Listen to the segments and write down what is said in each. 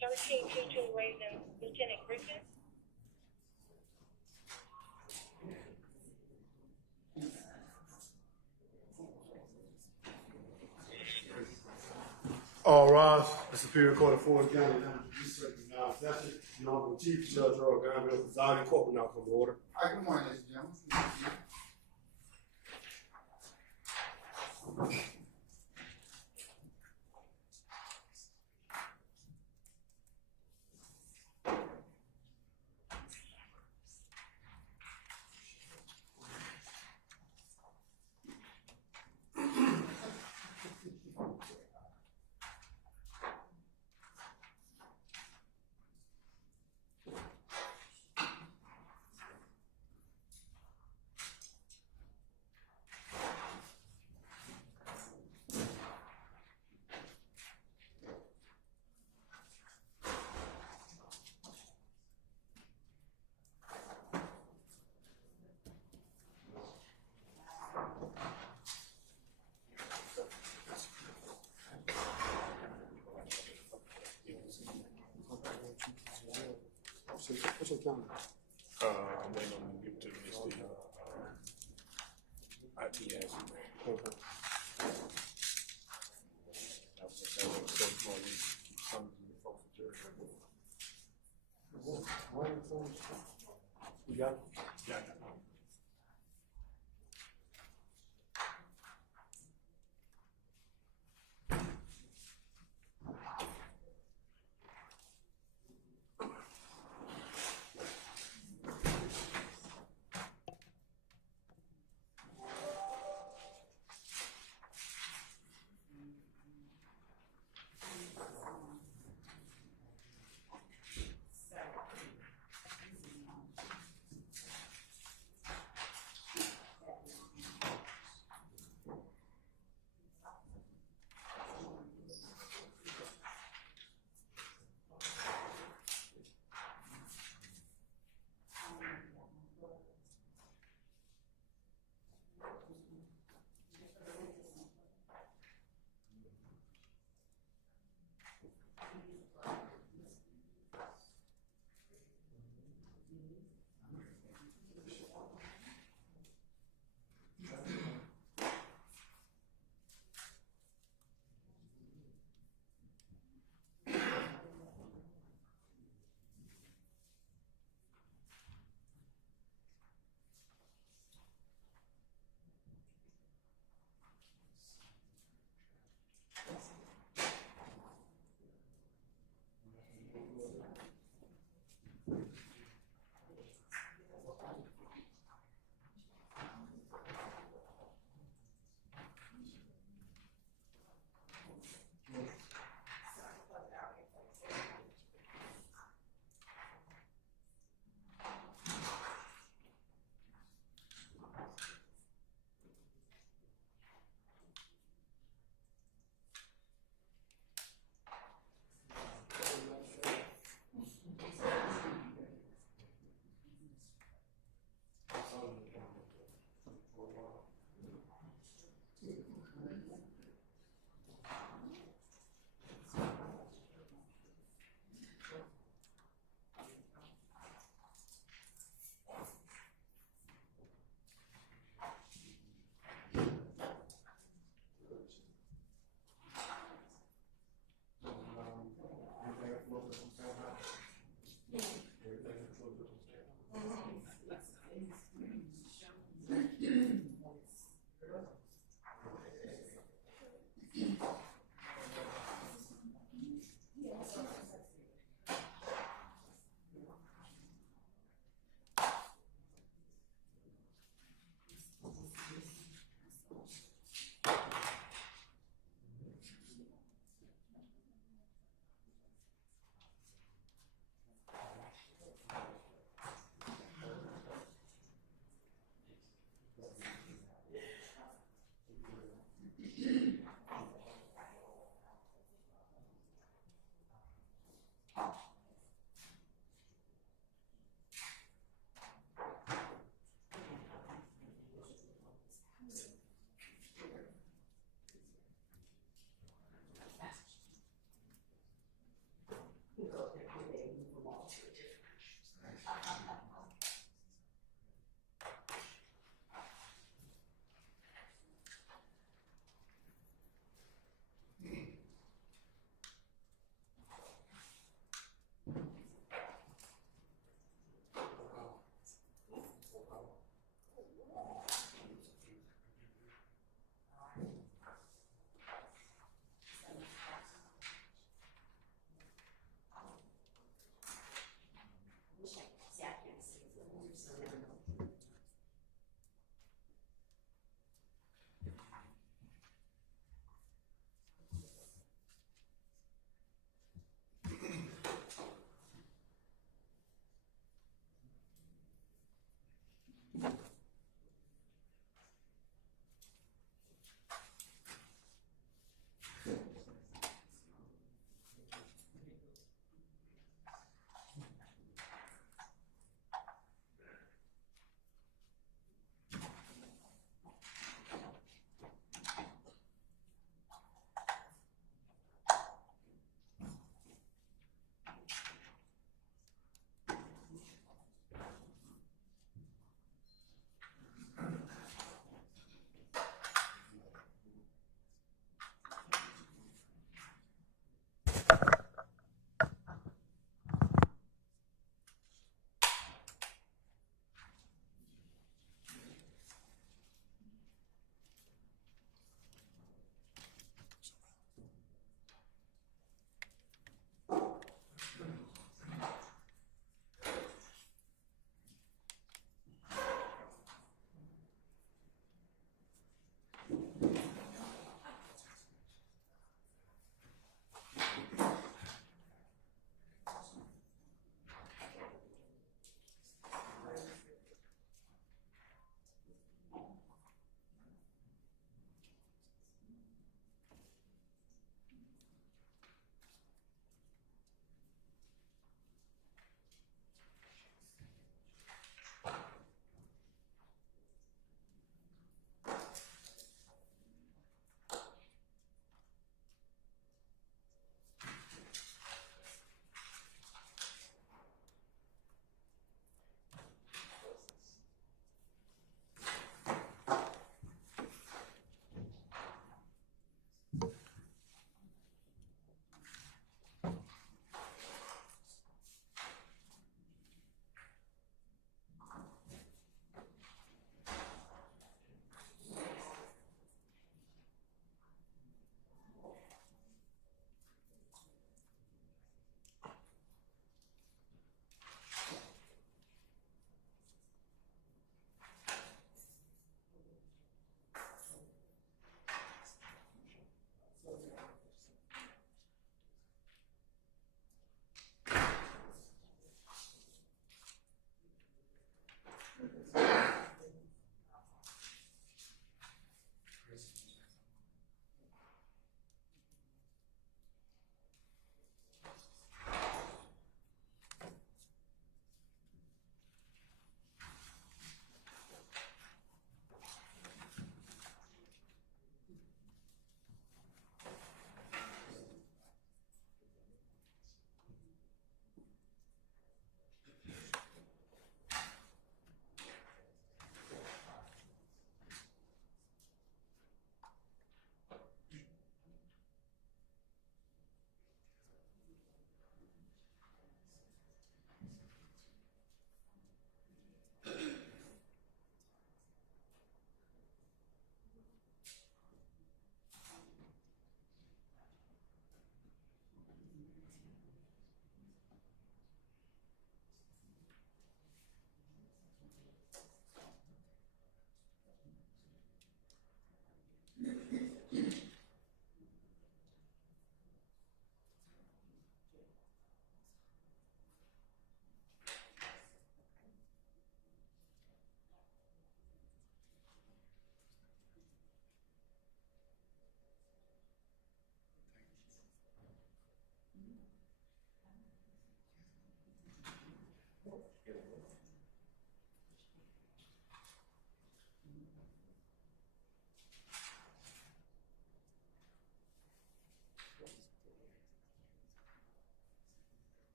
1322 raising Lieutenant Griffin. All rise. The Superior Court of Ford County now session. The Honorable Chief Judge Ural Glanville presiding. Court will now come to order. All right, good morning, ladies and gentlemen. What's your calendar? I'm waiting on them to give it to me. It's the IT has it. Okay. You got it? Yeah.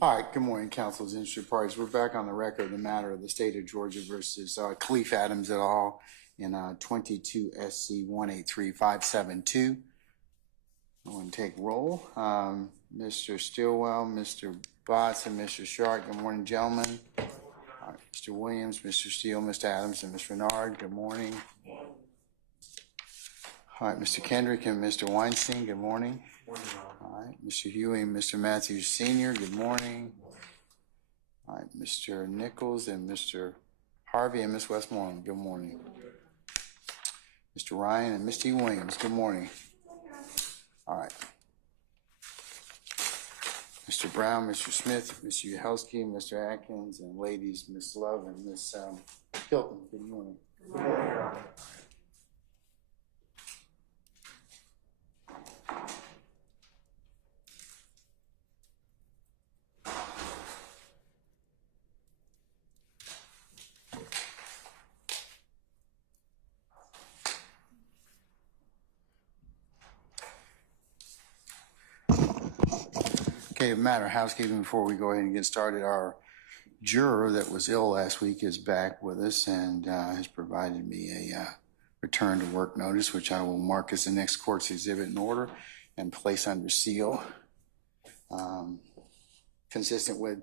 All right, good morning, council's interested parties. We're back on the record of the matter of the state of Georgia versus Khalif Adams et al. In 22 SC 183572. I want to take roll. Mr. Stillwell, Mr. Botts, and Mr. Sharp. Good morning, gentlemen. All right, Mr. Williams, Mr. Steele, Mr. Adams, and Ms. Renard. Good morning. All right, Mr. Kendrick and Mr. Weinstein. Good morning. All right, Mr. Huey and Mr. Matthews Sr., good morning. All right, Mr. Nichols and Mr. Harvey and Ms. Westmoreland, good morning. Mr. Ryan and Ms. T. Williams, good morning. All right. Mr. Brown, Mr. Smith, Mr. Housekeeping, Mr. Atkins, and ladies, Ms. Love and Ms. Hilton, good morning. Good morning. Okay, matter of housekeeping before we go ahead and get started. Our juror that was ill last week is back with us and has provided me a return to work notice, which I will mark as the next court's exhibit in order and place under seal, consistent with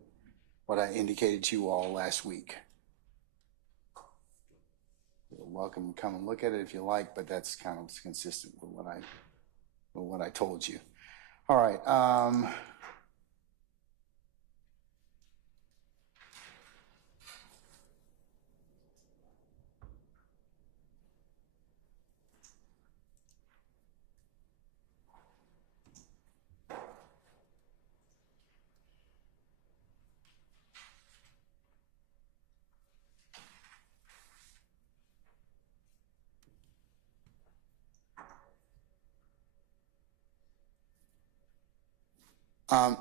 what I indicated to you all last week. You're welcome to come and look at it if you like, but that's kind of consistent with what I told you. All right.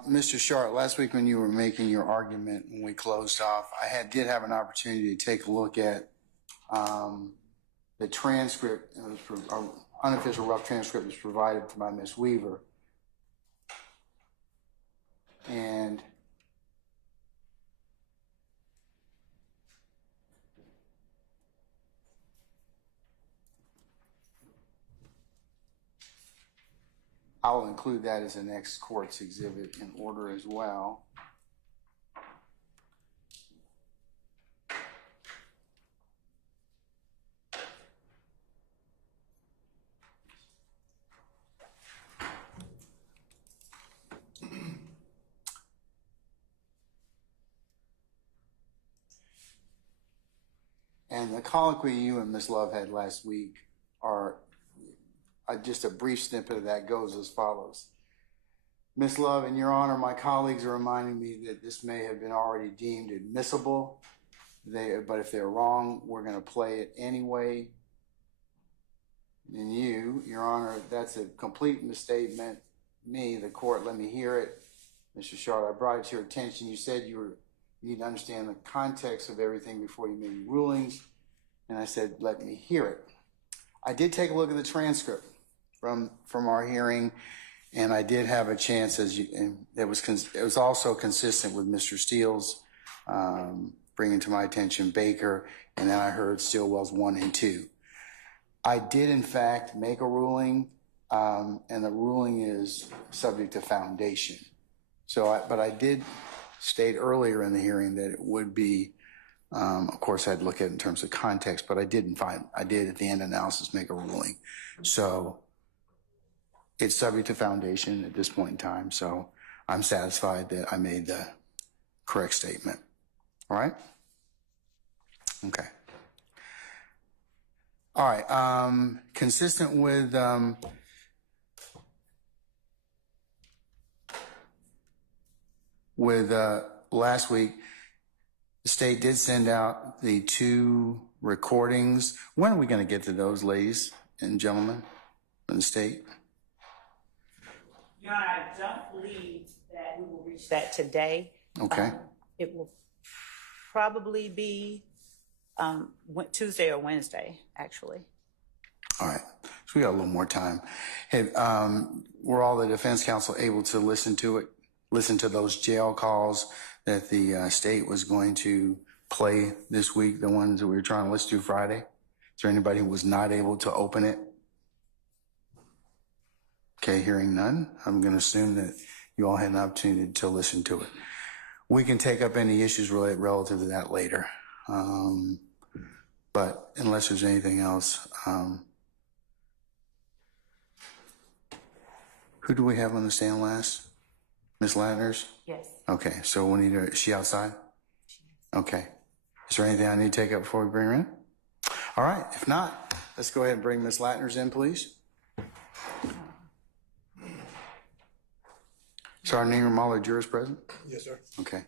Mr. Sharp, last week when you were making your argument when we closed off, I did have an opportunity to take a look at the transcript. It was an unofficial rough transcript was provided by Ms. Weaver. And I'll include that as the next court's exhibit in order as well. And the colloquy you and Ms. Love had last week are just a brief snippet of that goes as follows. Ms. Love, in your honor, my colleagues are reminding me that this may have been already deemed admissible, but if they're wrong, we're going to play it anyway. And you, your honor, that's a complete misstatement. Me, the court, let me hear it. Mr. Sharp, I brought it to your attention. You said you need to understand the context of everything before you make rulings. And I said, let me hear it. I did take a look at the transcript from our hearing, and I did have a chance, and it was also consistent with Mr. Steele's bringing to my attention Baker, and then I heard Stillwell's 1 and 2. I did in fact make a ruling, and the ruling is subject to foundation. But I did state earlier in the hearing that it would be, of course, I'd look at it in terms of context, but I did at the end analysis make a ruling. So it's subject to foundation at this point in time. So I'm satisfied that I made the correct statement. All right? Okay. All right. Consistent with last week, the state did send out the 2 recordings. When are we going to get to those, ladies and gentlemen in the state? Your Honor, I don't believe that we will reach that today. Okay. It will probably be Tuesday or Wednesday, actually. All right. So we got a little more time. Hey, were all the defense counsel able to listen to it listen to those jail calls that the state was going to play this week, the ones that we were trying to listen to Friday? Is there anybody who was not able to open it? Okay, hearing none, I'm going to assume that you all had an opportunity to listen to it. We can take up any issues relative to that later. But unless there's anything else, who do we have on the stand last? Ms. Latners? Yes. Okay, so we need her, is she outside? Okay. Is there anything I need to take up before we bring her in? All right, if not, let's go ahead and bring Ms. Latners in, please. Sergeant Ingram, all the jurors present? Yes, sir. Okay.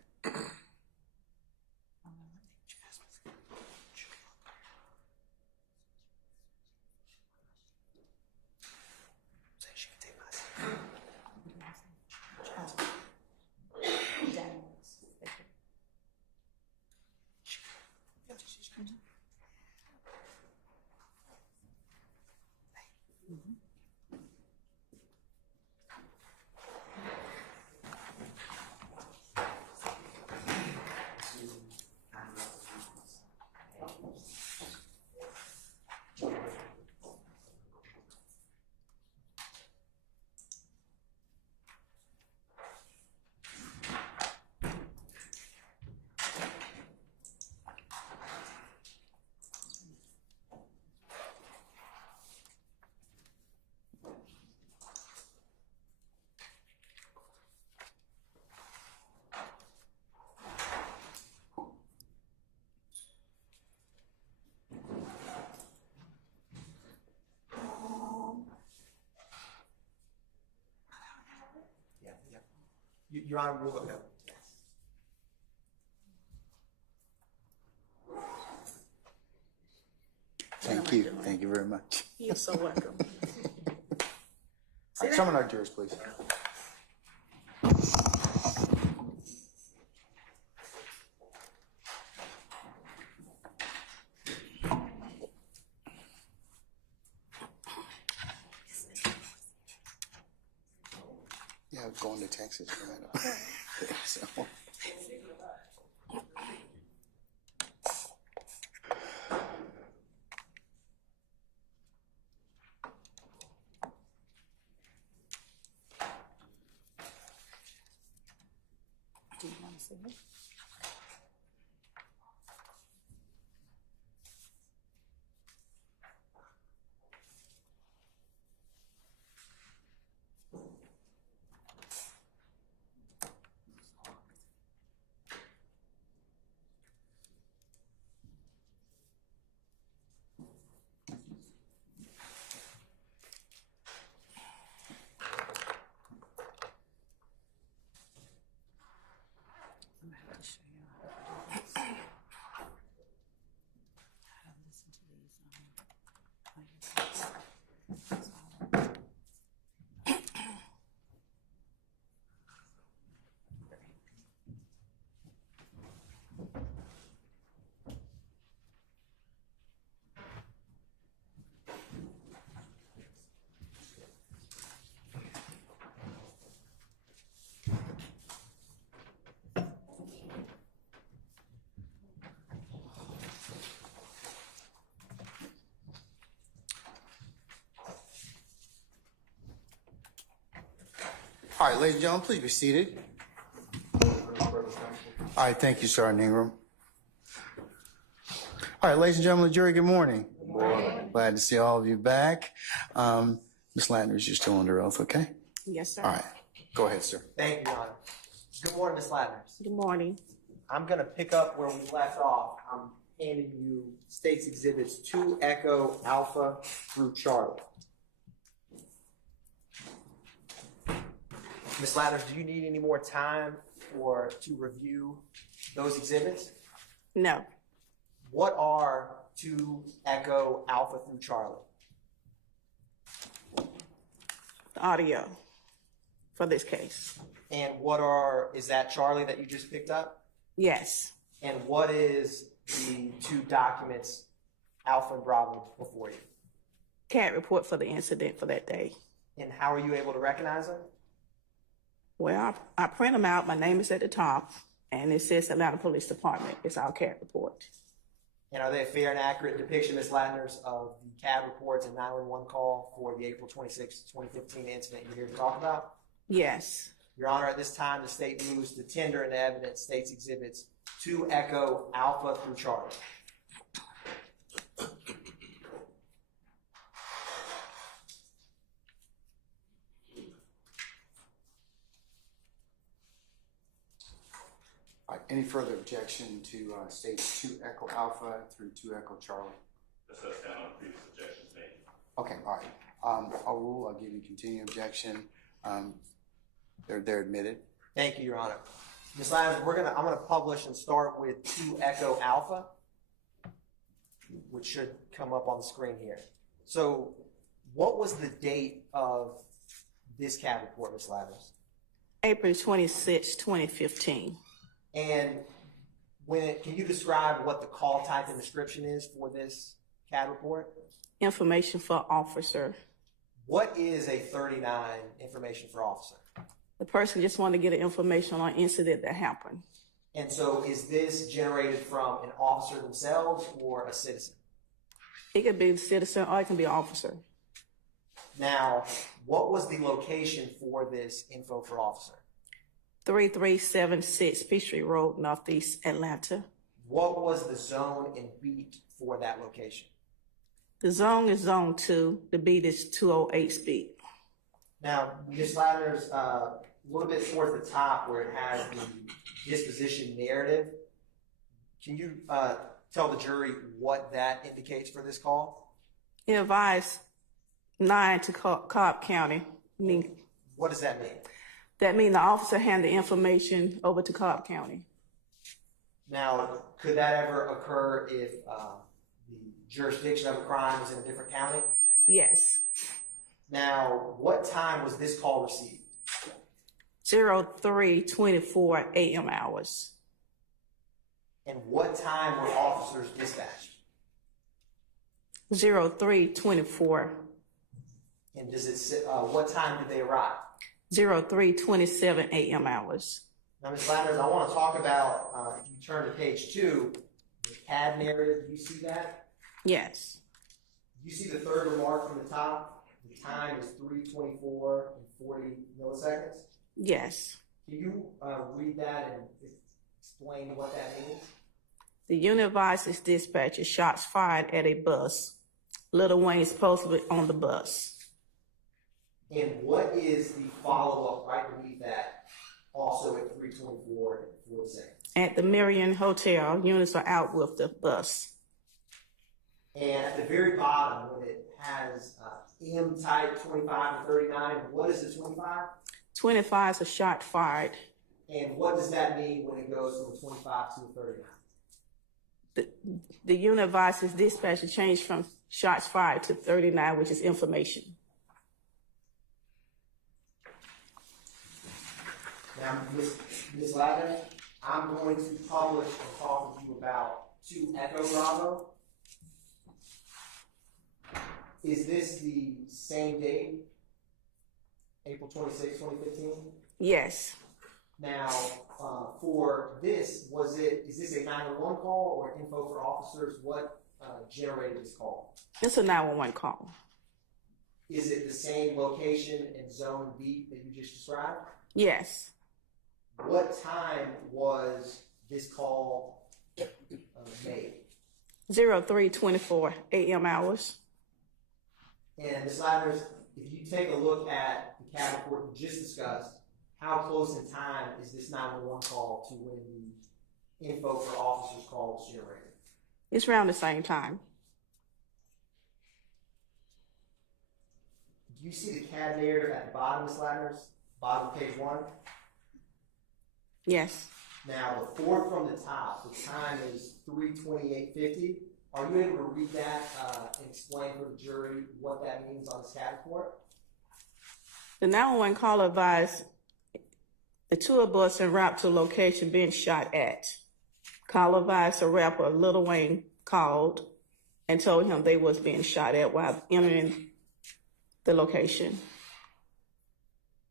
Your Honor, we'll go. Thank you. Thank you very much. You're so welcome. All right, summon our jurors, please. Yeah, I'm going to Texas for that. So. Do you want to see it? I'm going to have to show you how to do this. How to listen to these audios. All right, ladies and gentlemen, please be seated. All right, thank you, Sergeant Ingram. All right, ladies and gentlemen, the jury, good morning. Good morning. Glad to see all of you back. Ms. Latners, you're still under oath, okay? Yes, sir. All right, go ahead, sir. Thank you, Your Honor. Good morning, Ms. Latners. Good morning. I'm going to pick up where we left off. I'm handing you State's Exhibits 2 Echo Alpha through Charlie. Ms. Latners, do you need any more time to review those exhibits? No. What are 2 Echo Alpha through Charlie? The audio for this case. And is that Charlie that you just picked up? Yes. And what is the 2 documents, Alpha and Bravo, before you? CAD report for the incident for that day. And how are you able to recognize them? Well, I print them out. My name is at the top, and it says Atlanta Police Department. It's our CAD report. And are they a fair and accurate depiction, Ms. Ladners, of the CAD reports and 911 call for the April 26, 2015 incident you're here to talk about? Yes. Your Honor, at this time, the state moves to tender into evidence State's Exhibits 2 Echo Alpha through Charlie. All right, any further objection to states 2 Echo Alpha through 2 Echo Charlie? This does stand on previous objections made. Okay, all right. I'll rule. I'll give you continuing objection. They're admitted. Thank you, Your Honor. Ms. Ladners, I'm gonna publish and start with 2 Echo Alpha, which should come up on the screen here. So, what was the date of this CAD report, Ms. Ladners? April 26, 2015. And can you describe what the call type and description is for this CAD report? Information for officer. What is a 39 information for officer? The person just wanted to get information on an incident that happened. And so is this generated from an officer themselves or a citizen? It could be a citizen or it can be an officer. Now, what was the location for this info for officer? 3376 Peachtree Road, Northeast Atlanta. What was the zone and beat for that location? The zone is zone 2. The beat is 208 speed. Now, Ms. Ladners, a little bit towards the top where it has the disposition narrative, can you tell the jury what that indicates for this call? It advised 9 to Cobb County. What does that mean? That means the officer handed the information over to Cobb County. Now, could that ever occur if the jurisdiction of a crime is in a different county? Yes. Now, what time was this call received? 03:24 a.m. hours. And what time were officers dispatched? 03:24. And does it say, what time did they arrive? 03:27 a.m. hours. Now, Ms. Ladners, I want to talk about, if you turn to page 2, the CAD narrative, do you see that? Yes. You see the third remark from the top? The time is 3:24 and 40 milliseconds? Yes. Can you read that and explain what that means? The unit advises dispatcher shots fired at a bus. Little Wayne is supposedly on the bus. And what is the follow-up right beneath that, also at 3:24 and 40 seconds? At the Marion Hotel, units are out with the bus. And at the very bottom, when it has M type 25 to 39, what is the 25? 25 is a shot fired. And what does that mean when it goes from 25 to 39? The unit advises dispatcher change from shots fired to 39, which is information. Now, Ms. Ladners, I'm going to publish and talk with you about 2 Echo Bravo. Is this the same date? April 26, 2015? Yes. Now, for this, is this a 911 call or info for officers? What generated this call? It's a 911 call. Is it the same location and zone beat that you just described? Yes. What time was this call made? 03:24 a.m. hours. And Ms. Ladners, if you take a look at the CAD report we just discussed, how close in time is this 911 call to when the info for officers call was generated? It's around the same time. Do you see the CAD narrative at the bottom, Ms. Ladners? Bottom of page 1? Yes. Now, the fourth from the top, the time is 3:28:50. Are you able to read that and explain for the jury what that means on this CAD report? The 911 call advised the tour bus en route to location being shot at. Call advised the rapper Lil Wayne called and told him they was being shot at while entering the location.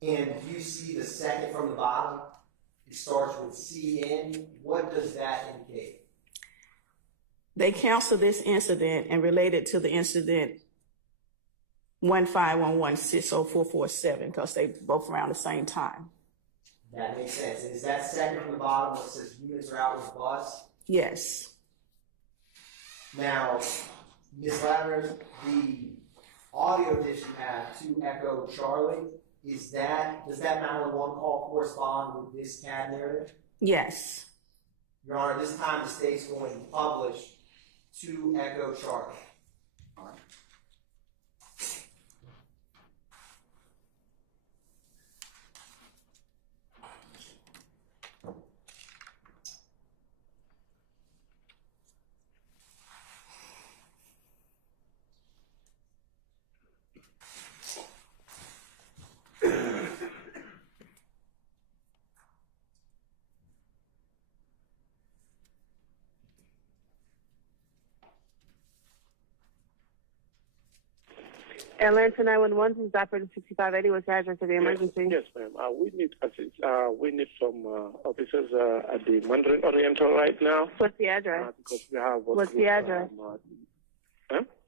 And you see the second from the bottom, it starts with CN. What does that indicate? They canceled this incident and related to the incident 151160447 because they both around the same time. That makes sense. And is that second from the bottom that says units are out with the bus? Yes. Now, Ms. Ladner, the audio that you have to Echo Charlie, does that 911 call correspond with this CAD narrative? Yes. Your Honor, this time the state's going to publish to Echo Charlie. All right. Atlanta 911, this is operator 6580. What's the address of the emergency? Yes, ma'am. We need some officers at the Mandarin Oriental right now. What's the address? Because we have What's the address?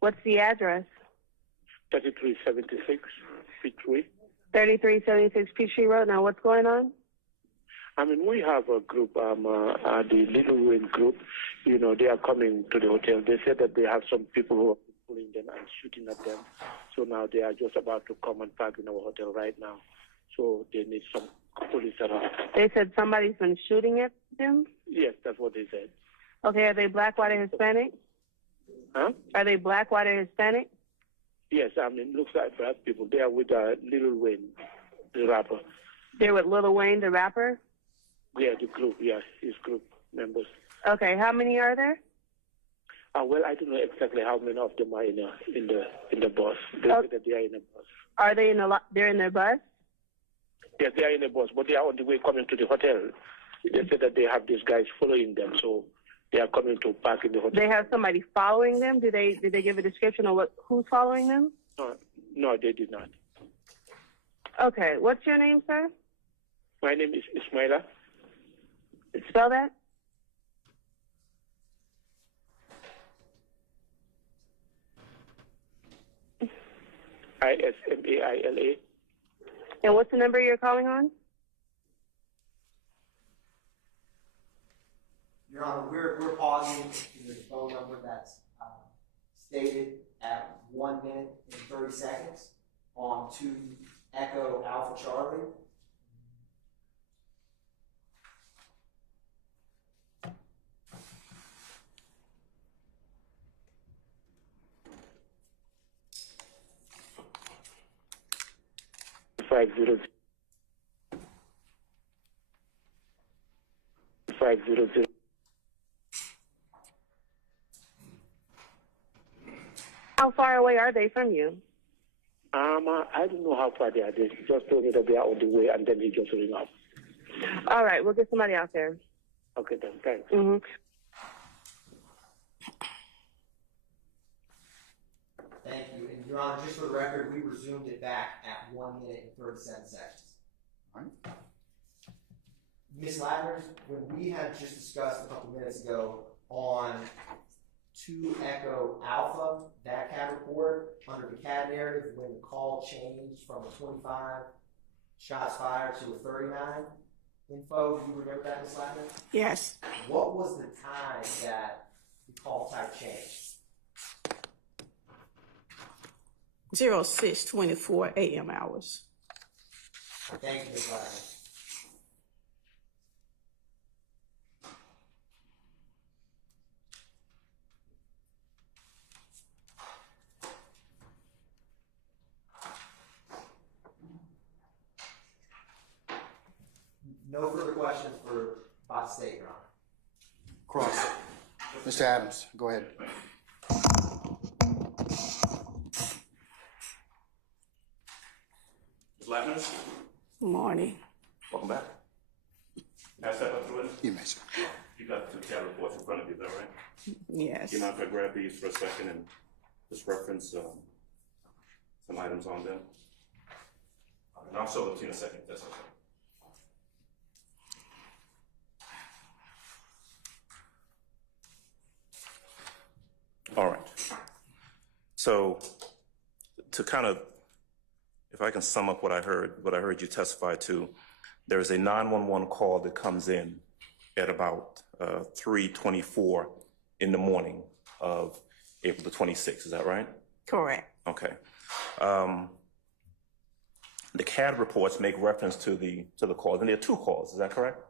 What's the address? 3376 Peachtree. 3376 Peachtree Road. Now, what's going on? I mean, we have a group, the Little Wing group. You know, they are coming to the hotel. They said that they have some people who are pulling them and shooting at them. So now they are just about to come and park in our hotel right now. So they need some police around. They said somebody's been shooting at them? Yes, that's what they said. Okay, are they black, white, or Hispanic? Huh? Are they black, white, or Hispanic? Yes, I mean, looks like black people. They are with Little Wayne, the rapper. They're with Lil Wayne, the rapper? Yeah, the group, yeah, his group members. Okay, how many are there? Well, I don't know exactly how many of them are in the bus. They Oh. say that they are in a bus. Are they they're in their bus? Yes, they are in a bus, but they are on the way coming to the hotel. They said that they have these guys following them, so they are coming to park in the hotel. They have somebody following them? Did they give a description of who's following them? No, they did not. Okay, what's your name, sir? My name is Ismaila. Spell that. Ismaila. And what's the number you're calling on? Your Honor, we're pausing the phone number that's stated at 1 minute and 30 seconds on to Echo Alpha Charlie. Five zero. How far away are they from you? I don't know how far they are. They just told me that they are on the way, and then he just ring up. All right, we'll get somebody out there. Okay, then, thanks. Mm-hmm. Thank you. And Your Honor, just for the record, we resumed it back at 1 minute and 37 seconds. All right. Ms. Ladner, when we had just discussed a couple minutes ago on 2 Echo Alpha, that CAD report, under the CAD narrative, when the call changed from a 25 shots fired to a 39 info, do you remember that, Ms. Ladner? Yes. What was the time that the call type changed? 06:24 a.m. hours. Thank you, Ms. Ladner. No further questions for Bot State, Your Honor. Cross. Mr. Adams, go ahead. Ms. Ladner, Morning. welcome back. Can I step up through it? You may, sir. You got the two CAD reports in front of you, is that right? Yes. Do you mind if I grab these for a second and just reference some items on them? And I'll show it to you in a second, if that's okay. All right. So to kind of, if I can sum up what I heard you testify to, there is a 911 call that comes in at about 3:24 in the morning of April the 26th. Is that right? Correct. Okay. The CAD reports make reference to the calls, and there are 2 calls. Is that correct?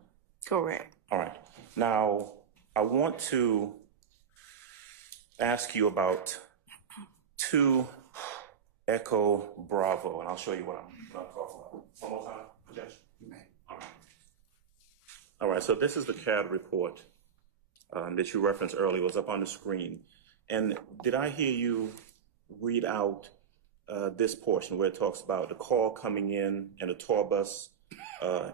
Correct. All right. Now, I want to ask you about 2 Echo Bravo, and I'll show you what I'm talking about. One more time, Judge. You may. All right, so this is the CAD report that you referenced earlier. It was up on the screen. And did I hear you read out this portion where it talks about the call coming in and a tour bus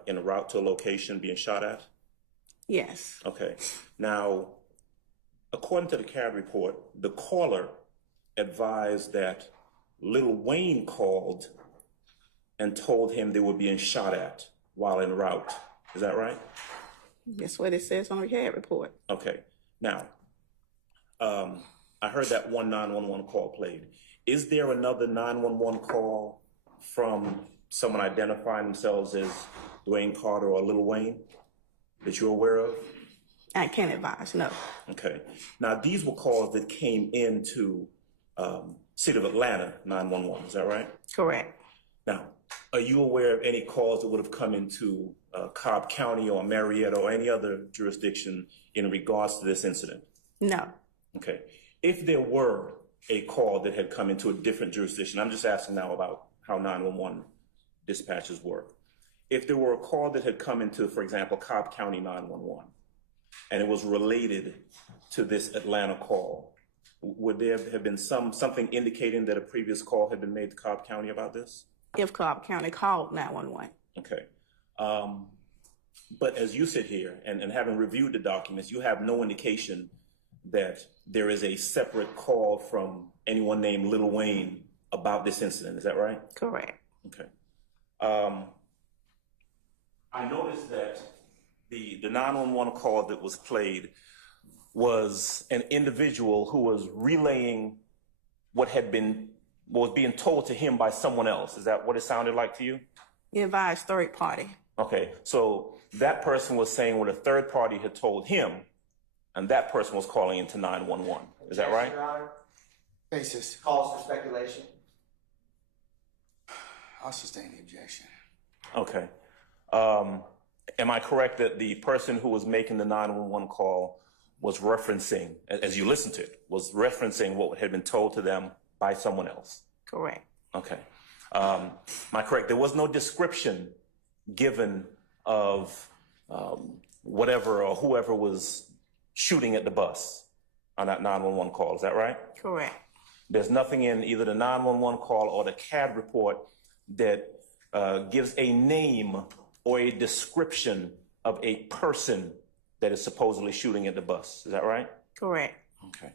en route to a location being shot at? Yes. Okay. Now, according to the CAD report, the caller advised that Lil Wayne called and told him they were being shot at while en route. Is that right? That's what it says on the CAD report. Okay. Now, I heard that one 911 call played. Is there another 911 call from someone identifying themselves as Dwayne Carter or Lil Wayne that you're aware of? I can't advise, no. Okay. Now, these were calls that came into City of Atlanta 911. Is that right? Correct. Now, are you aware of any calls that would have come into Cobb County or Marietta or any other jurisdiction in regards to this incident? No. Okay. If there were a call that had come into a different jurisdiction, I'm just asking now about how 911 dispatches work. If there were a call that had come into, for example, Cobb County 911, and it was related to this Atlanta call, would there have been something indicating that a previous call had been made to Cobb County about this? If Cobb County called 911. Okay. But as you sit here and having reviewed the documents, you have no indication that there is a separate call from anyone named Lil Wayne about this incident. Is that right? Correct. Okay. I noticed that the 911 call that was played was an individual who was relaying what was being told to him by someone else. Is that what it sounded like to you? He advised third party. Okay, so that person was saying what a third party had told him, and that person was calling into 911. Is that right? Your Honor, Basis. calls for speculation. I'll sustain the objection. Okay. Am I correct that the person who was making the 911 call was referencing, as you listened to it, was referencing what had been told to them by someone else? Correct. Okay. Am I correct? There was no description given of whatever or whoever was shooting at the bus on that 911 call. Is that right? Correct. There's nothing in either the 911 call or the CAD report that gives a name or a description of a person that is supposedly shooting at the bus. Is that right? Correct. Okay.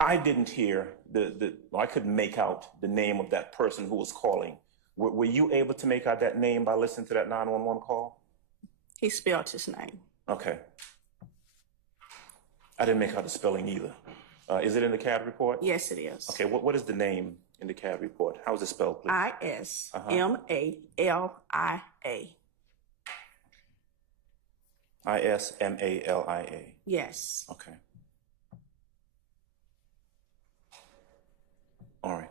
I didn't hear I couldn't make out the name of that person who was calling. Were you able to make out that name by listening to that 911 call? He spelled his name. Okay. I didn't make out the spelling either. Is it in the CAD report? Yes, it is. Okay, what is the name in the CAD report? How is it spelled, please? ISMALIA. ISMALIA. Yes. Okay. All right.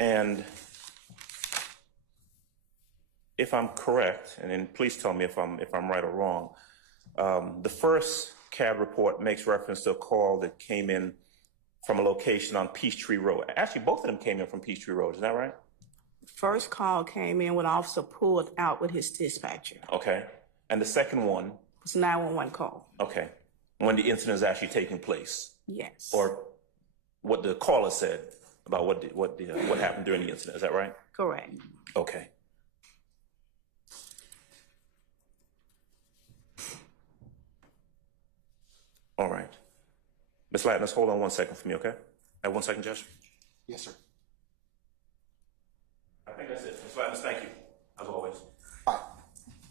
And if I'm correct, and then please tell me if I'm right or wrong, the first CAD report makes reference to a call that came in from a location on Peachtree Road. Actually, both of them came in from Peachtree Road. Is that right? First call came in when the officer pulled out with his dispatcher. Okay. And the second one? It was a 911 call. Okay. When the incident is actually taking place? Yes. Or what the caller said about what happened during the incident. Is that right? Correct. Okay. All right. Ms. Latners, hold on 1 second for me, okay? 1 second, Judge. Yes, sir. I think that's it. Ms. Latners, thank you, as always. All right.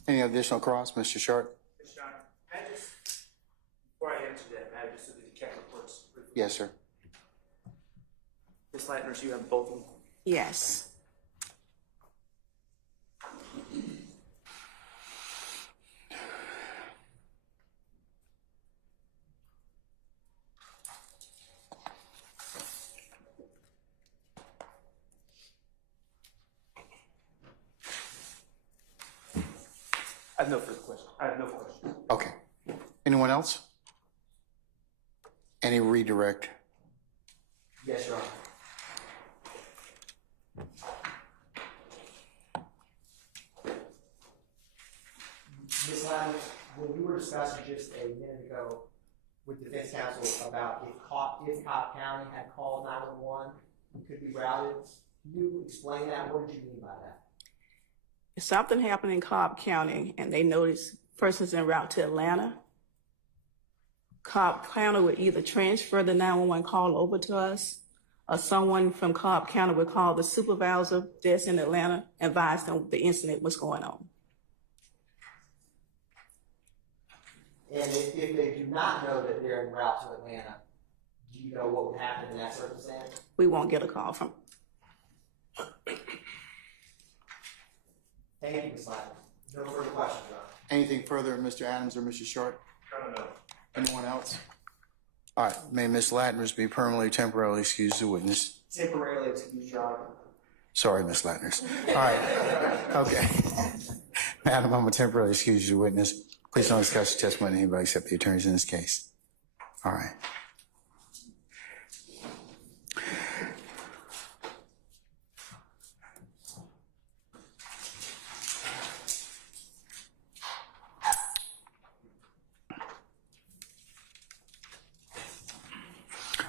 Any additional cross, Mr. Sharp? Mr. John, may I just, before I answer that, may I just look at the CAT reports briefly? Yes, sir. Ms. Latners, you have both of them? Yes. I have no further questions. I have no questions. Okay. Anyone else? Any redirect? Yes, Your Honor. Ms. Latners, when you were discussing just a minute ago with defense counsel about if Cobb County had called 911, it could be routed, can you explain that? What did you mean by that? If something happened in Cobb County and they notice persons en route to Atlanta, Cobb County would either transfer the 911 call over to us, or someone from Cobb County would call the supervisor that's in Atlanta and advise them the incident was going on. And if they do not know that they're en route to Atlanta, do you know what would happen in that circumstance? We won't get a call from. Thank you, Ms. Latners. No further questions, Your Honor. Anything further, Mr. Adams or Mr. Short? No. Anyone else? All right. May Ms. Latners be permanently, temporarily excused the witness. Temporarily excused, Your Honor. Sorry, Ms. Latners. All right. Okay. Madam, I'm going to temporarily excuse the witness. Please don't discuss the testimony of anybody except the attorneys in this case. All right.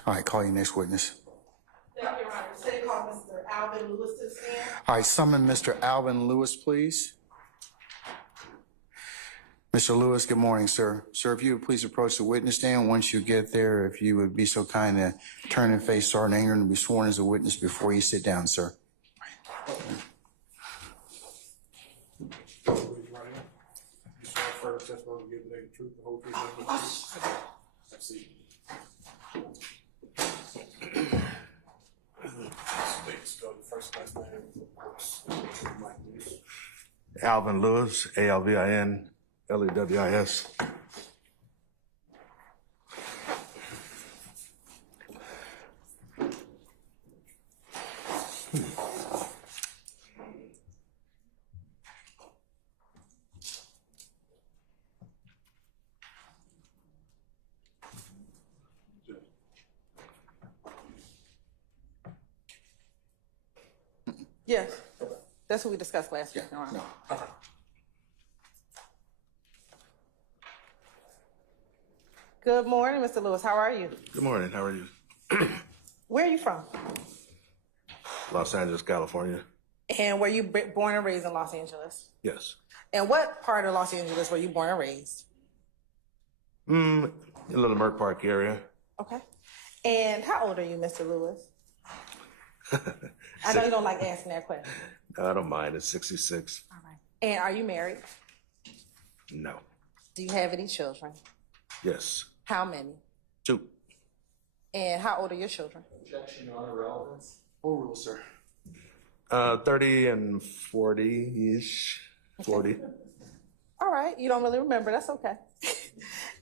All right, call your next witness. Your Honor, say call Mr. Alvin Lewis to the stand. All right, summon Mr. Alvin Lewis, please. Mr. Lewis, good morning, sir. Sir, if you would please approach the witness stand. Once you get there, if you would be so kind to turn and face Sergeant Ingram and be sworn as a witness before you sit down, sir. Further testimony, give the truth, the whole truth, and nothing but the truth. That's it. First last name. Alvin Lewis, Alvin Lewis. Yes, that's what we discussed last week, Your Honor. No. Good morning, Mr. Lewis. How are you? Good morning. How are you? Where are you from? Los Angeles, California. And were you born and raised in Los Angeles? Yes. And what part of Los Angeles were you born and raised? In the Little Merck Park area. Okay. And how old are you, Mr. Lewis? I know you don't like asking that question. No, I don't mind. It's 66. All right. And are you married? No. Do you have any children? Yes. How many? 2. And how old are your children? Objection on irrelevance. Full rule, sir. 30 and 40-ish. 40. All right. You don't really remember. That's okay.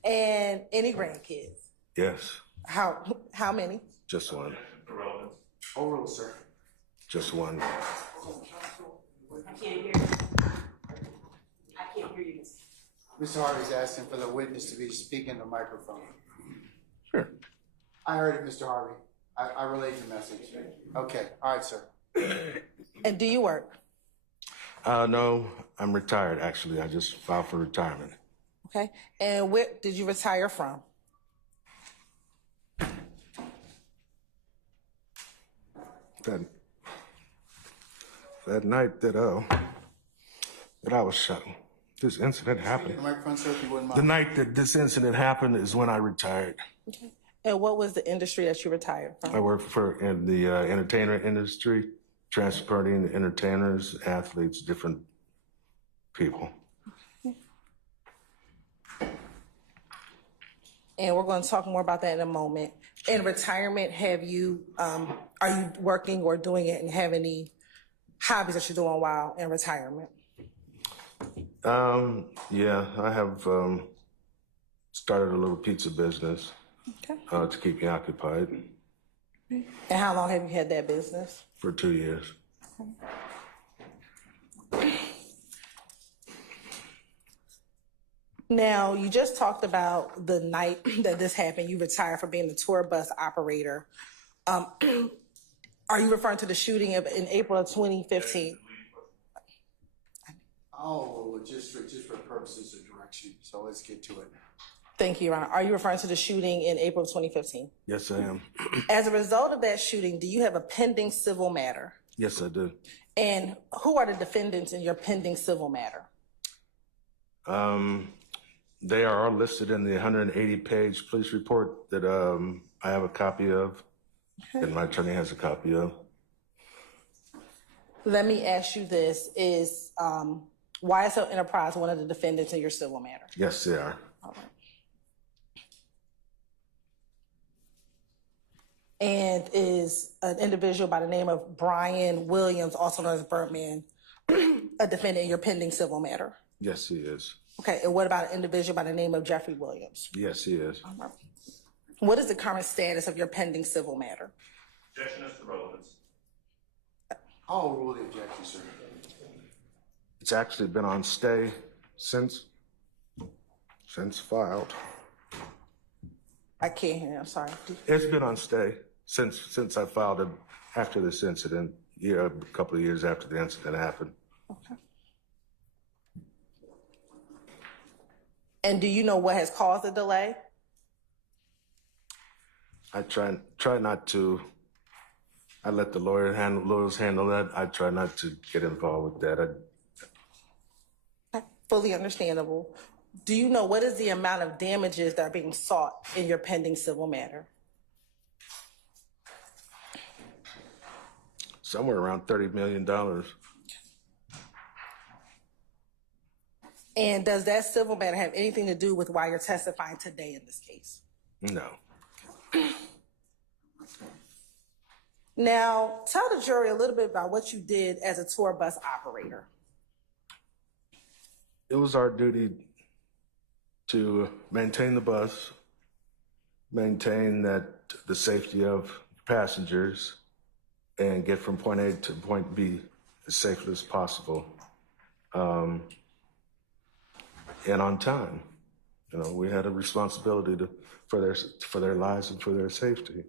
And any grandkids? Yes. How many? Just one. Full rule, sir. Just one. I can't hear you. I can't hear you. Mr. Harvey's asking for the witness to be speaking the microphone. Sure. I heard it, Mr. Harvey. I relayed the message. Okay. All right, sir. And do you work? No, I'm retired, actually. I just filed for retirement. Okay. And where did you retire from? That night that I was shot, this incident happened. The microphone, sir, if you wouldn't mind. The night that this incident happened is when I retired. Okay. And what was the industry that you retired from? I worked in the entertainment industry, transporting entertainers, athletes, different people. And we're going to talk more about that in a moment. In retirement, are you working or doing it and have any hobbies that you're doing while in retirement? Yeah, I have started a little pizza business to keep me occupied. And how long have you had that business? For 2 years. Now, you just talked about the night that this happened. You retired from being the tour bus operator. Are you referring to the shooting in April of 2015? Oh, well, just for purposes of direction. So let's get to it. Thank you, Your Honor. Are you referring to the shooting in April of 2015? Yes, I am. As a result of that shooting, do you have a pending civil matter? Yes, I do. And who are the defendants in your pending civil matter? They are all listed in the 180-page police report that I have a copy of, and my attorney has a copy of. Let me ask you this. Is YSL Enterprise one of the defendants in your civil matter? Yes, they are. All right. And is an individual by the name of Brian Williams, also known as Birdman, a defendant in your pending civil matter? Yes, he is. Okay, and what about an individual by the name of Jeffery Williams? Yes, he is. All right. What is the current status of your pending civil matter? Objection as to relevance. I'll rule the objection, sir. It's actually been on stay since filed. I can't hear you, I'm sorry. It's been on stay since I filed it after this incident, a couple of years after the incident happened. Okay. And do you know what has caused the delay? I try not to. I let the lawyers handle that. I try not to get involved with that. Fully understandable. Do you know what is the amount of damages that are being sought in your pending civil matter? Somewhere around $30 million. And does that civil matter have anything to do with why you're testifying today in this case? No. Now, tell the jury a little bit about what you did as a tour bus operator. It was our duty to maintain the bus, maintain the safety of passengers, and get from point A to point B as safely as possible. And on time. We had a responsibility for their lives and for their safety.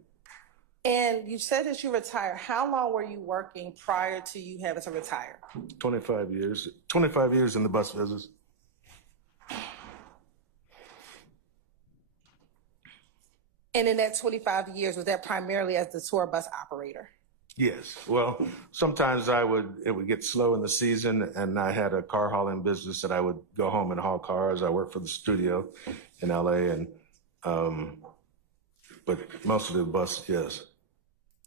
And you said that you retired. How long were you working prior to you having to retire? 25 years. 25 years in the bus business. And in that 25 years, was that primarily as the tour bus operator? Yes. Well, sometimes it would get slow in the season, and I had a car hauling business that I would go home and haul cars. I worked for the studio in LA, and but most of the bus, yes.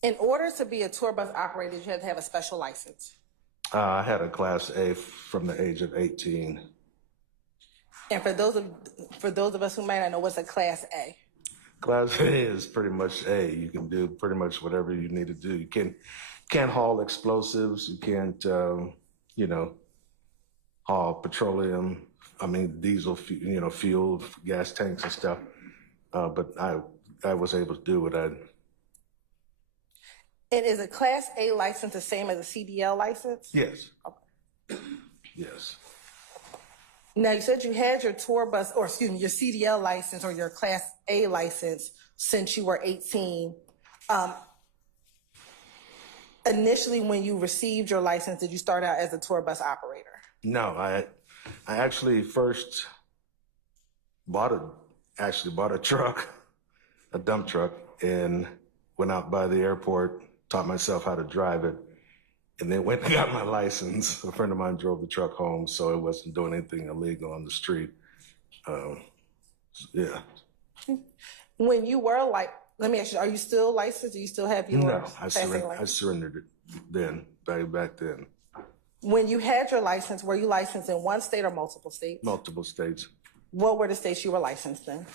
In order to be a tour bus operator, you had to have a special license. I had a Class A from the age of 18. And for those of us who might not know, what's a Class A? Class A is pretty much A. You can do pretty much whatever you need to do. You can't haul explosives. You can't, haul petroleum. Diesel, fuel, gas tanks and stuff. But I was able to do what I. And is a Class A license the same as a CDL license? Yes. Okay. Yes. Now, you said you had your your CDL license or your Class A license since you were 18. Initially, when you received your license, did you start out as a tour bus operator? No, I actually first bought a truck, a dump truck, and went out by the airport, taught myself how to drive it, and then went and got my license. A friend of mine drove the truck home, so it wasn't doing anything illegal on the street. Yeah. When you were like, let me ask you, are you still licensed? Do you still have your No, Class A I license? surrendered it then, back then. When you had your license, were you licensed in one state or multiple states? Multiple states. What were the states you were licensed in?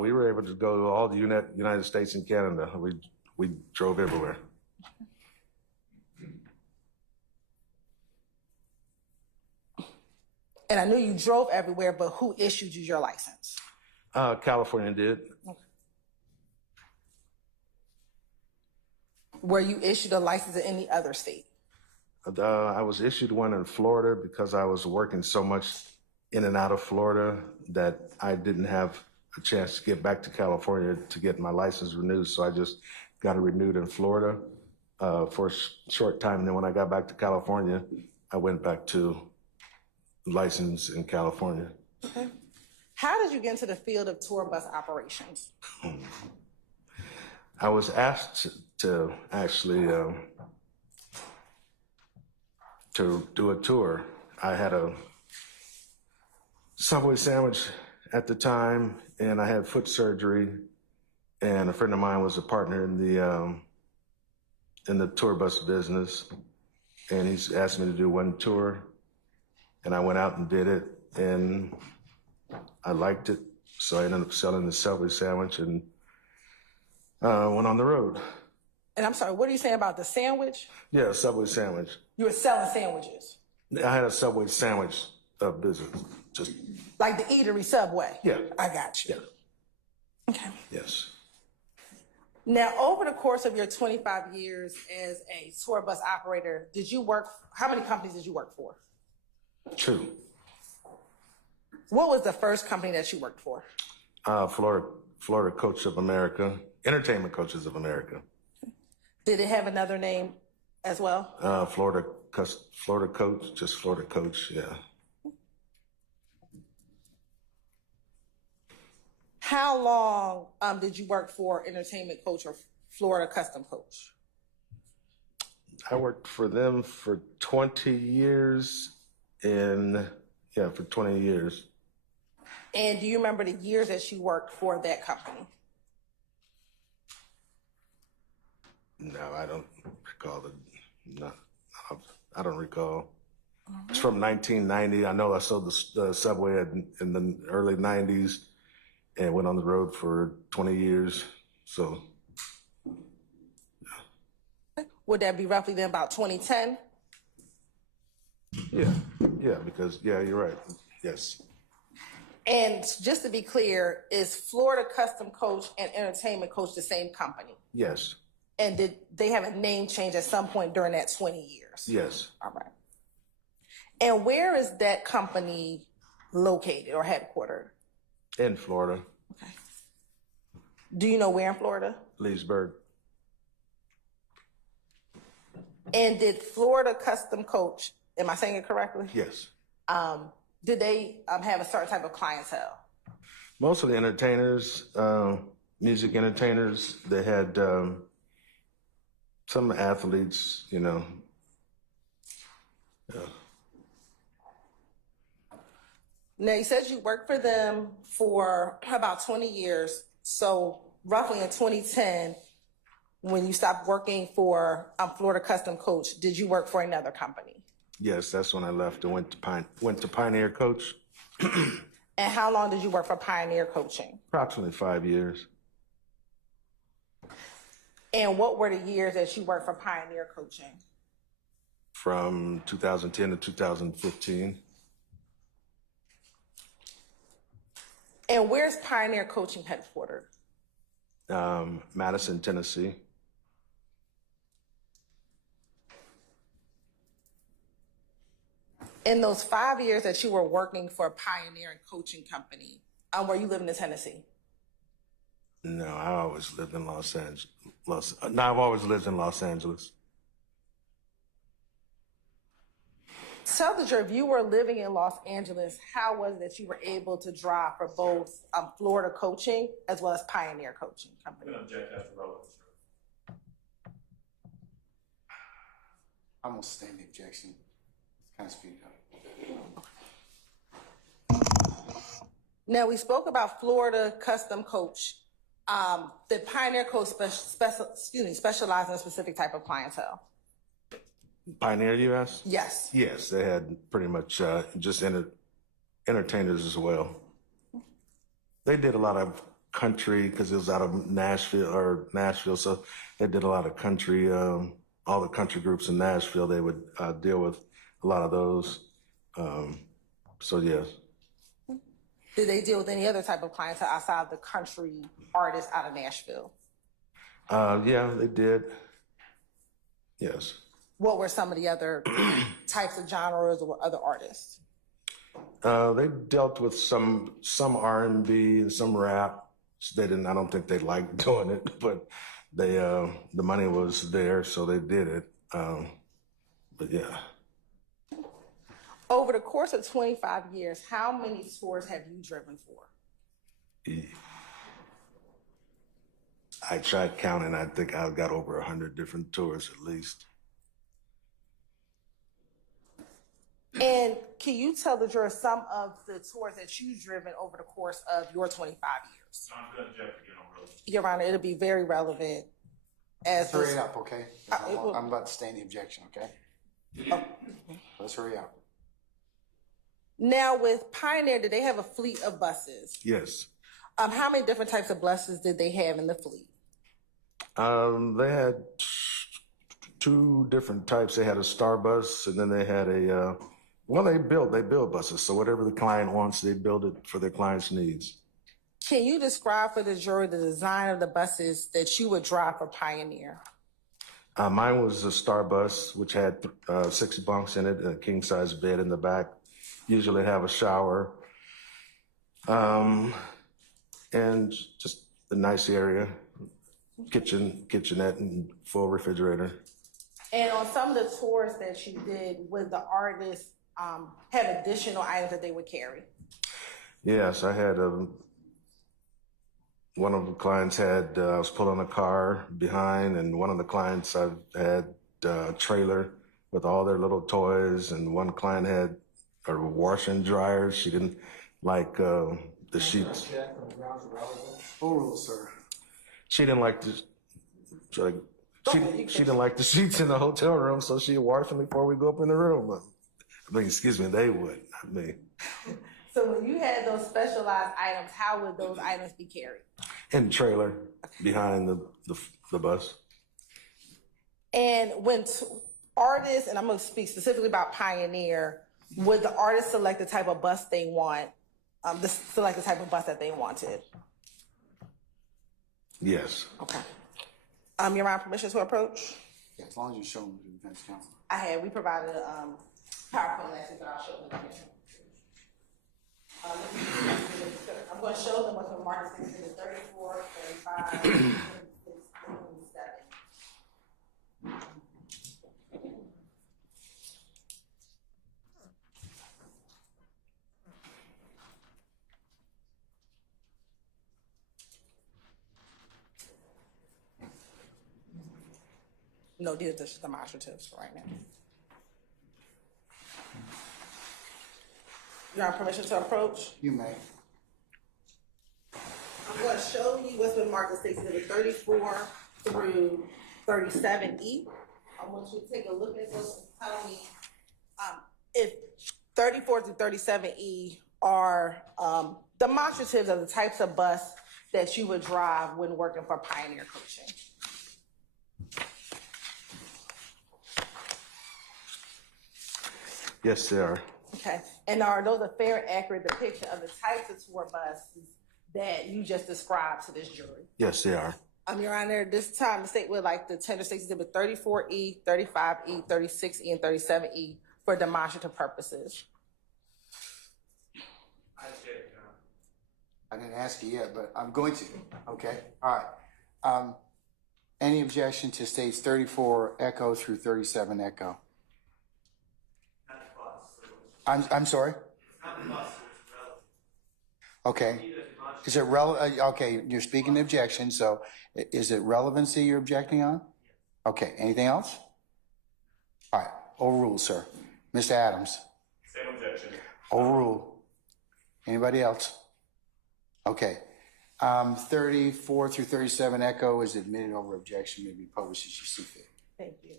We were able to go to all the United States and Canada. We drove everywhere. And I knew you drove everywhere, but who issued you your license? California did. Okay. Were you issued a license in any other state? I was issued one in Florida because I was working so much in and out of Florida that I didn't have a chance to get back to California to get my license renewed. So I just got it renewed in Florida for a short time. And then when I got back to California, I went back to license in California. Okay. How did you get into the field of tour bus operations? I was asked to actually to do a tour. I had a Subway sandwich at the time, and I had foot surgery, and a friend of mine was a partner in the tour bus business, and he's asked me to do one tour, and I went out and did it, and I liked it, so I ended up selling the Subway sandwich and went on the road. And I'm sorry, what are you saying about the sandwich? Yeah, Subway sandwich. You were selling sandwiches? I had a Subway sandwich business, just like the eatery Subway? Yeah. I got you. Yeah. Okay. Yes. Now, over the course of your 25 years as a tour bus operator, how many companies did you work for? 2. What was the first company that you worked for? Florida Coach of America, Entertainment Coaches of America. Did it have another name as well? Florida Coach, just Florida Coach, yeah. How long did you work for Entertainment Coach or Florida Custom Coach? I worked for them for 20 years for 20 years. And do you remember the years that you worked for that company? No, I don't recall I don't recall. It's from 1990. I know I sold the Subway in the early 90s and went on the road for 20 years. So, Would that be roughly then about 2010? yeah, because, you're right. Yes. And just to be clear, is Florida Custom Coach and Entertainment Coach the same company? Yes. And did they have a name change at some point during that 20 years? Yes. All right. And where is that company located or headquartered? In Florida. Okay. Do you know where in Florida? Leesburg. And did Florida Custom Coach, am I saying it correctly? Yes. Did they have a certain type of clientele? Most of the entertainers, music entertainers, they had some athletes, Yeah. Now, you said you worked for them for about 20 years. So roughly in 2010, when you stopped working for Florida Custom Coach, did you work for another company? Yes, that's when I left and went to Pioneer Coach. And how long did you work for Pioneer Coaching? Approximately 5 years. And what were the years that you worked for Pioneer Coaching? From 2010 to 2015. And where's Pioneer Coaching headquartered? Madison, Tennessee. In those 5 years that you were working for a Pioneer Coaching company, were you living in Tennessee? No, I always lived in Los Angeles. I've always lived in Los Angeles. Tell the jury, if you were living in Los Angeles, how was it that you were able to drive for both Florida Coaching as well as Pioneer Coaching Company? I'm gonna sustain the objection. Kind of speed it up. Now, we spoke about Florida custom coach. The Pioneer Coach specialized in a specific type of clientele. Pioneer US? Yes. Yes, they had pretty much just entertainers as well. They did a lot of country because it was out of Nashville, so they did a lot of country. All the country groups in Nashville, they would deal with a lot of those. So yes. Did they deal with any other type of clientele outside of the country artists out of Nashville? Yeah, they did. Yes. What were some of the other types of genres or other artists? They dealt with some R&B and some rap. I don't think they liked doing it, but the money was there, so they did it. But yeah. Over the course of 25 years, how many tours have you driven for? I tried counting. I think I've got over 100 different tours at least. And can you tell the jurors some of the tours that you've driven over the course of your 25 years? I'm good, Jeffrey. Your Honor, it'll be very relevant. As Let's hurry up, okay? I'm about to sustain the objection, okay? Let's hurry up. Now, with Pioneer, did they have a fleet of buses? Yes. How many different types of buses did they have in the fleet? They had two different types. They had a Star Bus, and then they had they build buses. So whatever the client wants, they build it for their client's needs. Can you describe for the jury the design of the buses that you would drive for Pioneer? Mine was a Star Bus, which had 6 bunks in it, a king-size bed in the back. Usually have a shower, and just a nice area, kitchenette, and full refrigerator. And on some of the tours that you did, would the artists have additional items that they would carry? Yes, I had one of the clients had, I was pulling a car behind, and one of the clients I had a trailer with all their little toys, and one client had a washer and dryer. She didn't like the sheets. Oral, sir. She didn't like she didn't like the sheets in the hotel room, so she washed them before we go up in the room. Excuse me, they would, not me. So when you had those specialized items, how would those items be carried? In the trailer behind the bus. And when artists, and I'm going to speak specifically about Pioneer, would the artist select the type of bus they want, select the type of bus that they wanted? Yes. Okay. Your Honor, permission to approach? Yeah, as long as you show them to the defense counsel. We provided a PowerPoint last week, but I'll show them again. I'm going to show them what's on Mark 16, 34, 35, 36, 27. No, these are just demonstratives for right now. You have permission to approach? You may. I'm going to show you what's been marked as State Exhibit 34 through 37E. I want you to take a look at those and tell me if 34 through 37E are demonstratives of the types of bus that you would drive when working for Pioneer Coaching. Yes, they are. Okay. And are those a fair and accurate depiction of the types of tour buses that you just described to this jury? Yes, they are. Your Honor, this time the state would like the tender State Exhibit 34E, 35E, 36E, and 37E for demonstrative purposes. I didn't ask you yet, but I'm going to. Okay. All right. Any objection to states 34 echo through 37 echo? I'm sorry? Okay. Is it relevant? Okay, you're speaking the objection, so is it relevancy you're objecting on? Okay, anything else? All right, overruled, sir. Mr. Adams? Same objection. Overruled. Anybody else? Okay. 34 through 37 Echo is admitted over objection, may be published as you see fit. Thank you.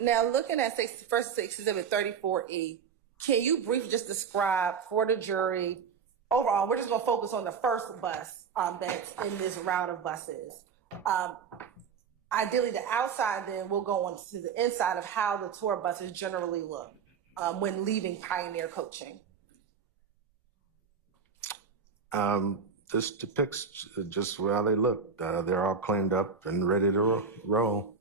Now, looking at first Exhibit 34E, can you briefly just describe for the jury, overall, we're just going to focus on the first bus that's in this route of buses. Ideally, the outside, then we'll go on to the inside of how the tour buses generally look when leaving Pioneer Coaching. This depicts just how they look. They're all cleaned up and ready to roll.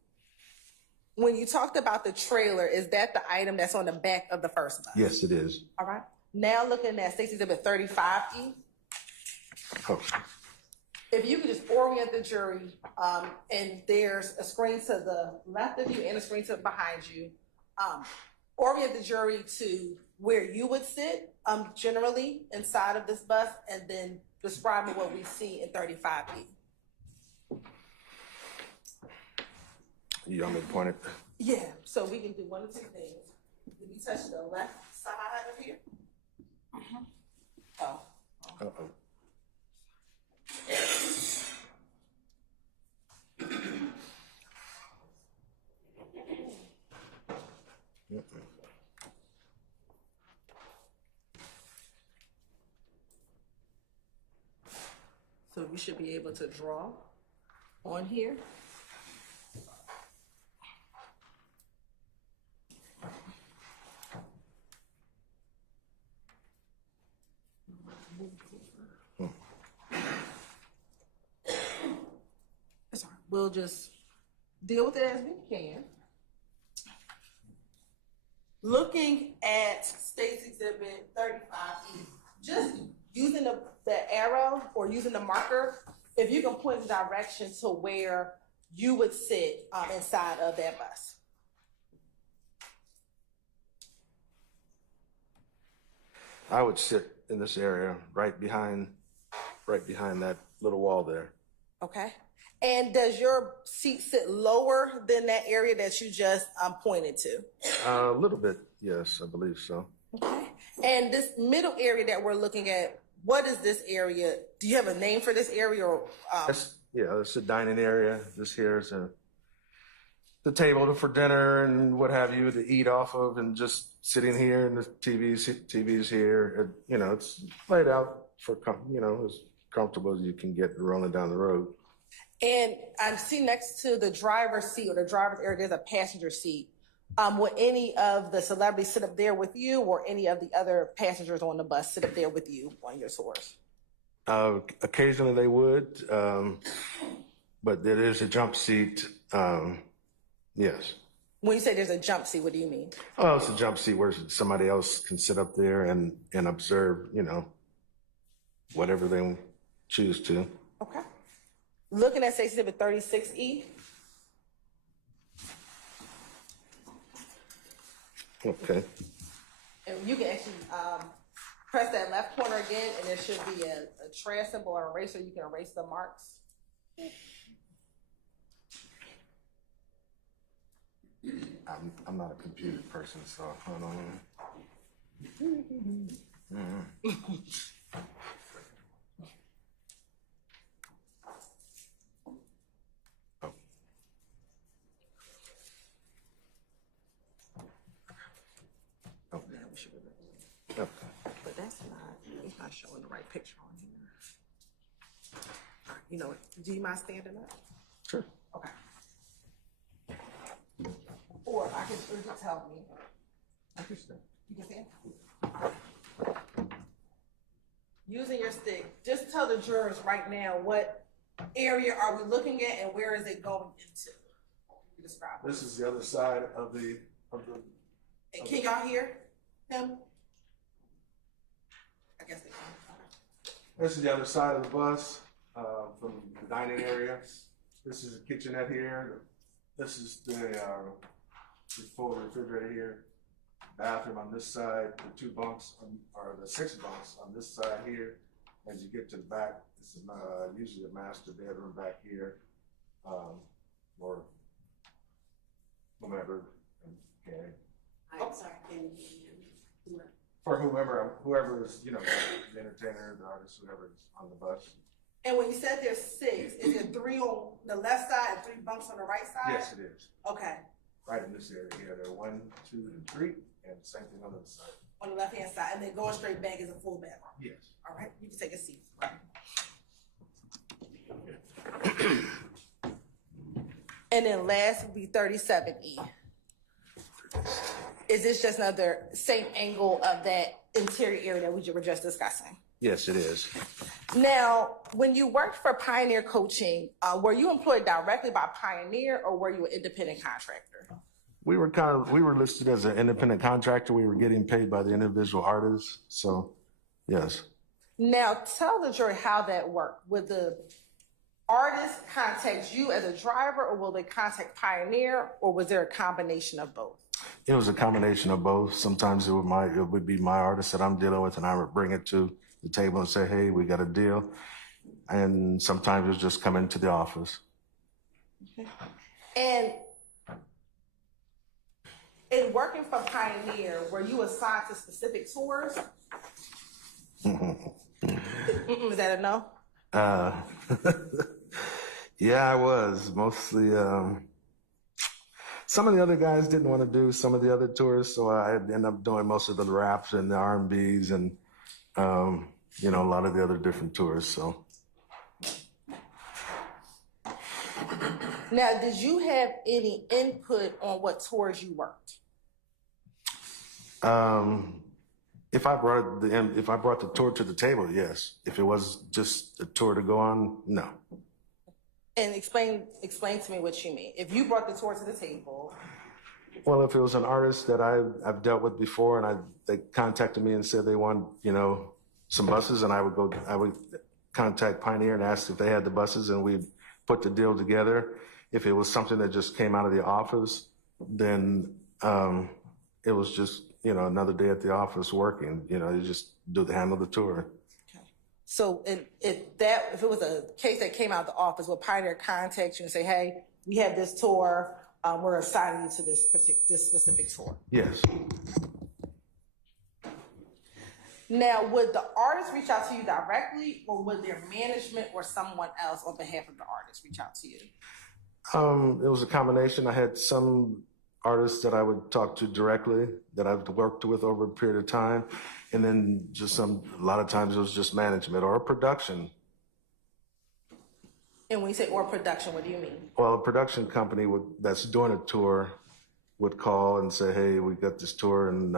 When you talked about the trailer, is that the item that's on the back of the first bus? Yes, it is. All right. Now looking at State's Exhibit 35E. Oh. If you could just orient the jury, and there's a screen to the left of you and a screen to behind you. Orient the jury to where you would sit generally inside of this bus, and then describing what we see in 35E. You want me to point it? Yeah, so we can do one of two things. Did we touch the left side of here? Oh. Uh-oh. So we should be able to draw on here. Sorry, we'll just deal with it as we can. Looking at State's Exhibit 35E, just using the arrow or using the marker, if you can point the direction to where you would sit inside of that bus. I would sit in this area right behind that little wall there. Okay. And does your seat sit lower than that area that you just pointed to? A little bit, yes, I believe so. Okay. And this middle area that we're looking at, what is this area? Do you have a name for this area? Or it's a dining area. This here is the table for dinner and what have you to eat off of, and just sitting here, and the TV's here. It's laid out for as comfortable as you can get rolling down the road. And I see next to the driver's seat or the driver's area, there's a passenger seat. Will any of the celebrities sit up there with you, or any of the other passengers on the bus sit up there with you on your tours? Occasionally they would, but there is a jump seat. Yes. When you say there's a jump seat, what do you mean? Oh, it's a jump seat where somebody else can sit up there and observe, whatever they choose to. Okay. Looking at State's Exhibit 36E. Okay. And you can actually press that left corner again, and there should be a trash symbol or eraser. You can erase the marks. I'm not a computer person, so I don't know. Okay. But it's not showing the right picture on here. All right, you know what? Do you mind standing up? Sure. Okay. Or I can just help me. I can stand. You can stand? Using your stick, just tell the jurors right now what area are we looking at and where is it going into? You describe it. This is the other side of the. And can y'all hear him? I guess they can. This is the other side of the bus from the dining area. This is the kitchenette here. This is the full refrigerator here. bathroom on this side, the 2 bunks, or the 6 bunks on this side here. As you get to the back, it's usually a master bedroom back here, or whomever. Okay. I'm sorry, can you For whoever is, the entertainer, the artist, whoever is on the bus. And when you said there's 6, is there 3 on the left side and 3 bunks on the right side? Yes, it is. Okay. Right in this area here. There are 1, 2, and 3, and same thing on the other side. On the left-hand side, and then going straight back is a full bedroom. Yes. All right, you can take a seat. And then last would be 37E. Is this just another same angle of that interior area that we were just discussing? Yes, it is. Now, when you worked for Pioneer Coaching, were you employed directly by Pioneer or were you an independent contractor? We were listed as an independent contractor. We were getting paid by the individual artists. So, yes. Now, tell the jury how that worked. Would the artist contact you as a driver, or will they contact Pioneer, or was there a combination of both? It was a combination of both. Sometimes it would be my artist that I'm dealing with, and I would bring it to the table and say, "Hey, we got a deal." And sometimes it was just come into the office. Okay. And in working for Pioneer, were you assigned to specific tours? Is that a no? Yeah, I was mostly. Some of the other guys didn't want to do some of the other tours, so I ended up doing most of the raps and the R&Bs and a lot of the other different tours. So. Now, did you have any input on what tours you worked? If I brought the tour to the table, yes. If it was just a tour to go on, no. And explain to me what you mean. If you brought the tour to the table. Well, if it was an artist that I've dealt with before, and they contacted me and said they want some buses, and I would contact Pioneer and ask if they had the buses, and we'd put the deal together. If it was something that just came out of the office, then it was just another day at the office working. You just handle the tour. So if it was a case that came out of the office, would Pioneer contact you and say, "Hey, we have this tour. We're assigning you to this specific tour"? Yes. Now, would the artist reach out to you directly, or would their management or someone else on behalf of the artist reach out to you? It was a combination. I had some artists that I would talk to directly that I've worked with over a period of time. And then a lot of times it was just management or production. And when you say or production, what do you mean? Well, a production company that's doing a tour would call and say, "Hey, we got this tour, and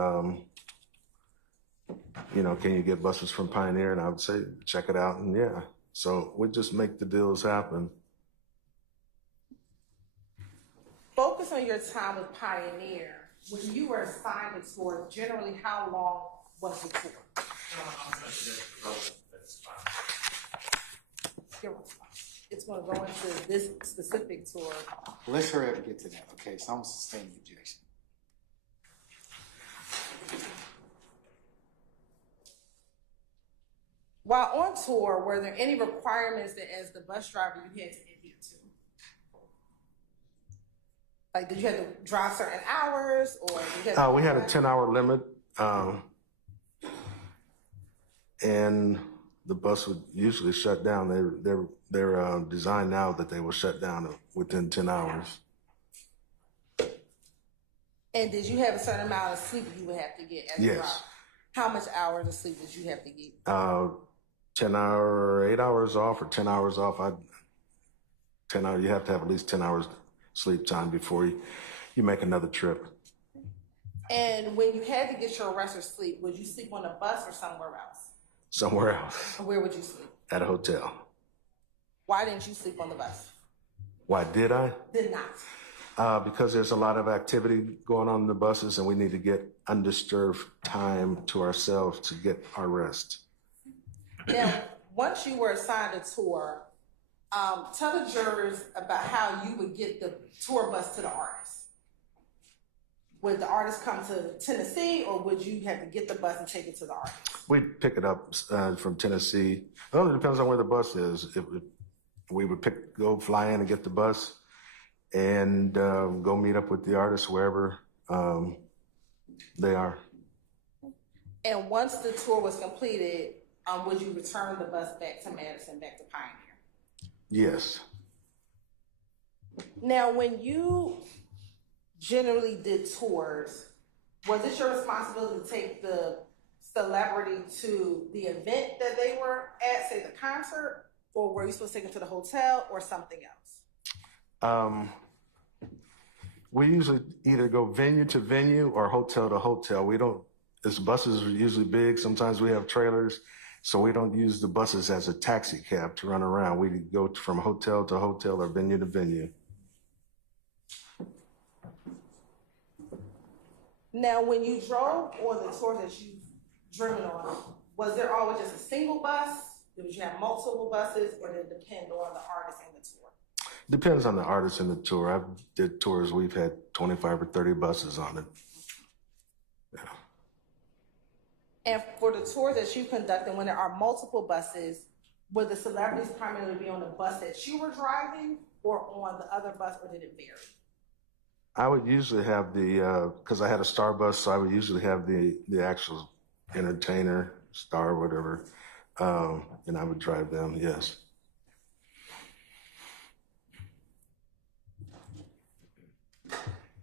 can you get buses from Pioneer?" And I would say, "Check it out," and yeah. So we just make the deals happen. Focus on your time with Pioneer. When you were assigned a tour, generally how long was the tour? It's going to go into this specific tour. Let's hurry up and get to that. Okay, so I'm sustaining the objection. While on tour, were there any requirements that as the bus driver you had to adhere to? Like, did you have to drive certain hours, or we had a 10-hour limit, and the bus would usually shut down. They're designed now that they will shut down within 10 hours. And did you have a certain amount of sleep you would have to get as a driver? Yes. How much hours of sleep did you have to get? 8 hours off or 10 hours off. 10 hours. You have to have at least 10 hours sleep time before you make another trip. And when you had to get your rest or sleep, would you sleep on a bus or somewhere else? Somewhere else. Where would you sleep? At a hotel. Why didn't you sleep on the bus? Why did I? Did not. Because there's a lot of activity going on in the buses, and we need to get undisturbed time to ourselves to get our rest. Now, once you were assigned a tour, tell the jurors about how you would get the tour bus to the artist. would the artist come to Tennessee, or would you have to get the bus and take it to the artist? We'd pick it up from Tennessee. It only depends on where the bus is. We would go fly in and get the bus and go meet up with the artist wherever they are. And once the tour was completed, would you return the bus back to Madison, back to Pioneer? Yes. Now, when you generally did tours, was it your responsibility to take the celebrity to the event that they were at, say the concert, or were you supposed to take them to the hotel or something else? We usually either go venue to venue or hotel to hotel. We don't, this buses are usually big. Sometimes we have trailers, so we don't use the buses as a taxi cab to run around. We go from hotel to hotel or venue to venue. Now, when you drove on the tours that you've driven on, was there always just a single bus? Did you have multiple buses, or did it depend on the artist and the tour? Depends on the artist and the tour. I've did tours, we've had 25 or 30 buses on it. Yeah. And for the tours that you conducted, when there are multiple buses, would the celebrities primarily be on the bus that you were driving or on the other bus, or did it vary? I would usually have because I had a star bus, so I would usually have the actual entertainer, star, whatever, and I would drive them, yes.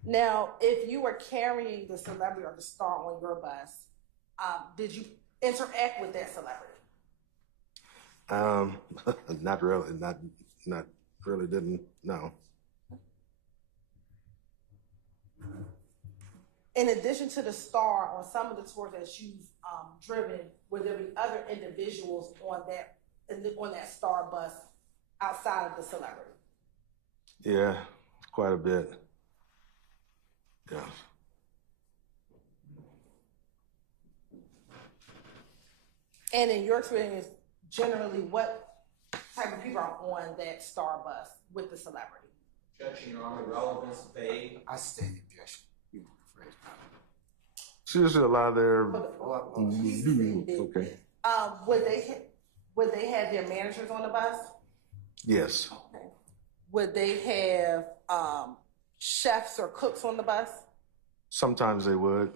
Now, if you were carrying the celebrity or the star on your bus, did you interact with that celebrity? Not really, not really, didn't, no. In addition to the star, on some of the tours that you've driven, would there be other individuals on that star bus outside of the celebrity? Yeah, quite a bit. Yeah. And in your experience, generally, what type of people are on that star bus with the celebrity? Judging your own relevance, vague. I stand the objection. It's usually a lot of their. Okay. Would they have their managers on the bus? Yes. Okay. Would they have chefs or cooks on the bus? Sometimes they would.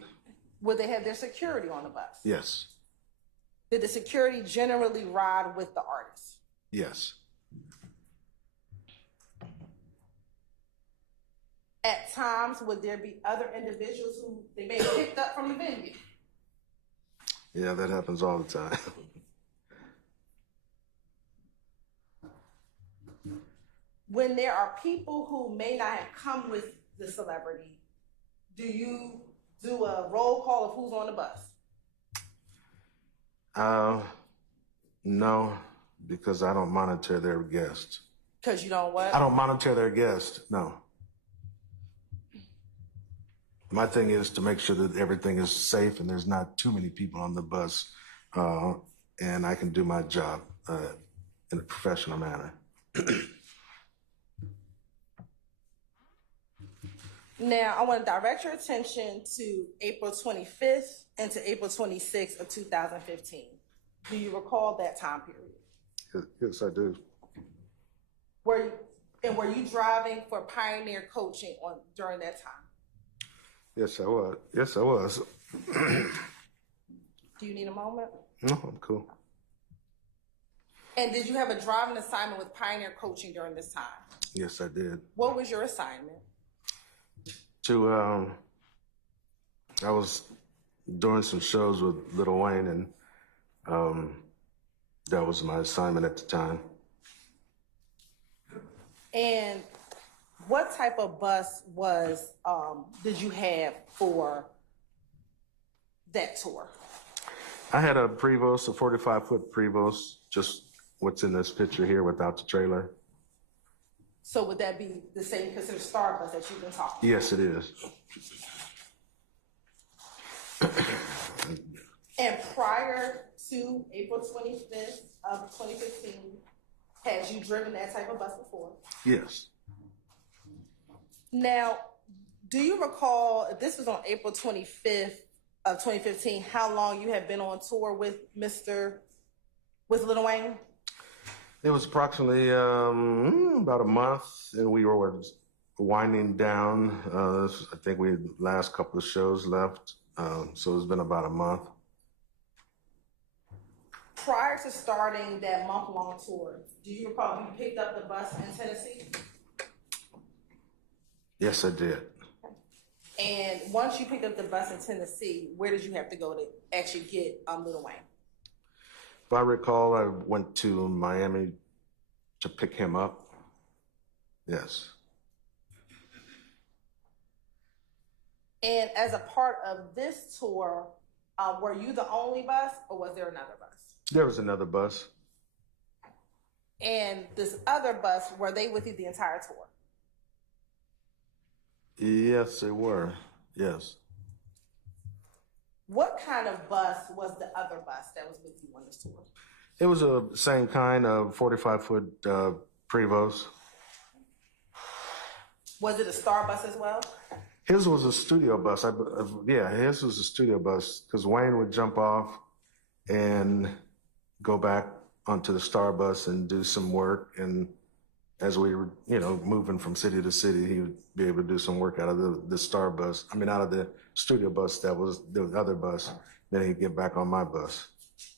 Would they have their security on the bus? Yes. Did the security generally ride with the artist? Yes. At times, would there be other individuals who they may have picked up from the venue? Yeah, that happens all the time. When there are people who may not have come with the celebrity, do you do a roll call of who's on the bus? No, because I don't monitor their guests. Because you don't what? I don't monitor their guests, no. My thing is to make sure that everything is safe and there's not too many people on the bus, and I can do my job in a professional manner. Now, I want to direct your attention to April 25th and to April 26th of 2015. Do you recall that time period? Yes, I do. Were you driving for Pioneer Coaching during that time? Yes, I was. Yes, I was. Do you need a moment? No, I'm cool. And did you have a driving assignment with Pioneer Coaching during this time? Yes, I did. What was your assignment? I was doing some shows with Lil Wayne, and that was my assignment at the time. And what type of bus did you have for that tour? I had a Prevost, a 45-foot Prevost, just what's in this picture here without the trailer. So would that be the same considered star bus that you've been talking about? Yes, it is. And prior to April 25th of 2015, had you driven that type of bus before? Yes. Now, Do you recall, if this was on April 25th of 2015, how long you had been on tour with Lil Wayne? It was approximately about a month, and we were winding down. I think we had the last couple of shows left, so it's been about a month. Prior to starting that month-long tour, do you recall if you picked up the bus in Tennessee? Yes, I did. And once you picked up the bus in Tennessee, where did you have to go to actually get Lil Wayne? If I recall, I went to Miami to pick him up. Yes. And as a part of this tour, were you the only bus, or was there another bus? There was another bus. And this other bus, were they with you the entire tour? Yes, they were. Yes. What kind of bus was the other bus that was with you on this tour? It was a same kind of 45-foot Prevost. Was it a Star bus as well? His was a studio bus. His was a studio bus because Wayne would jump off and go back onto the Star bus and do some work. And as we were, moving from city to city, he would be able to do some work out of the Star bus. Out of the studio bus that was the other bus. Then he'd get back on my bus.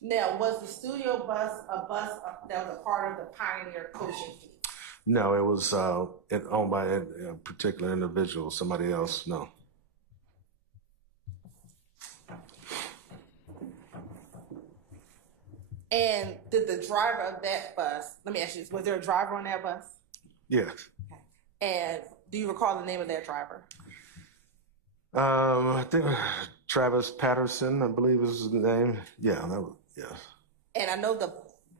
Now, was the studio bus a bus that was a part of the Pioneer coaching fleet? No, it was owned by a particular individual, somebody else. No. And did the driver of that bus, let me ask you this, was there a driver on that bus? Yes. Okay. And do you recall the name of that driver? I think Travis Patterson, I believe is his name. Yeah, yes. And I know the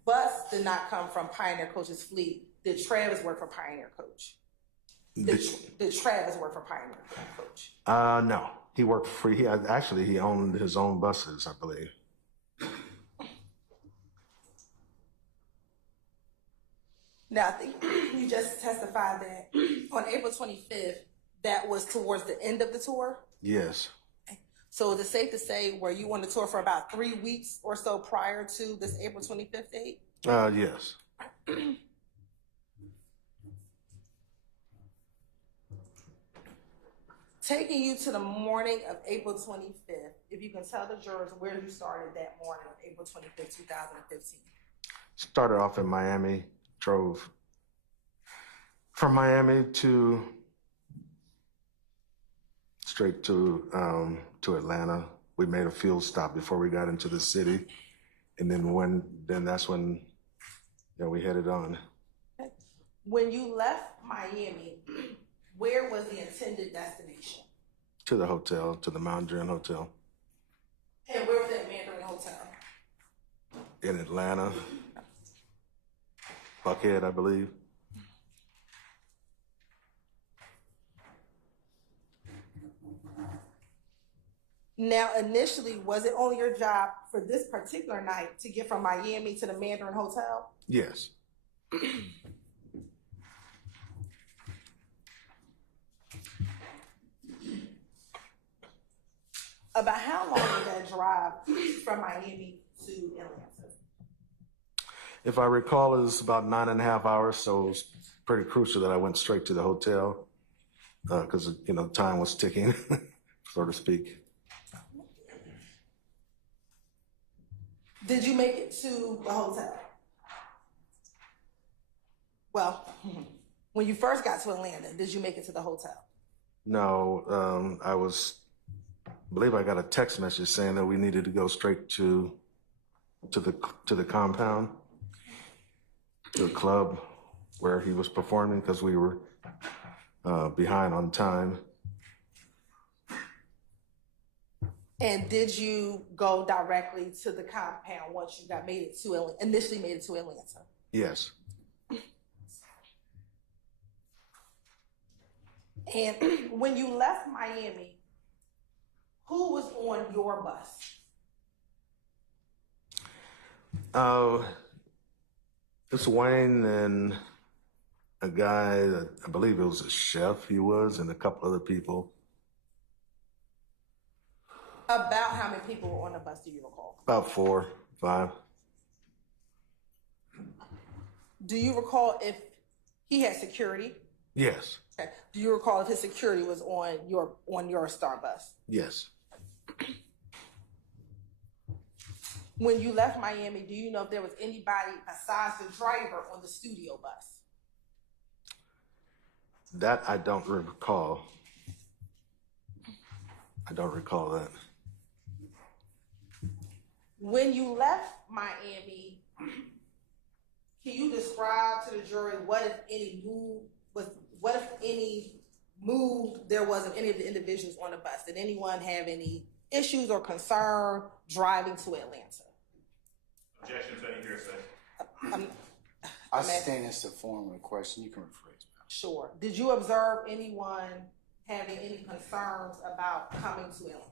bus did not come from Pioneer Coach's fleet. Did Travis work for Pioneer Coach? Did Travis work for Pioneer Coach? No, he worked for he owned his own buses, I believe. Now, I think you just testified that on April 25th, that was towards the end of the tour? Yes. So is it safe to say, were you on the tour for about 3 weeks or so prior to this April 25th date? Yes. Taking you to the morning of April 25th, if you can tell the jurors where you started that morning of April 25th, 2015. Started off in Miami, drove from Miami straight to Atlanta. We made a fuel stop before we got into the city, and then that's when we headed on. Okay. When you left Miami, where was the intended destination? To the hotel, to the Mandarin Hotel. And where was that Mandarin Hotel? In Atlanta. Buckhead, I believe. Now, initially, was it only your job for this particular night to get from Miami to the Mandarin Hotel? Yes. About how long was that drive from Miami to Atlanta? If I recall, it was about 9.5 hours, so it was pretty crucial that I went straight to the hotel because, time was ticking, so to speak. Did you make it to the hotel? Well, when you first got to Atlanta, did you make it to the hotel? No, I believe I got a text message saying that we needed to go straight to the compound, to the club where he was performing because we were behind on time. And did you go directly to the compound once you initially made it to Atlanta? Yes. And when you left Miami, who was on your bus? It's Wayne and a guy that I believe it was a chef he was, and a couple other people. About how many people were on the bus do you recall? About 4, 5. Do you recall if he had security? Yes. Okay. Do you recall if his security was on your Star bus? Yes. When you left Miami, do you know if there was anybody besides the driver on the studio bus? That I don't recall. I don't recall that. When you left Miami, can you describe to the jury what if any move there was of any of the individuals on the bus? Did anyone have any issues or concern driving to Atlanta? Objection to any hearsay. I sustain this a form of a question. You can rephrase that. Sure. Did you observe anyone having any concerns about coming to Atlanta?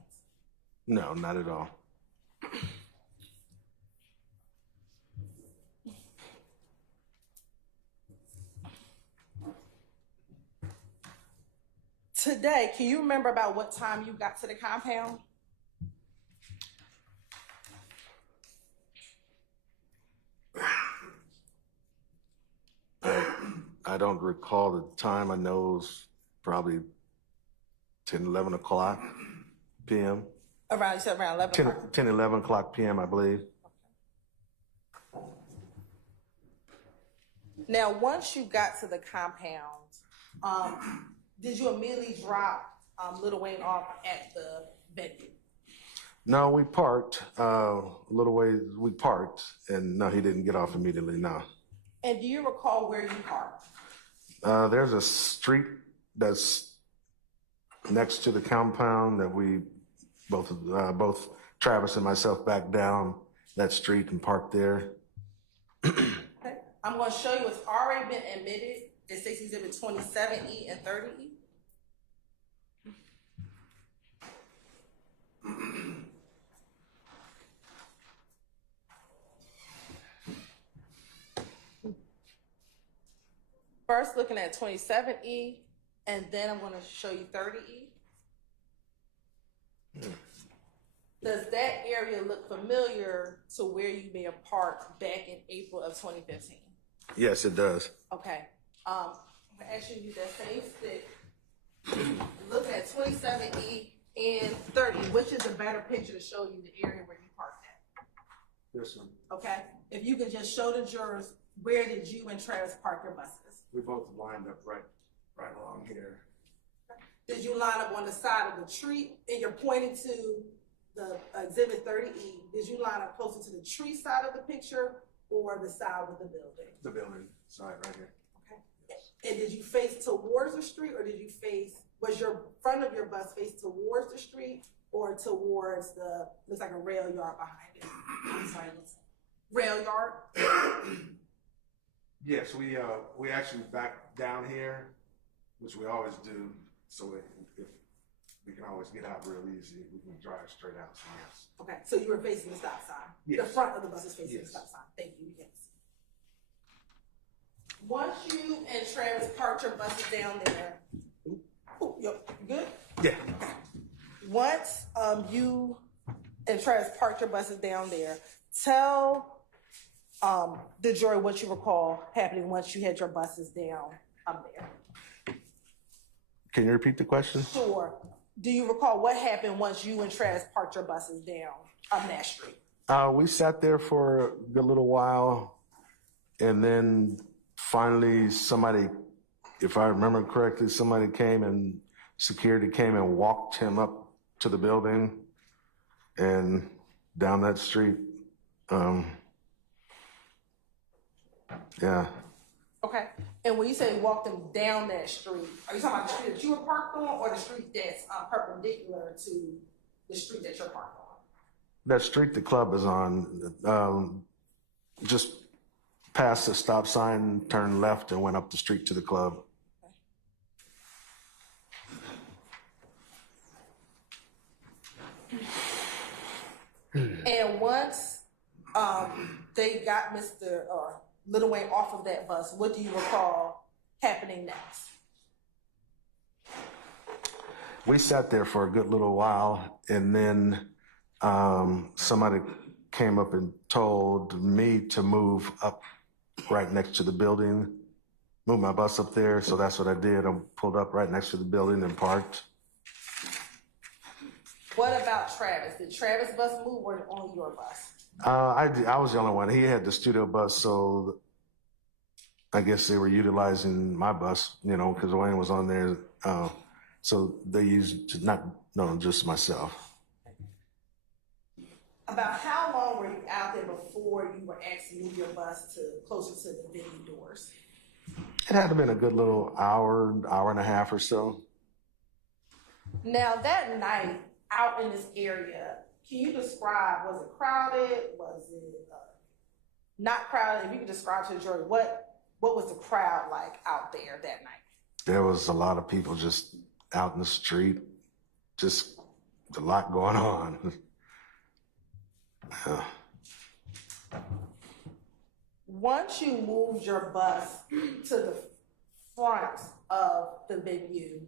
No, not at all. Today, can you remember about what time you got to the compound? I don't recall the time. I know it was probably 10, 11 o'clock p.m. You said around 11 o'clock? 10, 11 o'clock p.m., I believe. Now, once you got to the compound, did you immediately drop Lil Wayne off at the venue? No, we parked a little ways. We parked, and no, he didn't get off immediately, no. And do you recall where you parked? There's a street that's next to the compound that we both Travis and myself backed down that street and parked there. Okay. I'm going to show you it's already been admitted. It says Exhibit 27E and 30E. First, looking at 27E, and then I'm going to show you 30E. Does that area look familiar to where you may have parked back in April of 2015? Yes, it does. Okay. I'm going to ask you to use that same stick. Look at 27E and 30. Which is a better picture to show you the area where you parked at? This one. Okay. If you could just show the jurors, where did you and Travis park your buses? We both lined up right along here. Did you line up on the side of the tree? And you're pointing to the Exhibit 30E. Did you line up closer to the tree side of the picture or the side with the building? The building side right here. Okay. And did you face towards the street, or was your front of your bus face towards the street or towards the, looks like a rail yard behind it? I'm sorry, rail yard? Yes, we actually back down here, which we always do, so if we can always get out real easy, we can drive straight out. So yes. Okay, so you were facing the stop sign. Yes. The front of the bus is facing Yes. the stop sign. Thank you. Yes. Once you and Travis parked your buses down there, yep, you good? Yeah. Once you and Travis parked your buses down there, tell the jury what you recall happening once you had your buses down there. Can you repeat the question? Sure. Do you recall what happened once you and Travis parked your buses down on that street? We sat there for a good little while, and then finally somebody, if I remember correctly, security came and walked him up to the building and down that street. Yeah. Okay. And when you say walk them down that street, are you talking about the street that you were parked on, or the street that's perpendicular to the street that you're parked on? That street the club is on, just past the stop sign, turned left and went up the street to the club. And once they got Mr. Lil Wayne off of that bus, what do you recall happening next? we sat there for a good little while, and then somebody came up and told me to move up right next to the building, move my bus up there. So that's what I did. I pulled up right next to the building and parked. What about Travis? Did Travis' bus move or only your bus? I was the only one. He had the studio bus, so I guess they were utilizing my bus, you know, because Wayne was on there. So they used just myself. About how long were you out there before you were asked to move your bus to closer to the venue doors? It had to have been a good little hour and a half or so. Now that night out in this area, can you describe, was it crowded? Was it not crowded? If you could describe to the jury, what was the crowd like out there that night? There was a lot of people just out in the street, just a lot going on. Yeah. Once you moved your bus to the front of the venue,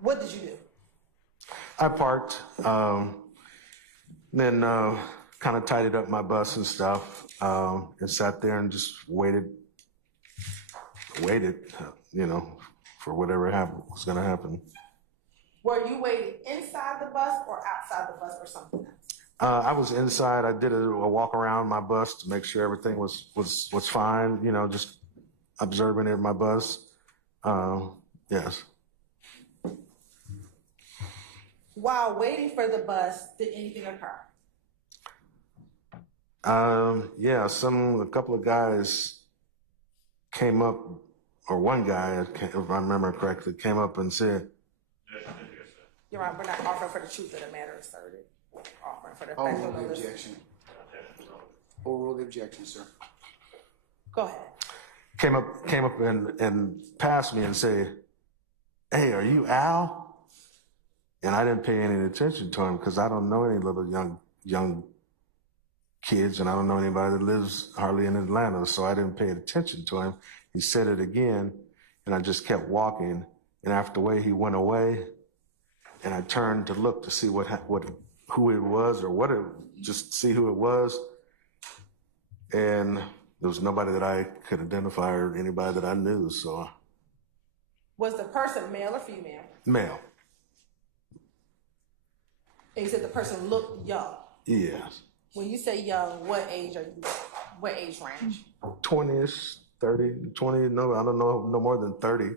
what did you do? I parked, then kind of tidied up my bus and stuff, and sat there and just waited, you know, for whatever was going to happen. Were you waiting inside the bus or outside the bus or something else? I was inside. I did a walk around my bus to make sure everything was fine, you know, just observing it in my bus. Yes. While waiting for the bus, did anything occur? Yeah, a couple of guys came up, or one guy, if I remember correctly, came up and said, You're right, we're not offering for the truth of the matter asserted. We're offering for the fact Oral of the objection. Oral objection, sir. Go ahead. Came up and passed me and said, "Hey, are you Al?" And I didn't pay any attention to him because I don't know any little young kids, and I don't know anybody that lives hardly in Atlanta, so I didn't pay attention to him. He said it again, and I just kept walking. And after the way he went away, and I turned to look to see who it was, or just see who it was, and there was nobody that I could identify or anybody that I knew. So, Was the person male or female? male. And you said the person looked young. Yes. When you say young, what age are you? What age range? 20ish, 30, 20. No, I don't know, no more than 30.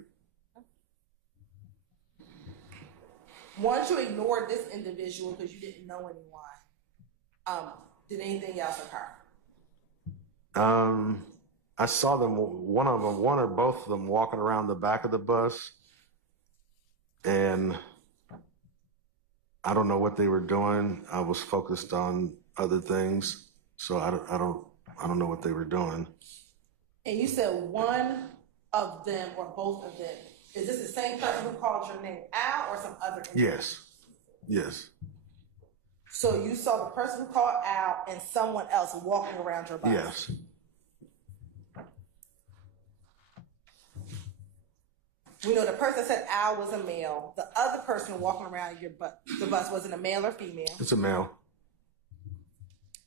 Once you ignored this individual because you didn't know anyone, did anything else occur? I saw them, one or both of them walking around the back of the bus, and I don't know what they were doing. I was focused on other things, so I don't know what they were doing. And you said one of them or both of them. Is this the same person who called your name Al or some other individual? Yes. So you saw the person who called Al and someone else walking around your bus? Yes. We know the person said Al was a male. The other person walking around the bus, was it a male or female? It's a male.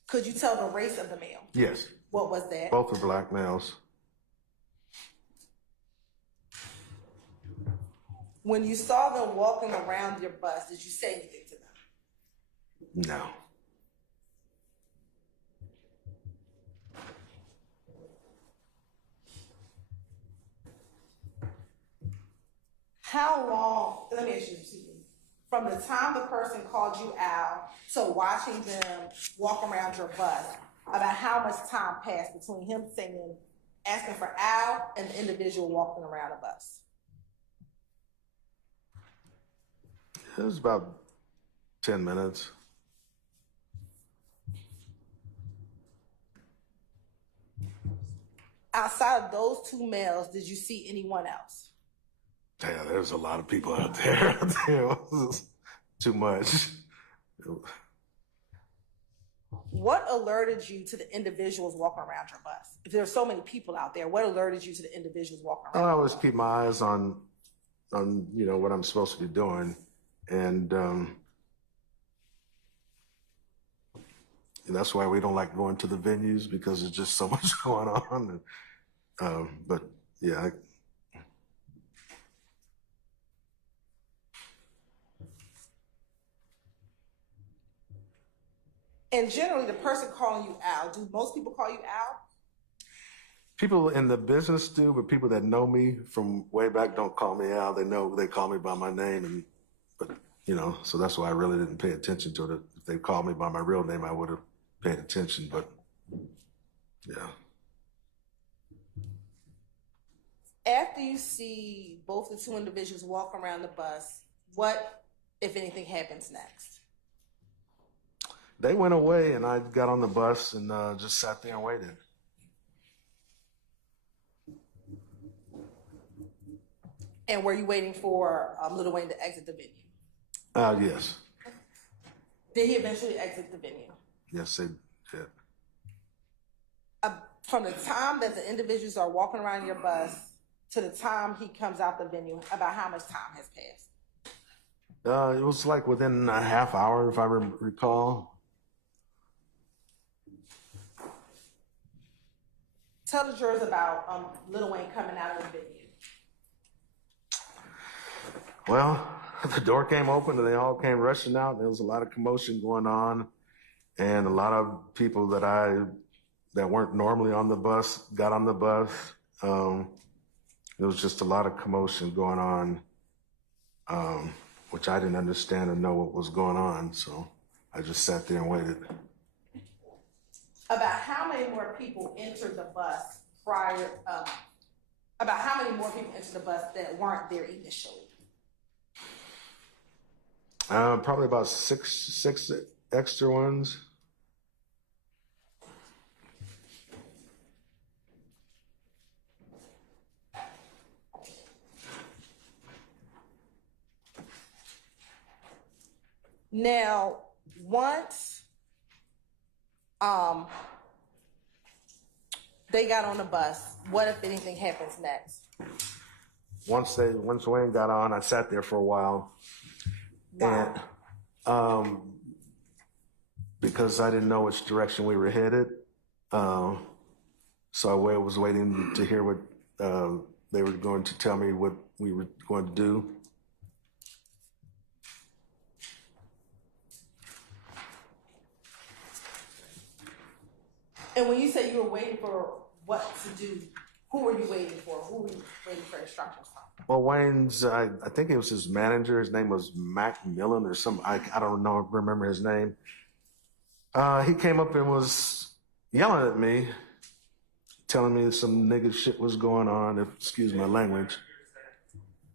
Could you tell the race of the male? Yes. What was that? Both are black males. When you saw them walking around your bus, did you say anything to them? No. How long, let me ask you, from the time the person called you Al to watching them walk around your bus, about how much time passed between him asking for Al and the individual walking around the bus? It was about 10 minutes. Outside of those two males, did you see anyone else? Yeah, there's a lot of people out there. It was too much. What alerted you to the individuals walking around your bus? If there's so many people out there, what alerted you to the individuals walking around? I always keep my eyes on what I'm supposed to be doing. And that's why we don't like going to the venues, because there's just so much going on. But yeah. And generally, the person calling you Al, do most people call you Al? People in the business do, but people that know me from way back don't call me Al. They call me by my name, but so that's why I really didn't pay attention to it. If they called me by my real name, I would have paid attention, but yeah. After you see both the two individuals walk around the bus, what, if anything, happens next? They went away, and I got on the bus and just sat there and waited. And were you waiting for Lil Wayne to exit the venue? Yes. Did he eventually exit the venue? Yes, they did. From the time that the individuals are walking around your bus to the time he comes out the venue, about how much time has passed? It was like within a half hour, if I recall. Tell the jurors about Lil Wayne coming out of the venue. Well, the door came open and they all came rushing out. There was a lot of commotion going on, and a lot of people that weren't normally on the bus got on the bus. There was just a lot of commotion going on, which I didn't understand or know what was going on. So I just sat there and waited. About how many more people entered the bus about how many more people entered the bus that weren't there initially? Probably about six extra ones. Now, once they got on the bus, what, if anything, happens next? Once Wayne got on, I sat there for a while. Wow. And because I didn't know which direction we were headed, so I was waiting to hear what they were going to tell me what we were going to do. And when you say you were waiting for what to do, who were you waiting for? Who were you waiting for instructions from? Well, Wayne's, I think it was his manager. His name was Macmillan or some, I don't know, remember his name. He came up and was yelling at me, telling me some nigga shit was going on, excuse my language.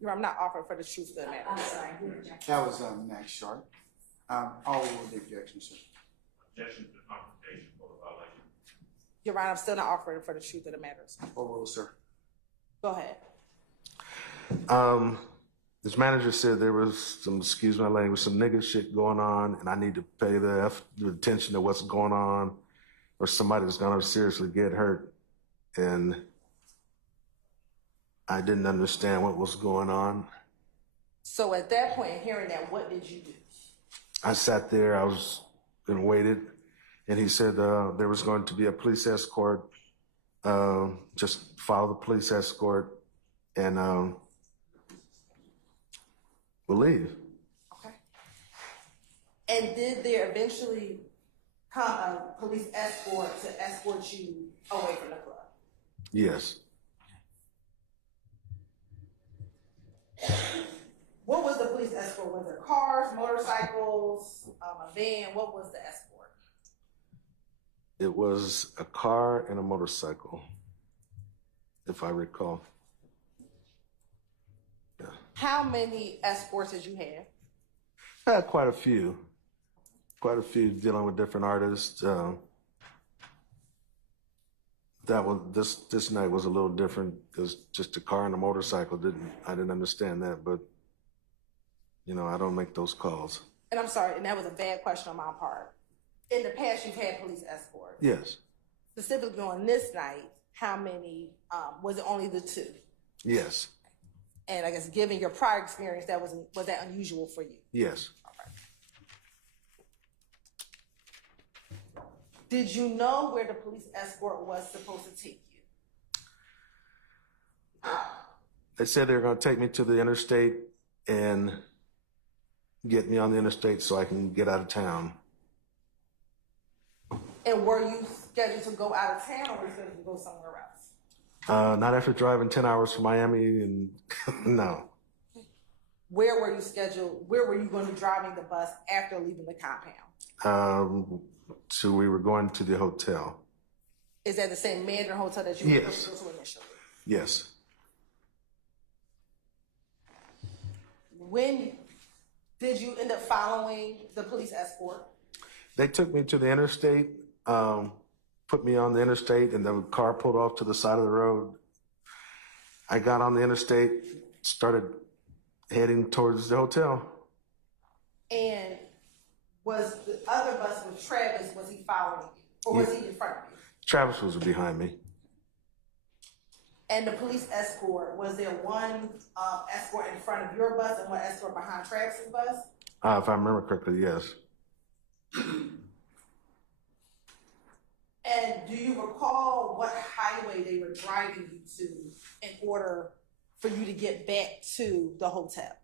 I'm not offering for the truth of the matter. I'm sorry. That was Max Sharp. I'll rule the objection, sir. Objection to the confrontation for the violation. You're right, I'm still not offering for the truth of the matters. Overruled, sir. Go ahead. His manager said there was some, excuse my language, some nigga shit going on, and I need to pay the attention to what's going on, or somebody's gonna seriously get hurt. And I didn't understand what was going on. So at that point, hearing that, what did you do? I sat there, and waited, and he said there was going to be a police escort. Just follow the police escort, and we'll leave. Okay. And did there eventually come a police escort to escort you away from the club? Yes. What was the police escort? Was there cars, motorcycles, a van? What was the escort? It was a car and a motorcycle, if I recall. Yeah. How many escorts did you have? I had quite a few dealing with different artists. This night was a little different because just a car and a motorcycle I didn't understand that, but I don't make those calls. And I'm sorry, and that was a bad question on my part. In the past, you've had police escorts. Yes. Specifically on this night, how many, was it only the two? Yes. And I guess given your prior experience, was that unusual for you? Yes. Did you know where the police escort was supposed to take you? They said they were going to take me to the interstate and get me on the interstate so I can get out of town. And were you scheduled to go out of town or were you scheduled to go somewhere else? Not after driving 10 hours from Miami, and no. Where were you scheduled? Where were you going to be driving the bus after leaving the compound? So we were going to the hotel. Is that the same Mandarin hotel that you were Yes. supposed to go to initially? Yes. When did you end up following the police escort? They took me to the interstate, put me on the interstate, and the car pulled off to the side of the road. I got on the interstate, started heading towards the hotel. And was the other bus with Travis, was he following you? Or was he in front of you? Travis was behind me. And the police escort, was there one escort in front of your bus and one escort behind Travis's bus? If I remember correctly, yes. And do you recall what highway they were driving you to in order for you to get back to the hotel?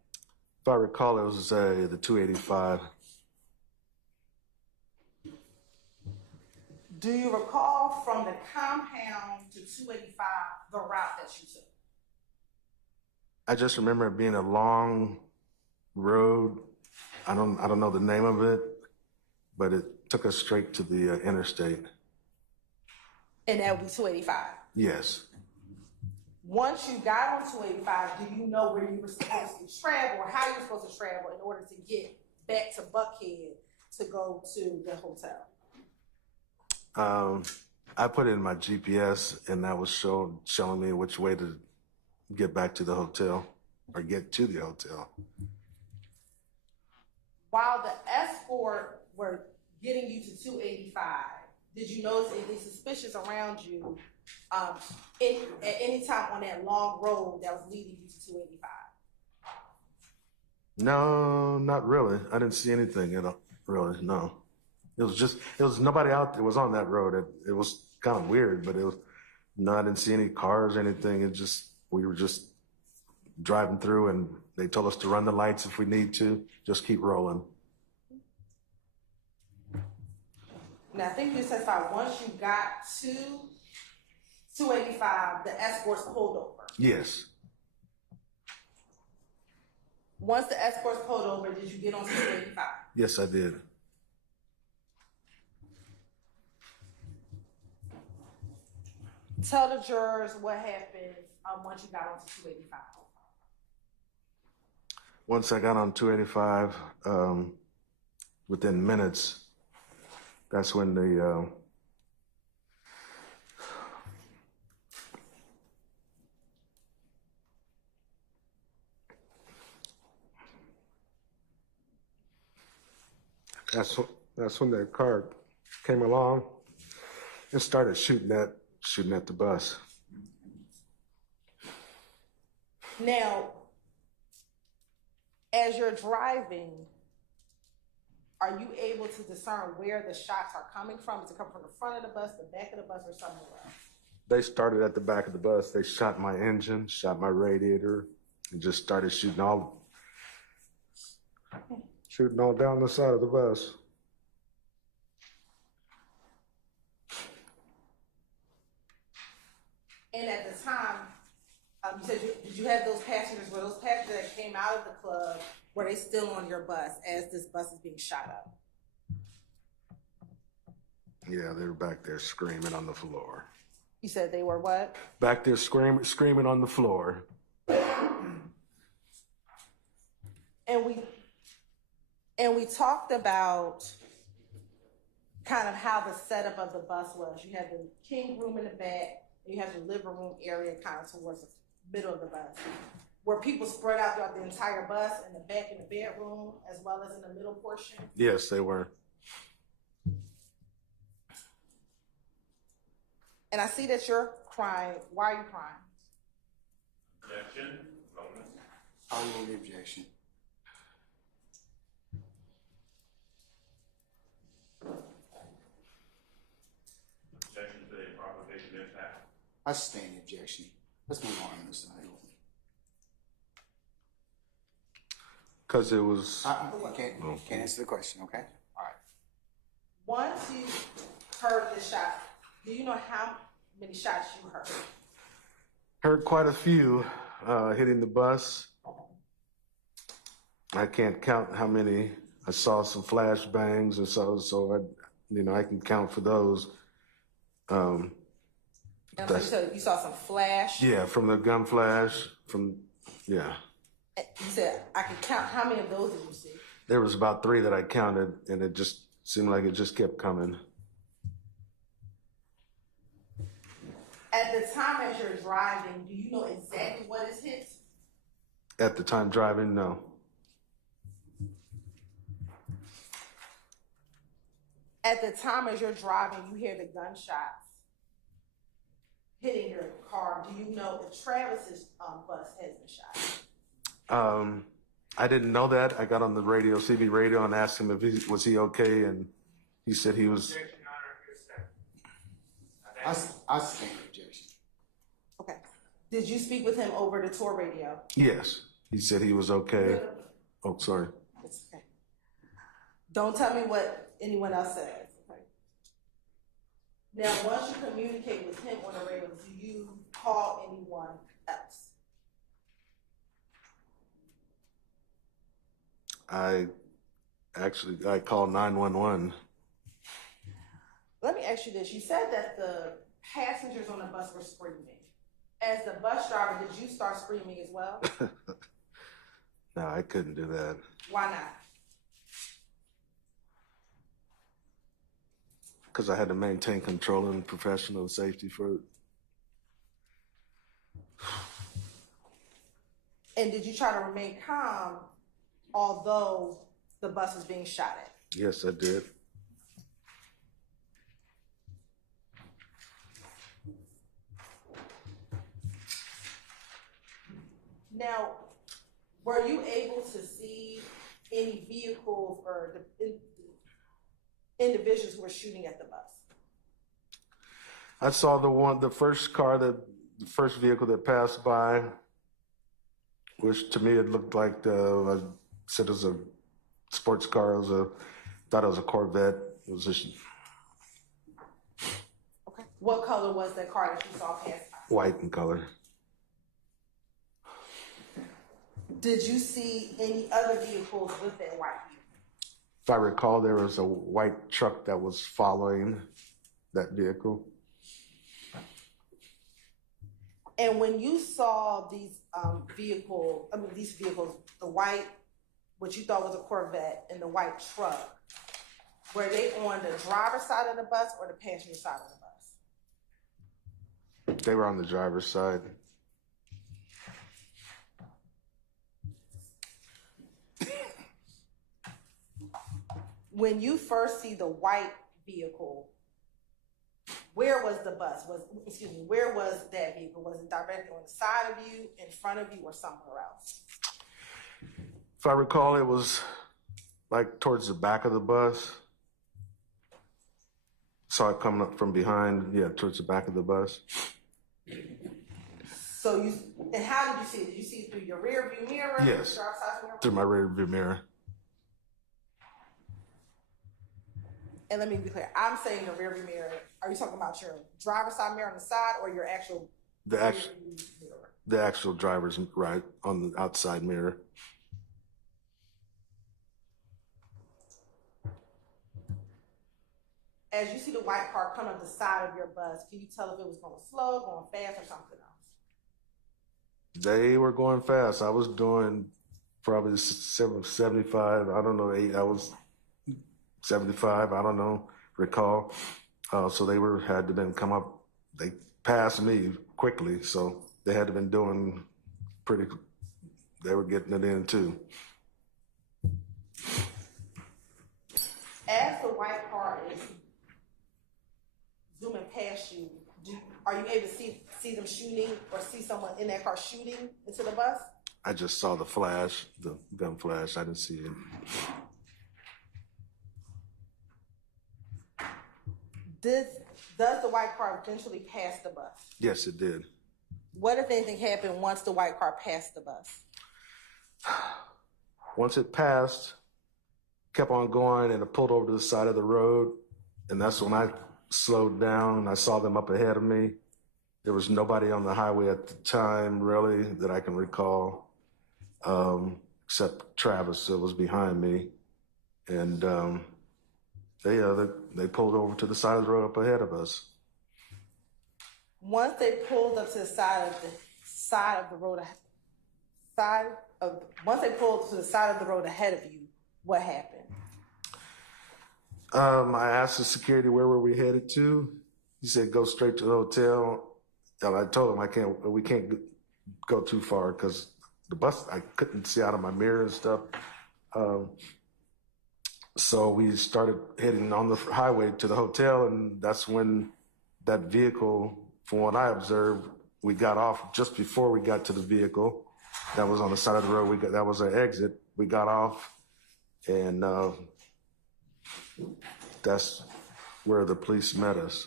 If I recall, it was the 285. Do you recall from the compound to 285 the route that you took? I just remember it being a long road. I don't know the name of it, but it took us straight to the interstate. And that would be 285. Yes. Once you got on 285, do you know where you were supposed to travel or how you were supposed to travel in order to get back to Buckhead to go to the hotel? I put it in my GPS, and that was showing me which way to get back to the hotel or get to the hotel. While the escort were getting you to 285, did you notice anything suspicious around you at any time on that long road that was leading you to 285? No, not really. I didn't see anything, really, no. It was nobody out there was on that road. It was kind of weird, but I didn't see any cars or anything. We were just driving through, and they told us to run the lights if we need to, just keep rolling. Now, I think you testified once you got to 285, the escorts pulled over. Yes. Once the escorts pulled over, did you get on 285? Yes, I did. Tell the jurors what happened once you got on 285. Once I got on 285, within minutes, that's when that's when the car came along and started shooting at the bus. Now, as you're driving, are you able to discern where the shots are coming from? Does it come from the front of the bus, the back of the bus, or somewhere else? They started at the back of the bus. They shot my engine, shot my radiator, and just started shooting all down the side of the bus. And at the time, you said, did you have those passengers, were those passengers that came out of the club, were they still on your bus as this bus is being shot up? Yeah, they were back there screaming on the floor. You said they were what? Back there screaming on the floor. And we talked about kind of how the setup of the bus was. You had the king room in the back, and you have the living room area kind of towards the middle of the bus. Were people spread out throughout the entire bus in the back in the bedroom as well as in the middle portion? Yes, they were. And I see that you're crying. Why are you crying? Objection. I'll rule the objection. Objection to the improper impact. I sustain the objection. Let's move on to this item. Because it was. You can't answer the question, okay? All right. Once you heard the shot, do you know how many shots you heard? Heard quite a few hitting the bus. I can't count how many. I saw some flash bangs and so I can count for those. And so you saw some flash? Yeah, from the gun flash, yeah. You said, I can count. How many of those did you see? There was about 3 that I counted, and it just seemed like it just kept coming. At the time as you're driving, do you know exactly what is hit? At the time driving, no. At the time as you're driving, you hear the gunshots hitting your car. Do you know if Travis's bus has been shot? I didn't know that. I got on the radio, CB radio, and asked him if he okay, and he said he was. I sustain the objection. Okay. Did you speak with him over the tour radio? Yes, he said he was okay. Oh, sorry. It's okay. Don't tell me what anyone else says. Okay. Now, once you communicate with him on the radio, do you call anyone else? I called 911. Let me ask you this. You said that the passengers on the bus were screaming. As the bus driver, did you start screaming as well? No, I couldn't do that. Why not? Because I had to maintain control and professional safety for it. And did you try to remain calm although the bus was being shot at? Yes, I did. Now, were you able to see any vehicles or the individuals who were shooting at the bus? I saw the first first vehicle that passed by, which to me it looked like I said it was a sports car. Thought it was a Corvette. It was just Okay. What color was that car that you saw pass by? white in color. Did you see any other vehicles with that white vehicle? If I recall, there was a white truck that was following that vehicle. And when you saw these vehicles, the white, what you thought was a Corvette, and the white truck, were they on the driver's side of the bus or the passenger side of the bus? They were on the driver's side. When you first see the white vehicle, where was the bus? Where was that vehicle? Was it directly on the side of you, in front of you, or somewhere else? If I recall, it was like towards the back of the bus. Saw it coming up from behind, towards the back of the bus. So and how did you see it? Did you see it through your rear view mirror? Yes, Your outside mirror? through my rear view mirror. And let me be clear. I'm saying the rear view mirror. Are you talking about your driver's side mirror on the side or your actual rear view mirror? The actual driver's right on the outside mirror. As you see the white car come up the side of your bus, can you tell if it was going slow, going fast, or something else? They were going fast. I was doing probably 75. I don't know, 8. I was 75. I don't know, recall. So they had to been come up. They passed me quickly, so they had to been doing pretty. They were getting it in too. As the white car is zooming past you, are you able to see them shooting or see someone in that car shooting into the bus? I just saw the flash, the gun flash. I didn't see it. Does the white car eventually pass the bus? Yes, it did. What, if anything, happened once the white car passed the bus? Once it passed, kept on going, and it pulled over to the side of the road. And that's when I slowed down and I saw them up ahead of me. There was nobody on the highway at the time, really, that I can recall, except Travis that was behind me. And they pulled over to the side of the road up ahead of us. Once they pulled up to the once they pulled to the side of the road ahead of you, what happened? I asked the security where were we headed to. He said go straight to the hotel. And I told him we can't go too far because the bus, I couldn't see out of my mirror and stuff. So we started heading on the highway to the hotel, and that's when that vehicle, from what I observed, we got off just before we got to the vehicle. That was on the side of the road. That was our exit. We got off, and that's where the police met us.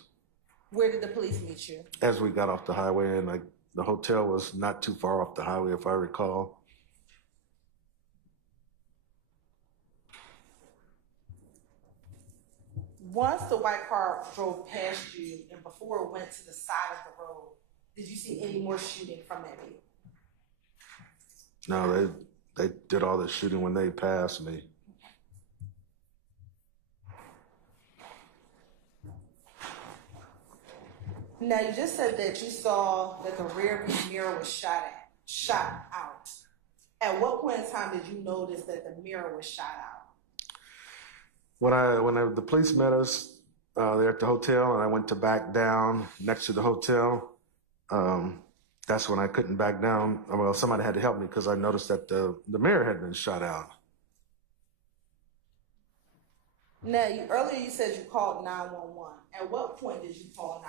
Where did the police meet you? As we got off the highway, and the hotel was not too far off the highway, if I recall. Once the white car drove past you and before it went to the side of the road, did you see any more shooting from that vehicle? No, they did all the shooting when they passed me. Now, you just said that you saw that the rear view mirror was shot out. At what point in time did you notice that the mirror was shot out? When the police met us there at the hotel, and I went to back down next to the hotel, that's when I couldn't back down. Well, somebody had to help me because I noticed that the mirror had been shot out. Now, earlier you said you called 911. At what point did you call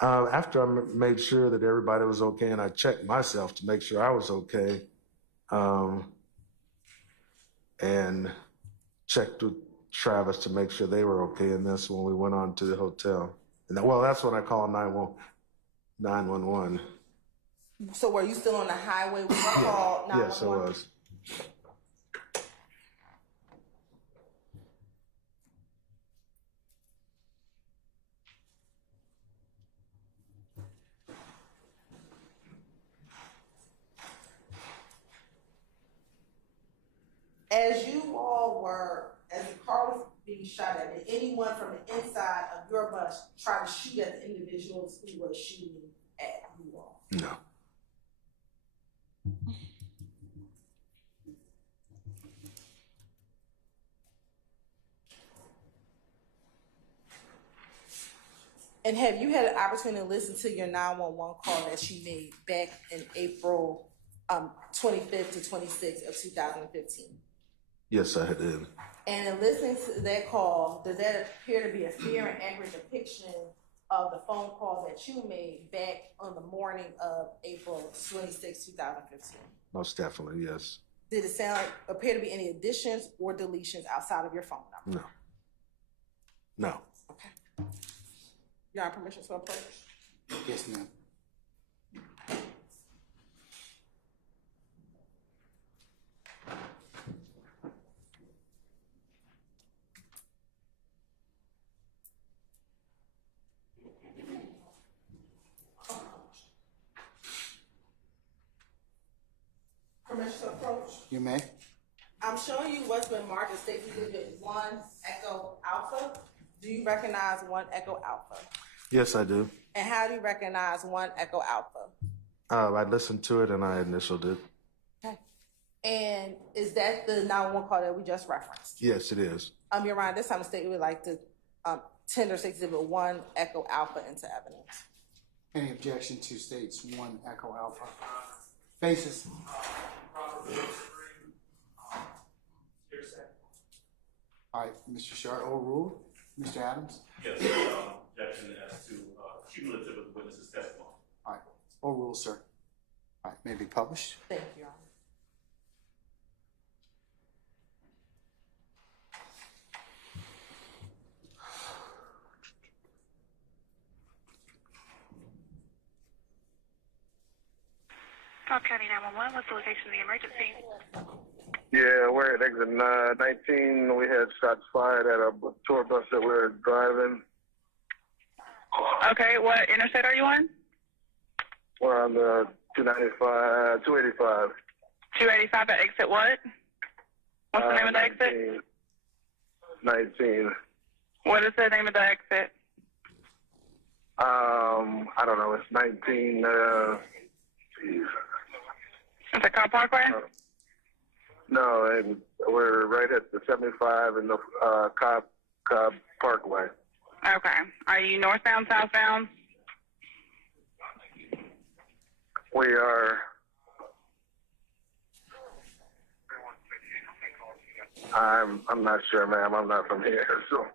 911? After I made sure that everybody was okay, and I checked myself to make sure I was okay, and checked with Travis to make sure they were okay, and that's when we went on to the hotel. And that's when I called 911. So were you still on the highway when you called 911? Yes, I was. As the car was being shot at, did anyone from the inside of your bus try to shoot at the individuals who were shooting at you all? No. And have you had an opportunity to listen to your 911 call that you made back in April 25th to 26th of 2015? Yes, I did. And in listening to that call, does that appear to be a fair and accurate depiction of the phone call that you made back on the morning of April 26, 2015? Most definitely, yes. Did it appear to be any additions or deletions outside of your phone number? No. No. Okay. You have permission to approach? Yes, ma'am. Permission to approach? You may. I'm showing you what's been marked as Safety Exhibit 1 Echo Alpha. Do you recognize 1 Echo Alpha? Yes, I do. And how do you recognize 1 Echo Alpha? I listened to it and I initialed it. Okay. And is that the 911 call that we just referenced? Yes, it is. Your Honor, this time the state would like to tender Safety Exhibit 1 Echo Alpha into evidence. Any objection to states 1 Echo Alpha? Faces. All right, Mr. Shard, overruled. Mr. Adams? Yes, objection as to cumulative of the witness's testimony. All right, overruled, sir. All right, may be published. Thank you, Your Honor. Cobb County 911, what's the location of the emergency? Yeah, we're at exit 19. We had shots fired at a tour bus that we were driving. Okay, what interstate are you on? We're on the 285. 285 at exit what? What's the name of the exit? 19. What is the name of the exit? I don't know. It's 19. Is it Cobb Parkway? No, and we're right at the 75 and the Cobb Parkway. Okay. Are you northbound, southbound? We are. I'm not sure, ma'am. I'm not from here, so.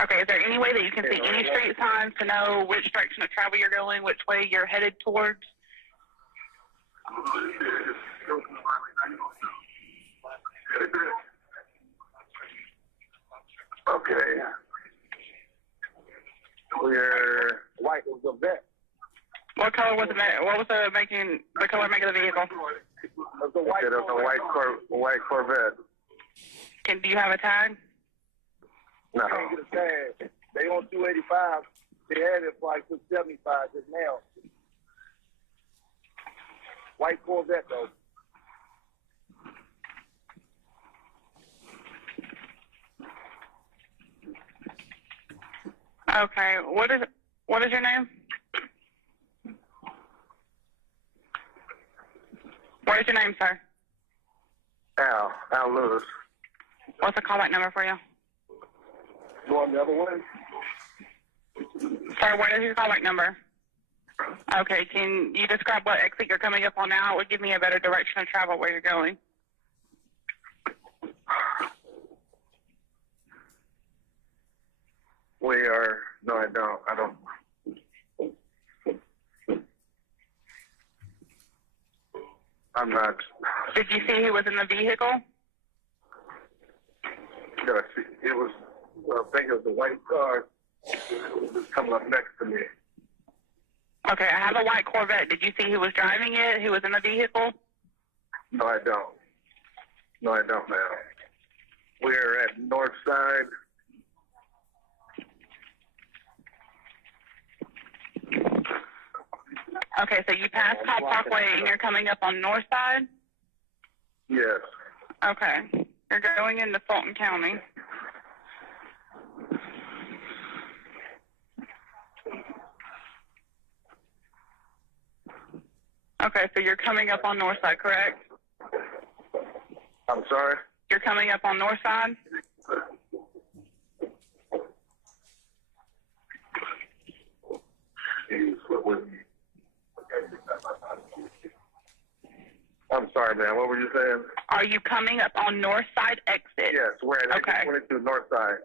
Okay, is there any way that you can see any street signs to know which direction of travel you're going, which way you're headed towards? Okay. We're white was the vet. What color was what was the color making of the vehicle? It was a white Corvette. Do you have a tag? No. Can't get a tag. They on 285. They had it for like 275 just now. White Corvette though. Okay. What is your name? What is your name, sir? Al Lewis. What's the callback number for you? You want the other one? Sir, what is your callback number? Okay, can you describe what exit you're coming up on now? It would give me a better direction of travel where you're going. We are, no, I don't. I'm not. Did you see who was in the vehicle? Yeah, it was, I think it was a white car. It was coming up next to me. Okay, I have a white Corvette. Did you see who was driving it, who was in the vehicle? No, I don't. No, I don't, ma'am. We're at North Side. Okay, so you passed Cobb Parkway and you're coming up on North Side? Yes. Okay. You're going into Fulton County. Okay, so you're coming up on North Side, correct? I'm sorry? You're coming up on North Side? I'm sorry, man. What were you saying? Are you coming up on North Side exit? Yes, we're at okay. 22 North Side.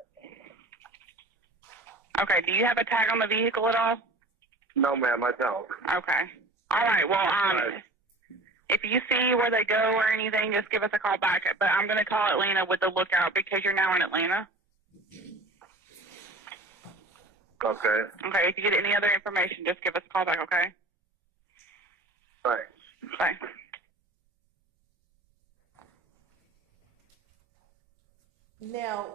Okay, do you have a tag on the vehicle at all? No, ma'am, I don't. Okay. All right, well, if you see where they go or anything, just give us a call back. But I'm going to call Atlanta with the lookout because you're now in Atlanta. Okay. Okay, if you get any other information, just give us a call back, okay? Thanks. Bye. Now,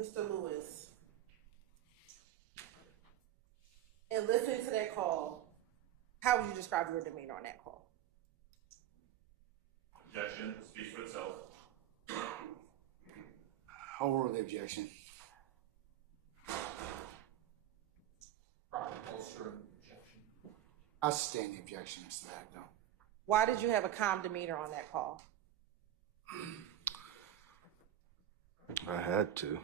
Mr. Lewis, and listening to that call, how would you describe your demeanor on that call? Objection speaks for itself. I'll rule the objection. I'll sustain the objection as to that, though. Why did you have a calm demeanor on that call? I had to.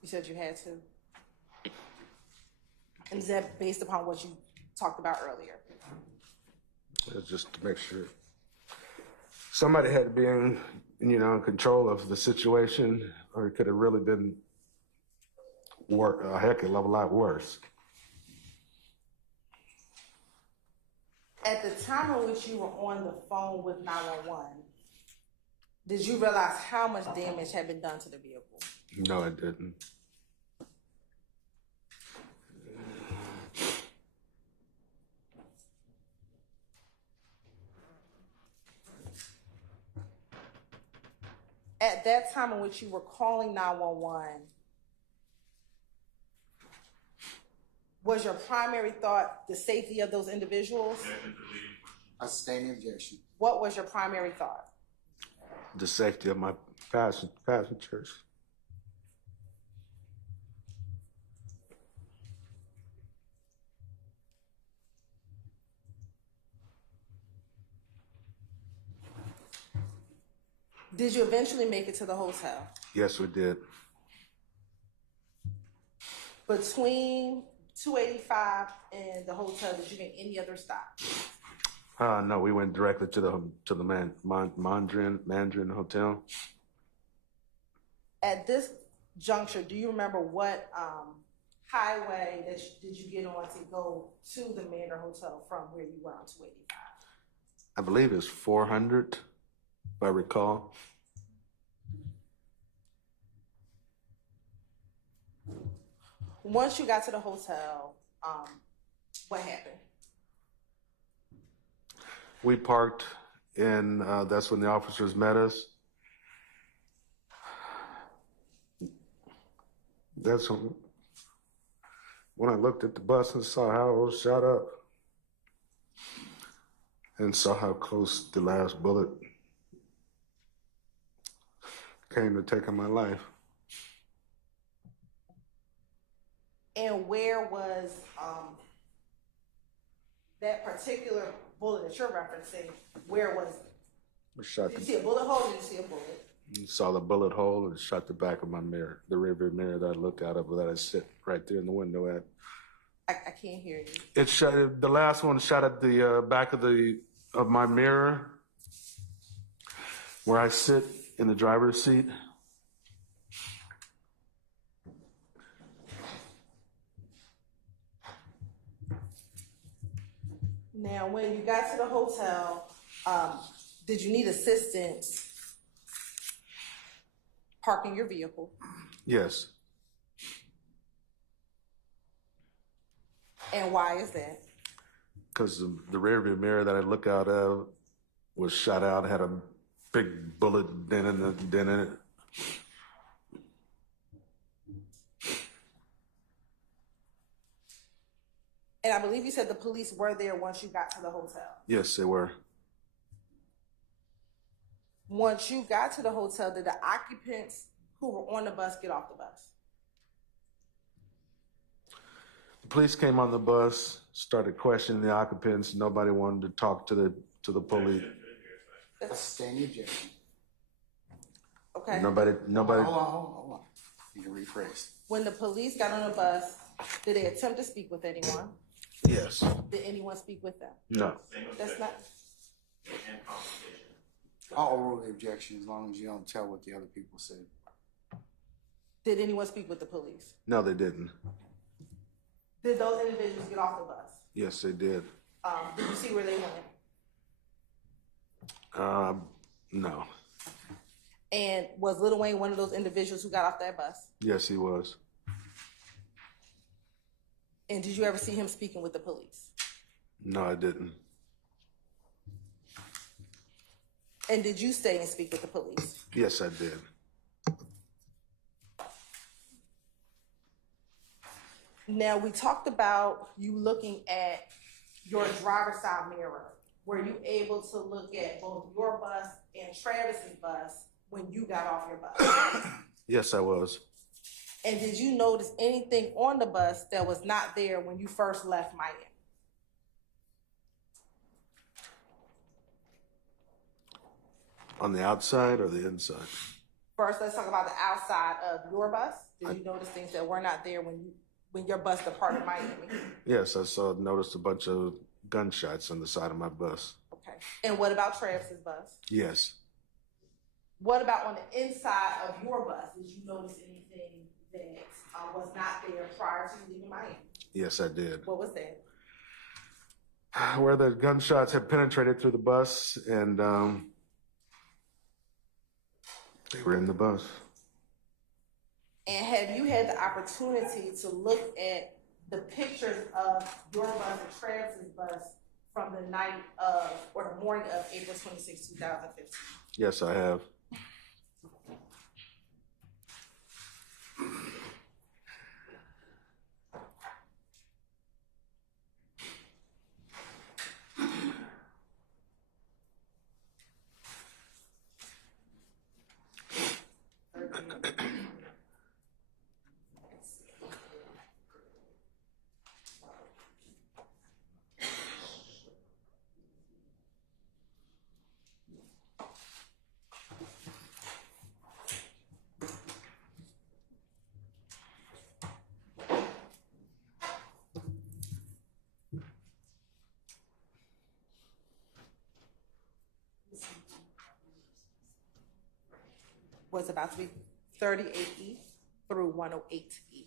You said you had to? And is that based upon what you talked about earlier? Just to make sure somebody had to be in control of the situation, or it could have really been a heck of a lot worse. At the time in which you were on the phone with 911, did you realize how much damage had been done to the vehicle? No, I didn't. At that time in which you were calling 911, was your primary thought the safety of those individuals? I sustain the objection. What was your primary thought? The safety of my passengers. Did you eventually make it to the hotel? Yes, we did. Between 285 and the hotel, did you make any other stop? No, we went directly to the Mandarin Hotel. At this juncture, do you remember what highway did you get on to go to the Mandarin Hotel from where you were on 285? I believe it's 400, if I recall. Once you got to the hotel, what happened? We parked, and that's when the officers met us. That's when I looked at the bus and saw how it was shot up, and saw how close the last bullet came to taking my life. And where was that particular bullet that you're referencing? Where was it? Did you see a bullet hole? Did you see a bullet? You saw the bullet hole and shot the back of my mirror, the rearview mirror that I looked out of, that I sit right there in the window at. I can't hear you. It shot. The last one shot at the back of my mirror, where I sit in the driver's seat. Now, when you got to the hotel, did you need assistance parking your vehicle? Yes. And why is that? Because the rearview mirror that I look out of was shot out, had a big bullet dent in it. And I believe you said the police were there once you got to the hotel. Yes, they were. Once you got to the hotel, did the occupants who were on the bus get off the bus? The police came on the bus, started questioning the occupants. Nobody wanted to talk to the police. I sustain the objection. Okay. Nobody. Hold on. You can rephrase. When the police got on the bus, did they attempt to speak with anyone? Yes. Did anyone speak with them? No. That's not. I'll overrule the objection as long as you don't tell what the other people said. Did anyone speak with the police? No, they didn't. Did those individuals get off the bus? Yes, they did. Did you see where they went? No. And was Lil Wayne one of those individuals who got off that bus? Yes, he was. And did you ever see him speaking with the police? No, I didn't. And did you stay and speak with the police? Yes, I did. Now, we talked about you looking at your driver's side mirror. Were you able to look at both your bus and Travis's bus when you got off your bus? Yes, I was. And did you notice anything on the bus that was not there when you first left Miami? On the outside or the inside? First, let's talk about the outside of your bus. Did you notice things that were not there when your bus departed Miami? Yes, I noticed a bunch of gunshots on the side of my bus. Okay. And what about Travis's bus? Yes. What about on the inside of your bus? Did you notice anything that was not there prior to you leaving Miami? Yes, I did. What was that? Where the gunshots had penetrated through the bus, and they were in the bus. And have you had the opportunity to look at the pictures of your bus and Travis's bus from the night of, or the morning of April 26, 2015? Yes, I have. Was about to be 38E through 108E.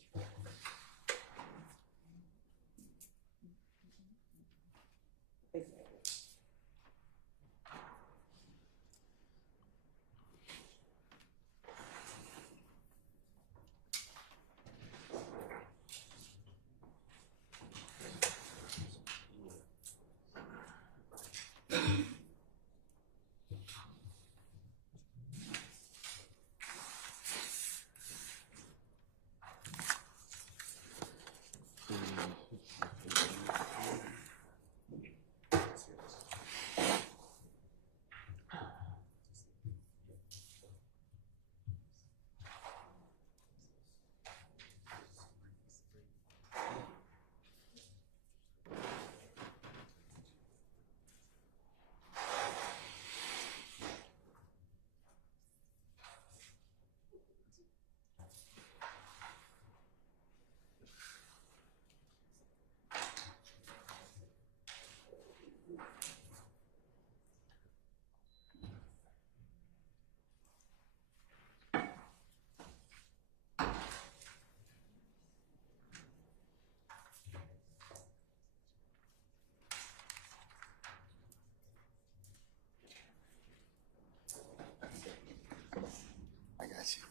I got you.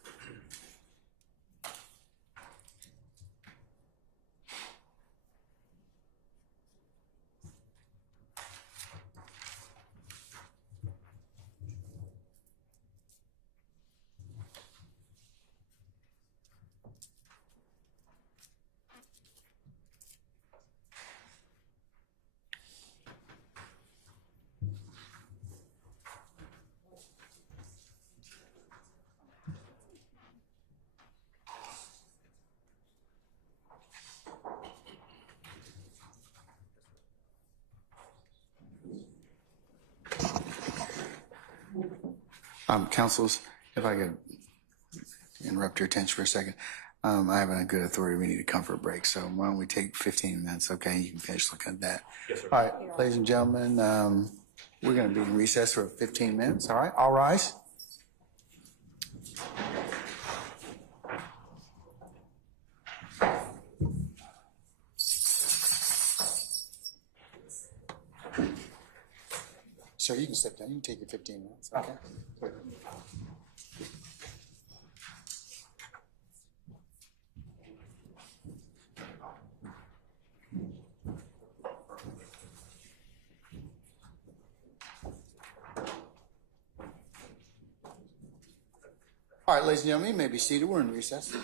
Councils, if I could interrupt your attention for a second. I have a good authority. We need a comfort break. So why don't we take 15 minutes? Okay. You can finish looking at that. Yes, sir. All right, ladies and gentlemen, we're going to be in recess for 15 minutes. All right. All rise. Sir, you can step down. You can take your 15 minutes. Okay. Good. All right, ladies and gentlemen, you may be seated. We're in recess.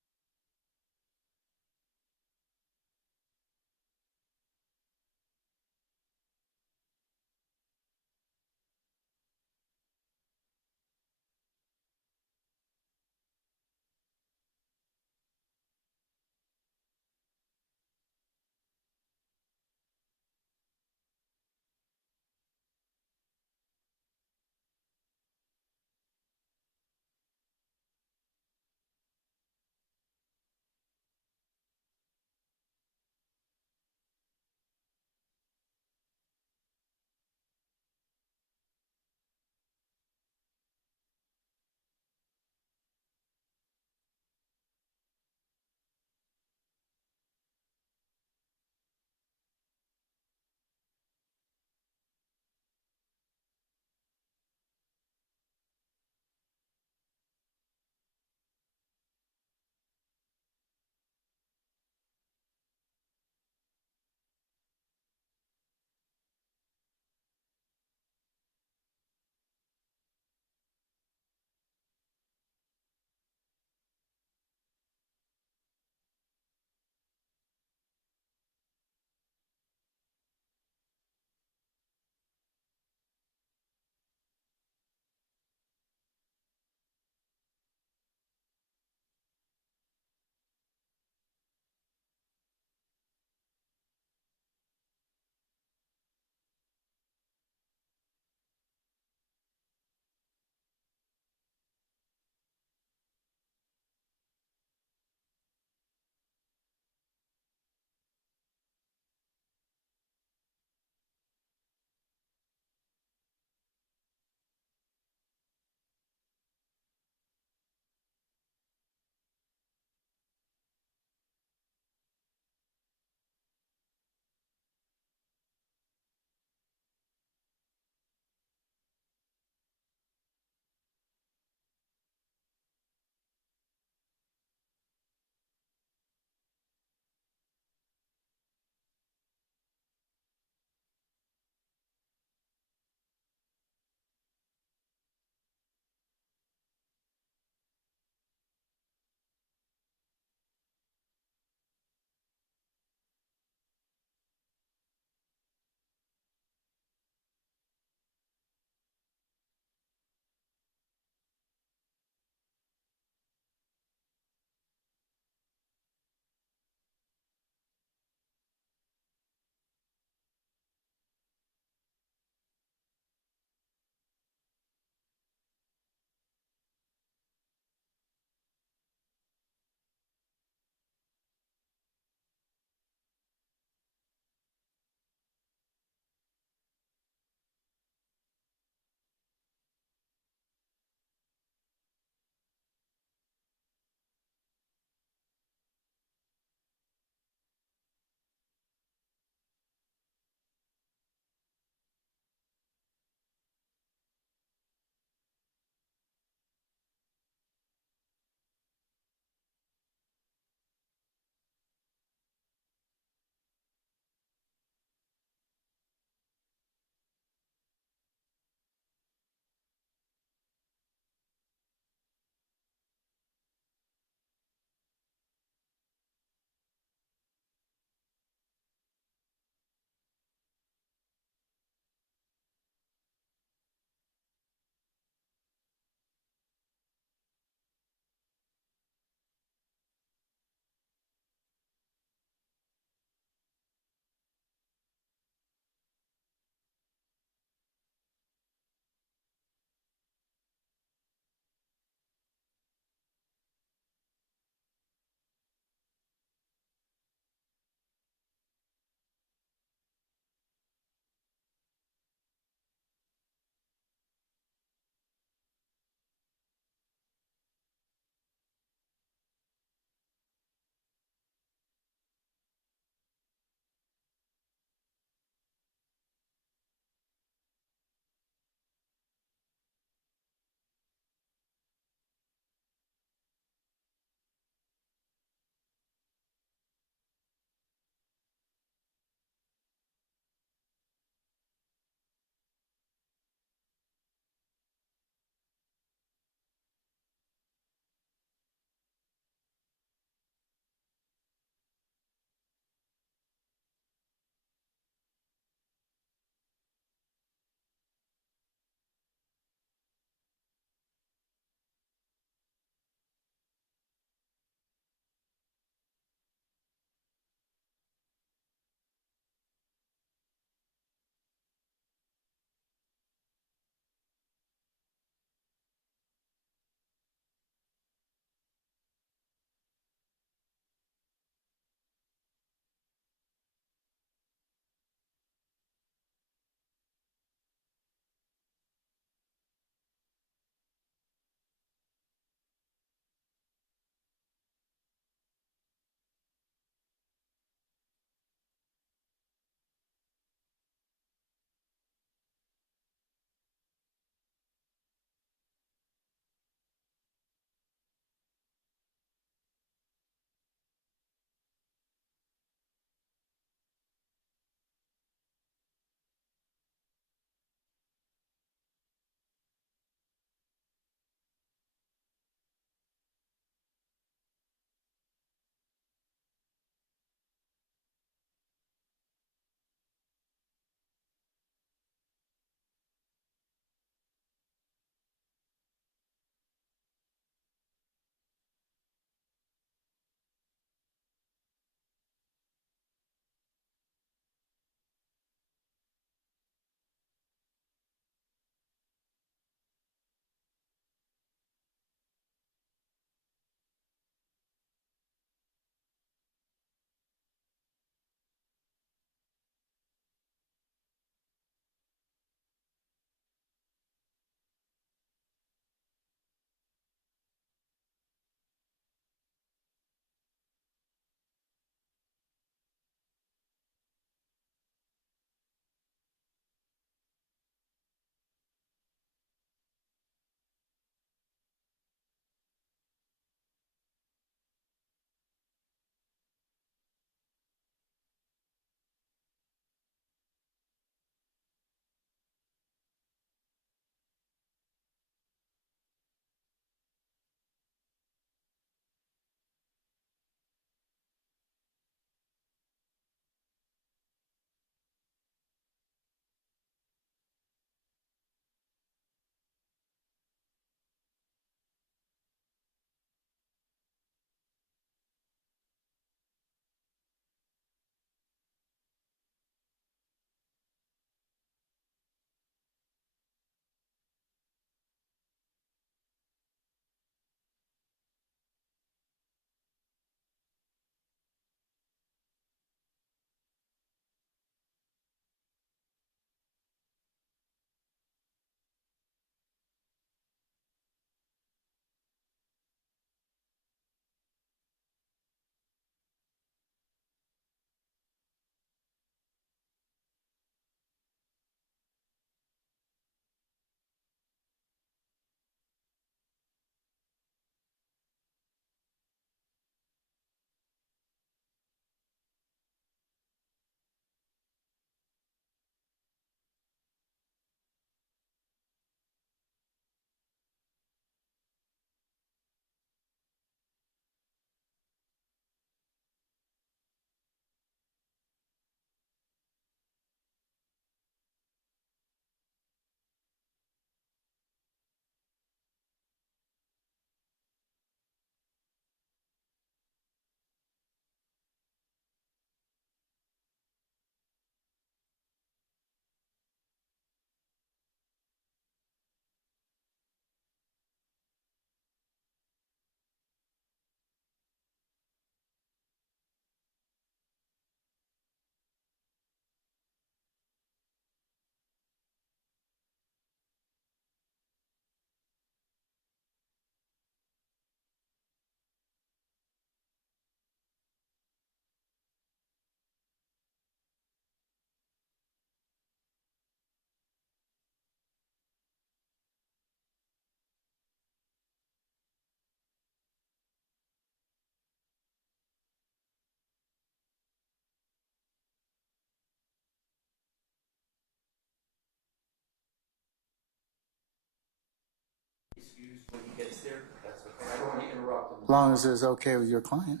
excused when he gets there. That's okay. I don't want to interrupt him. As long as it's okay with your client.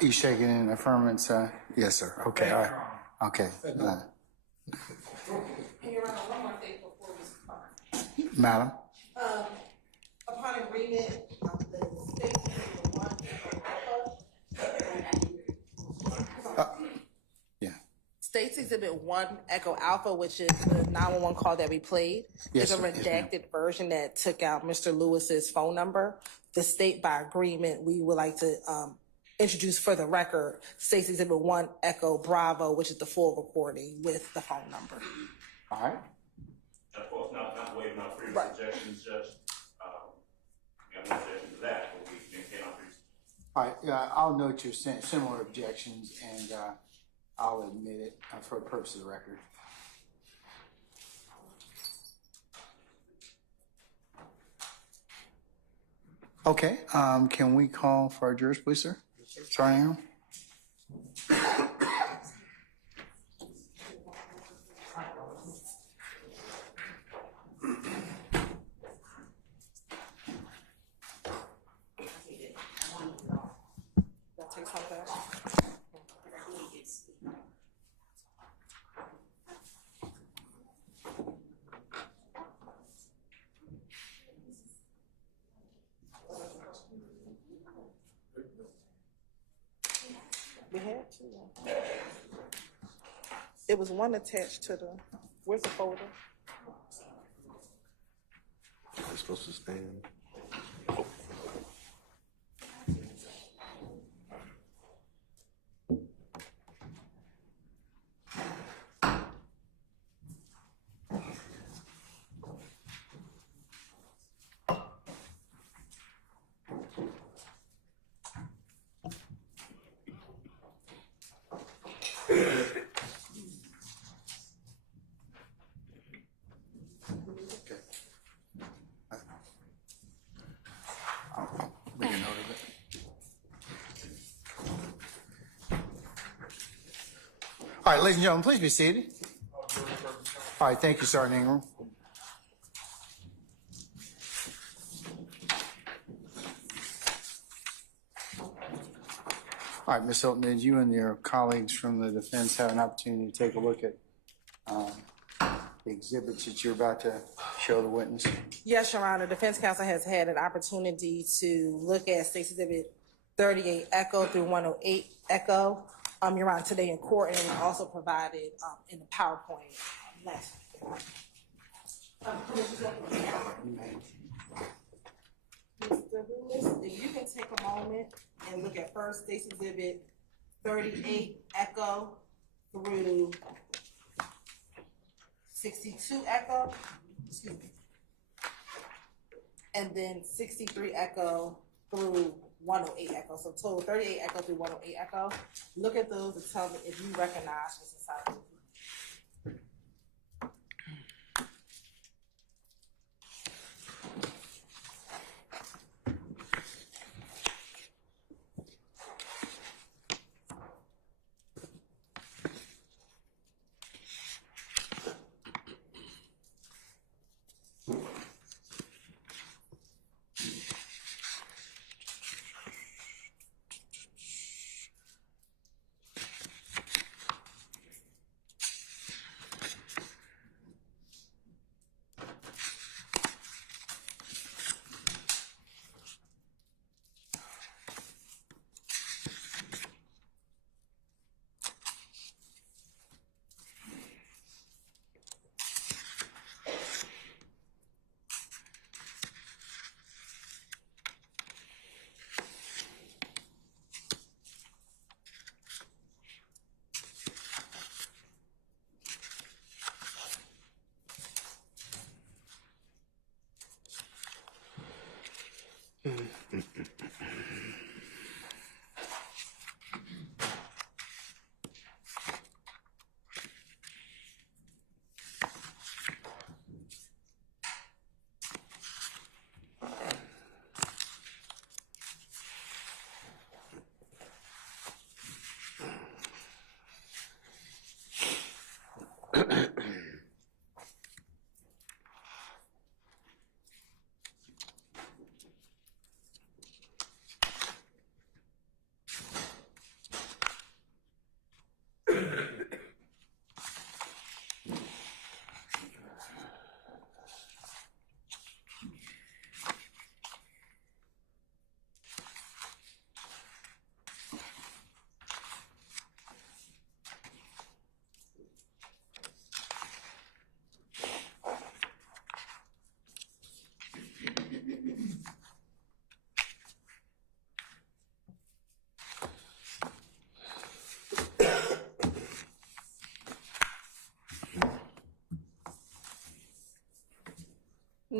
You shaking in affirmance? Yes, sir. Okay. All right. Okay. Your Honor, one more thing before we start. Madam. Upon agreement, the state will want States Exhibit 1 Echo Alpha, which is the 911 call that we played, Yes, is a sir. redacted version that took out Mr. Lewis's phone number. The state, by agreement, we would like to introduce for the record States Exhibit 1 Echo Bravo, which is the full recording with the phone number. All right. Of course, not waiving our previous Right. objections, Judge. We have no objection to that, but we maintain our previous. All right. I'll note your similar objections, and I'll admit it for the purpose of the record. Okay. Can we call for our jurors, please, sir? Starting now. We had two. It was one attached to the, where's the folder? You're supposed to stand. Make a note of it. All right, ladies and gentlemen, please be seated. All right, thank you, Sergeant Ingram. All right, Ms. Hilton, did you and your colleagues from the defense have an opportunity to take a look at the exhibits that you're about to show the witness? Yes, Your Honor. Defense counsel has had an opportunity to look at State's Exhibit 38 Echo through 108 Echo, Your Honor, today in court, and it was also provided in the PowerPoint last. Mr. Lewis, if you can take a moment and look at first State's Exhibit 38 Echo through 62 Echo, excuse me, and then 63 Echo through 108 Echo. So total 38 Echo through 108 Echo. Look at those and tell me if you recognize what's inside of them.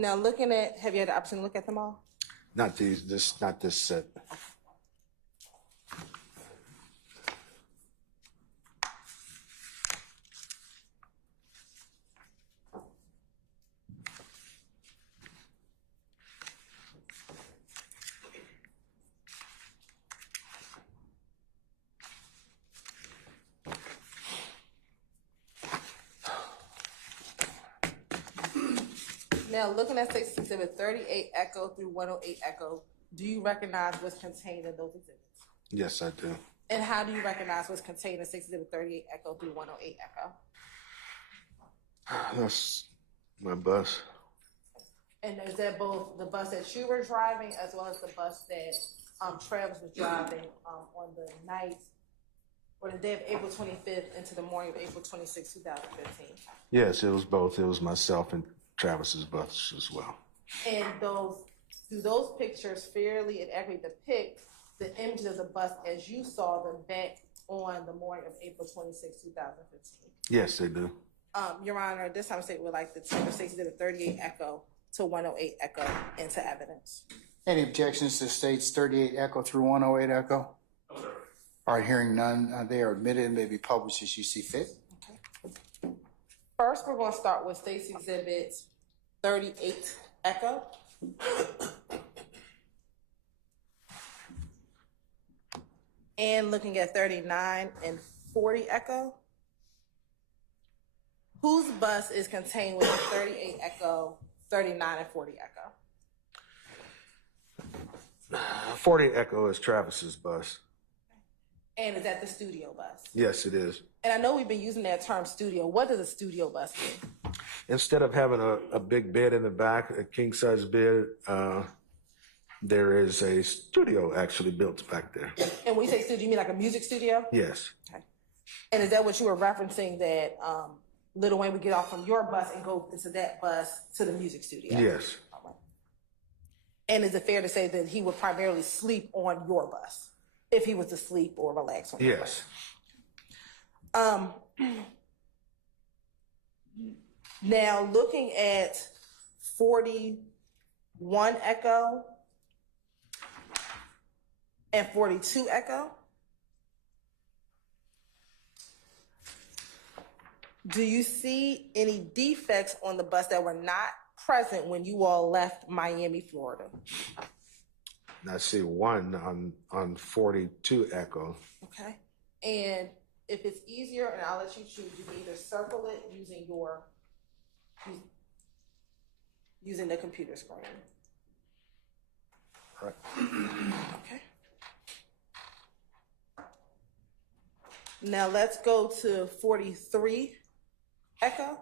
Now, have you had the opportunity to look at them all? Not this set. Now, looking at State's Exhibit 38 Echo through 108 Echo, do you recognize what's contained in those exhibits? Yes, I do. And how do you recognize what's contained in State's Exhibit 38 Echo through 108 Echo? That's my bus. And is that both the bus that you were driving as well as the bus that Travis was driving on the night or the day of April 25th into the morning of April 26, 2015? Yes, it was both. It was myself and Travis's bus as well. And do those pictures fairly and accurately depict the images of the bus as you saw them back on the morning of April 26, 2015? Yes, they do. Your Honor, this time state would like the Chamber States did a 38 Echo to 108 Echo into evidence. Any objections to States 38 Echo through 108 Echo? No, sir. All right, hearing none, they are admitted and may be published as you see fit. Okay. First, we're going to start with State's Exhibit 38 Echo. And looking at 39 and 40 Echo. Whose bus is contained within 38 Echo, 39 and 40 Echo? 40 Echo is Travis's bus. And is that the studio bus? Yes, it is. And I know we've been using that term studio. What does a studio bus mean? Instead of having a big bed in the back, a king-size bed, there is a studio actually built back there. And when you say studio, you mean like a music studio? Yes. Okay. And is that what you were referencing, that Lil Wayne would get off from your bus and go into that bus to the music studio? Yes. All right. And is it fair to say that he would primarily sleep on your bus if he was to sleep or relax on your bus? Yes. Now, looking at 41 Echo and 42 Echo, do you see any defects on the bus that were not present when you all left Miami, Florida? I see one on 42 Echo. Okay. And if it's easier, and I'll let you choose, you can either circle it using the computer screen. Right. Okay. Now let's go to 43 Echo.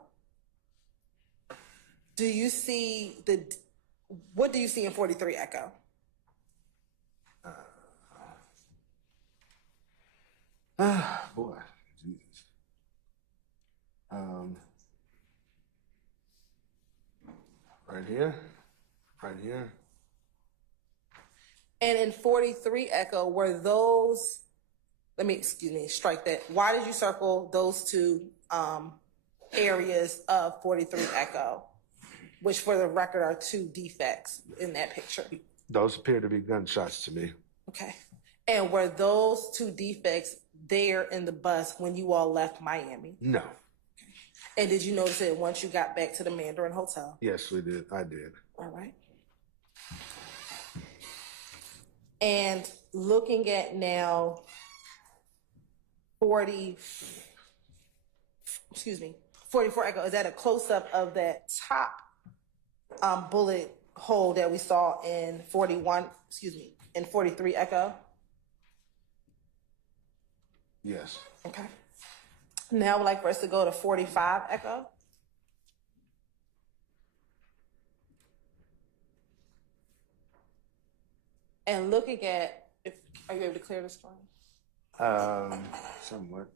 Do you see what do you see in 43 Echo? Boy, Jesus. Right here. And in 43 Echo, were those, strike that. Why did you circle those two areas of 43 Echo, which for the record are two defects in that picture? Those appear to be gunshots to me. Okay. And were those two defects there in the bus when you all left Miami? No. And did you notice it once you got back to the Mandarin Hotel? Yes, we did. I did. All right. And looking at now 44 Echo, is that a close-up of that top bullet hole that we saw in 43 Echo? Yes. Okay. Now I would like for us to go to 45 Echo. And looking at, are you able to clear the screen? Somewhat.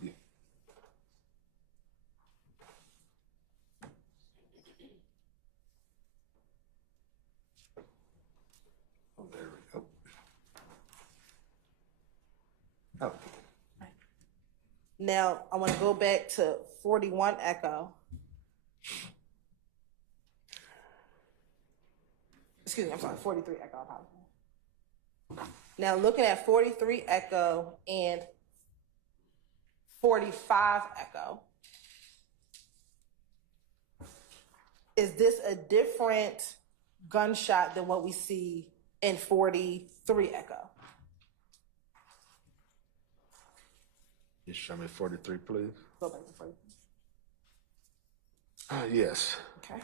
Yeah. Oh, there we go. Oh. Now, I want to go back to 41 Echo. Excuse me, I'm sorry, 43 Echo. I apologize. Now, looking at 43 Echo and 45 Echo, is this a different gunshot than what we see in 43 Echo? You show me 43, please. Go back to 43. Yes. Okay.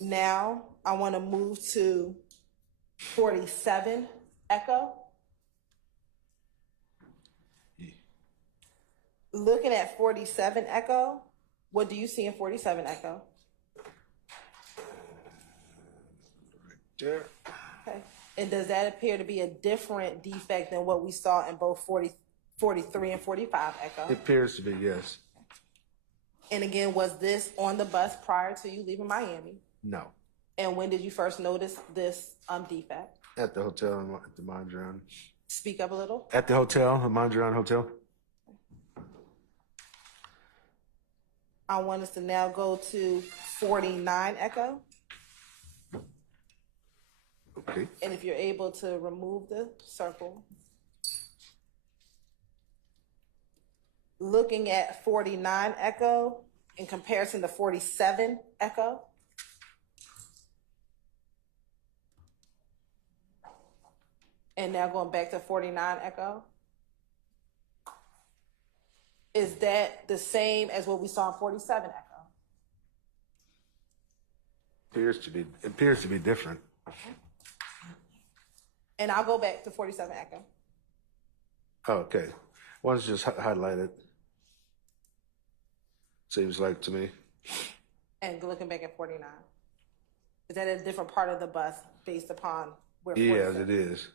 Now I want to move to 47 Echo. Looking at 47 Echo, what do you see in 47 Echo? There. Okay. And does that appear to be a different defect than what we saw in both 43 and 45 Echo? It appears to be, yes. And again, was this on the bus prior to you leaving Miami? No. And when did you first notice this defect? At the hotel, at the Mondrian. Speak up a little. At the hotel, the Mondrian Hotel. I want us to now go to 49 Echo. Okay. And if you're able to remove the circle. Looking at 49 Echo in comparison to 47 Echo. And now going back to 49 Echo. Is that the same as what we saw in 47 Echo? Appears to be different. Okay. And I'll go back to 47 Echo. Oh, okay. Why don't you just highlight it? Seems like to me. And looking back at 49. Is that a different part of the bus based upon where? Yes, it is.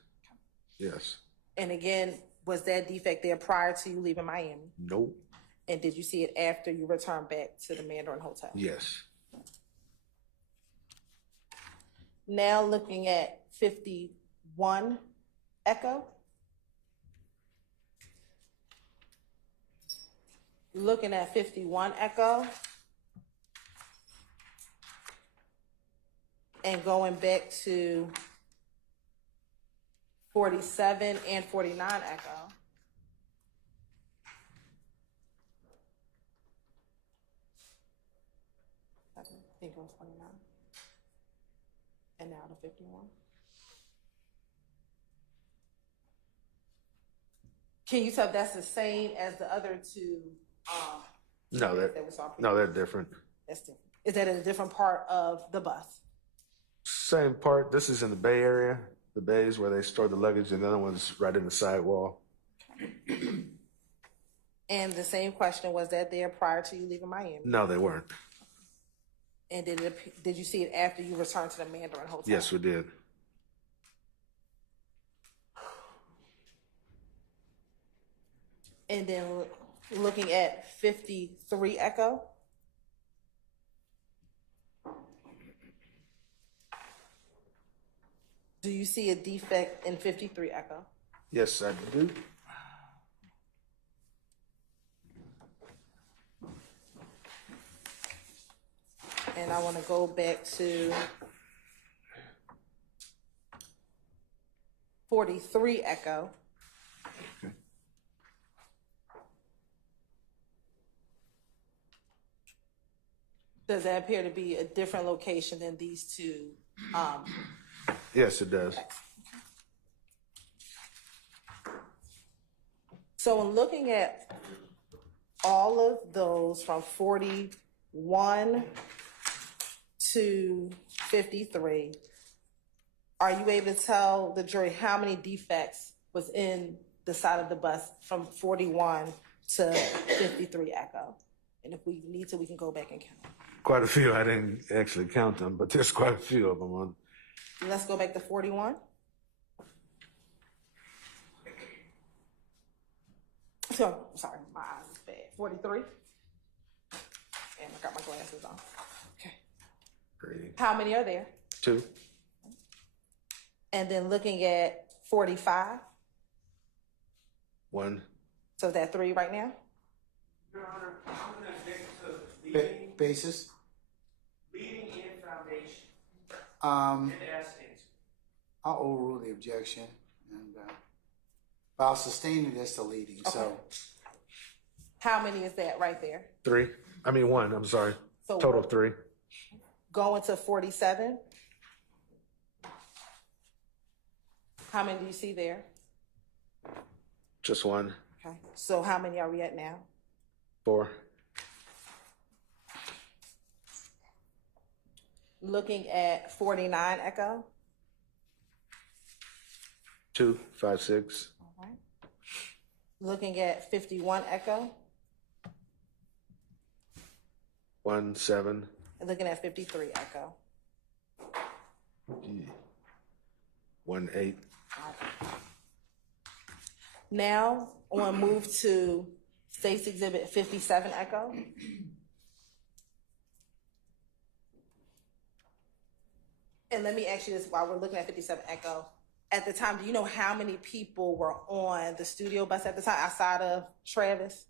Yes. And again, was that defect there prior to you leaving Miami? Nope. And did you see it after you returned back to the Mandarin Hotel? Yes. Now looking at 51 Echo. Looking at 51 Echo. And going back to 47 and 49 Echo. I think it was 49. And now to 51. Can you tell if that's the same as the other two? No, that we saw they're different. That's different. Is that in a different part of the bus? Same part. This is in the Bay Area, the bays where they store the luggage, and the other one's right in the sidewall. And the same question, was that there prior to you leaving Miami? No, they weren't. And did you see it after you returned to the Mandarin Hotel? Yes, we did. And then looking at 53 Echo. Do you see a defect in 53 Echo? Yes, I do. And I want to go back to 43 Echo. Okay. Does that appear to be a different location than these two? Yes, it does. So in looking at all of those from 41 to 53, are you able to tell the jury how many defects was in the side of the bus from 41 to 53 Echo? And if we need to, we can go back and count. Quite a few. I didn't actually count them, but there's quite a few of them on. Let's go back to 41. So, sorry, my eyes is bad. 43. And I got my glasses on. Okay. 3, How many are there? 2, And then looking at 45. 1. So is that 3 right now? Your Honor, I'm going to object to leading, Basis? leading and foundation Um, and abstinence. I'll overrule the objection, and but I'll sustain it as to leading. So How many is that right there? 3. I mean 1. I'm sorry. So Total of 3. Going to 47. How many do you see there? Just 1. Okay. So how many are we at now? 4. Looking at 49 Echo. 2, 5, 6. All right. Looking at 51 Echo. 1, 7. And looking at 53 Echo. 1, 8. Now I want to move to State's Exhibit 57 Echo. And let me ask you this while we're looking at 57 Echo. At the time, do you know how many people were on the studio bus at the time outside of Travis?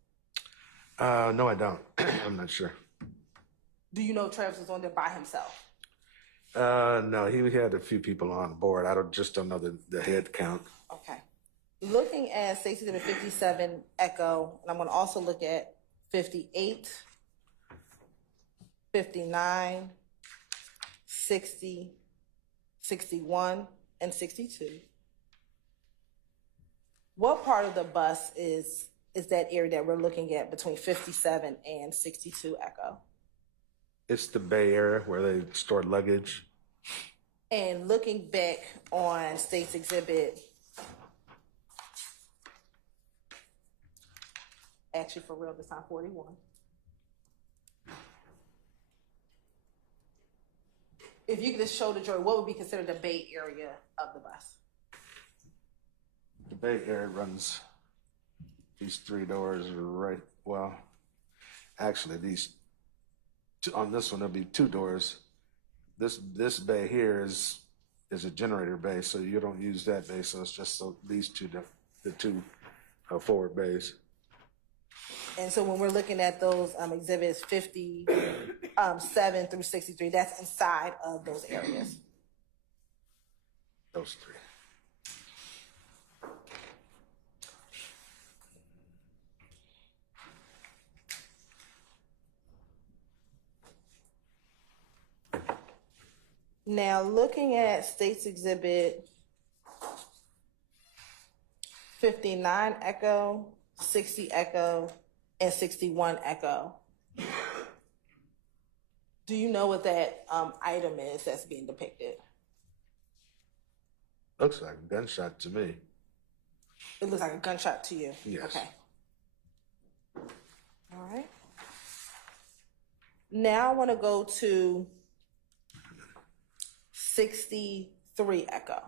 No, I don't. I'm not sure. Do you know Travis was on there by himself? No, he had a few people on board. I just don't know the head count. Okay. Looking at State's Exhibit 57 Echo, and I'm going to also look at 58, 59, 60, 61, and 62. What part of the bus is that area that we're looking at between 57 and 62 Echo? It's the Bay Area where they store luggage. And looking back on State's Exhibit, actually for real this time, 41. If you could just show the jury, what would be considered the Bay Area of the bus? The Bay Area runs these 3 doors right, well, actually on this one there'll be 2 doors. This bay here is a generator bay, so you don't use that bay, so it's just these the two forward bays. And so when we're looking at those exhibits 57 through 63, that's inside of those areas. Those 3. Now, looking at State's Exhibit 59 Echo, 60 Echo, and 61 Echo, do you know what that item is that's being depicted? Looks like a gunshot to me. It looks like a gunshot to you? Yes. Okay. All right. Now I want to go to 63 Echo.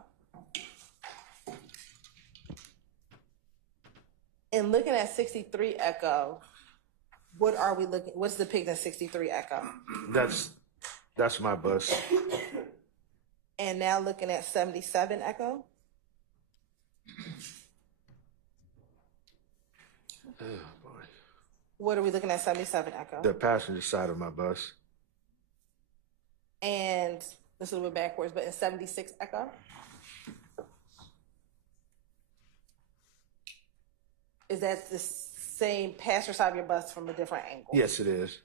And looking at 63 Echo, what are we looking, what's depicted in 63 Echo? That's my bus. And now looking at 77 Echo. Oh boy. What are we looking at 77 Echo? The passenger side of my bus. And this is a little bit backwards, but in 76 Echo? Is that the same passenger side of your bus from a different angle? Yes, it is.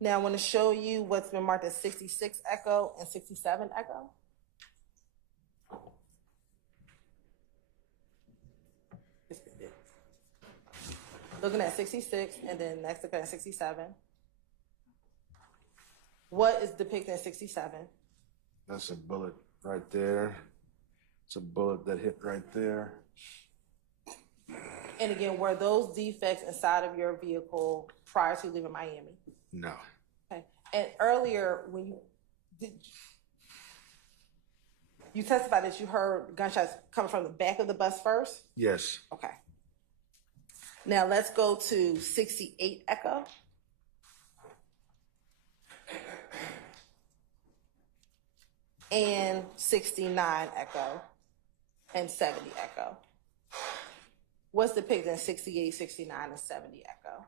Now I want to show you what's been marked as 66 Echo and 67 Echo. Looking at 66 and then next looking at 67. What is depicted in 67? That's a bullet right there. It's a bullet that hit right there. And again, were those defects inside of your vehicle prior to leaving Miami? No. Okay. And earlier, when you testified that you heard gunshots coming from the back of the bus first? Yes. Okay. Now let's go to 68 Echo. And 69 Echo. and 70 echo. What's depicted in 68, 69, and 70 echo?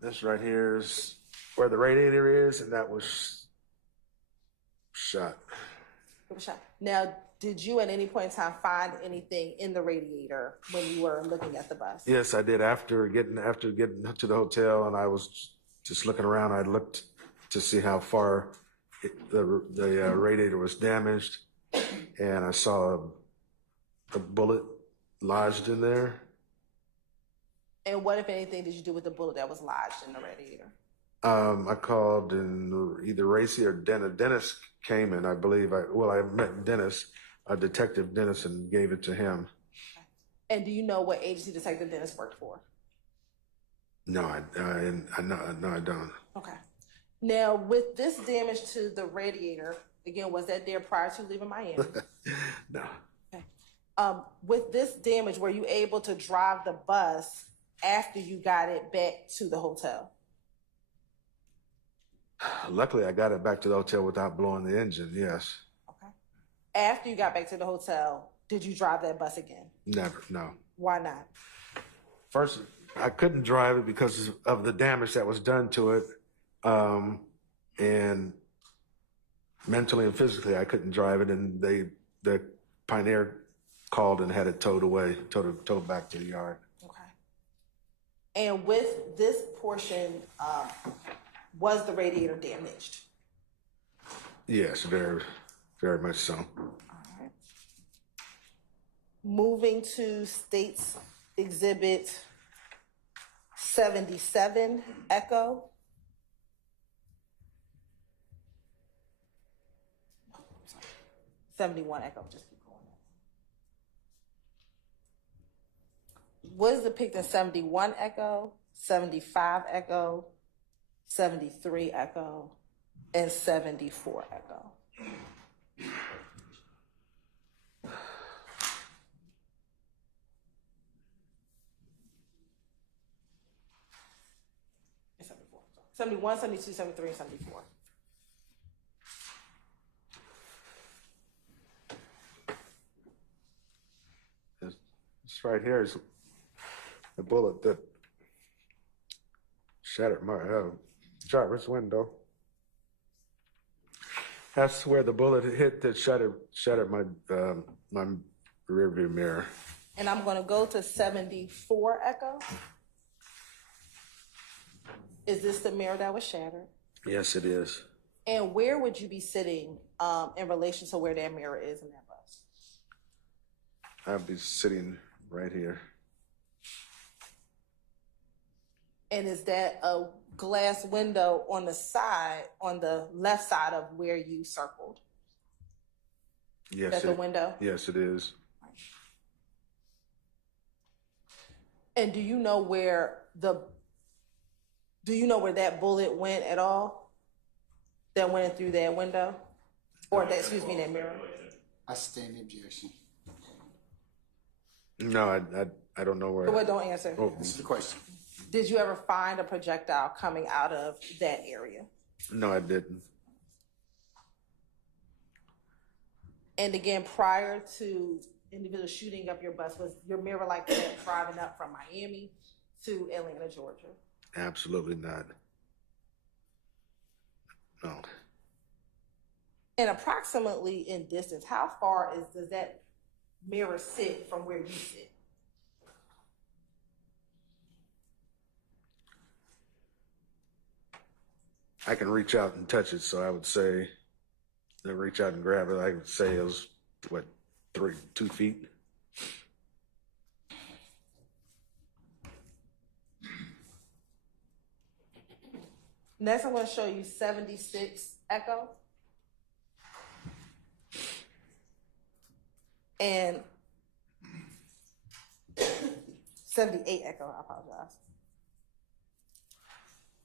This right here is where the radiator is, and that was shot. Now, did you at any point in time find anything in the radiator when you were looking at the bus? Yes, I did. After getting to the hotel, and I was just looking around, I looked to see how far the radiator was damaged, and I saw a bullet lodged in there. And what, if anything, did you do with the bullet that was lodged in the radiator? I called, and either Racy or Dennis came in, I believe. I met Dennis, Detective Dennis, and gave it to him. And do you know what agency Detective Dennis worked for? No, I don't. Okay. Now, with this damage to the radiator, again, was that there prior to leaving Miami? No. Okay. With this damage, were you able to drive the bus after you got it back to the hotel? Luckily, I got it back to the hotel without blowing the engine, yes. Okay. After you got back to the hotel, did you drive that bus again? Never, no. Why not? First, I couldn't drive it because of the damage that was done to it. And mentally and physically, I couldn't drive it. And the Pioneer called and had it towed away, towed back to the yard. Okay. And with this portion, was the radiator damaged? Yes, very, very much so. All right. Moving to State's Exhibit 77, Echo. Oh, sorry. 71 Echo, just keep going. What is depicted in 71 Echo, 75 Echo, 73 Echo, and 74 Echo? And 74. 71, 72, 73, and 74. This right here is the bullet that shattered my driver's window. That's where the bullet hit that shattered my my rearview mirror. And I'm going to go to 74 Echo. Is this the mirror that was shattered? Yes, it is. And where would you be sitting in relation to where that mirror is in that bus? I'd be sitting right here. And is that a glass window on the side, on the left side of where you circled? Yes. Is that the window? Yes, it is. And do you know where that bullet went at all? That went through that window? Or that, excuse me, that mirror? I stand the objection. No, I don't know where. Well, don't answer. Oh. This is the question. Did you ever find a projectile coming out of that area? No, I didn't. And again, prior to individual shooting up your bus, was your mirror like that driving up from Miami to Atlanta, Georgia? Absolutely not. No. And approximately in distance, how far does that mirror sit from where you sit? I can reach out and touch it, so I would say, reach out and grab it. I would say it was, 2 feet? Next, I'm going to show you 76 Echo. And 78 Echo, I apologize.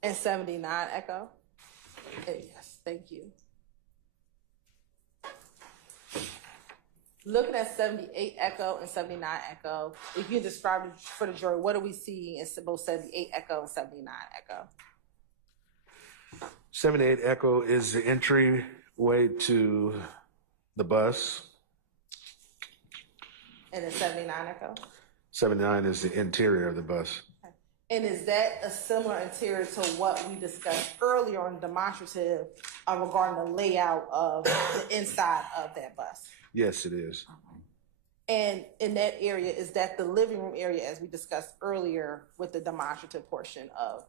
And 79 Echo. Yes, thank you. Looking at 78 Echo and 79 Echo, if you describe it for the jury, what are we seeing in both 78 Echo and 79 Echo? 78 Echo is the entryway to the bus. And then 79 Echo? 79 is the interior of the bus. Okay. And is that a similar interior to what we discussed earlier on demonstrative regarding the layout of the inside of that bus? Yes, it is. And in that area, is that the living room area as we discussed earlier with the demonstrative portion of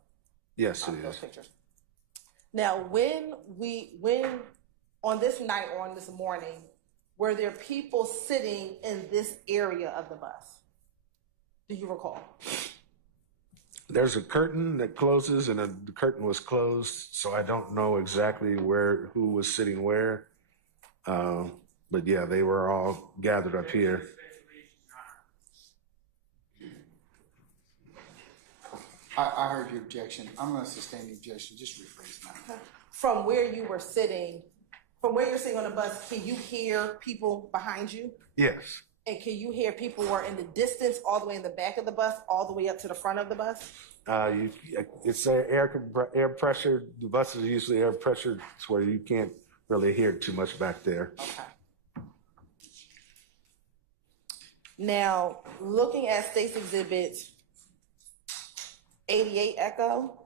Yes, it those is. pictures? Now, when on this night or on this morning, were there people sitting in this area of the bus? Do you recall? There's a curtain that closes, and the curtain was closed, so I don't know exactly who was sitting where. But yeah, they were all gathered up here. I heard your objection. I'm going to sustain the objection. Just rephrase that. From where you were sitting, from where you're sitting on the bus, can you hear people behind you? Yes. And can you hear people who are in the distance, all the way in the back of the bus, all the way up to the front of the bus? It's air pressure. The buses are usually air pressured, where you can't really hear too much back there. Okay. Now, looking at State's Exhibit 88 Echo,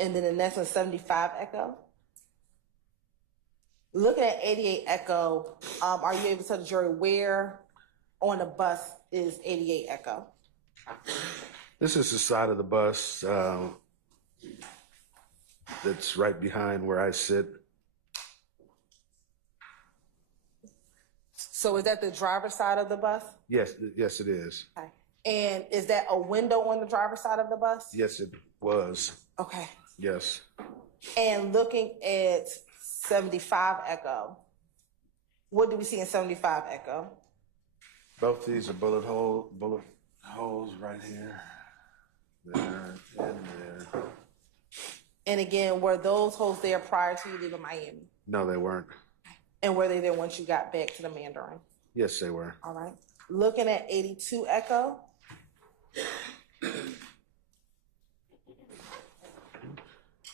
and then the next one 75 Echo. Looking at 88 Echo, are you able to tell the jury where on the bus is 88 Echo? This is the side of the bus that's right behind where I sit. So is that the driver's side of the bus? Yes, it is. Okay. And is that a window on the driver's side of the bus? Yes, it was. Okay. Yes. And looking at 75 Echo, what do we see in 75 Echo? Both these are bullet holes right here, there, and there. And again, were those holes there prior to you leaving Miami? No, they weren't. And were they there once you got back to the Mandarin? Yes, they were. All right. Looking at 82 Echo.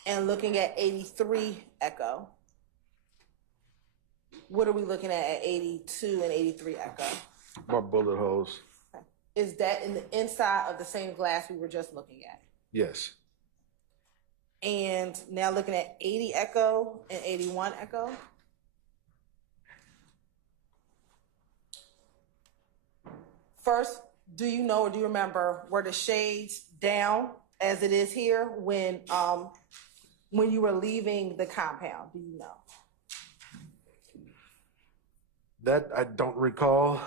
And looking at 83 Echo. What are we looking at 82 and 83 Echo? More bullet holes. Okay. Is that in the inside of the same glass we were just looking at? Yes. And now looking at 80 Echo and 81 Echo. First, do you know or do you remember, were the shades down as it is here when you were leaving the compound? Do you know? That I don't recall.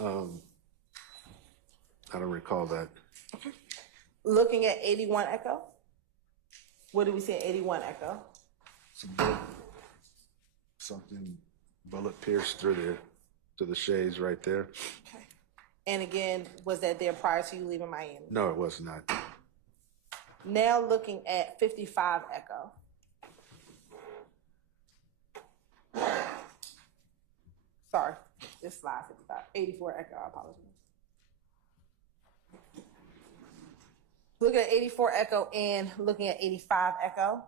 I don't recall that. Okay. Looking at 81 Echo. What do we see at 81 Echo? Something bullet pierced through there to the shades right there. Okay. And again, was that there prior to you leaving Miami? No, it was not. Now looking at 55 Echo. Sorry, this slide 55. 84 Echo, I apologize. Looking at 84 Echo and looking at 85 Echo.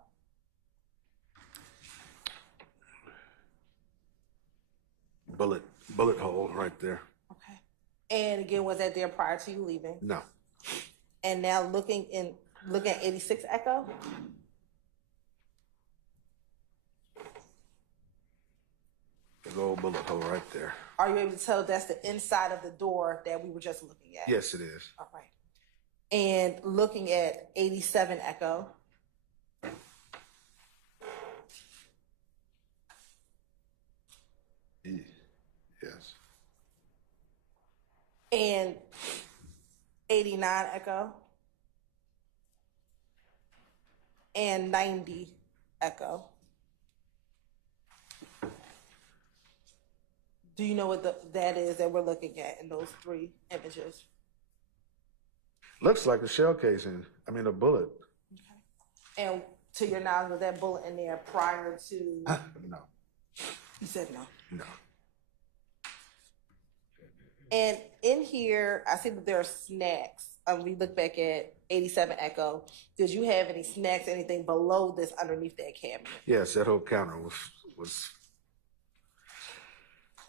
Bullet hole right there. Okay. And again, was that there prior to you leaving? No. And now looking at 86 Echo. Big old bullet hole right there. Are you able to tell that's the inside of the door that we were just looking at? Yes, it is. All right. And looking at 87 Echo. Yes. And 89 Echo. And 90 Echo. Do you know what that is that we're looking at in those three images? Looks like a shell casing. I mean, a bullet. Okay. And to your knowledge, was that bullet in there prior to? No. You said no. No. And in here, I see that there are snacks. We look back at 87 Echo. Did you have any snacks, anything below this underneath that cabinet? Yes, that whole counter was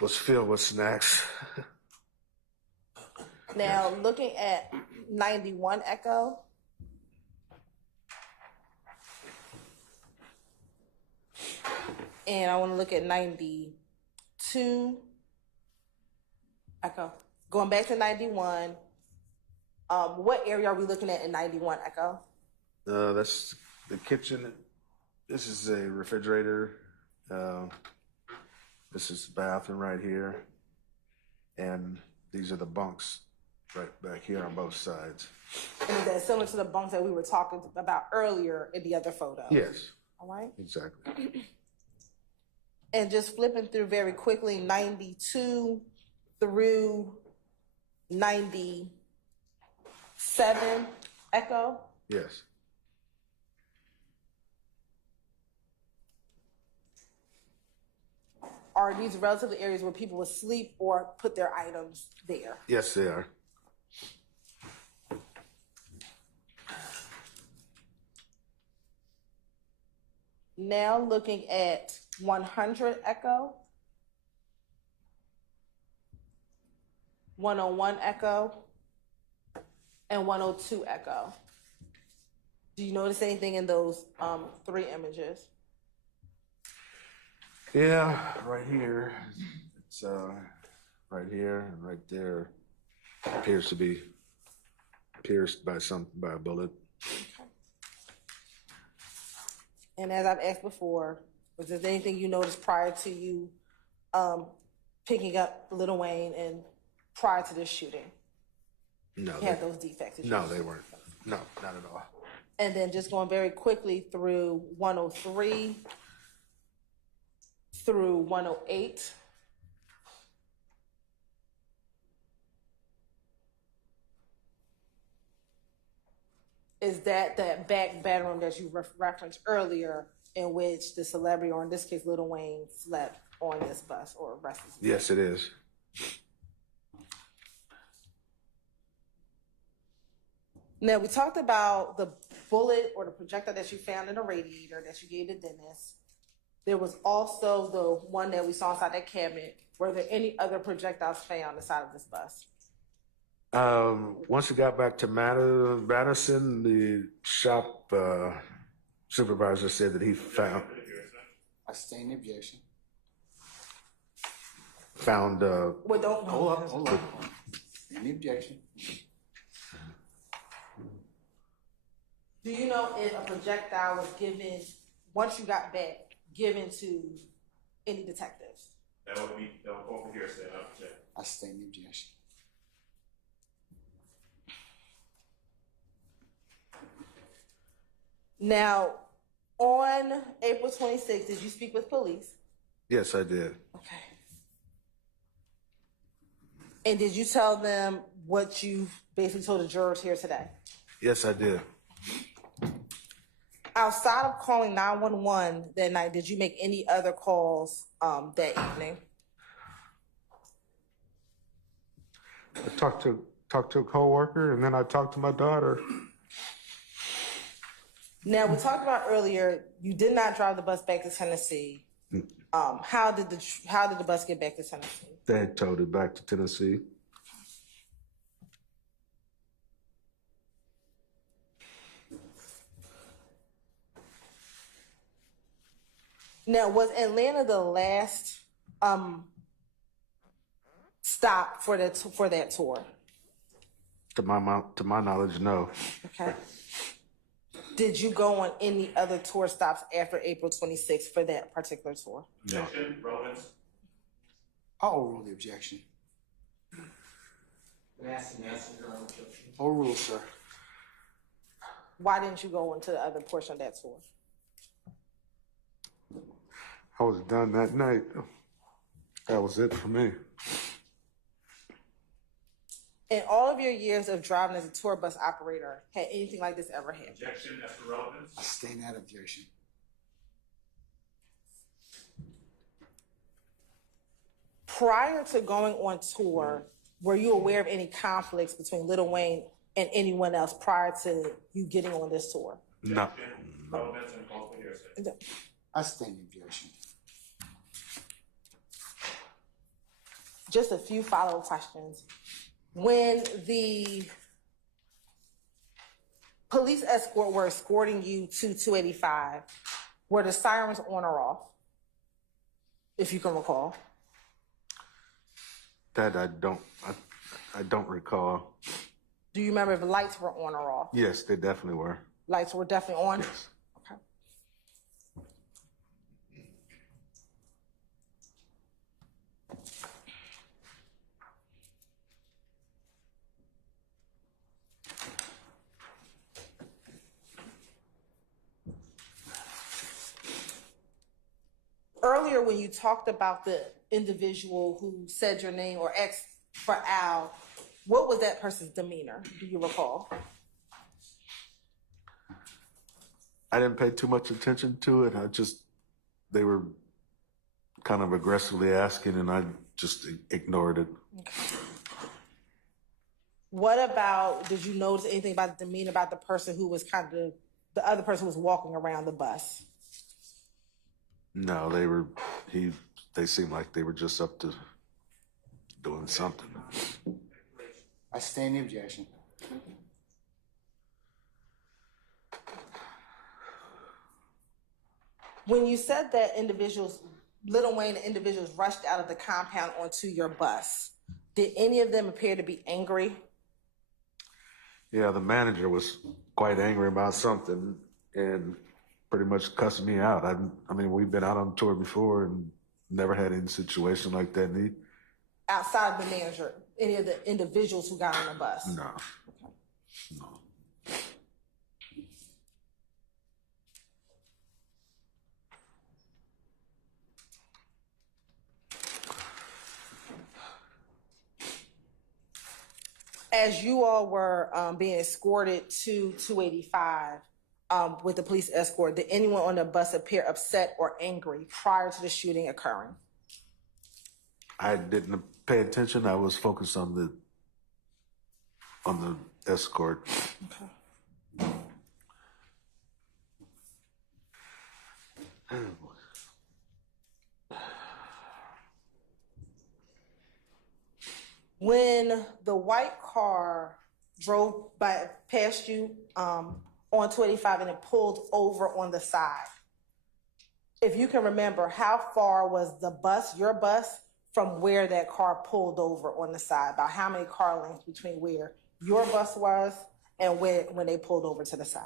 was filled with snacks. Now, looking at 91 Echo. And I want to look at 92 Echo. Going back to 91, what area are we looking at in 91 Echo? That's the kitchen. This is a refrigerator. This is the bathroom right here. And these are the bunks right back here on both sides. And is that similar to the bunks that we were talking about earlier in the other photo? Yes. All right. Exactly. And just flipping through very quickly, 92 through 97 Echo. Yes. Are these relatively areas where people would sleep or put their items there? Yes, they are. Now looking at 100 Echo, 101 Echo, and 102 Echo. Do you notice anything in those three images? Yeah, right here. It's right here and right there. Appears to be pierced by a bullet. And as I've asked before, was there anything you noticed prior to you picking up Lil Wayne and prior to this shooting? No. You had those defects? No, they weren't. No, not at all. And then just going very quickly through 103 through 108. Is that back bedroom that you referenced earlier in which the celebrity, or in this case, Lil Wayne, slept on this bus or rested? Yes, it is. Now, we talked about the bullet or the projectile that you found in the radiator that you gave the dentist. There was also the one that we saw inside that cabinet. Were there any other projectiles found inside of this bus? Once we got back to Madison, the shop supervisor said that he found. I sustain the objection. Found. Well, don't hold up. Any objection? Do you know if a projectile was given, once you got back, given to any detectives? That would go over here, say, I sustain the objection. Now, on April 26th, did you speak with police? Yes, I did. Okay. And did you tell them what you basically told the jurors here today? Yes, I did. Outside of calling 911 that night, did you make any other calls that evening? I talked to a coworker, and then I talked to my daughter. Now, we talked about earlier, you did not drive the bus back to Tennessee. How did the bus get back to Tennessee? They had towed it back to Tennessee. Now, was Atlanta the last stop for that tour? To my knowledge, no. Okay. Did you go on any other tour stops after April 26th for that particular tour? No. I'll overrule the objection. Overrule, sir. Why didn't you go into the other portion of that tour? I was done that night. That was it for me. In all of your years of driving as a tour bus operator, had anything like this ever happened? Objection, as for relevance. I sustain that objection. Prior to going on tour, were you aware of any conflicts between Lil Wayne and anyone else prior to you getting on this tour? No. Relevance and call for hearsay. I sustain the objection. just a few follow-up questions. When the police escort were escorting you to 285, were the sirens on or off? If you can recall. That I don't recall. Do you remember if the lights were on or off? Yes, they definitely were. Lights were definitely on? Yes. Okay. Earlier, when you talked about the individual who said your name or asked for Al, what was that person's demeanor? Do you recall? I didn't pay too much attention to it. They were kind of aggressively asking, and I just ignored it. Okay. What about, did you notice anything about the demeanor about the person who was the other person who was walking around the bus? No, they seemed like they were just up to doing something. I stand the objection. When you said that Lil Wayne and individuals rushed out of the compound onto your bus, did any of them appear to be angry? Yeah, the manager was quite angry about something and pretty much cussing me out. I mean, we've been out on tour before and never had any situation like that. Outside of the manager, any of the individuals who got on the bus? No. Okay. No. As you all were being escorted to 285 with the police escort, did anyone on the bus appear upset or angry prior to the shooting occurring? I didn't pay attention. I was focused on the escort. Okay. When the white car drove past you on 285 and it pulled over on the side, if you can remember, how far was the bus, your bus, from where that car pulled over on the side? About how many car lengths between where your bus was and when they pulled over to the side?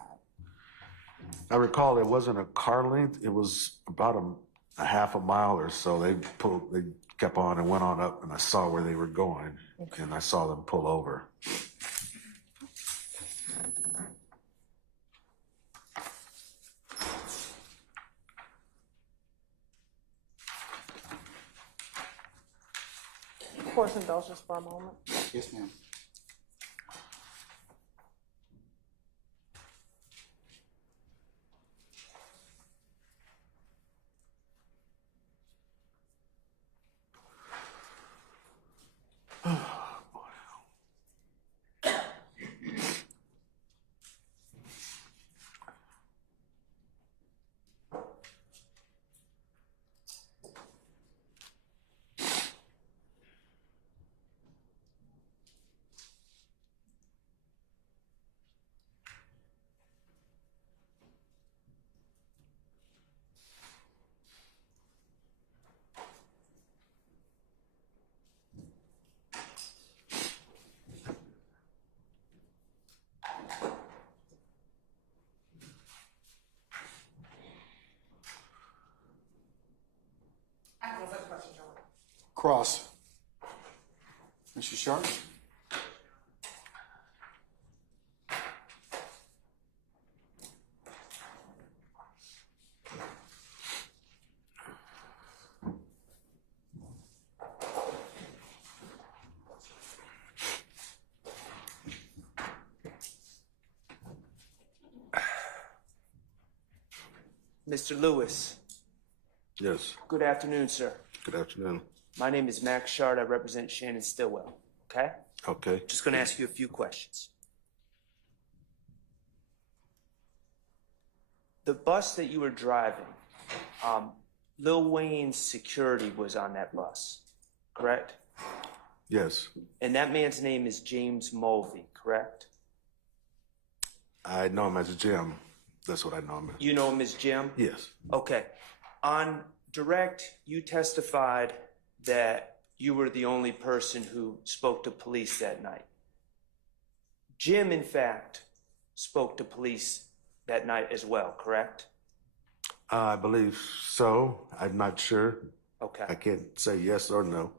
I recall it wasn't a car length. It was about a half a mile or so. They kept on and went on up, and I saw where they were going, okay. And I saw them pull over. Course indulgence for a moment. Yes, ma'am. Cross. Mr. Sharp? Mr. Lewis. Yes. Good afternoon, sir. Good afternoon. My name is Max Shard. I represent Shannon Stillwell. Okay? Okay. Just going to ask you a few questions. The bus that you were driving, Lil Wayne's security was on that bus, correct? Yes. And that man's name is James Mulvey, correct? I know him as Jim. That's what I know him as. You know him as Jim? Yes. Okay. On direct, you testified that you were the only person who spoke to police that night. Jim, in fact, spoke to police that night as well, correct? I believe so. I'm not sure. Okay. I can't say yes or no.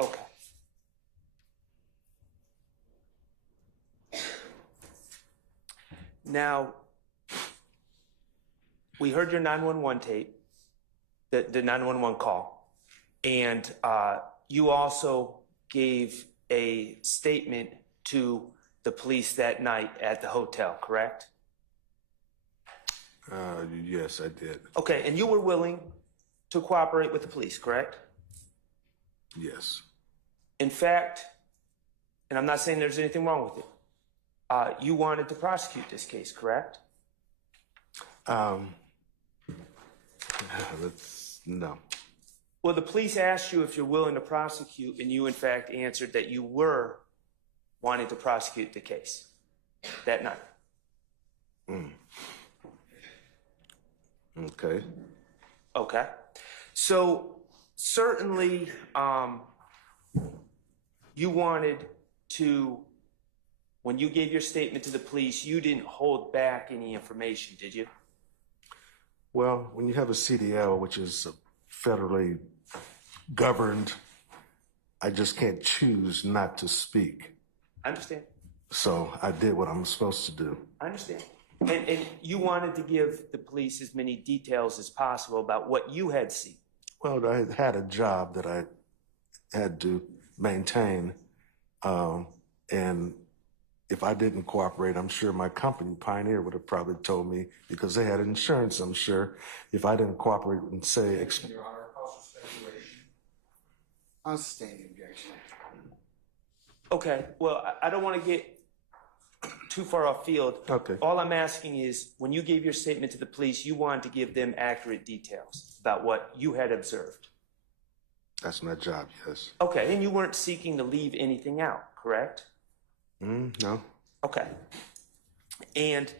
Okay. Now, we heard your 911 tape, the 911 call, and you also gave a statement to the police that night at the hotel, correct? Yes, I did. Okay, and you were willing to cooperate with the police, correct? Yes. In fact, and I'm not saying there's anything wrong with it, you wanted to prosecute this case, correct? No. Well, the police asked you if you're willing to prosecute, and you, in fact, answered that you were wanting to prosecute the case that night. Okay. Okay. So, certainly, you wanted to, when you gave your statement to the police, you didn't hold back any information, did you? Well, when you have a CDL, which is federally governed, I just can't choose not to speak. I understand. So I did what I'm supposed to do. I understand. And you wanted to give the police as many details as possible about what you had seen. Well, I had a job that I had to maintain, and if I didn't cooperate, I'm sure my company, Pioneer, would have probably told me, because they had insurance, I'm sure, if I didn't cooperate and say... Your Honor, I'll sustain the objection. Okay, well, I don't want to get too far off field. Okay. All I'm asking is, when you gave your statement to the police, you wanted to give them accurate details about what you had observed. That's my job, yes. Okay, and you weren't seeking to leave anything out, correct? No. Okay. And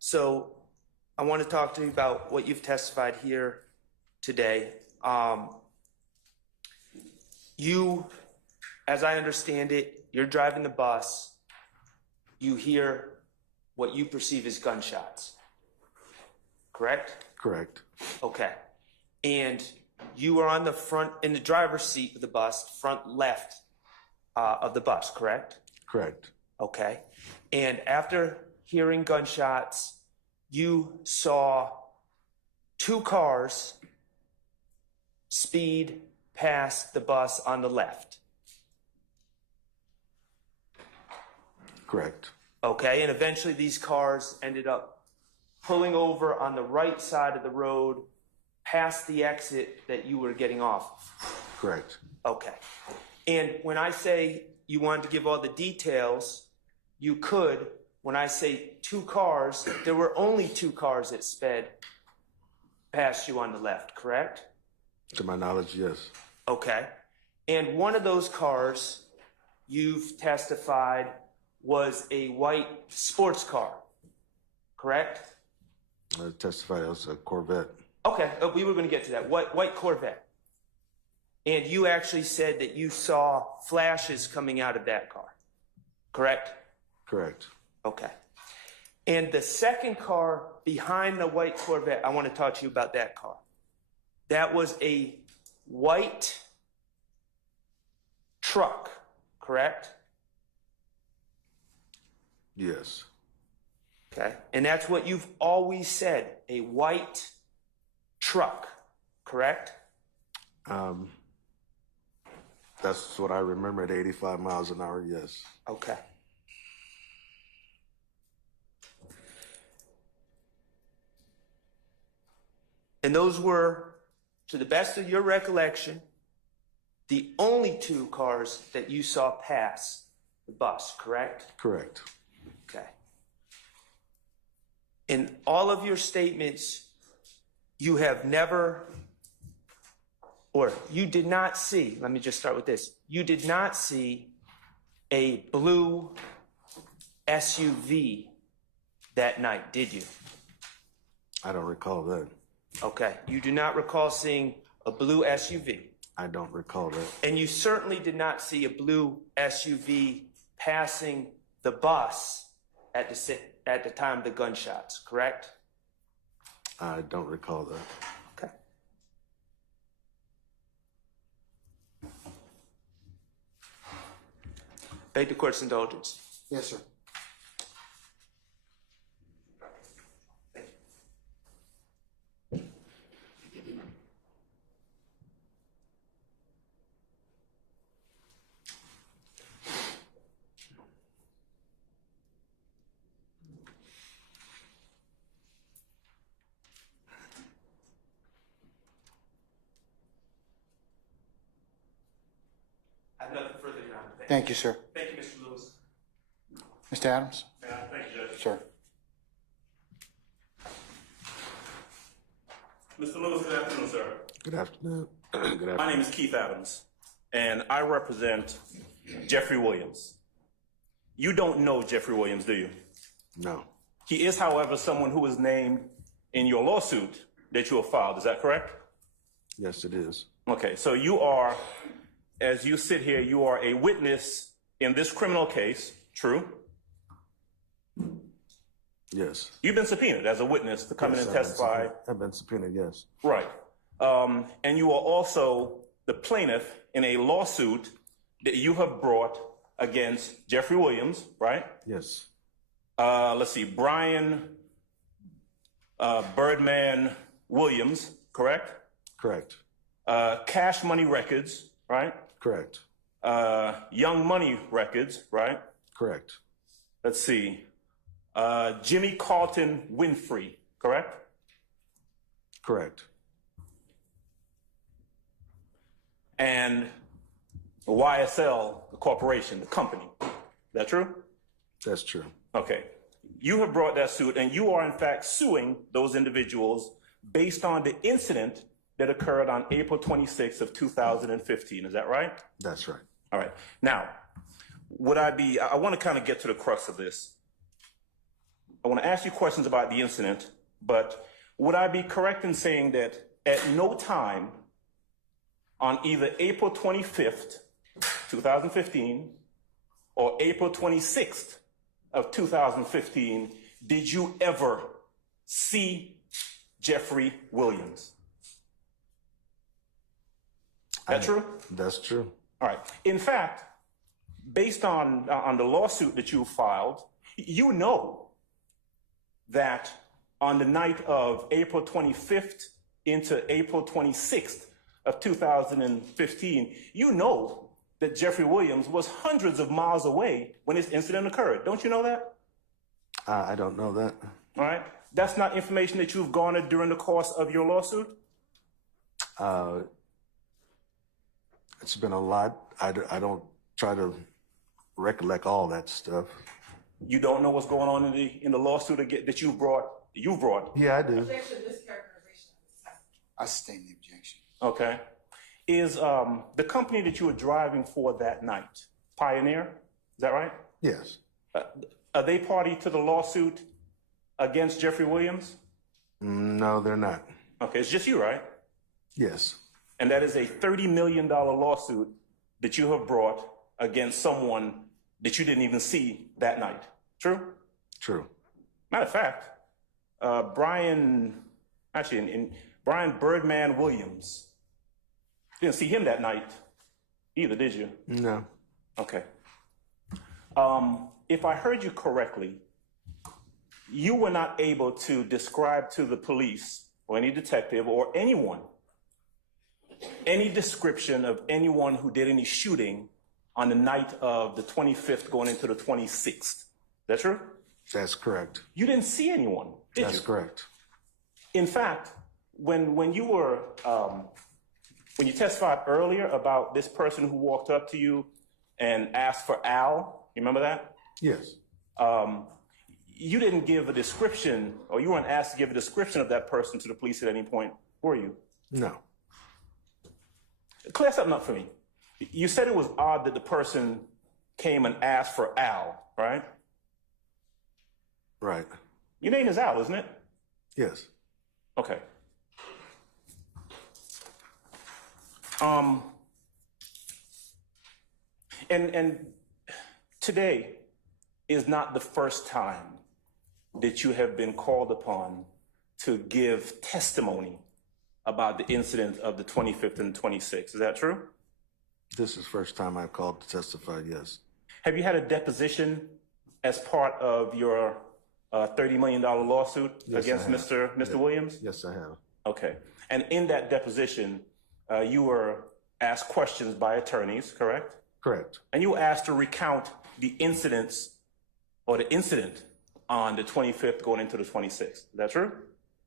so I want to talk to you about what you've testified here today. You, as I understand it, you're driving the bus. You hear what you perceive as gunshots, correct? Correct. Okay. And you are on the front, in the driver's seat of the bus, front left of the bus, correct? Correct. Okay. And after hearing gunshots, you saw two cars speed past the bus on the left. Correct. Okay. And eventually these cars ended up pulling over on the right side of the road past the exit that you were getting off of. Correct. Okay. And when I say you wanted to give all the details, you could. When I say two cars, there were only two cars that sped past you on the left, correct? To my knowledge, yes. Okay. And one of those cars you've testified was a white sports car, correct? I testified it was a Corvette. Okay, we were going to get to that. White Corvette. And you actually said that you saw flashes coming out of that car, correct? Correct. Okay. And the second car behind the white Corvette, I want to talk to you about that car. That was a white truck, correct? Yes. Okay. And that's what you've always said, a white truck, correct? That's what I remember at 85 miles an hour, yes. Okay. And those were, to the best of your recollection, the only two cars that you saw pass the bus, correct? Correct. Okay. In all of your statements, you have never or you did not see, let me just start with this. You did not see a blue SUV that night, did you? I don't recall that. Okay. You do not recall seeing a blue SUV. I don't recall that. And you certainly did not see a blue SUV passing the bus at the time of the gunshots, correct? I don't recall that. Okay. Beg the court's indulgence. Yes, sir. I have nothing further, Your Honor. Thank you, sir. Thank you, Mr. Lewis. Mr. Adams? Thank you, Judge. Sir. Mr. Lewis, good afternoon, sir. Good afternoon. Good afternoon. My name is Keith Adams, and I represent Jeffery Williams. You don't know Jeffery Williams, do you? No. He is, however, someone who is named in your lawsuit that you have filed. Is that correct? Yes, it is. Okay, so you are, as you sit here, you are a witness in this criminal case, true? Yes. You've been subpoenaed as a witness to come in and testify. I've been subpoenaed, yes. Right. And you are also the plaintiff in a lawsuit that you have brought against Jeffery Williams, right? Yes. Let's see, Brian Birdman Williams, correct? Correct. Cash Money Records, right? Correct. Young Money Records, right? Correct. Let's see, Jimmy Carlton Winfrey, correct? Correct. And YSL, the corporation, the company. Is that true? That's true. Okay. You have brought that suit, and you are in fact suing those individuals based on the incident that occurred on April 26th of 2015. Is that right? That's right. All right. Now, I want to kind of get to the crux of this. I want to ask you questions about the incident, but would I be correct in saying that at no time on either April 25th, 2015, or April 26th of 2015, did you ever see Jeffery Williams? That true? That's true. All right. In fact, based on the lawsuit that you filed, you know that on the night of April 25th into April 26th of 2015, you know that Jeffery Williams was hundreds of miles away when this incident occurred. Don't you know that? I don't know that. All right. That's not information that you've garnered during the course of your lawsuit? It's been a lot. I don't try to recollect all that stuff. You don't know what's going on in the lawsuit that you've brought? Yeah, I do. I sustain the objection. Okay. Is the company that you were driving for that night Pioneer? Is that right? Yes. Are they party to the lawsuit against Jeffery Williams? No, they're not. Okay, it's just you, right? Yes. And that is a $30 million lawsuit that you have brought against someone that you didn't even see that night. True? True. Matter of fact, Brian Birdman Williams, didn't see him that night either, did you? No. Okay. If I heard you correctly, you were not able to describe to the police or any detective or anyone any description of anyone who did any shooting on the night of the 25th going into the 26th. Is that true? That's correct. You didn't see anyone, did you? That's correct. In fact, when you testified earlier about this person who walked up to you and asked for Al, you remember that? Yes. You didn't give a description, or you weren't asked to give a description of that person to the police at any point, were you? No. Clear something up for me. You said it was odd that the person came and asked for Al, right? Right. Your name is Al, isn't it? Yes. Okay. And today is not the first time that you have been called upon to give testimony about the incident of the 25th and 26th. Is that true? This is the first time I've called to testify, yes. Have you had a deposition as part of your $30 million lawsuit against Mr. Williams? Yes, I have. Okay. And in that deposition, you were asked questions by attorneys, correct? Correct. And you were asked to recount the incidents or the incident on the 25th going into the 26th. Is that true?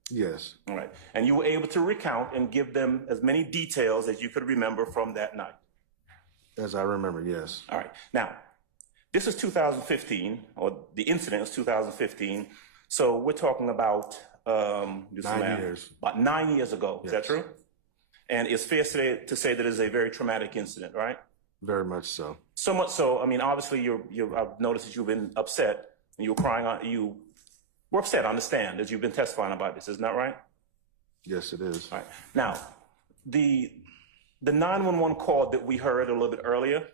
Yes. All right. And you were able to recount and give them as many details as you could remember from that night. As I remember, yes. All right. Now, this is 2015, or the incident was 2015. So we're talking about 9 years. About 9 years ago. Is that true? And it's fair to say that it's a very traumatic incident, right? Very much so. So much so. I mean, obviously, I've noticed that you've been upset and you were crying on. You were upset. I understand as you've been testifying about this. Isn't that right? Yes, it is. All right. Now, the 911 call that we heard a little bit earlier.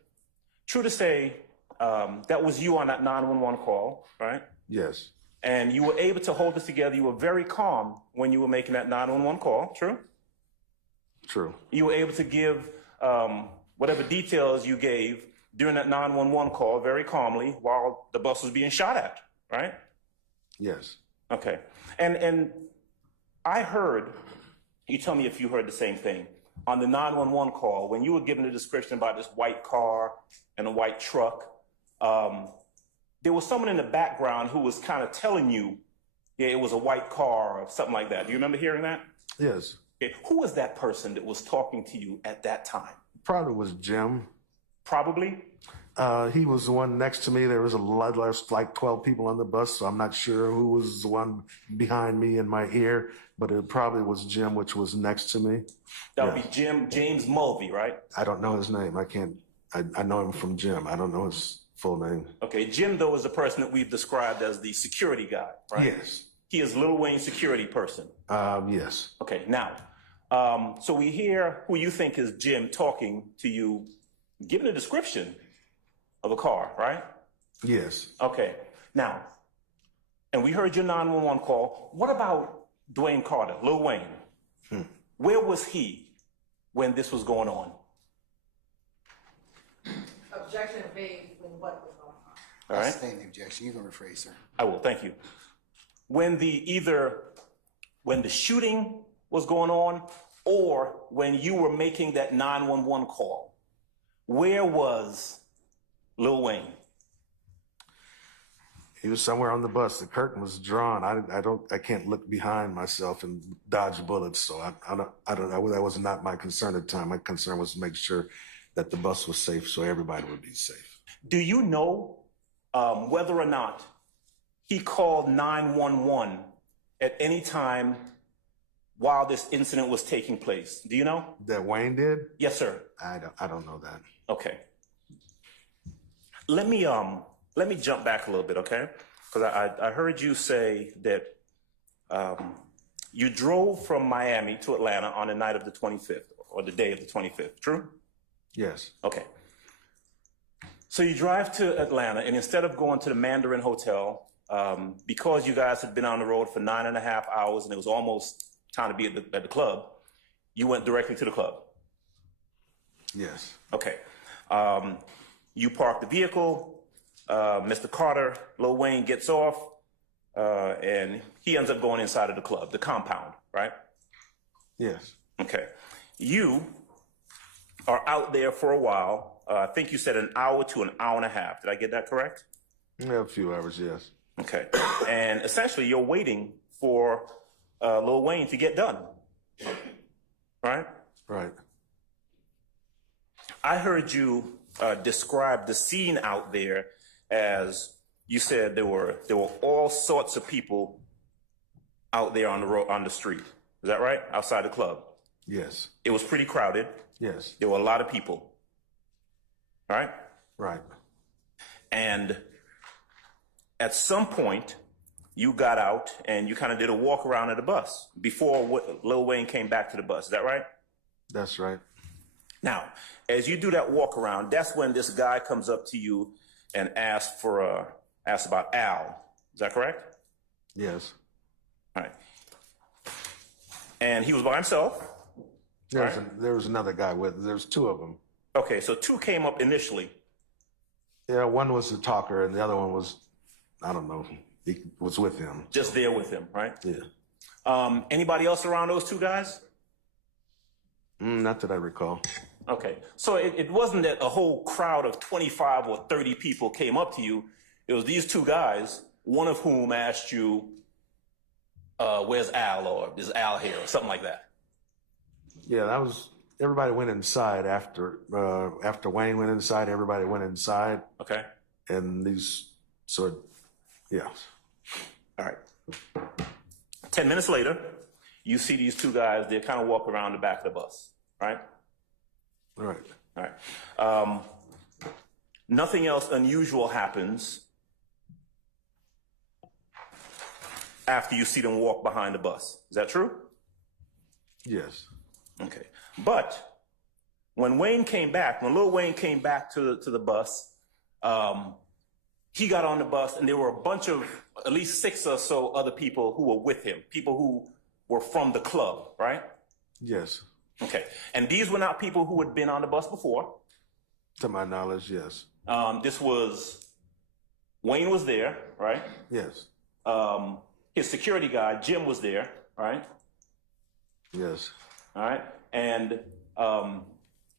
True to say, that was you on that 911 call, right? Yes. And you were able to hold this together. You were very calm when you were making that 911 call. True? True. You were able to give whatever details you gave during that 911 call very calmly while the bus was being shot at, right? Yes. Okay. And I heard, you tell me if you heard the same thing, on the 911 call, when you were given a description about this white car and a white truck, there was someone in the background who was kind of telling you, yeah, it was a white car or something like that. Do you remember hearing that? Yes. Okay. Who was that person that was talking to you at that time? Probably was Jim. Probably? He was the one next to me. There was like 12 people on the bus, so I'm not sure who was the one behind me in my ear, but it probably was Jim, which was next to me. That would be James Mulvey, right? I don't know his name. I know him from Jim. I don't know his full name. Okay, Jim, though, is the person that we've described as the security guy, right? Yes. He is Lil Wayne's security person. Yes. Okay, now, so we hear who you think is Jim talking to you, giving a description of a car, right? Yes. Okay, now, and we heard your 911 call. What about Dwayne Carter, Lil Wayne? Where was he when this was going on? Objection made when what was going on. All right. I sustain the objection. You can rephrase, sir. I will, thank you. When the shooting was going on or when you were making that 911 call, where was Lil Wayne? He was somewhere on the bus. The curtain was drawn. I can't look behind myself and dodge bullets. So I don't know. That was not my concern at the time. My concern was to make sure that the bus was safe so everybody would be safe. Do you know whether or not he called 911 at any time while this incident was taking place? Do you know? That Wayne did? Yes, sir. I don't know that. Okay. Let me jump back a little bit, okay? Because I heard you say that you drove from Miami to Atlanta on the night of the 25th or the day of the 25th. True? Yes. Okay. So you drive to Atlanta, and instead of going to the Mandarin Hotel, because you guys had been on the road for 9.5 hours and it was almost time to be at the club, you went directly to the club. Yes. Okay. You parked the vehicle. Mr. Carter, Lil Wayne gets off, and he ends up going inside of the club, the compound, right? Yes. Okay. You are out there for a while. I think you said an hour to an hour and a half. Did I get that correct? Yeah, a few hours, yes. Okay. And essentially, you're waiting for Lil Wayne to get done, right? Right. I heard you describe the scene out there as you said there were all sorts of people out there on the road, on the street. Is that right? Outside the club. Yes. It was pretty crowded. Yes. There were a lot of people. Right? Right. And at some point, you got out and you kind of did a walk around at the bus before Lil Wayne came back to the bus. Is that right? That's right. Now, as you do that walk around, that's when this guy comes up to you and asks about Al. Is that correct? Yes. All right. And he was by himself. There was another guy with. There's two of them. Okay, so two came up initially. Yeah, one was the talker, and the other one was, I don't know, he was with him. Just there with him, right? Yeah. Anybody else around those two guys? Not that I recall. Okay, so it wasn't that a whole crowd of 25 or 30 people came up to you. It was these two guys, one of whom asked you, where's Al, or is Al here, or something like that. Yeah, everybody went inside after Wayne went inside, everybody went inside. Okay. And yeah. All right. 10 minutes later, you see these two guys, they kind of walk around the back of the bus, right? Right. All right. Nothing else unusual happens after you see them walk behind the bus. Is that true? Yes. Okay. But when Lil Wayne came back to the bus, he got on the bus and there were a bunch of at least 6 or so other people who were with him, people who were from the club, right? Yes. Okay. And these were not people who had been on the bus before. To my knowledge, yes. This was, Wayne was there, right? Yes. His security guy, Jim, was there, right? Yes. All right. And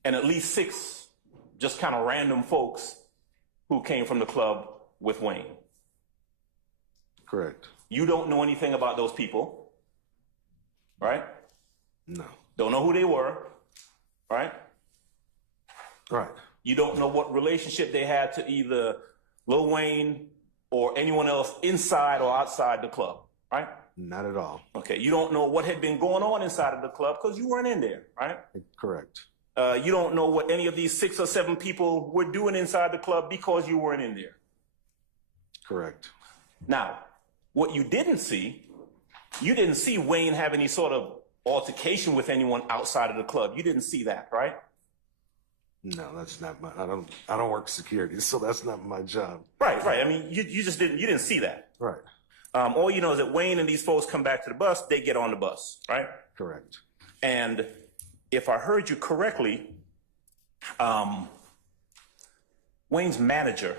at least 6 just kind of random folks who came from the club with Wayne. Correct. You don't know anything about those people, right? No. Don't know who they were, right? Right. You don't know what relationship they had to either Lil Wayne or anyone else inside or outside the club, right? Not at all. Okay. You don't know what had been going on inside of the club because you weren't in there, right? Correct. You don't know what any of these 6 or 7 people were doing inside the club because you weren't in there. Correct. Now, what you didn't see Wayne have any sort of altercation with anyone outside of the club. You didn't see that, right? No, that's not I don't work security, so that's not my job. Right. I mean, you didn't see that. Right. All you know is that Wayne and these folks come back to the bus, they get on the bus, right? Correct. And if I heard you correctly, Wayne's manager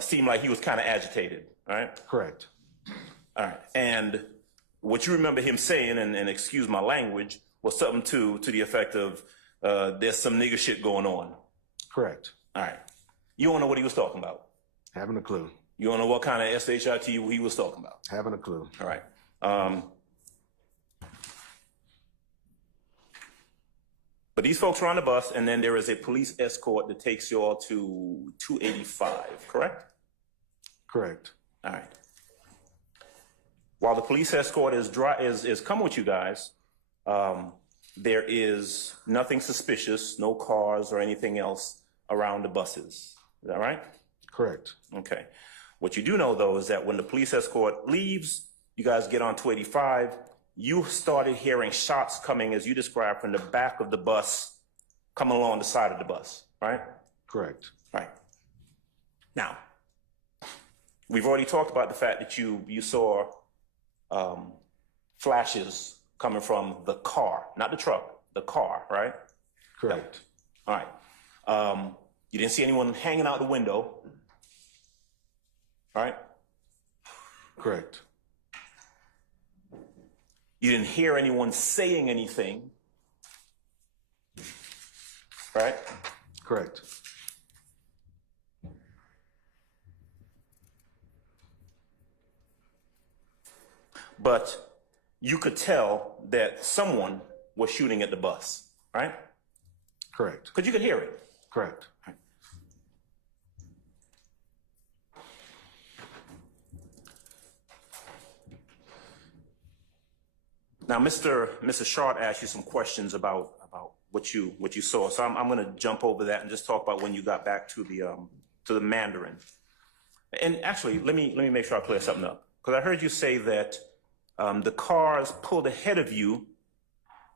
seemed like he was kind of agitated, right? Correct. All right. And what you remember him saying, and excuse my language, was something to the effect of, there's some nigger shit going on. Correct. All right. You don't know what he was talking about? Haven't a clue. You don't know what kind of SHIT he was talking about? Haven't a clue. All right. But these folks are on the bus, and then there is a police escort that takes you all to 285, correct? Correct. All right. While the police escort is coming with you guys, there is nothing suspicious, no cars or anything else around the buses. Is that right? Correct. Okay. What you do know, though, is that when the police escort leaves, you guys get on 285, you started hearing shots coming, as you described, from the back of the bus, coming along the side of the bus, right? Correct. Right. Now, we've already talked about the fact that you saw flashes coming from the car, not the truck, the car, right? Correct. All right. You didn't see anyone hanging out the window, right? Correct. You didn't hear anyone saying anything, right? Correct. But you could tell that someone was shooting at the bus, right? Correct. Because you could hear it. Correct. Right. Now, Mr. Short asked you some questions about what you saw. So I'm going to jump over that and just talk about when you got back to the Mandarin. And actually, let me make sure I clear something up, because I heard you say that the cars pulled ahead of you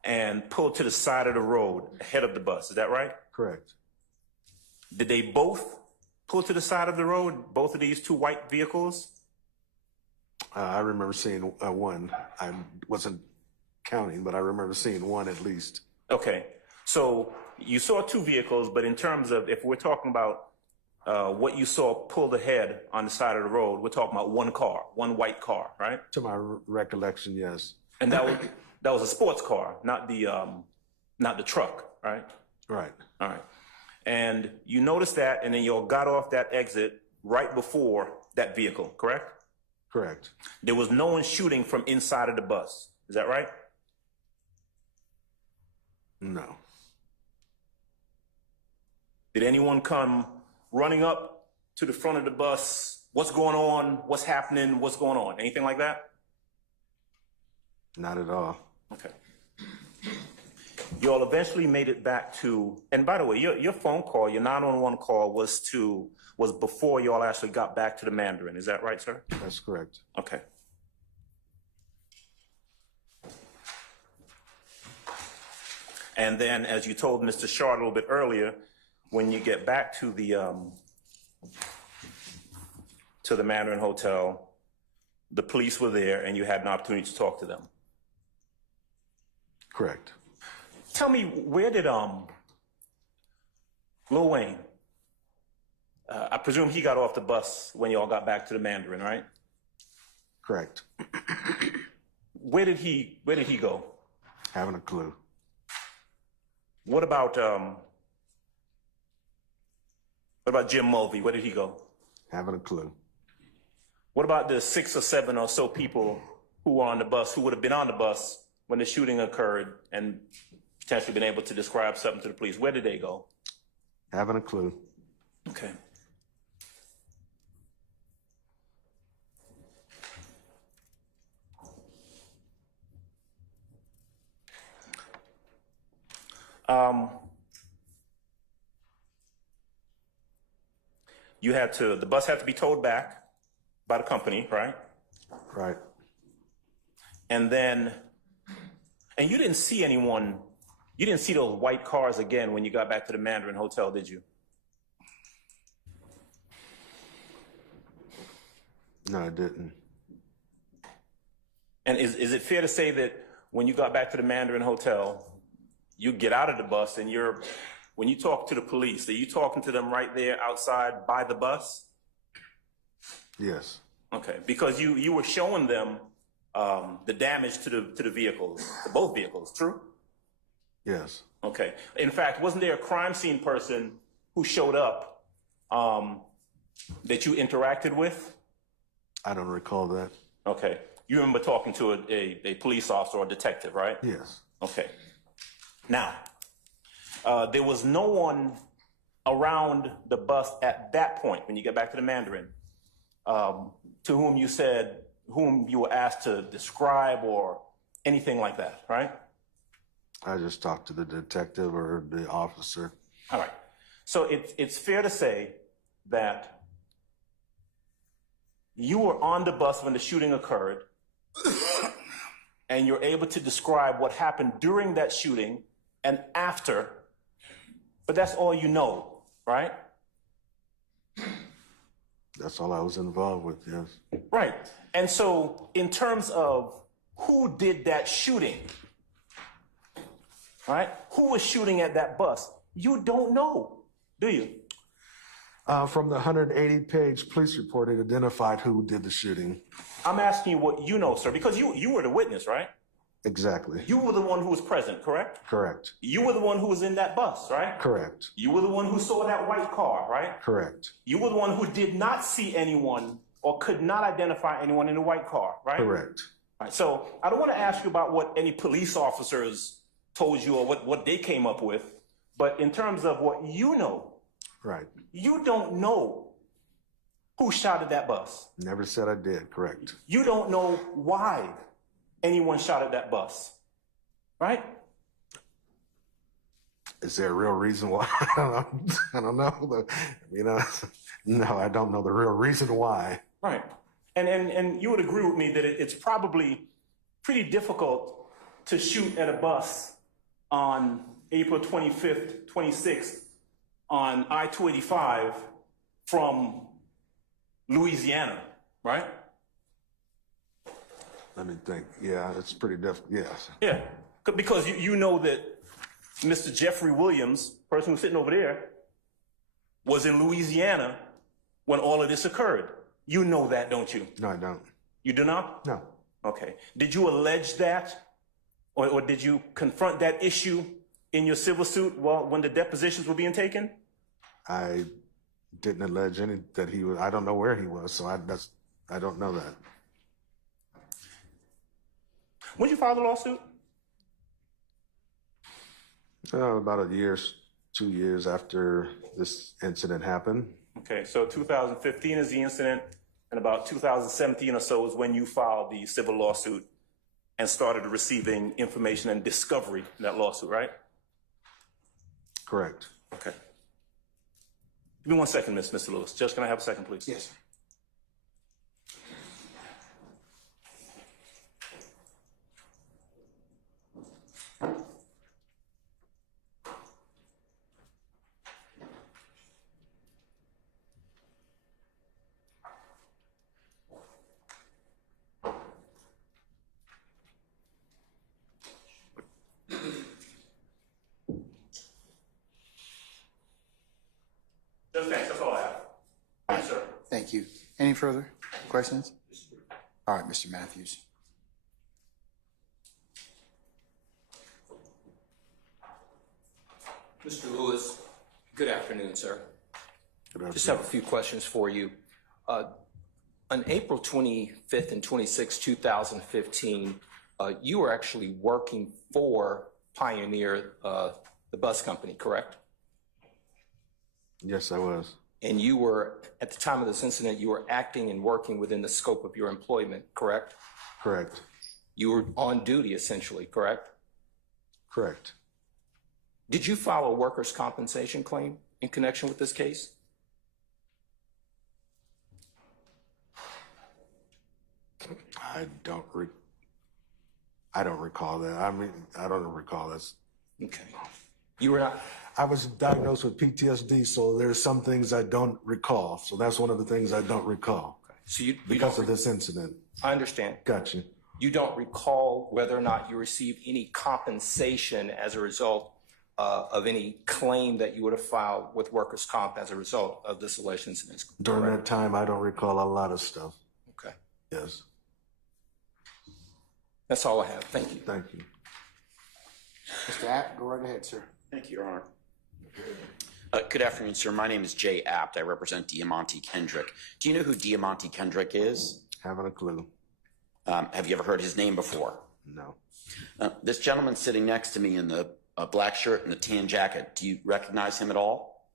and pulled to the side of the road ahead of the bus. Is that right? Correct. Did they both pull to the side of the road, both of these two white vehicles? I remember seeing one. I wasn't counting, but I remember seeing one at least. Okay. So you saw two vehicles, but in terms of, if we're talking about what you saw pulled ahead on the side of the road, we're talking about one car, one white car, right? To my recollection, yes. And that was a sports car, not the truck, right? Right. All right. And you noticed that, and then you all got off that exit right before that vehicle, correct? Correct. There was no one shooting from inside of the bus. Is that right? No. Did anyone come running up to the front of the bus? What's going on? What's happening? What's going on? Anything like that? Not at all. Okay. You all eventually made it back to, and by the way, your phone call, your 911 call was before you all actually got back to the Mandarin. Is that right, sir? That's correct. Okay. And then, as you told Mr. Short a little bit earlier, when you get back to the Mandarin Hotel, the police were there and you had an opportunity to talk to them. Correct. Tell me, where did Lil Wayne, I presume he got off the bus when you all got back to the Mandarin, right? Correct. Where did he go? Haven't a clue. What about Jim Mulvey? Where did he go? Haven't a clue. What about the 6 or 7 or so people who were on the bus, who would have been on the bus when the shooting occurred and potentially been able to describe something to the police? Where did they go? Haven't a clue. Okay. The bus had to be towed back by the company, right? Right. And you didn't see anyone, you didn't see those white cars again when you got back to the Mandarin Hotel, did you? No, I didn't. And is it fair to say that when you got back to the Mandarin Hotel, you get out of the bus and when you talk to the police, are you talking to them right there outside by the bus? Yes. Okay, because you were showing them the damage to the vehicles, to both vehicles, true? Yes. Okay. In fact, wasn't there a crime scene person who showed up that you interacted with? I don't recall that. Okay. You remember talking to a police officer or a detective, right? Yes. Okay. Now, there was no one around the bus at that point when you get back to the Mandarin to whom you were asked to describe or anything like that, right? I just talked to the detective or the officer. All right. So it's fair to say that you were on the bus when the shooting occurred and you're able to describe what happened during that shooting and after, but that's all you know, right? That's all I was involved with, yes. Right. And so in terms of who did that shooting, right? Who was shooting at that bus? You don't know, do you? From the 180-page police report, it identified who did the shooting. I'm asking you what you know, sir, because you were the witness, right? Exactly. You were the one who was present, correct? Correct. You were the one who was in that bus, right? Correct. You were the one who saw that white car, right? Correct. You were the one who did not see anyone or could not identify anyone in the white car, right? Correct. All right, so I don't want to ask you about what any police officers told you or what they came up with, but in terms of what you know, right? You don't know who shot at that bus. Never said I did, correct. You don't know why anyone shot at that bus, right? Is there a real reason why? I don't know. No, I don't know the real reason why. Right. And you would agree with me that it's probably pretty difficult to shoot at a bus on April 25th, 26th on I-285 from Louisiana, right? Let me think. Yeah, it's pretty difficult. Yes. Yeah, because you know that Mr. Jeffery Williams, person who's sitting over there, was in Louisiana when all of this occurred. You know that, don't you? No, I don't. You do not? No. Okay. Did you allege that? Or did you confront that issue in your civil suit when the depositions were being taken? I didn't allege that he was. I don't know where he was, so I don't know that. When did you file the lawsuit? About 2 years after this incident happened. Okay, so 2015 is the incident, and about 2017 or so is when you filed the civil lawsuit and started receiving information and discovery in that lawsuit, right? Correct. Okay. Give me 1 second, Mr. Lewis. Judge, can I have a second, please? Yes. Thanks, that's all I have. Yes, sir. Thank you. Any further questions? All right, Mr. Matthews. Mr. Lewis, good afternoon, sir. Good afternoon. Just have a few questions for you. On April 25th and 26th, 2015, you were actually working for Pioneer, the bus company, correct? Yes, I was. And you were, at the time of this incident, you were acting and working within the scope of your employment, correct? Correct. You were on duty, essentially, correct? Correct. Did you file a workers' compensation claim in connection with this case? I don't recall that. I don't recall this. Okay. You were not. I was diagnosed with PTSD, so there's some things I don't recall. So that's one of the things I don't recall. Okay. So you because of this incident. I understand. Gotcha. You don't recall whether or not you received any compensation as a result of any claim that you would have filed with workers' comp as a result of this alleged incident. During that time, I don't recall a lot of stuff. Okay. Yes. That's all I have. Thank you. Thank you. Mr. Apt, go right ahead, sir. Thank you, Your Honor. Good afternoon, sir. My name is Jay Apt. I represent Diamante Kendrick. Do you know who Diamante Kendrick is? Haven't a clue. Have you ever heard his name before? No. This gentleman sitting next to me in the black shirt and the tan jacket, do you recognize him at all?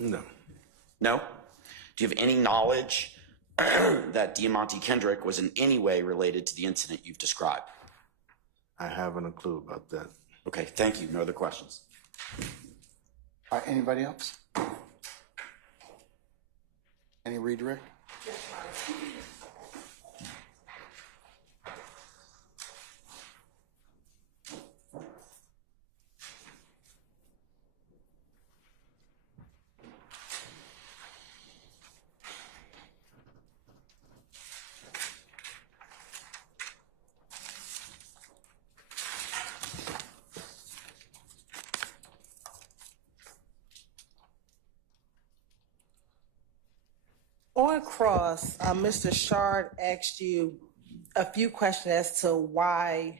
No. No? Do you have any knowledge that Diamante Kendrick was in any way related to the incident you've described? I haven't a clue about that. Okay, thank you. No other questions. All right, anybody else? Any redirect? On cross, Mr. Shard asked you a few questions as to why,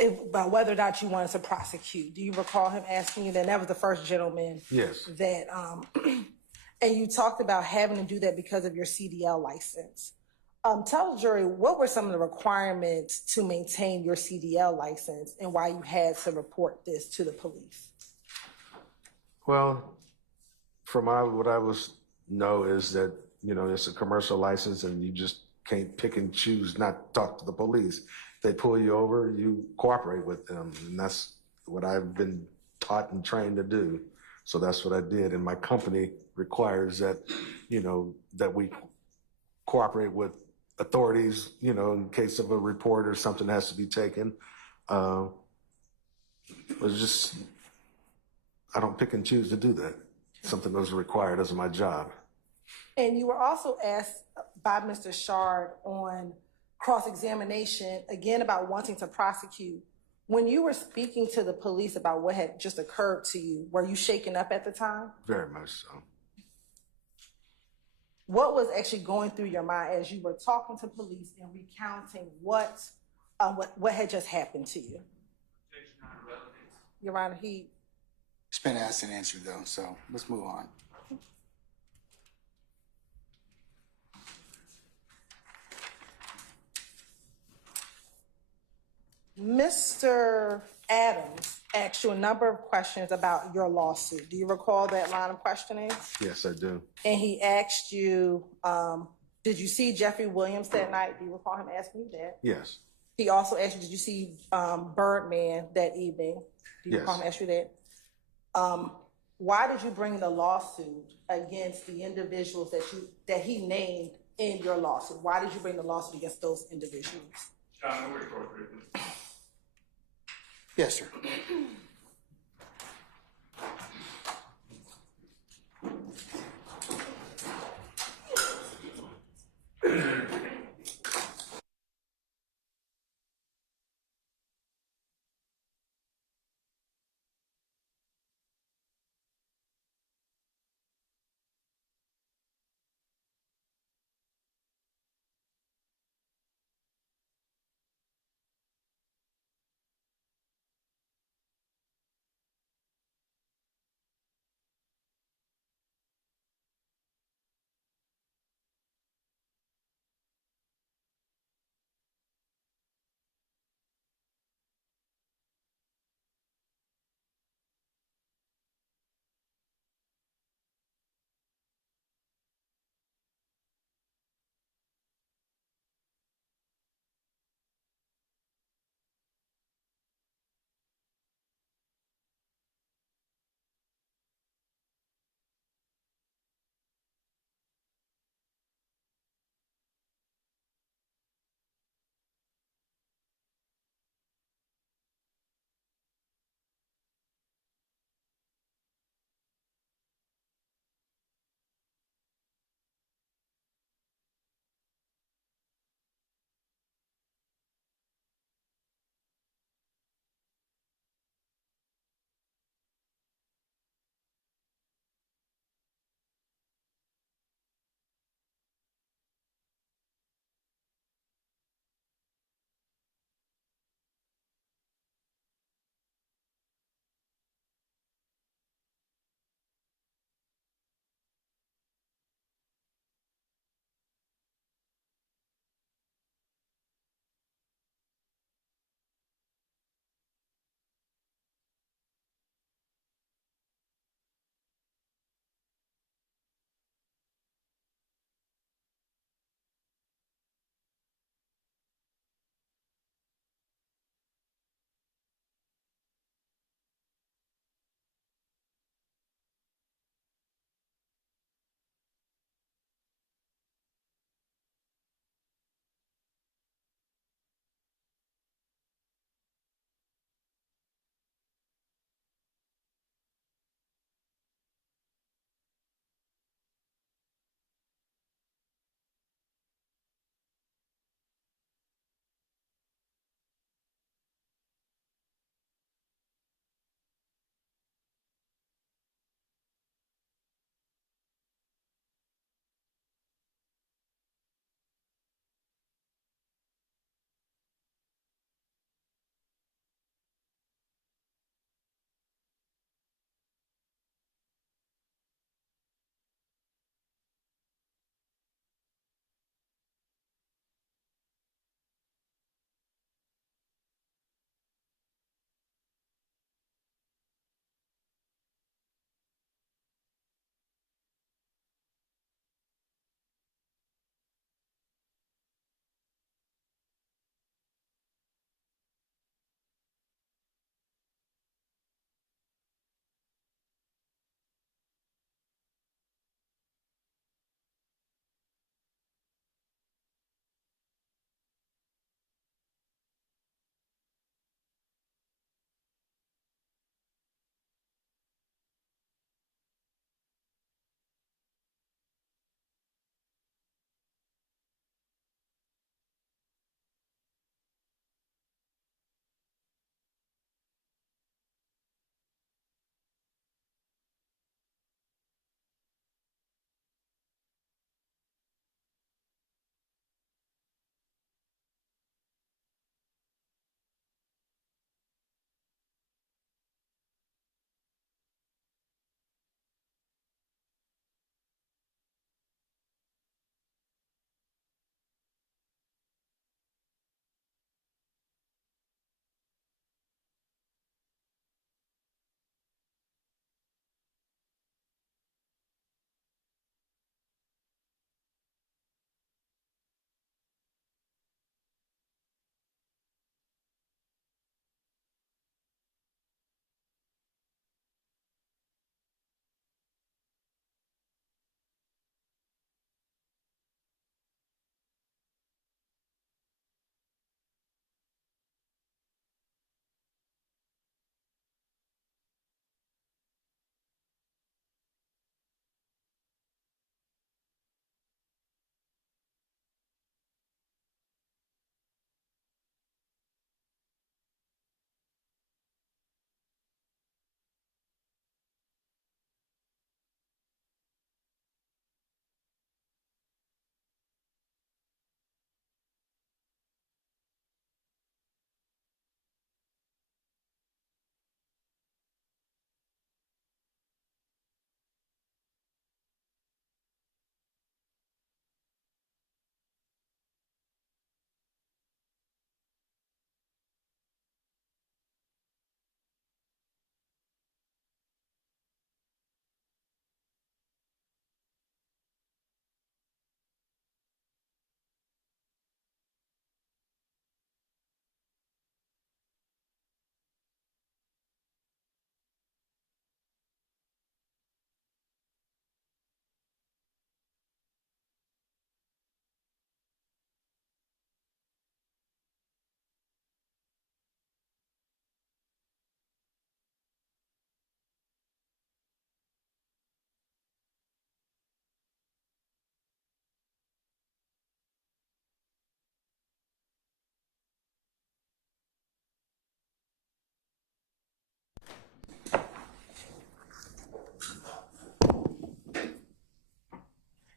about whether or not you wanted to prosecute. Do you recall him asking you that? That was the first gentleman. Yes. That, and you talked about having to do that because of your CDL license. Tell the jury, what were some of the requirements to maintain your CDL license and why you had to report this to the police? Well, from what I know is that, it's a commercial license and you just can't pick and choose not to talk to the police. If they pull you over, you cooperate with them. And that's what I've been taught and trained to do. So that's what I did. And my company requires that, that we cooperate with authorities, in case of a report or something has to be taken. It's just, I don't pick and choose to do that. Something that was required as my job. And you were also asked by Mr. Shard on cross-examination, again, about wanting to prosecute. When you were speaking to the police about what had just occurred to you, were you shaken up at the time? Very much so. What was actually going through your mind as you were talking to police and recounting what had just happened to you? Your Honor, It's been asked and answered, though, so let's move on. Mr. Adams asked you a number of questions about your lawsuit. Do you recall that line of questioning? Yes, I do. And he asked you, did you see Jeffery Williams that night? Do you recall him asking you that? Yes. He also asked you, did you see Birdman that evening? Do you Yes. recall him asking you that? Why did you bring the lawsuit against the individuals that he named in your lawsuit? Why did you bring the lawsuit against those individuals? Yes, sir.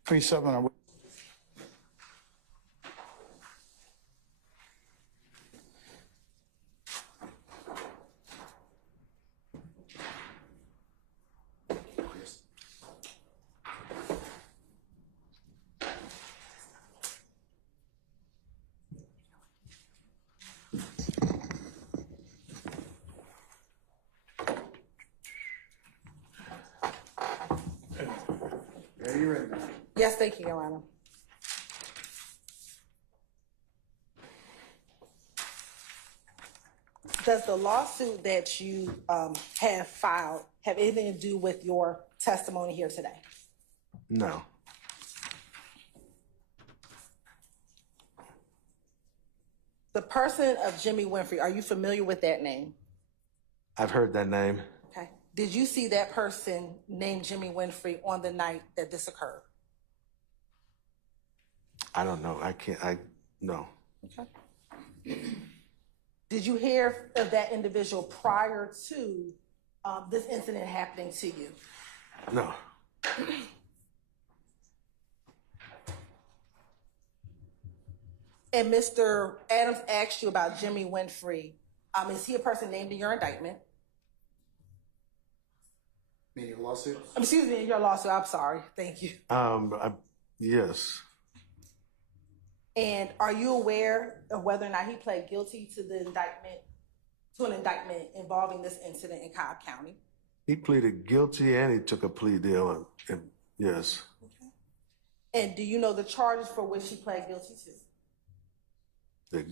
Please, someone. Yes, thank you, Your Honor. Does the lawsuit that you have filed have anything to do with your testimony here today? No. The person of Jimmy Winfrey, are you familiar with that name? I've heard that name. Okay. Did you see that person named Jimmy Winfrey on the night that this occurred? I don't know. No. Okay. Did you hear of that individual prior to this incident happening to you? No. And Mr. Adams asked you about Jimmy Winfrey. Is he a person named in your indictment? In your lawsuit? Excuse me, in your lawsuit. I'm sorry. Thank you. Yes. And are you aware of whether or not he pled guilty to an indictment involving this incident in Cobb County? He pleaded guilty and he took a plea deal. And yes. Okay. And do you know the charges for which he pled guilty to?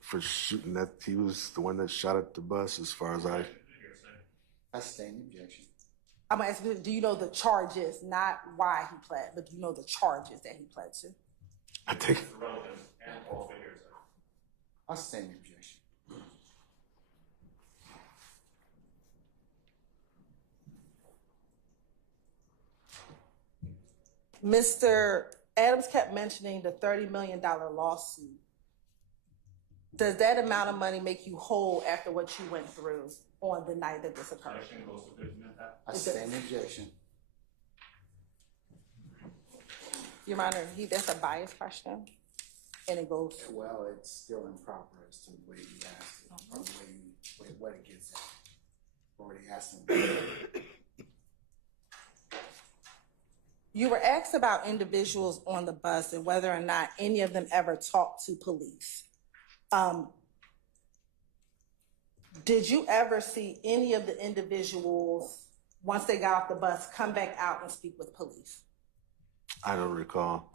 For shooting that, he was the one that shot at the bus, as far as I stand objection. I'm gonna ask you, do you know the charges, not why he pled, but do you know the charges that he pled to? I think. I stand objection. Mr. Adams kept mentioning the $30 million lawsuit. Does that amount of money make you whole after what you went through on the night that this occurred? I stand objection. Your Honor, that's a biased question, and it goes. Well, it's still improper as to the way he asked it, or the way what it gets at, or what he asked him. You were asked about individuals on the bus and whether or not any of them ever talked to police. Did you ever see any of the individuals, once they got off the bus, come back out and speak with police? I don't recall.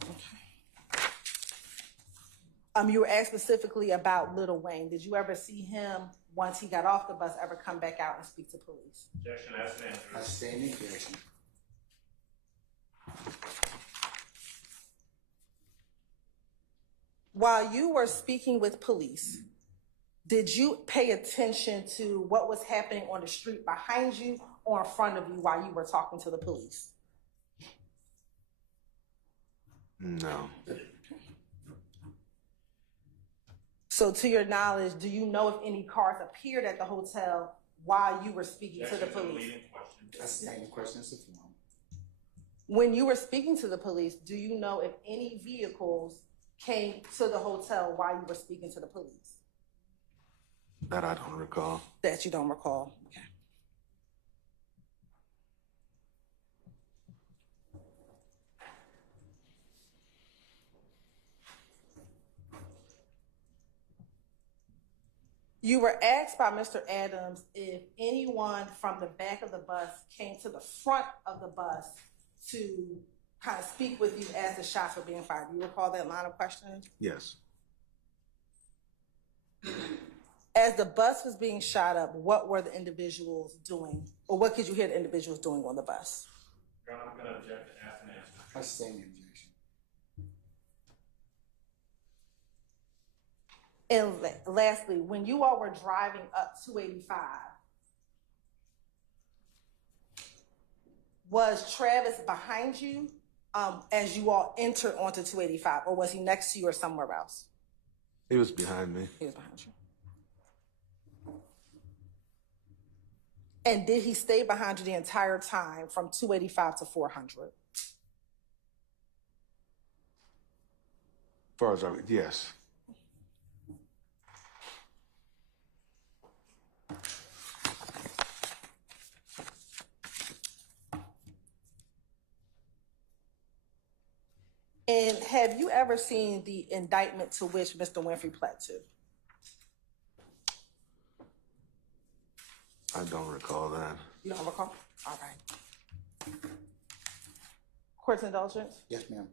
Okay. You were asked specifically about Lil Wayne. Did you ever see him, once he got off the bus, ever come back out and speak to police? Objection, ask an answer. I stand objection. While you were speaking with police, did you pay attention to what was happening on the street behind you or in front of you while you were talking to the police? No. So to your knowledge, do you know if any cars appeared at the hotel while you were speaking to the police? That's the same question as if you want. When you were speaking to the police, do you know if any vehicles came to the hotel while you were speaking to the police? That I don't recall. That you don't recall. Okay. You were asked by Mr. Adams if anyone from the back of the bus came to the front of the bus to kind of speak with you as the shots were being fired. Do you recall that line of questioning? Yes. As the bus was being shot up, what were the individuals doing? Or what could you hear the individuals doing on the bus? Your Honor, I'm going to object and ask an answer. I stand objection. And lastly, when you all were driving up 285, was Travis behind you as you all entered onto 285, or was he next to you or somewhere else? He was behind me. He was behind you. And did he stay behind you the entire time from 285 to 400? far as yes. And have you ever seen the indictment to which Mr. Winfrey pled to? I don't recall that. You don't recall? All right. Court's indulgence? Yes, ma'am.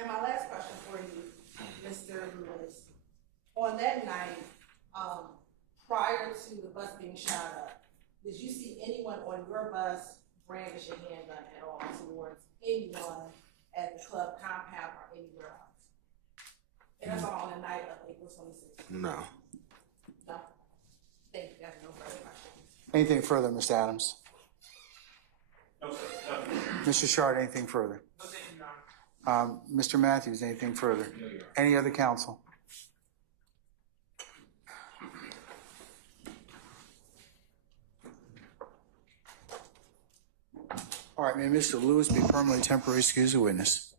And my last question for you, Mr. Lewis. On that night, prior to the bus being shot up, did you see anyone on your bus brandish a handgun at all towards anyone at the club compound or anywhere else? And that's all on the night of April 26th. No. No? Thank you. That's no further questions. Anything further, Mr. Adams? No, sir. Mr. Shard, anything further? No, thank you, Your Honor. Mr. Matthews, anything further? Any other counsel? All right, may Mr. Lewis be permanently temporary excused as a witness?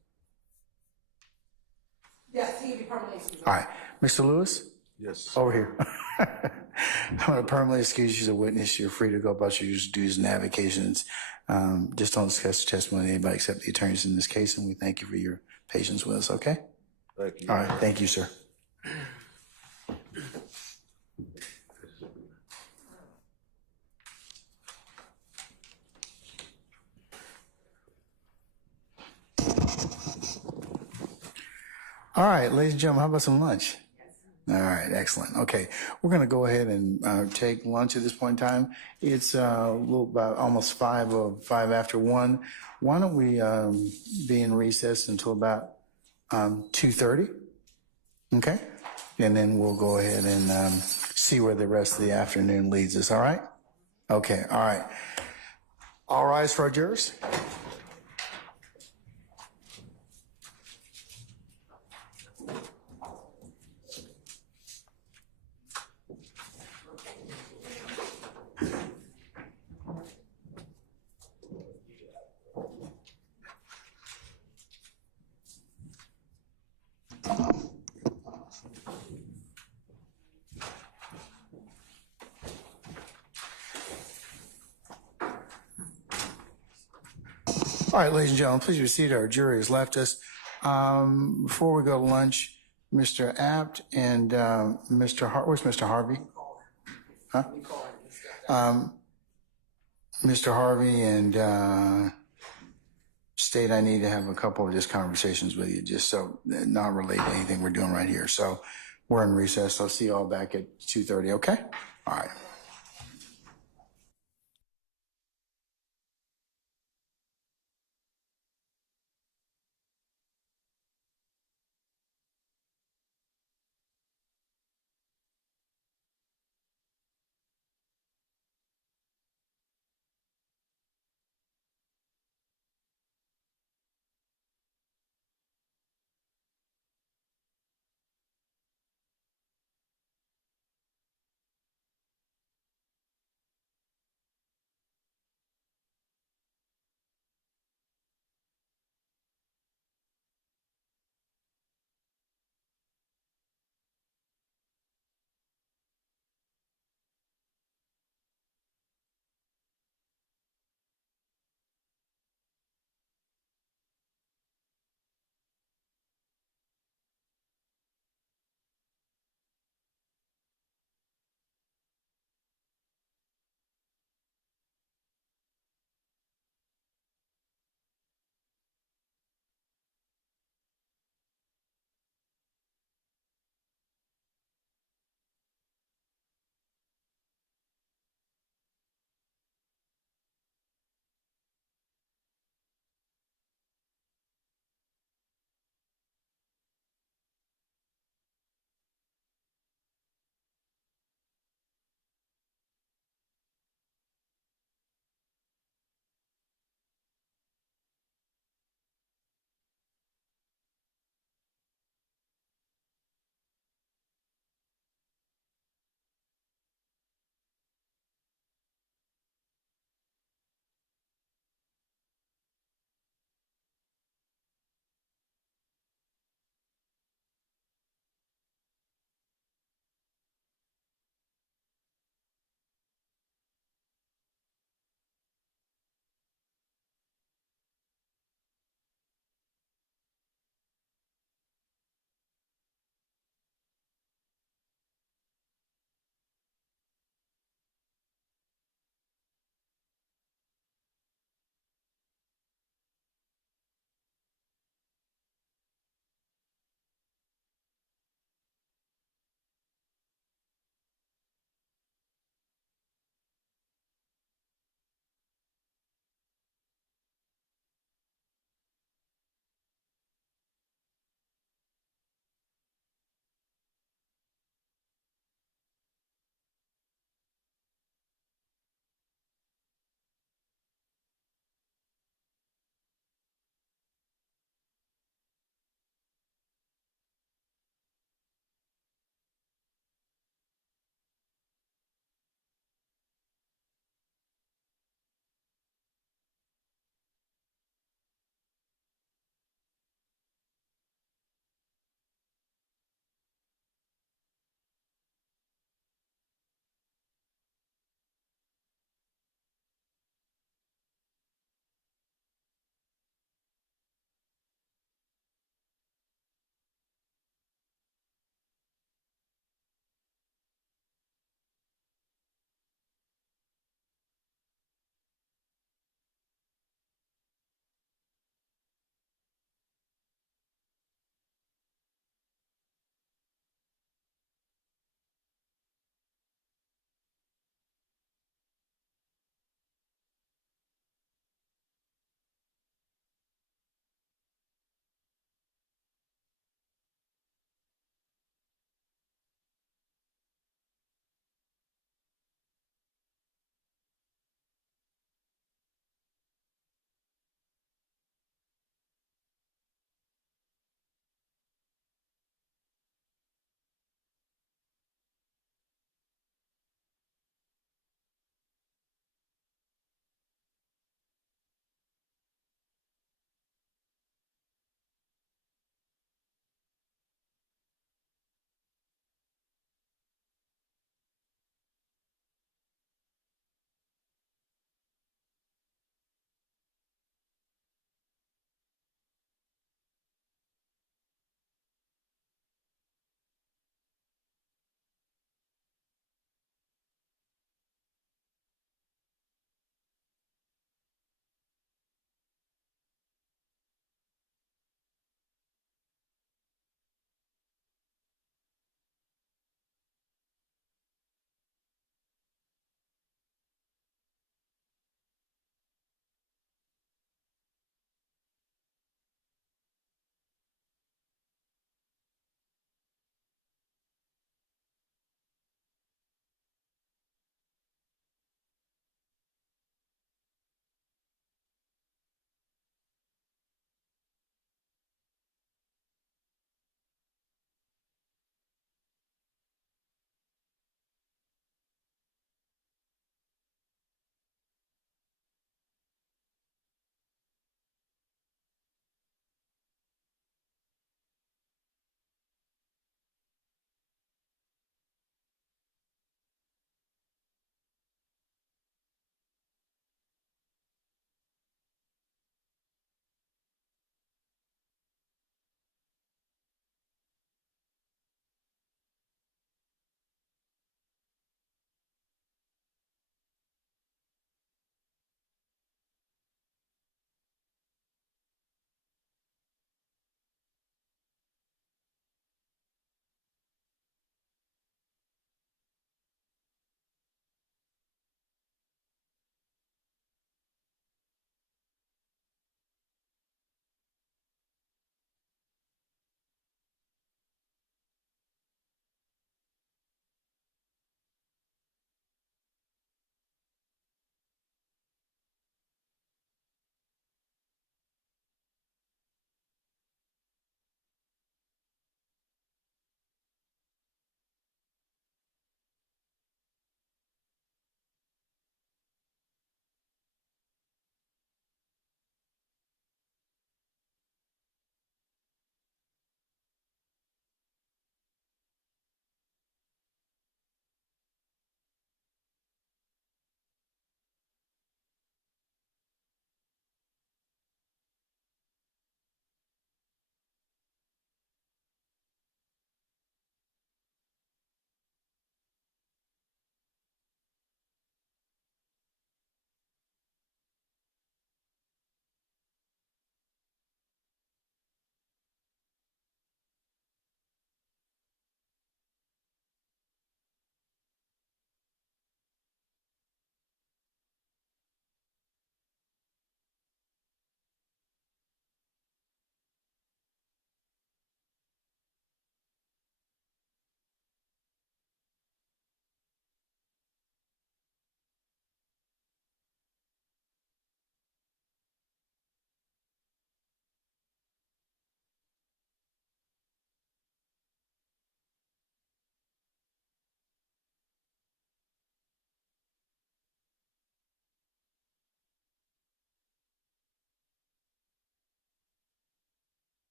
Yes, he'll be permanently excused. All right, Mr. Lewis? Yes. Over here. I'm going to permanently excuse you as a witness. You're free to go about your duties and avocations. Just don't discuss the testimony of anybody except the attorneys in this case, and we thank you for your patience with us, okay? Thank you. All right, thank you, sir. All right, ladies and gentlemen, how about some lunch? All right, excellent. Okay, we're going to go ahead and take lunch at this point in time. It's a little about almost 5 after 1. Why don't we be in recess until about 2:30? Okay, and then we'll go ahead and see where the rest of the afternoon leads us. All right? Okay. All right. All rise for our jurors. All right, ladies and gentlemen, please be seated. Our jury has left us. Before we go to lunch, Mr. Apt and where's Mr. Harvey? Huh? Mr. Harvey and State, I need to have a couple of just conversations with you, just so not related to anything we're doing right here. So we're in recess. I'll see you all back at 2:30, okay? All right.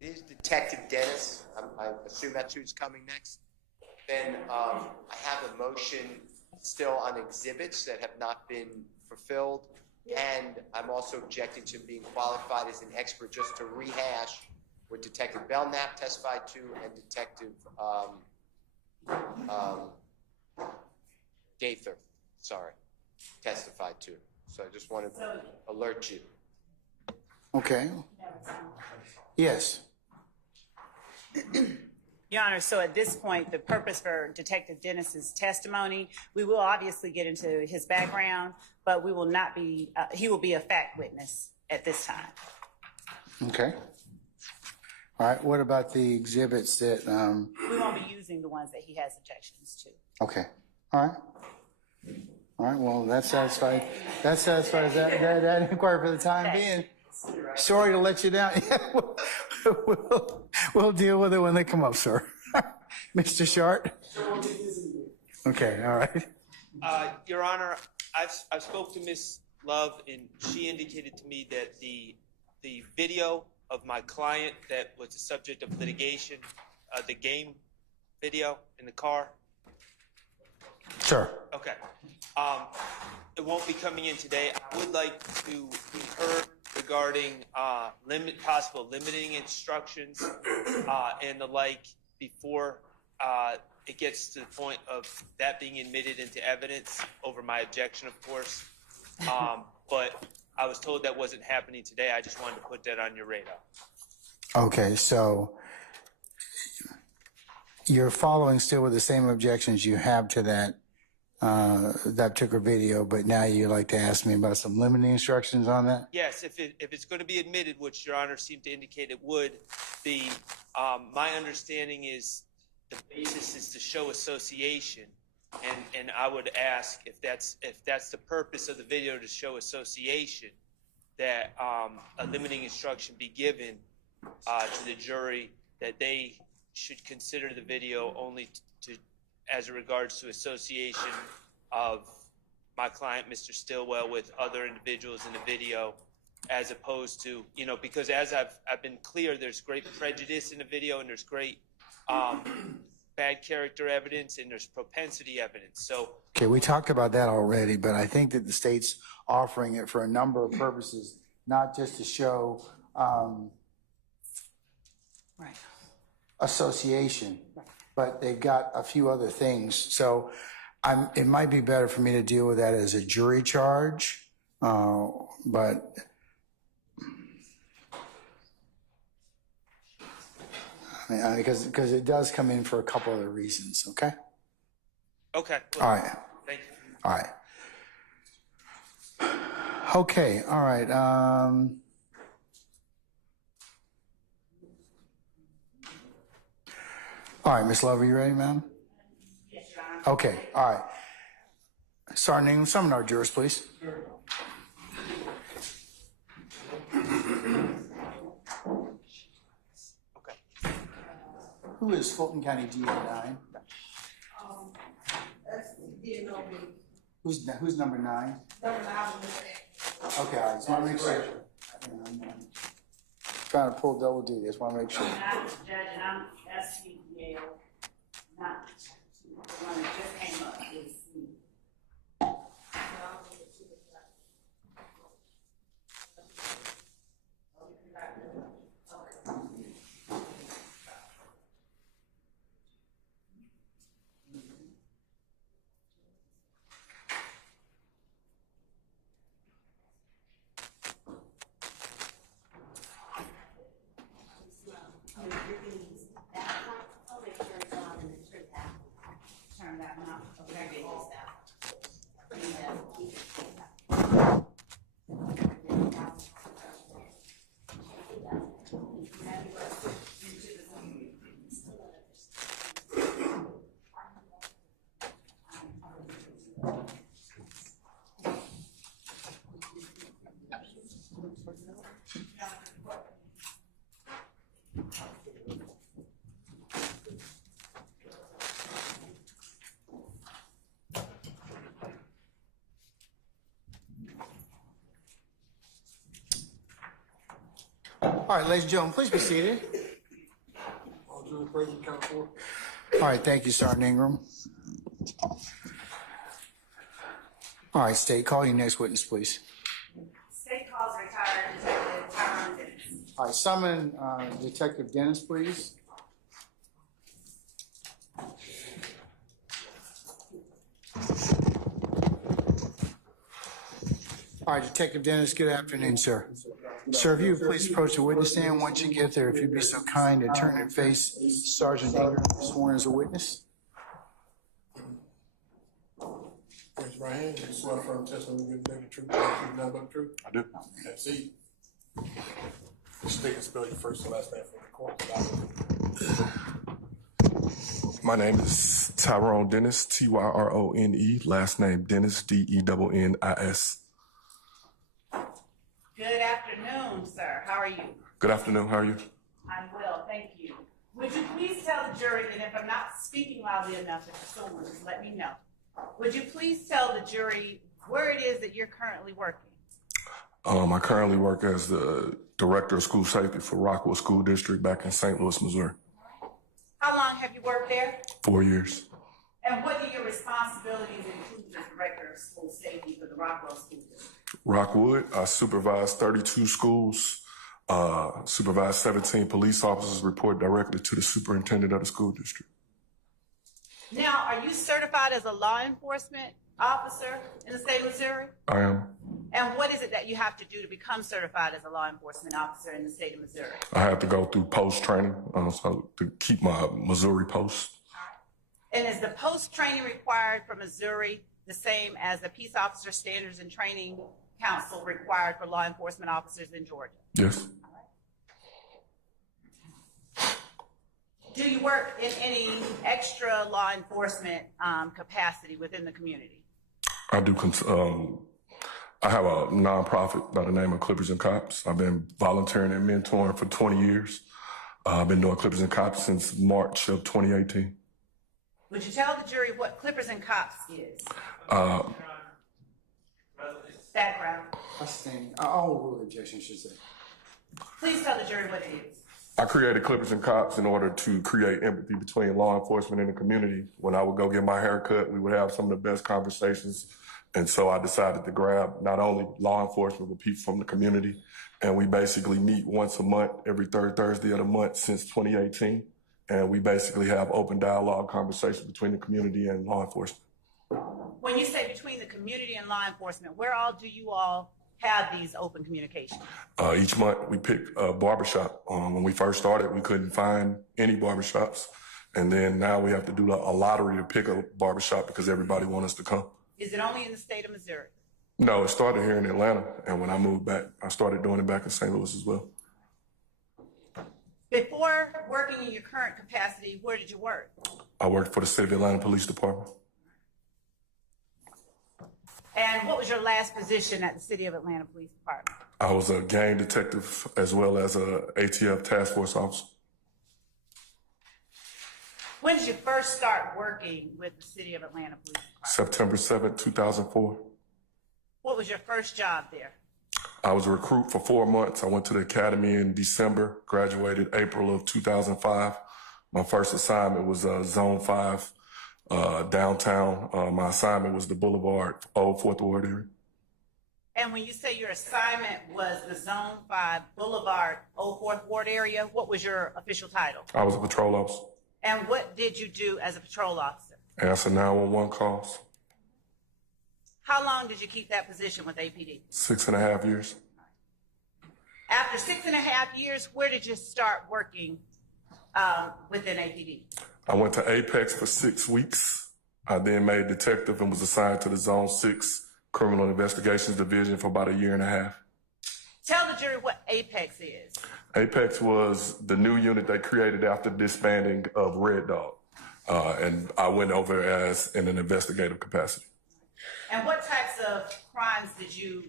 It is Detective Dennis. I assume that's who's coming next. Then I have a motion still on exhibits that have not been fulfilled. And I'm also objecting to being qualified as an expert just to rehash what Detective Belknap testified to and Detective Gaither, testified to. So I just wanted to alert you. Okay. Yes. Your Honor, so at this point, the purpose for Detective Dennis's testimony, we will obviously get into his background, but we will not be, he will be a fact witness at this time. Okay. All right. What about the exhibits that? We won't be using the ones that he has objections to. Okay. All right. All right. Well, that satisfies that inquiry for the time being. Sorry to let you down. We'll deal with it when they come up, sir. Mr. Shart? Okay, all right. Your Honor, I've spoke to Ms. Love, and she indicated to me that the video of my client that was the subject of litigation, the game video in the car. Sure. Okay. It won't be coming in today. I would like to be heard regarding possible limiting instructions and the like before it gets to the point of that being admitted into evidence over my objection, of course. But I was told that wasn't happening today. I just wanted to put that on your radar. Okay, so you're following still with the same objections you have to that particular video, but now you'd like to ask me about some limiting instructions on that? Yes, if it's going to be admitted, which Your Honor seemed to indicate it would, my understanding is the basis is to show association, and I would ask if that's the purpose of the video, to show association, that a limiting instruction be given to the jury that they should consider the video only as it regards to association of my client, Mr. Stillwell, with other individuals in the video, as opposed to, because as I've been clear, there's great prejudice in the video, and there's great bad character evidence, and there's propensity evidence. So Okay, we talked about that already, but I think that the state's offering it for a number of purposes, not just to show association, but they've got a few other things. So it might be better for me to deal with that as a jury charge, but because it does come in for a couple other reasons, okay? Okay. All right. Thank you. All right. Okay, all right. All right, Ms. Love, are you ready, ma'am? Yes, Your Honor. Okay, all right. Sergeant, summon our jurors, please. Okay. Who is Fulton County DA 9? That's the Who's number 9? Number 9. Okay, all right, just want to make sure. I'm trying to pull double duty, just want to make sure. I'm the judge, and I'm SCDL, not the one that just came up. Is me. Turn that one off. Okay. All right, ladies and gentlemen, please be seated. All right, thank you, Sergeant Ingram. All right, State, call your next witness, please. State calls retired Detective Tyrone Dennis. All right, summon Detective Dennis, please. All right, Detective Dennis, good afternoon, sir. Sir, if you would please approach the witness stand. Once you get there, if you'd be so kind to turn and face Sergeant Ingram, sworn as a witness. Raise your right hand. You swear firm testimony you give the truth, nothing but the truth. I do. Have seat. State and spell your first and last name for the court. My name is Tyrone Dennis, Tyrone, last name Dennis, Dennis. Good afternoon, sir. How are you? Good afternoon, how are you? I'm well, thank you. Would you please tell the jury that if I'm not speaking loudly enough, if someone just let me know. Would you please tell the jury where it is that you're currently working? I currently work as the Director of School Safety for Rockwood School District back in St. Louis, Missouri. How long have you worked there? 4 years. And what do your responsibilities include as Director of School Safety for the Rockwell School District? Rockwood, I supervise 32 schools, supervise 17 police officers, report directly to the superintendent of the school district. Now, are you certified as a law enforcement officer in the state of Missouri? I am. And what is it that you have to do to become certified as a law enforcement officer in the state of Missouri? I have to go through post training so to keep my Missouri post. And is the post training required for Missouri the same as the Peace Officer Standards and Training Council required for law enforcement officers in Georgia? Yes. Do you work in any extra law enforcement capacity within the community? I do. I have a nonprofit by the name of Clippers and Cops. I've been volunteering and mentoring for 20 years. I've been doing Clippers and Cops since March of 2018. Would you tell the jury what Clippers and Cops is? Background. All rule objection should say. Please tell the jury what it is. I created Clippers and Cops in order to create empathy between law enforcement and the community. When I would go get my hair cut, we would have some of the best conversations. And so I decided to grab not only law enforcement, but people from the community. And we basically meet once a month, every third Thursday of the month since 2018. And we basically have open dialogue conversations between the community and law enforcement. When you say between the community and law enforcement, where all do you all have these open communications? Each month we pick a barbershop. When we first started, we couldn't find any barbershops. And then now we have to do a lottery to pick a barbershop because everybody wants us to come. Is it only in the state of Missouri? No, it started here in Atlanta. And when I moved back, I started doing it back in St. Louis as well. Before working in your current capacity, where did you work? I worked for the City of Atlanta Police Department. And what was your last position at the City of Atlanta Police Department? I was a gang detective as well as a ATF task force officer. When did you first start working with the City of Atlanta Police Department? September 7th, 2004. What was your first job there? I was a recruit for 4 months. I went to the academy in December, graduated April of 2005. My first assignment was Zone 5 downtown. My assignment was the Boulevard, Old Fourth Ward area. And when you say your assignment was the Zone 5 Boulevard, Old Fourth Ward area, what was your official title? I was a patrol officer. And what did you do as a patrol officer? Answer 911 calls. How long did you keep that position with APD? 6.5 years. After 6.5 years, where did you start working within APD? I went to Apex for 6 weeks. I then made detective and was assigned to the Zone 6 Criminal Investigations Division for about 1.5 years. Tell the jury what Apex is. Apex was the new unit they created after disbanding of Red Dog. And I went over as in an investigative capacity. And what types of crimes did you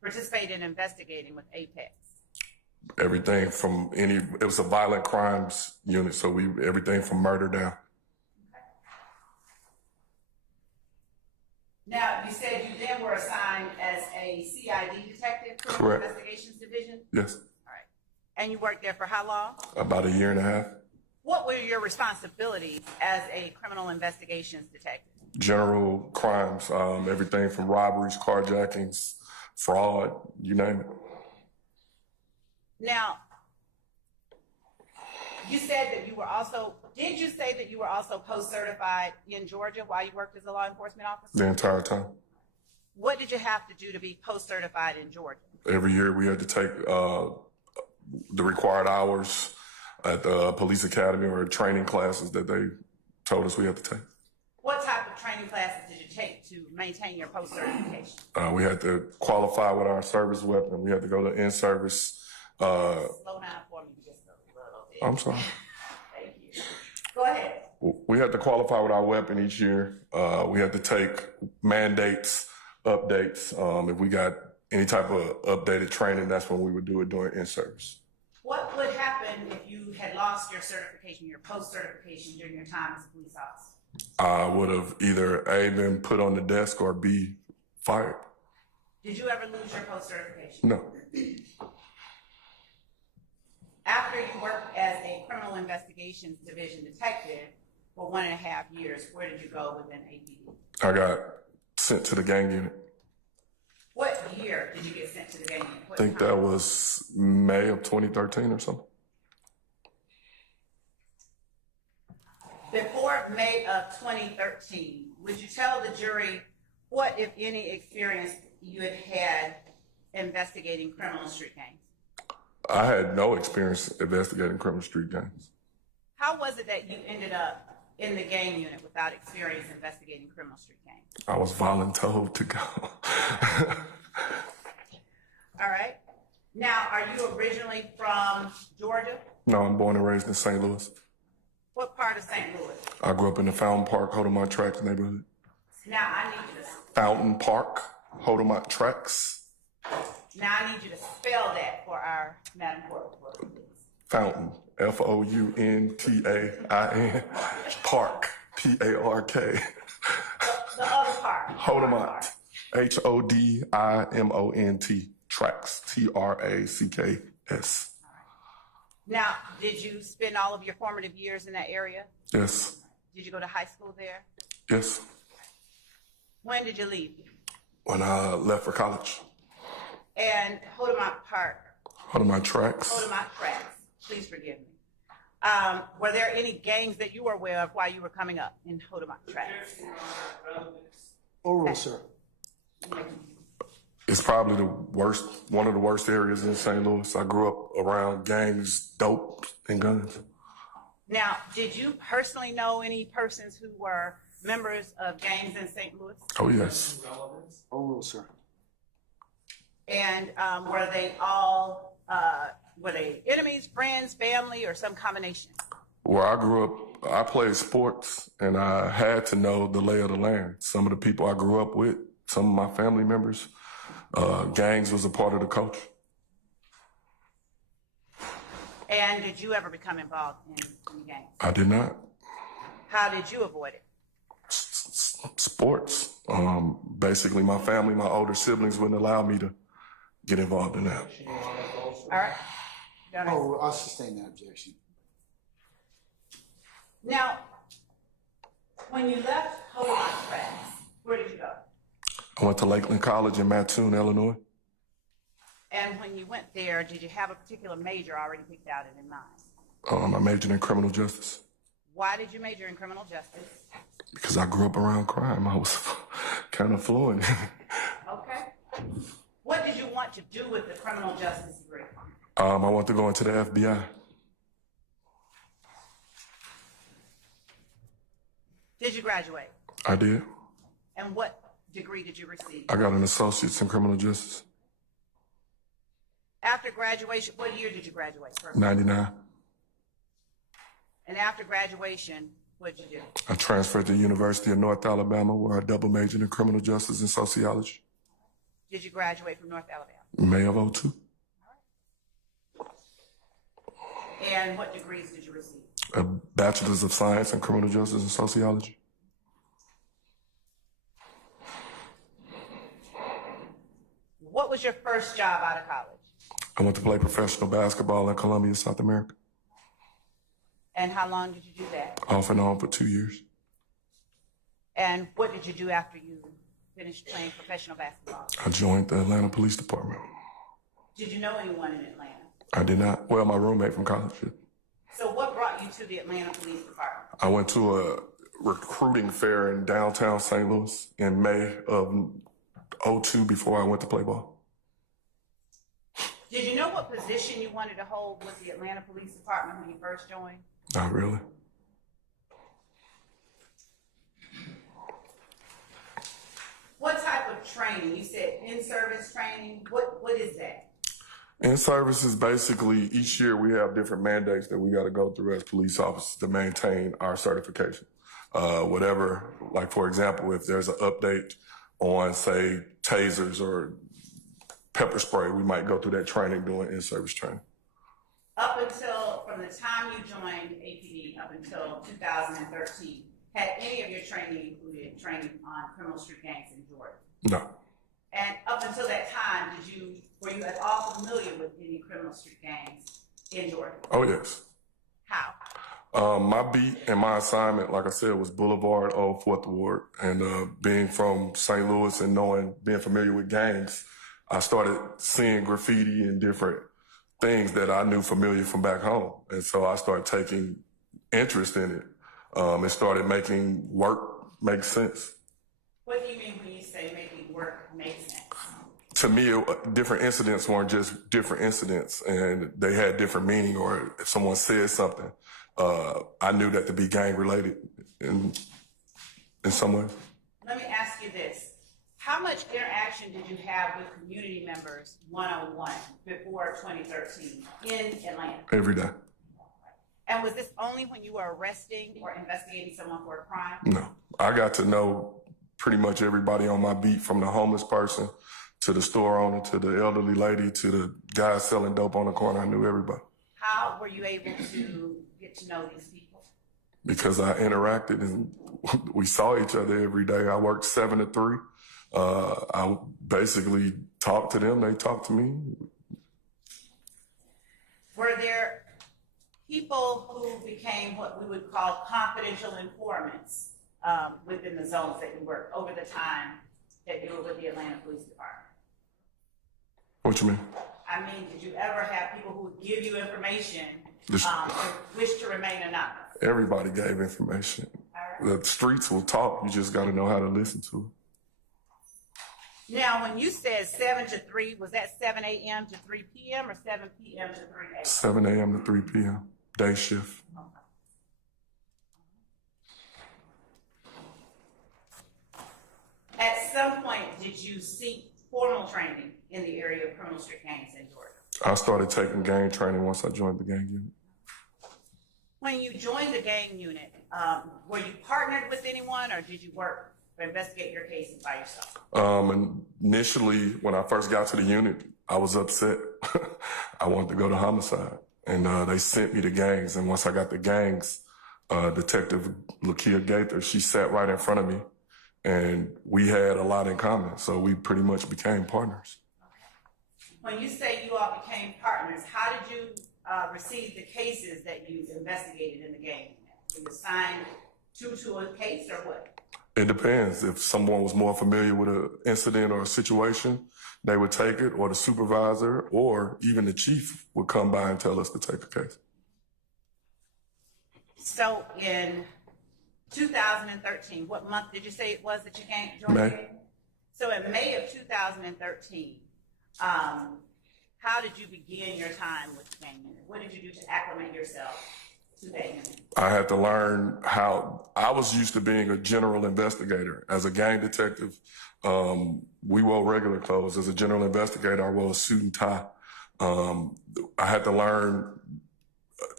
participate in investigating with Apex? Everything from it was a violent crimes unit, so everything from murder down. Now, you said you then were assigned as a CID detective, Criminal Correct. Investigations Division? Yes. All right. And you worked there for how long? About 1.5 years. What were your responsibilities as a criminal investigations detective? General crimes, everything from robberies, carjackings, fraud, you name it. Now, you said that you were also, did you say that you were also post-certified in Georgia while you worked as a law enforcement officer? The entire time. What did you have to do to be post-certified in Georgia? Every year we had to take the required hours at the police academy or training classes that they told us we had to take. What type of training classes did you take to maintain your post-certification? We had to qualify with our service weapon. We had to go to in-service. Slow down for me just a little bit. I'm sorry. Thank you. Go ahead. We had to qualify with our weapon each year. We had to take mandates, updates. If we got any type of updated training, that's when we would do it during in-service. What would happen if you had lost your certification, your post-certification during your time as a police officer? I would have either A, been put on the desk, or B, fired. Did you ever lose your post-certification? No. After you worked as a criminal investigations division detective for 1.5 years, where did you go within APD? I got sent to the gang unit. What year did you get sent to the gang unit? I think that was May of 2013 or something. Before May of 2013, would you tell the jury what, if any, experience you had had investigating criminal street gangs? I had no experience investigating criminal street gangs. How was it that you ended up in the gang unit without experience investigating criminal street gangs? I was voluntold to go. All right. Now, are you originally from Georgia? No, I'm born and raised in St. Louis. What part of St. Louis? I grew up in the Fountain Park, Hodemont Tracks neighborhood. Now, I need you to Fountain Park, Hodemont Tracks. Now I need you to spell that for our Madam Court reporter, please. Fountain, Fountain, Park, Park. The other part. Hodemont, Hodimont, Tracks, Tracks. Now, did you spend all of your formative years in that area? Yes. Did you go to high school there? Yes. When did you leave? When I left for college. And Hodemont Park. Hodemont Tracks. Hodemont Tracks. Please forgive me. Were there any gangs that you were aware of while you were coming up in Hodemont Tracks? Oral, sir. It's probably one of the worst areas in St. Louis. I grew up around gangs, dope, and guns. Now, did you personally know any persons who were members of gangs in St. Louis? Oh, yes. Oral, sir. And were they all, were they enemies, friends, family, or some combination? Where I grew up, I played sports, and I had to know the lay of the land. Some of the people I grew up with, some of my family members, gangs was a part of the culture. And did you ever become involved in gangs? I did not. How did you avoid it? Sports. Basically, my family, my older siblings wouldn't allow me to get involved in that. All right. Oh, I'll sustain that objection. Now, when you left Hodemont Tracks, where did you go? I went to Lakeland College in Mattoon, Illinois. And when you went there, did you have a particular major already picked out and in mind? I majored in criminal justice. Why did you major in criminal justice? Because I grew up around crime. I was kind of fluent. Okay. What did you want to do with the criminal justice degree? I want to go into the FBI. Did you graduate? I did. And what degree did you receive? I got an associate's in criminal justice. After graduation, what year did you graduate? 99. And after graduation, what did you do? I transferred to the University of North Alabama, where I double majored in criminal justice and sociology. Did you graduate from North Alabama? May of 2002. And what degrees did you receive? A bachelor's of science in criminal justice and sociology. What was your first job out of college? I went to play professional basketball in Columbia, South America. And how long did you do that? Off and on for 2 years. And what did you do after you finished playing professional basketball? I joined the Atlanta Police Department. Did you know anyone in Atlanta? I did not. Well, my roommate from college did. So what brought you to the Atlanta Police Department? I went to a recruiting fair in downtown St. Louis in May of 2002 before I went to play ball. Did you know what position you wanted to hold with the Atlanta Police Department when you first joined? Not really. What type of training? You said in-service training. What is that? In service is basically each year we have different mandates that we got to go through as police officers to maintain our certification. Whatever, like for example, if there's an update on, say, tasers or pepper spray, we might go through that training doing in-service training. Up until, from the time you joined APD up until 2013, had any of your training included training on criminal street gangs in Georgia? No. And up until that time, were you at all familiar with any criminal street gangs in Georgia? Oh, yes. How? My beat and my assignment, like I said, was Boulevard, 4th Ward. And being from St. Louis and being familiar with gangs, I started seeing graffiti and different things that I knew familiar from back home. And so I started taking interest in it. It started making work make sense. What do you mean when you say making work make sense? To me, different incidents weren't just different incidents, and they had different meaning. Or if someone said something, I knew that to be gang related in some way. Let me ask you this. How much interaction did you have with community members one-on-one before 2013 in Atlanta? Every day. And was this only when you were arresting or investigating someone for a crime? No. I got to know pretty much everybody on my beat, from the homeless person to the store owner to the elderly lady to the guy selling dope on the corner. I knew everybody. How were you able to get to know these people? Because I interacted and we saw each other every day. I worked 7 to 3. I basically talked to them. They talked to me. Were there people who became what we would call confidential informants within the zones that you worked over the time that you were with the Atlanta Police Department? What you mean? I mean, did you ever have people who would give you information This- and wish to remain anonymous? Everybody gave information. The streets will talk. You just got to know how to listen to it. Now, when you said 7 to 3, was that 7 a.m. to 3 p.m. or 7 p.m. to 3 a.m.? 7 a.m. to 3 p.m. Day shift. At some point, did you seek formal training in the area of criminal street gangs in Georgia? I started taking gang training once I joined the gang unit. When you joined the gang unit, were you partnered with anyone, or did you work or investigate your cases by yourself? Initially, when I first got to the unit, I was upset. I wanted to go to homicide, and they sent me to gangs. And once I got to gangs, Detective Lakia Gaither, she sat right in front of me, and we had a lot in common. So we pretty much became partners. When you say you all became partners, how did you receive the cases that you investigated in the gang unit? Were you assigned to a case or what? It depends. If someone was more familiar with an incident or a situation, they would take it, or the supervisor or even the chief would come by and tell us to take a case. So in 2013, what month did you say it was that you joined the May. gang? So in May of 2013, how did you begin your time with the gang unit? What did you do to acclimate yourself to that unit? I had to learn how. I was used to being a general investigator. As a gang detective, we wore regular clothes. As a general investigator, I wore a suit and tie. I had to learn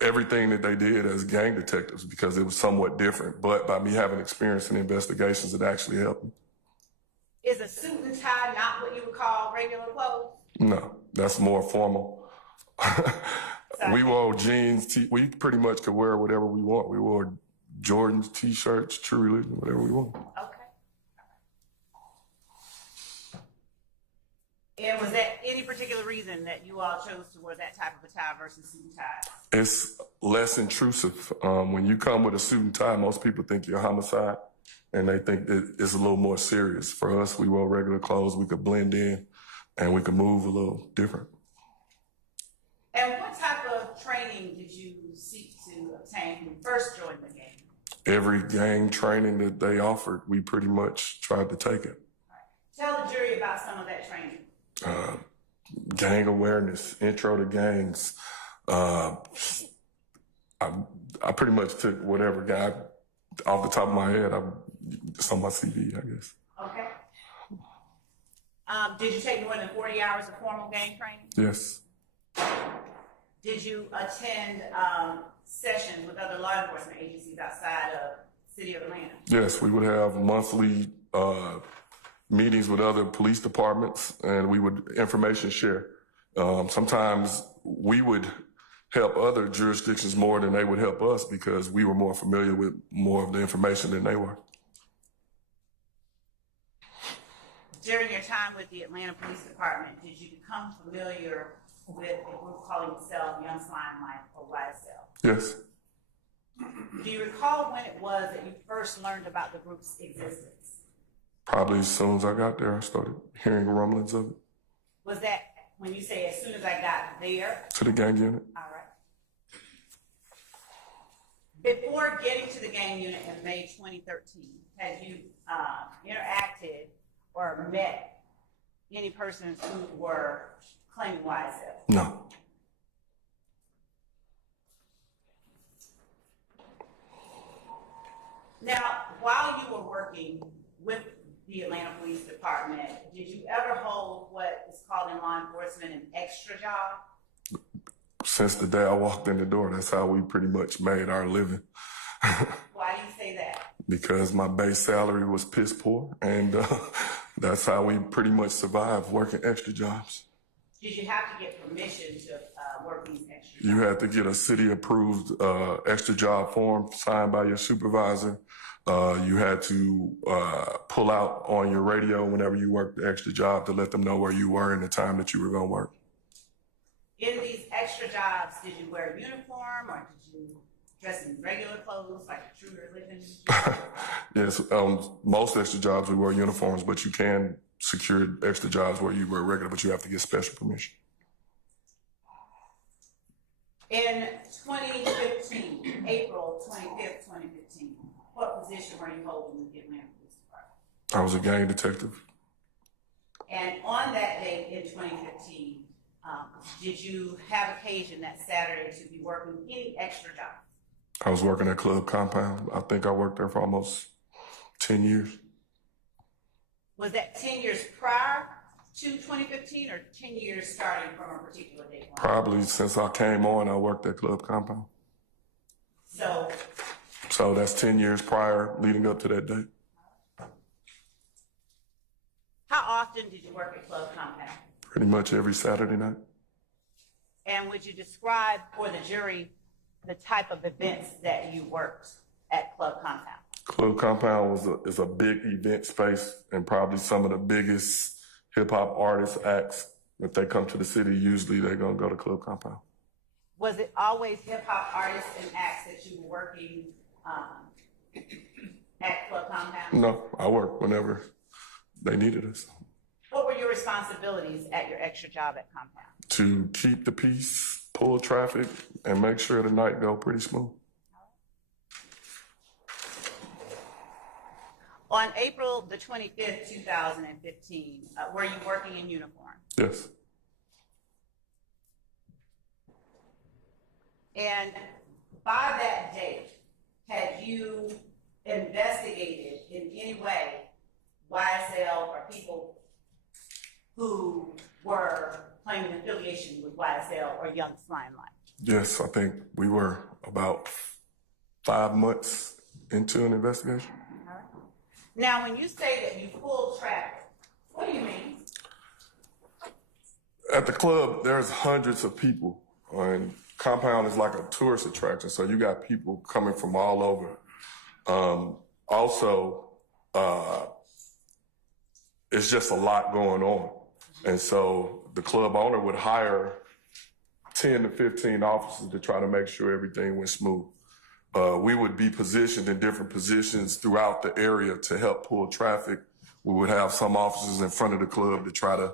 everything that they did as gang detectives because it was somewhat different. But by me having experience in investigations, it actually helped me. Is a suit and tie not what you would call regular clothes? No, that's more formal. We wore jeans. We pretty much could wear whatever we want. We wore Jordans, T-shirts, True Religion, whatever we want. Okay. And was that any any particular reason that you all chose to wear that type of a tie versus suit and tie? It's less intrusive. When you come with a suit and tie, most people think you're homicide, and they think that it's a little more serious. For us, we wore regular clothes. We could blend in, and we could move a little different. And what type of training did you seek to obtain when you first joined the gang? Every gang training that they offered, we pretty much tried to take it. Tell the jury about some of that training. Gang awareness, intro to gangs. I pretty much took whatever guy off the top of my head. It's on my CV, I guess. Okay. Did you take more than 40 hours of formal gang training? Yes. Did you attend sessions with other law enforcement agencies outside of the city of Atlanta? Yes, we would have monthly meetings with other police departments, and we would information share. Sometimes we would help other jurisdictions more than they would help us because we were more familiar with more of the information than they were. During your time with the Atlanta Police Department, did you become familiar with a group calling itself Young Limelight or YSL? Yes. Do you recall when it was that you first learned about the group's existence? Probably as soon as I got there, I started hearing rumblings of it. Was that when you say as soon as I got there? To the gang unit. All right. Before getting to the gang unit in May 2013, had you interacted or met any persons who were claiming YSL? No. Now, while you were working with the Atlanta Police Department, did you ever hold what is called in law enforcement an extra job? Since the day I walked in the door, that's how we pretty much made our living. Why do you say that? Because my base salary was piss poor, and that's how we pretty much survived, working extra jobs. Did you have to get permission to work these extra jobs? You had to get a city-approved extra job form signed by your supervisor. You had to pull out on your radio whenever you worked the extra job to let them know where you were and the time that you were going to work. In these extra jobs, did you wear a uniform or did you dress in regular clothes like a true religion? Yes, most extra jobs we wear uniforms, but you can secure extra jobs where you wear regular, but you have to get special permission. In 2015, April 25th, 2015, what position were you holding with the Atlanta Police Department? I was a gang detective. And on that date in 2015, did you have occasion that Saturday to be working any extra job? I was working at Club Compound. I think I worked there for almost 10 years. Was that 10 years prior to 2015 or 10 years starting from a particular date? Probably since I came on, I worked at Club Compound. So that's 10 years prior, leading up to that date. How often did you work at Club Compound? Pretty much every Saturday night. And would you describe for the jury the type of events that you worked at Club Compound? Club Compound is a big event space, and probably some of the biggest hip-hop artists, acts, if they come to the city, usually they're going to go to Club Compound. Was it always hip-hop artists and acts that you were working at Club Compound? No, I worked whenever they needed us. What were your responsibilities at your extra job at Compound? To keep the peace, pull traffic, and make sure the night go pretty smooth. On April the 25th, 2015, were you working in uniform? Yes. And by that date, had you investigated in any way YSL or people who were claiming affiliation with YSL or Young Limelight? Yes, I think we were about 5 months into an investigation. All right. Now, when you say that you pulled traffic, what do you mean? At the club, there's hundreds of people, and Compound is like a tourist attraction, so you got people coming from all over. It's just a lot going on. And so the club owner would hire 10 to 15 officers to try to make sure everything went smooth. We would be positioned in different positions throughout the area to help pull traffic. We would have some officers in front of the club to try to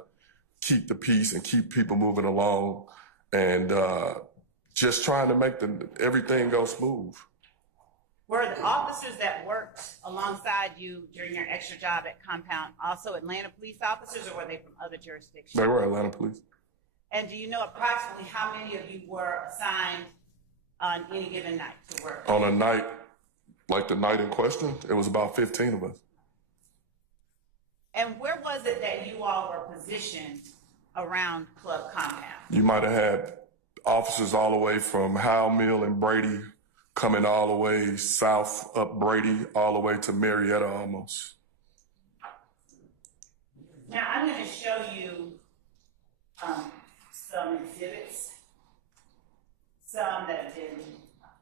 keep the peace and keep people moving along, and just trying to make everything go smooth. Were the officers that worked alongside you during your extra job at Compound also Atlanta police officers, or were they from other jurisdictions? They were Atlanta police. And do you know approximately how many of you were assigned on any given night to work? On a night, like the night in question, it was about 15 of us. And where was it that you all were positioned around Club Compound? You might have had officers all the way from Howell Mill and Brady, coming all the way south up Brady, all the way to Marietta almost. Now I'm going to show you some exhibits, some that have been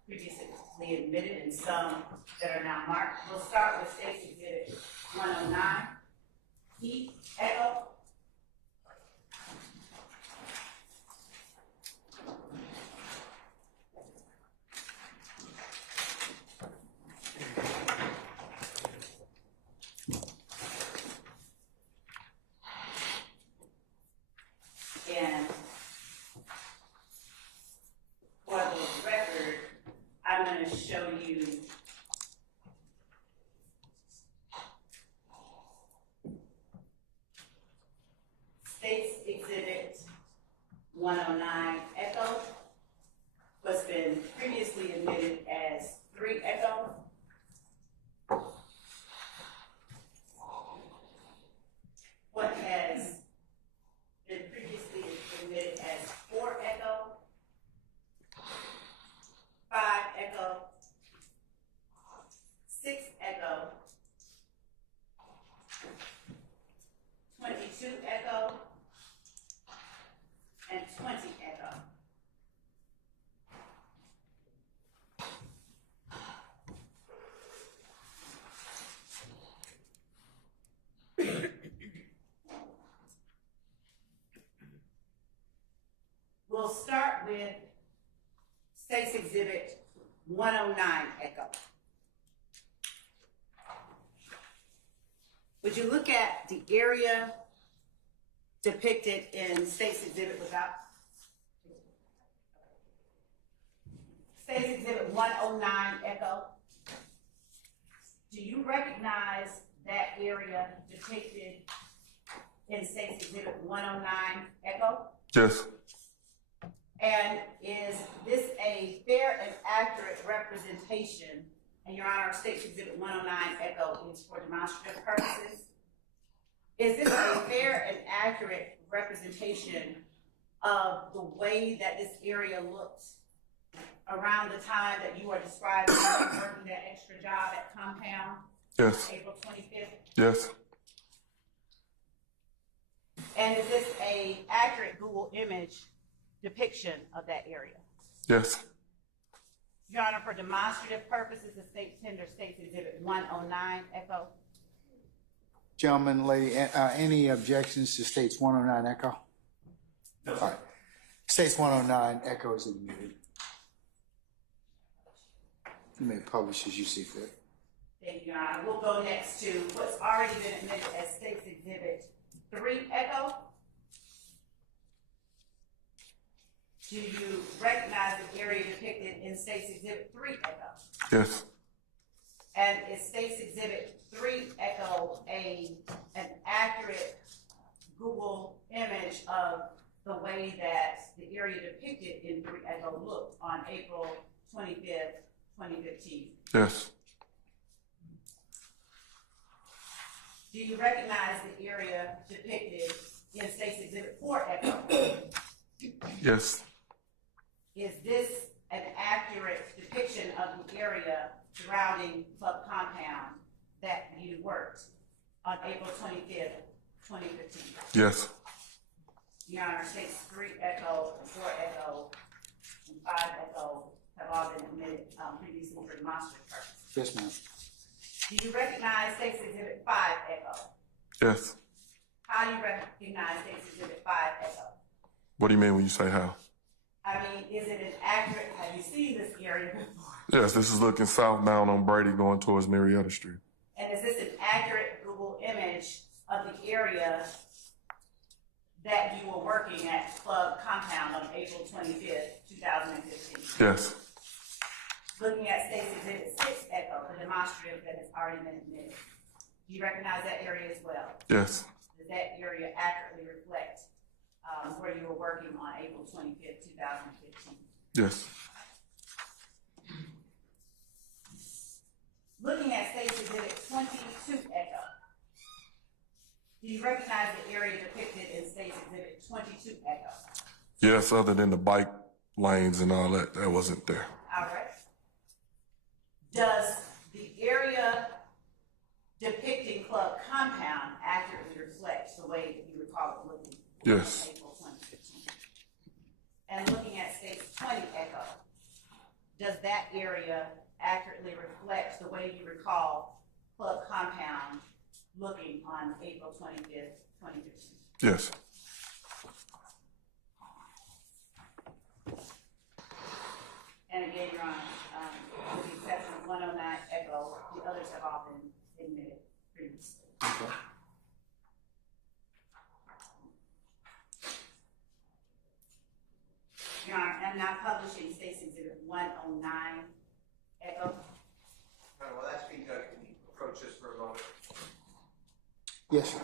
previously admitted and some that are now marked. We'll start with State's Exhibit 109. Heat, echo. And for the record, I'm going to show you State's Exhibit 109 echo, what's been previously admitted as 3 echo. What has been previously admitted as 4 echo, 5 echo, 6 echo, 22 echo, and 20 echo. We'll start with State's Exhibit 109 echo. Would you look at the area depicted in State's Exhibit without? State's Exhibit 109 echo. Do you recognize that area depicted in State's Exhibit 109 echo? Yes. And is this a fair and accurate representation? And Your Honor, State's Exhibit 109 echo is for demonstrative purposes. Is this a fair and accurate representation of the way that this area looked around the time that you are describing working that extra job at Compound? Yes. April 25th? Yes. And is this a accurate Google image depiction of that area? Yes. Your Honor, for demonstrative purposes, the state tender State's Exhibit 109 echo. Gentlemen, lady, any objections to State's 109 echo? No. All right. State's 109 echo is admitted. You may publish as you see fit. Thank you, Your Honor. We'll go next to what's already been admitted as State's Exhibit 3 echo. Do you recognize the area depicted in State's Exhibit 3 echo? Yes. And is State's Exhibit 3 echo an accurate Google image of the way that the area depicted in 3 echo looked on April 25th, 2015? Yes. Do you recognize the area depicted in State's Exhibit 4 echo? Yes. Is this an accurate depiction of the area surrounding Club Compound that you worked on April 25th, 2015? Yes. Your Honor, State's 3 echo, 4 echo, and 5 echo have all been admitted previously for demonstrative purposes. Yes, ma'am. Do you recognize State's Exhibit 5 echo? Yes. How do you recognize State's Exhibit 5 echo? What do you mean when you say how? I mean, is it an accurate, have you seen this area before? Yes, this is looking southbound on Brady going towards Marietta Street. And is this an accurate Google image of the area that you were working at Club Compound on April 25th, 2015? Yes. Looking at State's Exhibit 6 Echo, the demonstrative that has already been admitted. Do you recognize that area as well? Yes. Does that area accurately reflect where you were working on April 25th, 2015? Yes. Looking at State's Exhibit 22 Echo, do you recognize the area depicted in State's Exhibit 22 Echo? Yes, other than the bike lanes and all that, that wasn't there. All right. Does the area depicting Club Compound accurately reflect the way that you recall it looking? Yes. April 2015. And looking at State's 20 Echo, does that area accurately reflect the way you recall Club Compound looking on April 25th, 2015? Yes. And again, Your Honor, with the exception of 109 Echo, the others have all been admitted previously. Okay. Your Honor, I'm now publishing State's Exhibit 109 Echo. Well, that's being done. Can you approach this for a moment? Yes, sir.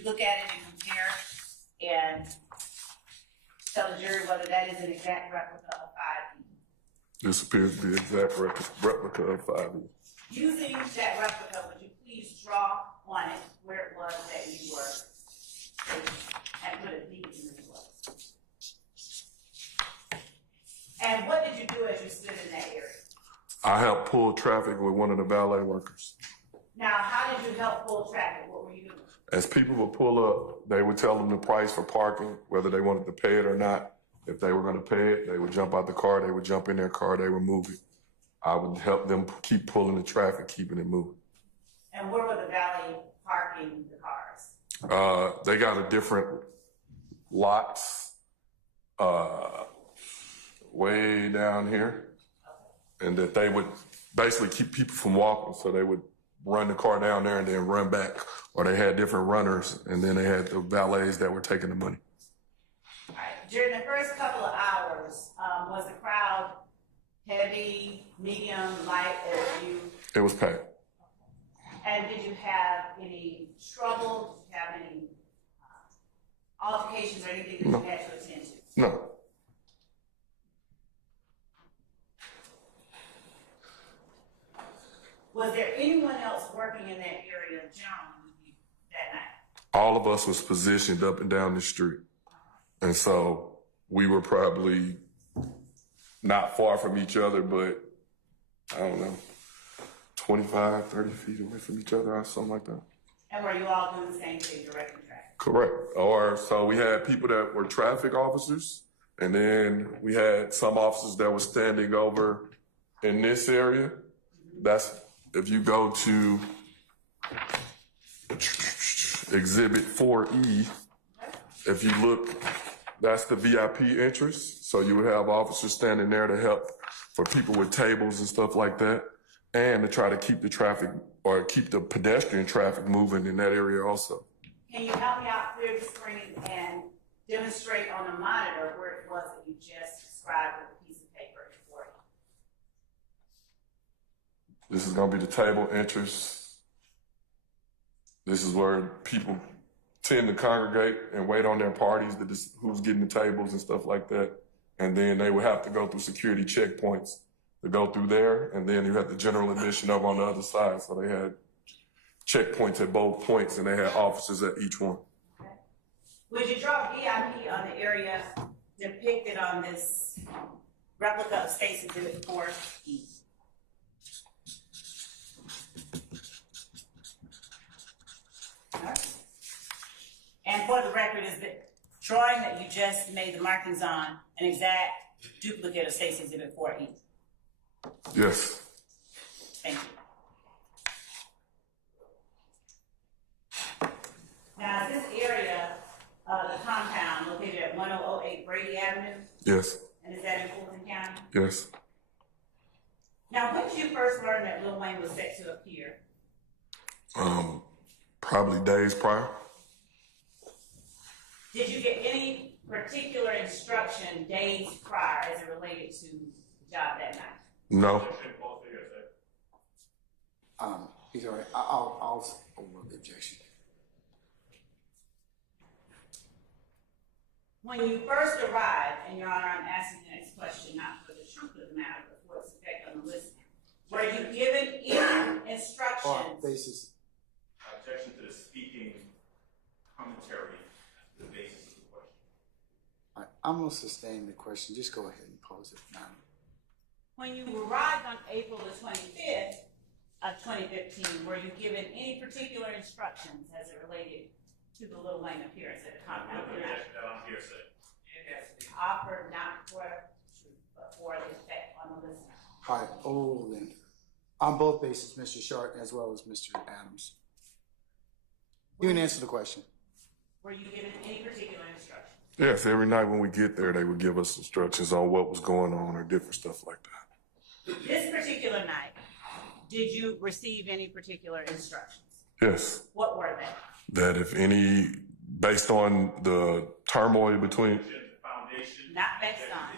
you look at it and compare and tell the jury whether that is an exact replica of 5E? This appears to be an exact replica of 5E. Using that replica, would you please draw on it where it was that you were and put it neatly in the was? And what did you do as you stood in that area? I helped pull traffic with one of the valet workers. Now, how did you help pull traffic? What were you doing? As people would pull up, they would tell them the price for parking, whether they wanted to pay it or not. If they were going to pay it, they would jump out the car, they would jump in their car, they would move it. I would help them keep pulling the traffic, keeping it moving. And where were the valet parking the cars? They got a different lots way down here, and that they would basically keep people from walking, so they would run the car down there and then run back, or they had different runners, and then they had the valets that were taking the money. All right. During the first couple of hours, was the crowd heavy, medium, light as you? It was packed. And did you have any trouble? Did you have any altercations or anything that you had to attend to? No. Was there anyone else working in that area generally with you that night? All of us was positioned up and down the street. And so we were probably not far from each other, but I don't know, 25, 30 feet away from each other or something like that. And were you all doing the same thing, directing traffic? Correct. Or so we had people that were traffic officers, and then we had some officers that were standing over in this area. That's, if you go to Exhibit 4E, if you look, that's the VIP entrance. So you would have officers standing there to help for people with tables and stuff like that, and to try to keep the traffic or keep the pedestrian traffic moving in that area also. Can you help me out, clear the screen and demonstrate on the monitor where it was that you just described with a piece of paper for you? This is going to be the table entrance. This is where people tend to congregate and wait on their parties, who's getting the tables and stuff like that. And then they would have to go through security checkpoints to go through there. And then you had the general admission over on the other side. So they had checkpoints at both points, and they had officers at each one. Okay. Would you draw VIP on the area depicted on this replica of State's Exhibit 4E? Right. And for the record, is the drawing that you just made the markings on an exact duplicate of State's Exhibit 4E? Yes. Thank you. Now, is this area of the compound located at 1008 Brady Avenue? Yes. And is that in Fulton County? Yes. Now, when did you first learn that Lil Wayne was set to appear? Probably days prior. Did you get any particular instruction days prior as it related to the job that night? No. He's all right. I'll overrule the objection. When you first arrived, and Your Honor, I'm asking the next question not for the truth of the matter, but for its effect on the listener, were you given any instructions? Basis. Objection to the speaking commentary, the basis of the question. All right, I'm going to sustain the question. Just go ahead and pose it now. When you arrived on April the 25th of 2015, were you given any particular instructions as it related to the Lil Wayne appearance at the compound? Offered not for truth, but for the effect on the listener. All right, then. On both bases, Mr. Sharp as well as Mr. Adams. You can answer the question. Were you given any particular instructions? Yes, every night when we get there, they would give us instructions on what was going on or different stuff like that. This particular night, did you receive any particular instructions? Yes. What were they? That if any, based on the turmoil between... Not based on.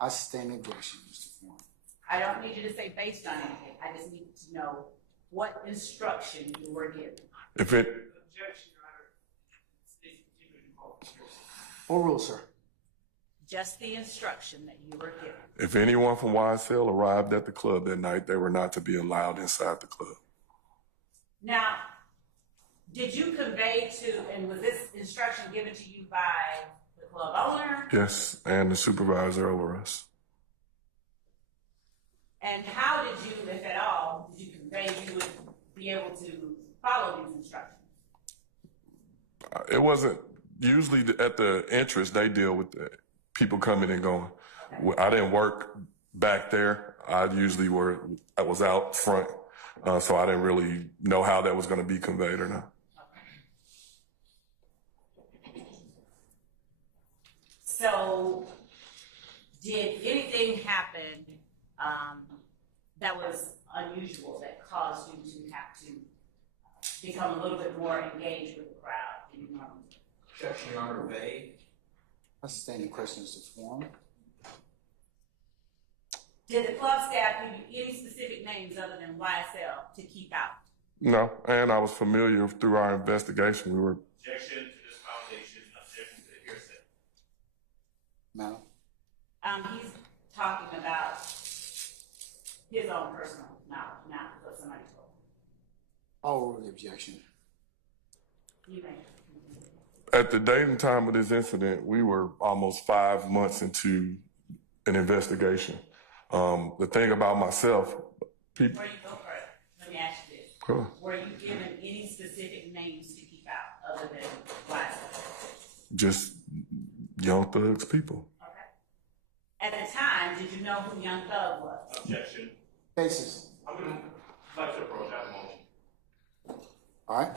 I sustain the objection, Mr. Foreman. I don't need you to say based on anything. I just need to know what instruction you were given. If it... Objection, Your Honor. Overruled, sir. Just the instruction that you were given. If anyone from YSL arrived at the club that night, they were not to be allowed inside the club. Now, did you convey to, and was this instruction given to you by the club owner? Yes, and the supervisor over us. And how did you, if at all, did you convey you would be able to follow these instructions? It wasn't, usually at the entrance, they deal with the people coming and going. Okay. I didn't work back there. I was out front, so I didn't really know how that was going to be conveyed or not. So, did anything happen that was unusual that caused you to have to become a little bit more engaged with the crowd than you normally do? Objection, Your Honor, vague. I sustain the questions to form. Did the club staff give you any specific names other than YSL to keep out? No, and I was familiar through our investigation. We were. Objection to this foundation, objection to the hearsay. Madam? He's talking about his own personal knowledge, not what somebody told him. I'll overrule the objection. You may. At the date and time of this incident, we were almost 5 months into an investigation. The thing about myself, people. Before you go further, let me ask you this. Cool. Were you given any specific names to keep out other than YSL? Just Young Thugs people. Okay. At the time, did you know who Young Thug was? Objection. Cases. I'm going to like to approach that motion. All right.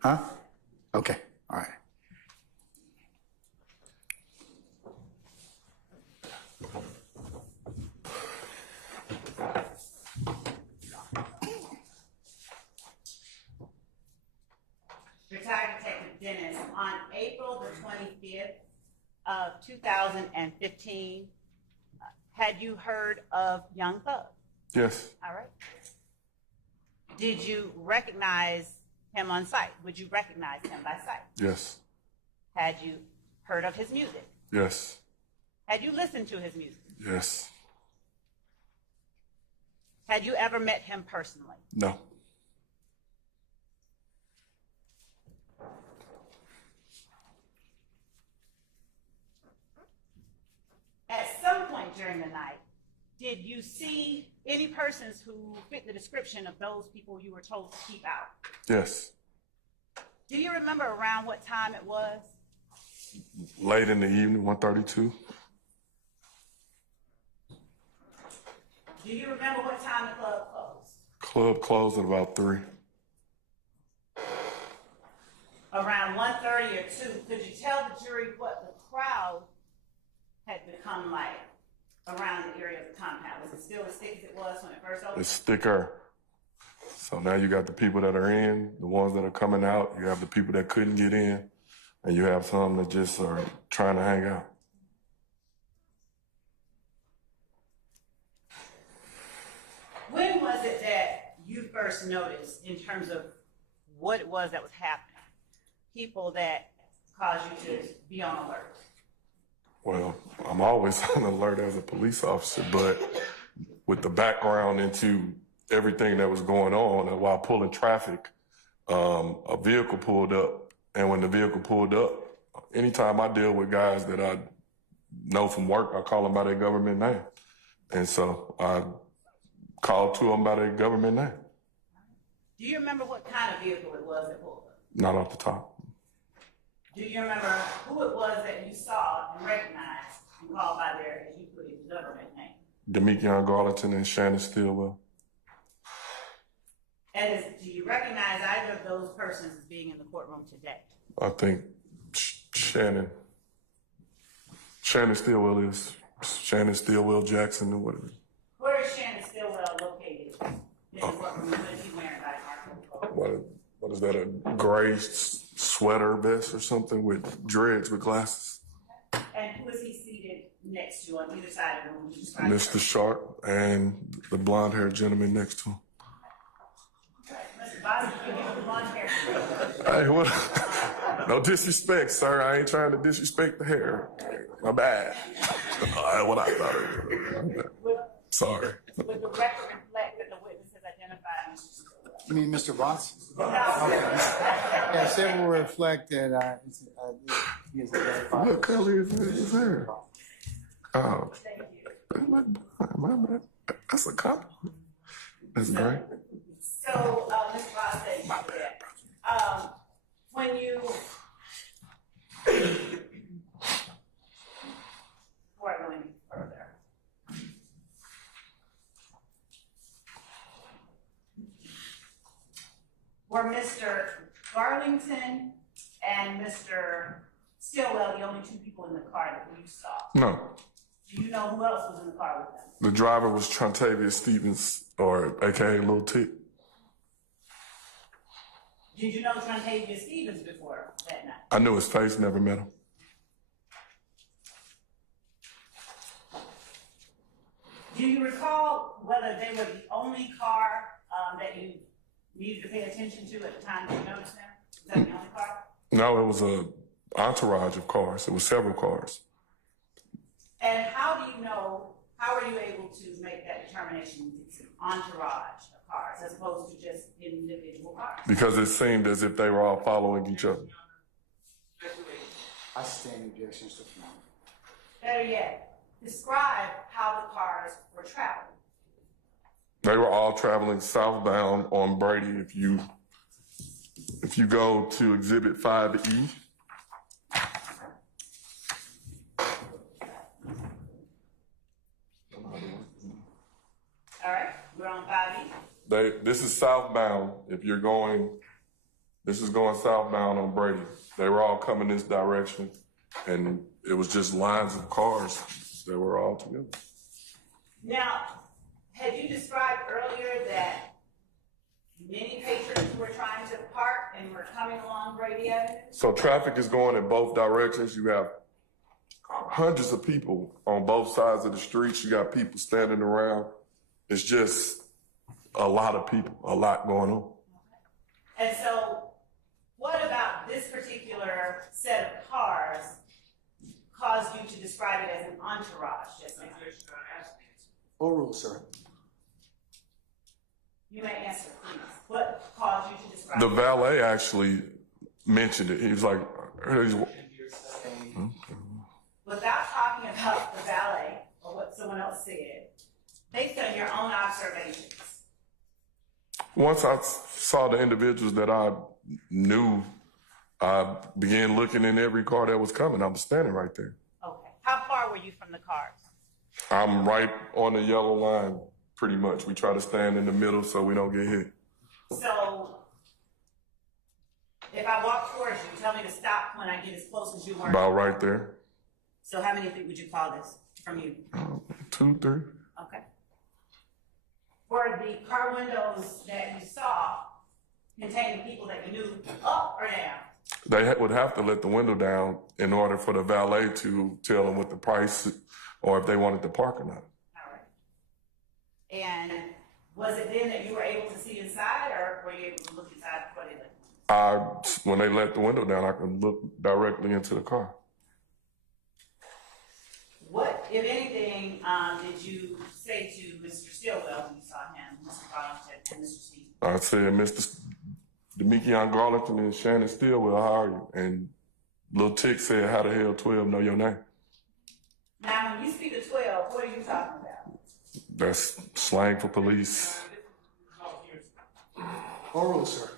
Huh? Okay, all right. Retired Detective Dennis, on April the 25th of 2015, had you heard of Young Thug? Yes. All right. Did you recognize him on sight? Would you recognize him by sight? Yes. Had you heard of his music? Yes. Had you listened to his music? Yes. Had you ever met him personally? No. At some point during the night, did you see any persons who fit the description of those people you were told to keep out? Yes. Do you remember around what time it was? Late in the evening, 1:32. Do you remember what time the club closed? Club closed at about 3. Around 1:30 or 2. Could you tell the jury what the crowd had become like around the area of the compound? Was it still as thick as it was when it first opened? It's thicker. So now you got the people that are in, the ones that are coming out. You have the people that couldn't get in, and you have some that just are trying to hang out. When was it that you first noticed, in terms of what it was that was happening, people that caused you to be on alert? Well, I'm always on alert as a police officer, but with the background into everything that was going on, and while pulling traffic, a vehicle pulled up. And when the vehicle pulled up, anytime I deal with guys that I know from work, I call them by their government name. And so I called to them by their government name. Do you remember what kind of vehicle it was that pulled up? Not off the top. Do you remember who it was that you saw and recognized and called by their, as you put it, government name? Demekion Garlington and Shannon Stillwell. And do you recognize either of those persons as being in the courtroom today? I think Shannon Stillwell is. Shannon Stillwell Jackson or whatever. Where is Shannon Stillwell located in the courtroom? What is he wearing by RICO? What is that, a gray sweater vest or something with dreads with glasses? And who is he seated next to on either side of the room? Mr. Sharp and the blonde-haired gentleman next to him. Mr. Bobby, you give the blonde hair. Hey, what? No disrespect, sir. I ain't trying to disrespect the hair. My bad. What I thought it was. Sorry. Would the record reflect that the witness has identified Mr. Stillwell? You mean Mr. Watts? No. Okay. Yes, it will reflect that he is identified. What color is his hair? Oh. Thank you. My bad. That's a compliment. That's great. So, Mr. Ross said you said, when you, before I go any further, were Mr. Garlington and Mr. Stillwell the only 2 people in the car that you saw? No. Do you know who else was in the car with them? The driver was Trontavia Stevens, or AKA Lil T. Did you know Trontavia Stevens before that night? I knew his face, never met him. Do you recall whether they were the only car that you needed to pay attention to at the time that you noticed them? Was that the only car? No, it was a entourage of cars. It was several cars. And how do you know, how are you able to make that determination it's an entourage of cars as opposed to just individual cars? Because it seemed as if they were all following each other. I stand objections to form. Better yet, describe how the cars were traveling. They were all traveling southbound on Brady. If you go to Exhibit 5E, All right, we're on 5E. this is southbound. If you're going, This is going southbound on Brady. They were all coming this direction, and it was just lines of cars that were all together. Now, had you described earlier that many patrons were trying to park and were coming along Brady Avenue? So traffic is going in both directions. You have hundreds of people on both sides of the streets. You got people standing around. It's just a lot of people, a lot going on. And so, what about this particular set of cars caused you to describe it as an entourage just now? Overruled, sir. You may answer, please. What caused you to describe The it? valet actually mentioned it. He was like, Without talking about the valet or what someone else said, based on your own observations. once I saw the individuals that I knew, I began looking in every car that was coming. I was standing right there. Okay. How far were you from the cars? I'm right on the yellow line, pretty much. We try to stand in the middle so we don't get hit. So, if I walk towards you, tell me to stop when I get as close as you were. About right there. So how many feet would you call this from you? 2, 3. Okay. Were the car windows that you saw containing people that you knew up or down? They would have to let the window down in order for the valet to tell them what the price or if they wanted to park or not. All right. And was it then that you were able to see inside, or were you able to look inside before they let you? When they let the window down, I could look directly into the car. What, if anything, did you say to Mr. Stillwell when you saw him, Mr. Garlington, and Mr. Steve? I said, Mr. Demekion Garlington and Shannon Stillwell, how are you? And Lil Tick said, how the hell 12 know your name? Now, when you speak of 12, what are you talking about? That's slang for police. Oral, sir.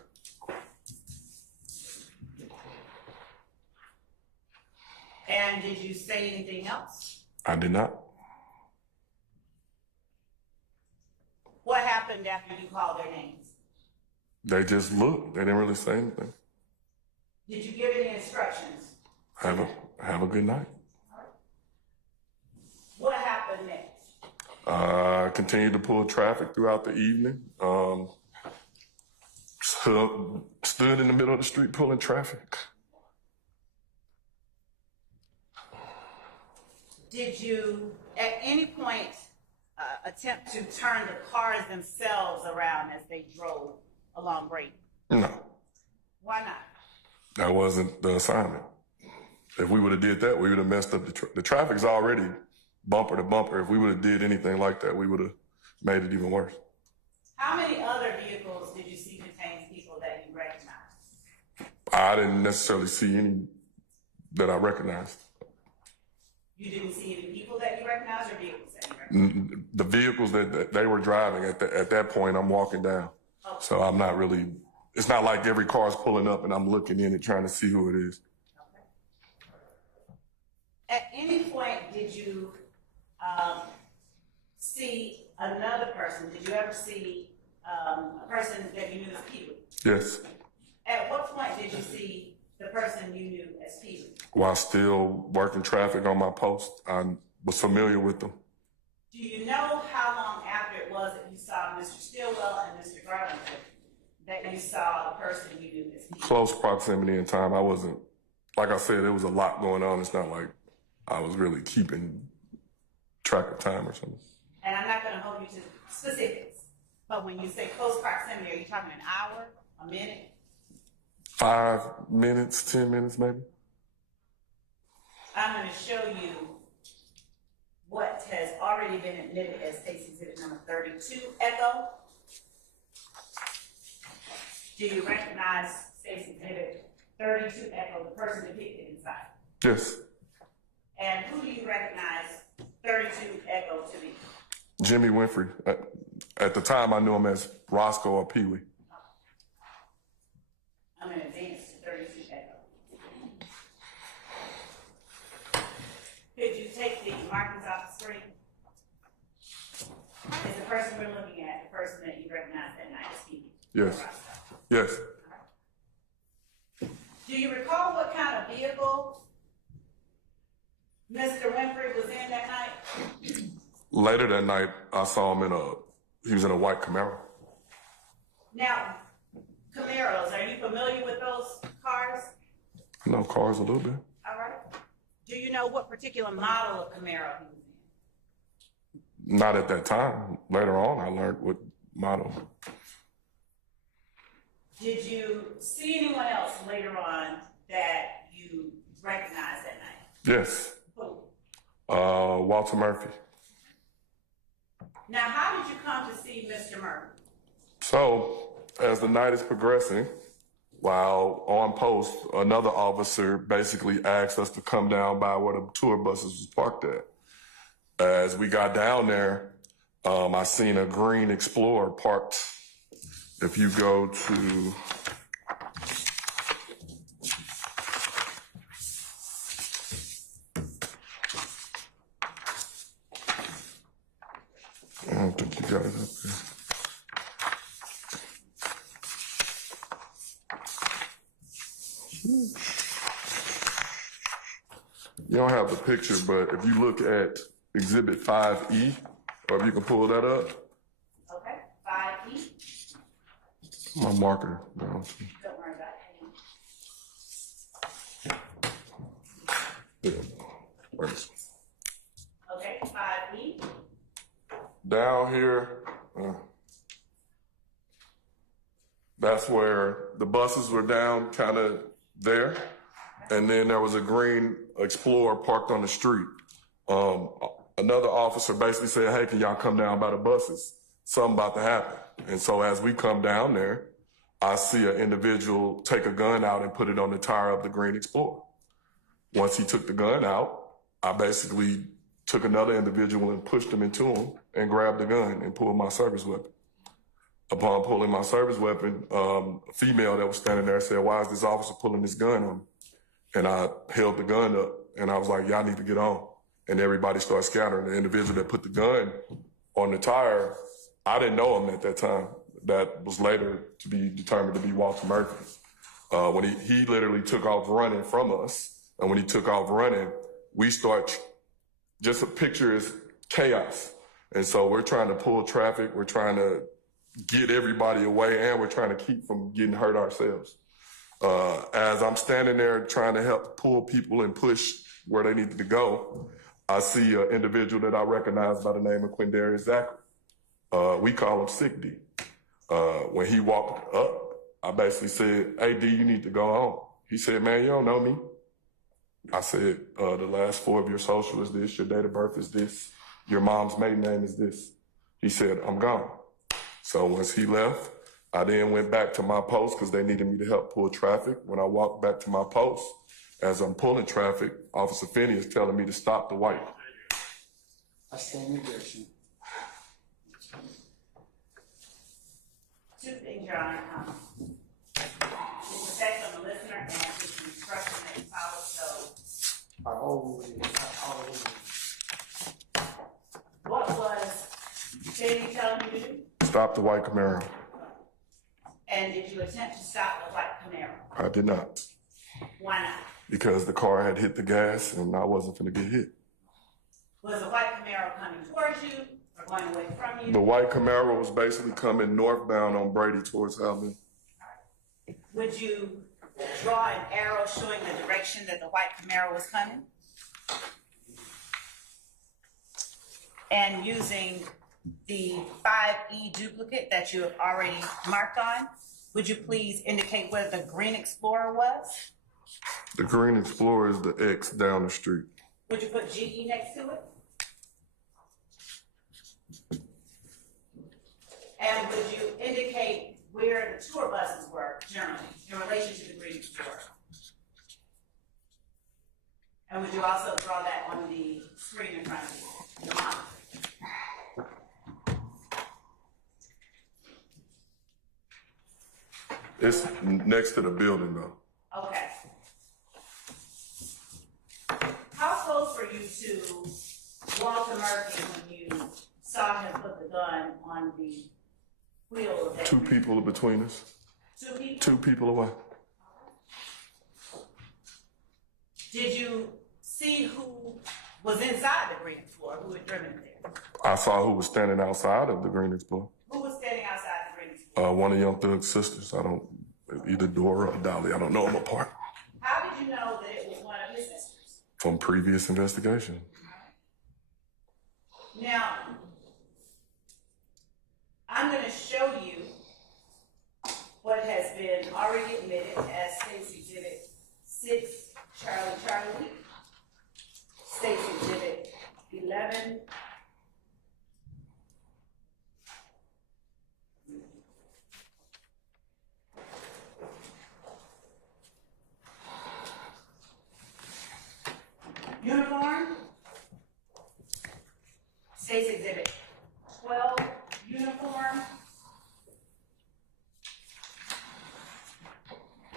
And did you say anything else? I did not. What happened after you called their names? They just looked. They didn't really say anything. Did you give any instructions? Have a good night. What happened next? I continued to pull traffic throughout the evening. Stood in the middle of the street pulling traffic. Did you, at any point, attempt to turn the cars themselves around as they drove along Brady? No, Why not? that wasn't the assignment. If we would have did that, we would have messed up the traffic's already bumper to bumper. If we would have did anything like that, we would have made it even worse. How many other vehicles did you see containing people that you recognized? I didn't necessarily see any that I recognized. You didn't see any people that you recognized or vehicles that you recognized? The vehicles that they were driving at that point, I'm walking down. Okay. So I'm not really, it's not like every car's pulling up and I'm looking in and trying to see who it is. Okay. At any point, did you see another person? Did you ever see a person that you knew as Pee Wee? Yes. At what point did you see the person you knew as Pee Wee? While still working traffic on my post, I was familiar with them. Do you know how long after it was that you saw Mr. Stillwell and Mr. Garlington that you saw the person you knew as Pee Wee? Close proximity in time. I wasn't, like I said, there was a lot going on. It's not like I was really keeping track of time or something. And I'm not going to hold you to specifics, but when you say close proximity, are you talking an hour, a minute? 5 minutes, 10 minutes maybe. I'm going to show you what has already been admitted as State's Exhibit number 32, Echo. Do you recognize State's Exhibit 32, Echo, the person depicted inside? Yes. And who do you recognize 32 Echo to be? Jimmy Winfrey. At the time, I knew him as Roscoe or Pee Wee. I'm going to advance to 32 Echo. Could you take the markings off the screen? Is the person we're looking at the person that you recognize that night as Pee Wee? Yes. Yes. Mr. Winfrey was in that night? Later that night, I saw him he was in a white Camaro. Now, Camaros, are you familiar with those cars? I know cars a little bit. All right. Do you know what particular model of Camaro he was in? Not at that time. Later on, I learned what model. Did you see anyone else later on that you recognized that night? Yes. Who? Walter Murphy. Now, how did you come to see Mr. Murphy? So, as the night is progressing, while on post, another officer basically asked us to come down by where the tour buses was parked at. As we got down there, I seen a green Explorer parked. If you go to I don't think you got it up there. You don't have the picture, but if you look at Exhibit 5E, or if you can pull that up. Okay, 5E. My marker. Down. Don't worry about it. Yeah. Where's Okay, 5E. down here, that's where the buses were down kind of there. And then there was a green Explorer parked on the street. Another officer basically said, hey, can y'all come down by the buses? Something about to happen. And so as we come down there, I see an individual take a gun out and put it on the tire of the green Explorer. Once he took the gun out, I basically took another individual and pushed him into him and grabbed the gun and pulled my service weapon. Upon pulling my service weapon, a female that was standing there said, why is this officer pulling this gun on me? And I held the gun up and I was like, y'all need to get on. And everybody started scattering. The individual that put the gun on the tire, I didn't know him at that time. That was later to be determined to be Walter Murphy. When he literally took off running from us. And when he took off running, we start, just a picture is chaos. And so we're trying to pull traffic. We're trying to get everybody away and we're trying to keep from getting hurt ourselves. As I'm standing there trying to help pull people and push where they needed to go, I see an individual that I recognize by the name of Quindarius Zachary. We call him Sick D. When he walked up, I basically said, hey, D, you need to go home. He said, man, you don't know me. I said, the last 4 of your social is this, your date of birth is this, your mom's maiden name is this. He said, I'm gone. So once he left, I then went back to my post because they needed me to help pull traffic. When I walked back to my post, as I'm pulling traffic, Officer Finney is telling me to stop the white. I stand in objection. Two things, Your Honor. It's effect on the listener and it's the instruction that you follow, so. What was Finney telling you to do? Stop the white Camaro. And did you attempt to stop the white Camaro? I did not. Why not? Because the car had hit the gas and I wasn't going to get hit. Was the white Camaro coming towards you or going away from you? The white Camaro was basically coming northbound on Brady towards Alvin. Would you draw an arrow showing the direction that the white Camaro was coming? And using the 5E duplicate that you have already marked on, would you please indicate where the green Explorer was? The green Explorer is the X down the street. Would you put GE next to it? And would you indicate where the tour buses were generally in relation to the green Explorer? And would you also draw that on the screen in front of you, the monitor? It's next to the building though. Okay. How close were you to Walter Murphy when you saw him put the gun on the wheel of that? 2 people between us. 2 people? 2 people away. Did you see who was inside the green explorer who had driven there? I saw who was standing outside of the Green Explorer. Who was standing outside the green explorer? One of Young Thug's sisters. I don't, either Dora or Dolly. I don't know them apart. How did you know that it was one of his sisters? From previous investigation. Now, I'm going to show you what has been already admitted as State's Exhibit 6, Charlie, State's Exhibit 11, uniform, State's Exhibit 12, uniform,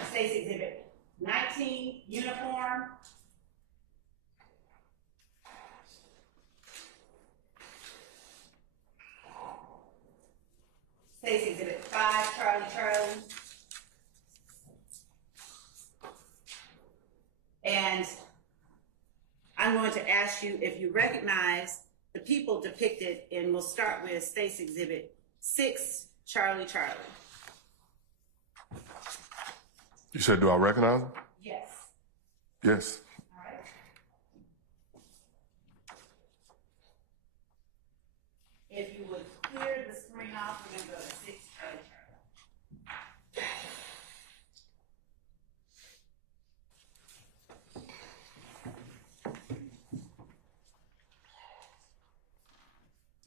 State's Exhibit 19, uniform, State's Exhibit 5, Charlie, and I'm going to ask you if you recognize the people depicted, and we'll start with State's Exhibit 6, Charlie. You said, do I recognize them? Yes. Yes. All right. If you would clear the screen off, we're going to go to 6, Charlie.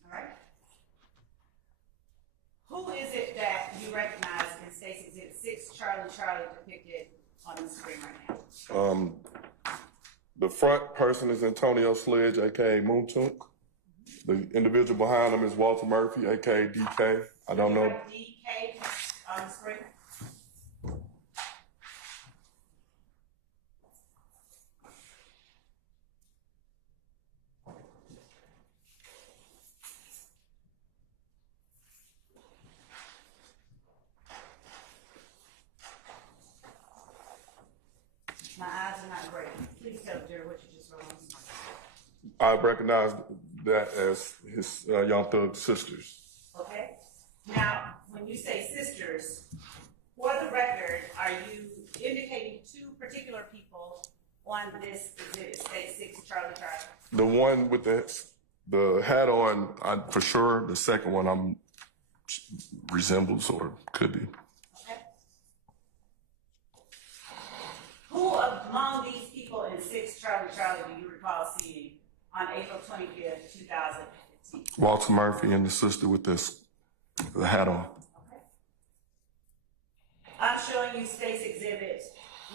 All right. Who is it that you recognize in State's Exhibit 6, Charlie, depicted on the screen right now? The front person is Antonio Sledge, aka Moontunk. The individual behind him is Walter Murphy, aka DK. I don't know. DK on the screen. My eyes are not great. Please tell Jerry what you just wrote on the screen. I recognize that as his Young Thug sisters. Okay. Now, when you say sisters, for the record, are you indicating two particular people on this exhibit, State 6, Charlie? The one with the hat on, for sure. The second one, resembles or could be. Okay. Who among these people in 6, Charlie, do you recall seeing on April 25th, 2015? Walter Murphy and the sister with the hat on. Okay. I'm showing you State's Exhibit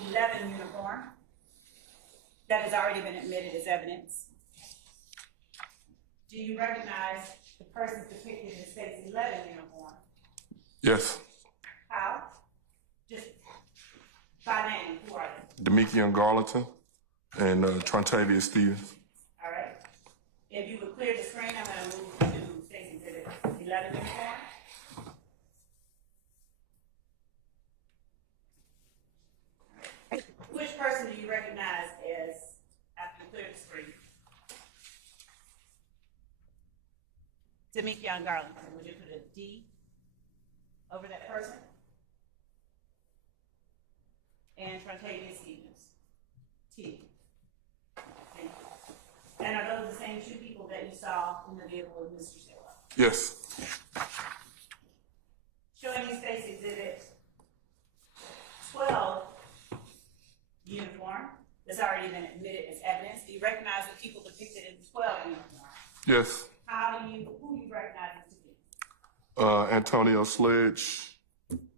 11 uniform that has already been admitted as evidence. Do you recognize the persons depicted in State's 11 uniform? Yes. How? Just by name, who are they? Demikian Garlington and Trontavia Stevens. All right. If you would clear the screen, I'm going to move to State's Exhibit 11 uniform. Which person do you recognize as, after you clear the screen? Demikian Garlington. Would you put a D over that person? And Trontavia Stevens. T. Thank you. And are those the same two people that you saw in the vehicle with Mr. Stilwell? Yes. Showing you State's Exhibit 12 uniform that's already been admitted as evidence. Do you recognize the people depicted in the 12 uniform? Yes. Who do you recognize as to be? Antonio Sledge,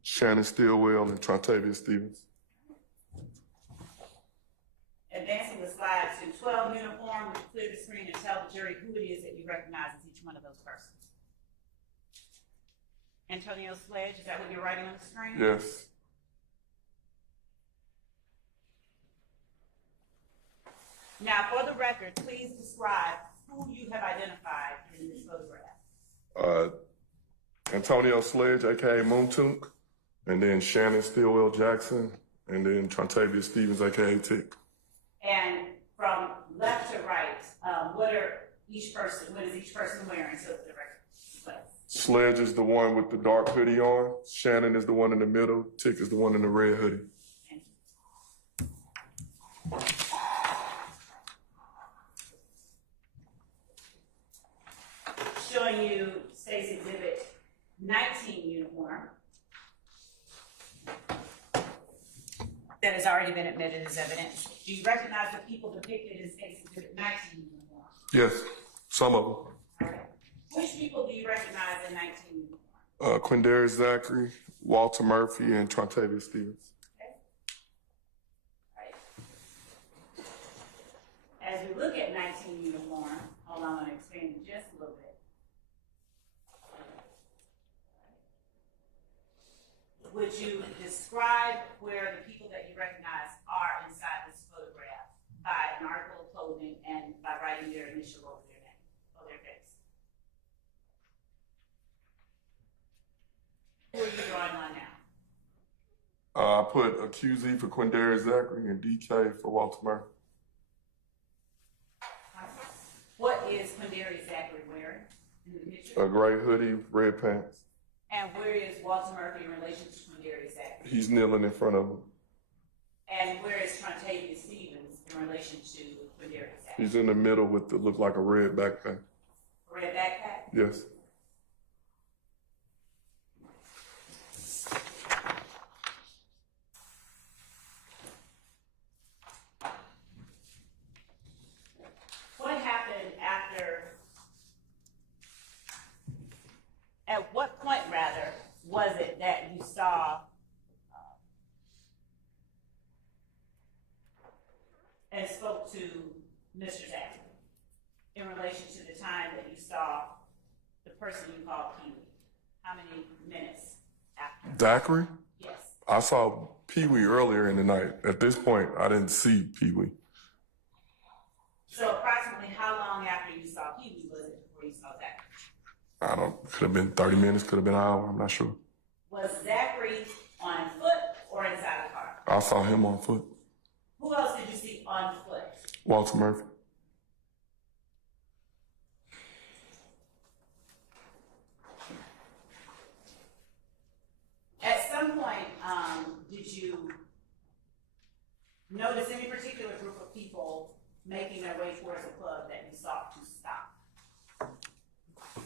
Shannon Stillwell, and Trontavia Stevens. Advancing the slide to 12 uniform, would you clear the screen and tell the jury who it is that you recognize as each one of those persons? Antonio Sledge, is that what you're writing on the screen? Yes. Now, for the record, please describe who you have identified in this photograph. Antonio Sledge, aka Moontunk, and then Shannon Stillwell Jackson, and then Trontavia Stevens, aka Tick. And from left to right, each person, what is each person wearing, so the record reflects? Sledge is the one with the dark hoodie on. Shannon is the one in the middle. Tick is the one in the red hoodie. Showing you State's Exhibit 19 uniform that has already been admitted as evidence. Do you recognize the people depicted in State's Exhibit 19 uniform? Yes, some of them. All right. Which people do you recognize in 19 uniform? Quindarius Zachary, Walter Murphy, and Trontavious Stevens. As we look at 19 uniform, hold on, I'm going to expand it just a little bit. Would you describe where the people that you recognize are inside this photograph by an article of clothing and by writing their initial over their name or their face? Who are you drawing on now? I put a QZ for Quindarius Zachary and DK for Walter Murphy. What is Quindarius Zachary wearing in the picture? A gray hoodie, red pants. And where is Walter Murphy in relation to Quindarius Zachary? He's kneeling in front of him. And where is Trontavious Stevens in relation to Quindarius Zachary? He's in the middle with the look like a red backpack. Red backpack? Yes. What happened after, at what point rather, was it that you saw and spoke to Mr. Zachary in relation to the time that you saw the person you called Pee Wee? How many minutes after? Zachary? Yes. I saw Pee Wee earlier in the night. At this point, I didn't see Pee Wee. So approximately how long after you saw Pee Wee was it before you saw Zachary? Could have been 30 minutes, could have been an hour, I'm not sure. Was Zachary on foot or inside the car? I saw him on foot. Who else did you see on foot? Walter Murphy. At some point, did you notice any particular group of people making their way towards the club that you sought to stop?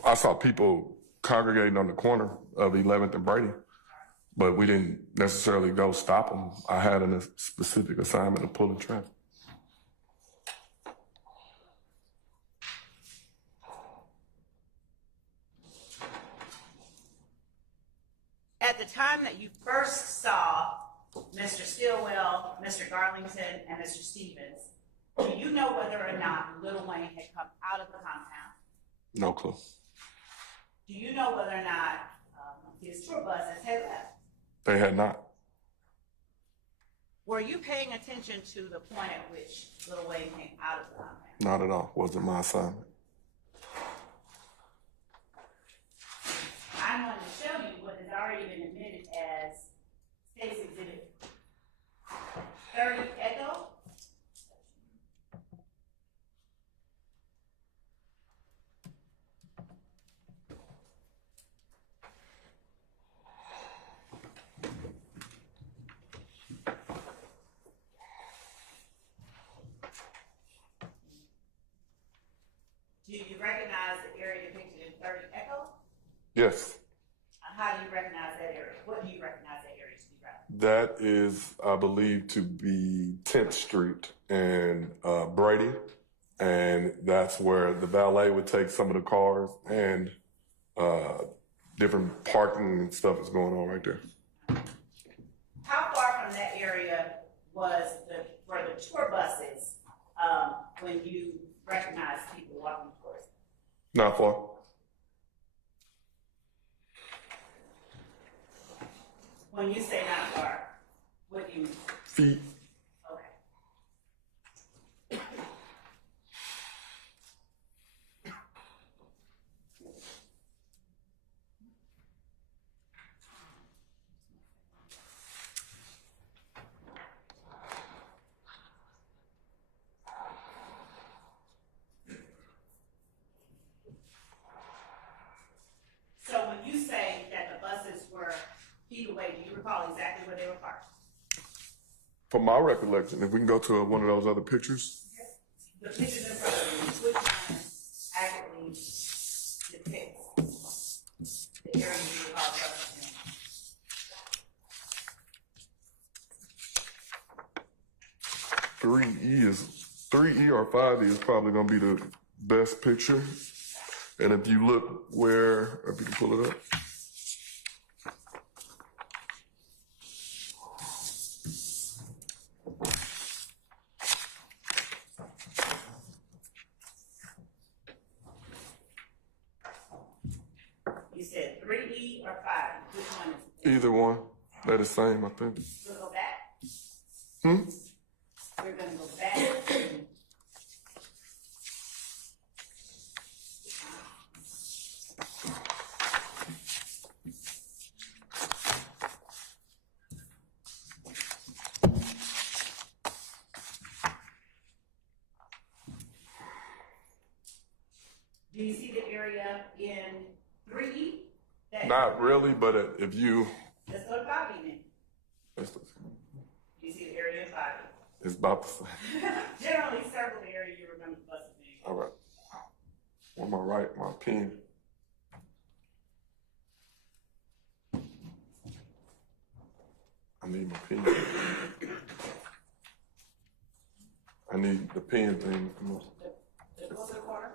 I saw people congregating on the corner of 11th and Brady, but we didn't necessarily go stop them. I had a specific assignment of pulling traffic. At the time that you first saw Mr. Stillwell, Mr. Garlington, and Mr. Stevens, do you know whether or not Lil Wayne had come out of the compound? No clue. Do you know whether or not his tour buses had left? They had not. Were you paying attention to the point at which Lil Wayne came out of the compound? Not at all. Wasn't my assignment. I'm going to show you what has already been admitted as State's Exhibit 30 Echo. Do you recognize the area depicted in 30 Echo? Yes. How do you recognize that area? What do you recognize that area to be, rather? That is, I believe, to be 10th Street and Brady. And that's where the valet would take some of the cars and different parking and stuff is going on right there. How far from that area were the tour buses when you recognized people walking towards them? Not far. When you say not far, what do you mean? Feet. Okay. feet away. Do you recall exactly where they were parked? From my recollection, if we can go to one of those other pictures. The pictures in front of you, which one accurately depicts the area you recall parking in? 3E or 5E is probably going to be the best picture. And if you look where, if you can pull it up. You said 3E or 5? Which one is it? Either one. They're the same, I think. We'll go back. We're going to go back. Do you see the area in 3E? Not really, but if you... Let's go to 5E then. Do you see the area in 5E? It's about the same. Generally, circle the area you remember the bus being. All right. On my right, my pen. I need my pen. I need the pen thing. Go to the corner.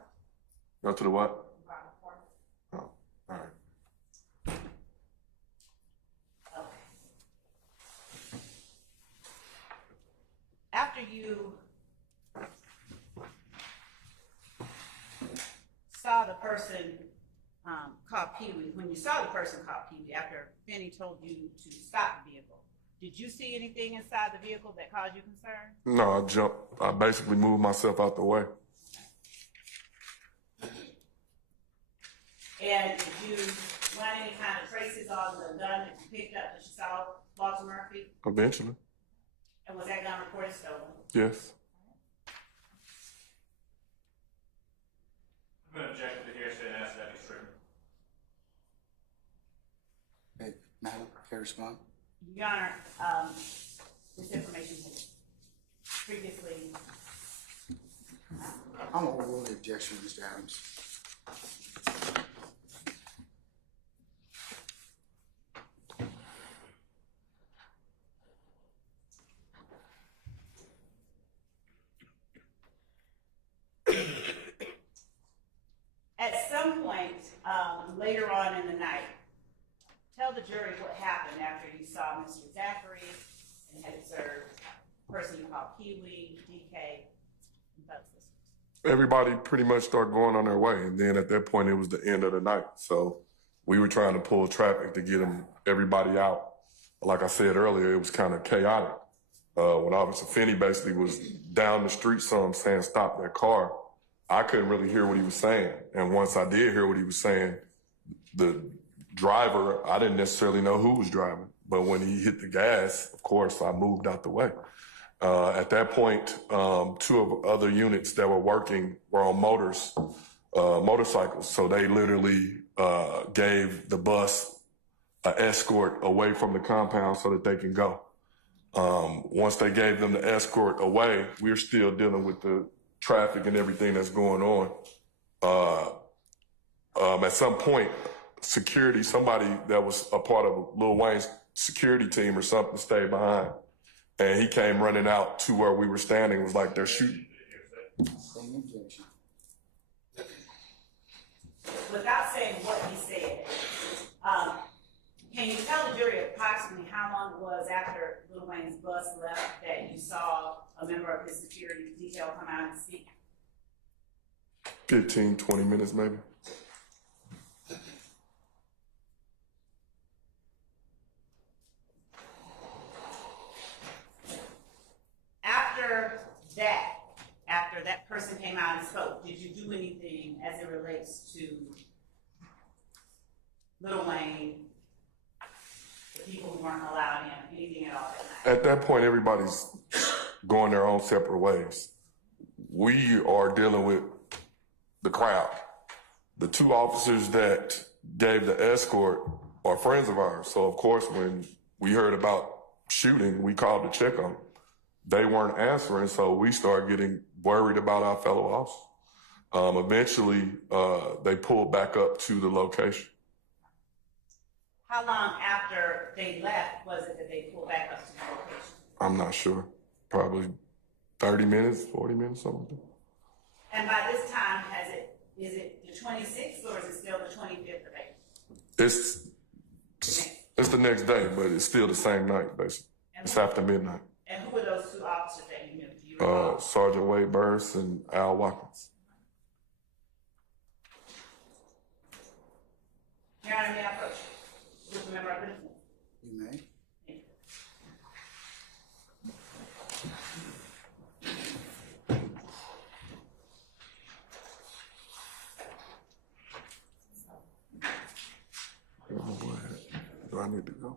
Go to the what? Bottom corner. Oh, all right. After you saw the person called Pee-wee, when you saw the person called Pee-wee, after Benny told you to stop the vehicle, did you see anything inside the vehicle that caused you concern? No, I jumped. I basically moved myself out the way. And did you run any kind of traces on the gun that you picked up that you saw Walter Murphy? Eventually. And was that gun reported stolen? Yes. I'm going to object to the hearsay and ask that be stricken. Hey, Madam, can I respond? Your Honor, this information was previously. I'm going to rule the objection, Mr. Adams. At some point later on in the night, tell the jury what happened after you saw Mr. Jeffery and had observed the person you called Pee-wee, DK, and both sisters. Everybody pretty much started going on their way. And then at that point, it was the end of the night. So we were trying to pull traffic to get everybody out. Like I said earlier, it was kind of chaotic. When Officer Finney basically was down the street saying, stop that car, I couldn't really hear what he was saying. And once I did hear what he was saying, the driver, I didn't necessarily know who was driving. But when he hit the gas, of course, I moved out the way. At that point, two of other units that were working were on motorcycles. So they literally gave the bus an escort away from the compound so that they can go. Once they gave them the escort away, we're still dealing with the traffic and everything that's going on. At some point, security, somebody that was a part of Lil Wayne's security team or something stayed behind. And he came running out to where we were standing. It was like they're shooting. Without saying what he said, can you tell the jury approximately how long it was after Lil Wayne's bus left that you saw a member of his security detail come out and speak? 15, 20 minutes maybe. After that person came out and spoke, did you do anything as it relates to Lil Wayne, the people who weren't allowed in, anything at all that night? At that point, everybody's going their own separate ways. We are dealing with the crowd. The two officers that gave the escort are friends of ours. So of course, when we heard about shooting, we called to check on them. They weren't answering, so we started getting worried about our fellow officers. Eventually, they pulled back up to the location. How long after they left was it that they pulled back up to the location? I'm not sure. Probably 30 minutes, 40 minutes, something like that. And by this time, is it the 26th or is it still the 25th of April? It's the next day, but it's still the same night, basically. It's after midnight. And who were those two officers that you knew? Do you recall? Sergeant Wade Burris and Al Watkins. Your Honor, may I approach? With a member of the defense? You may. Do I need to go?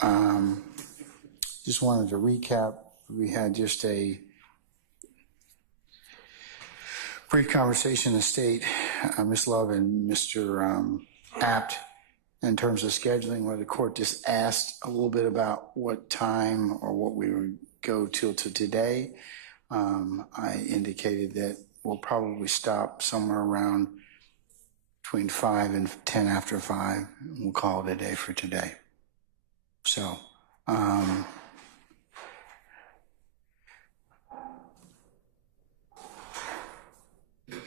Just wanted to recap. We had just a brief conversation in the state, Ms. Love and Mr. Apt, in terms of scheduling, where the court just asked a little bit about what time or what we would go till to today. I indicated that we'll probably stop somewhere around between 5 and 10 after 5. We'll call it a day for today. So, and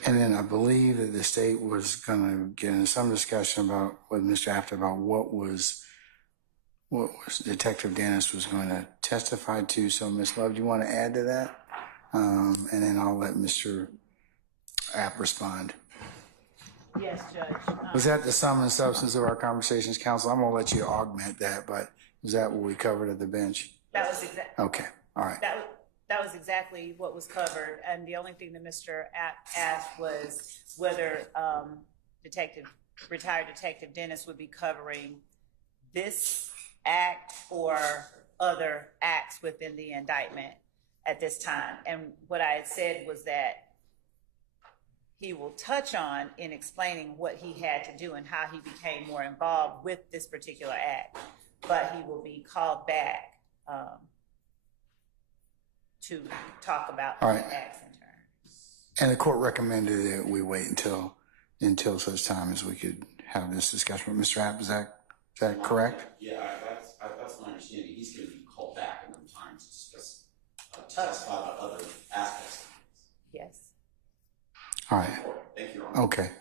then I believe that the state was going to get in some discussion about with Mr. Apt about what was Detective Dennis was going to testify to. So, Ms. Love, do you want to add to that? And then I'll let Mr. Apt respond. Yes, Judge. Was that the sum and substance of our conversations, counsel? I'm going to let you augment that, but is that what we covered at the bench? That was exactly. Okay, all right. That was exactly what was covered, and the only thing that Mr. asked was whether retired Detective Dennis would be covering this act or other acts within the indictment at this time. And what I had said was that he will touch on in explaining what he had to do and how he became more involved with this particular act, but he will be called back to talk about All right. the acts in turn. And the court recommended that we wait until such time as we could have this discussion with Mr. Apt. Is that correct? Yeah, that's my understanding. He's going to be called back another time to discuss, to testify about other aspects. Yes. All right. Thank you, Your Honor. Okay.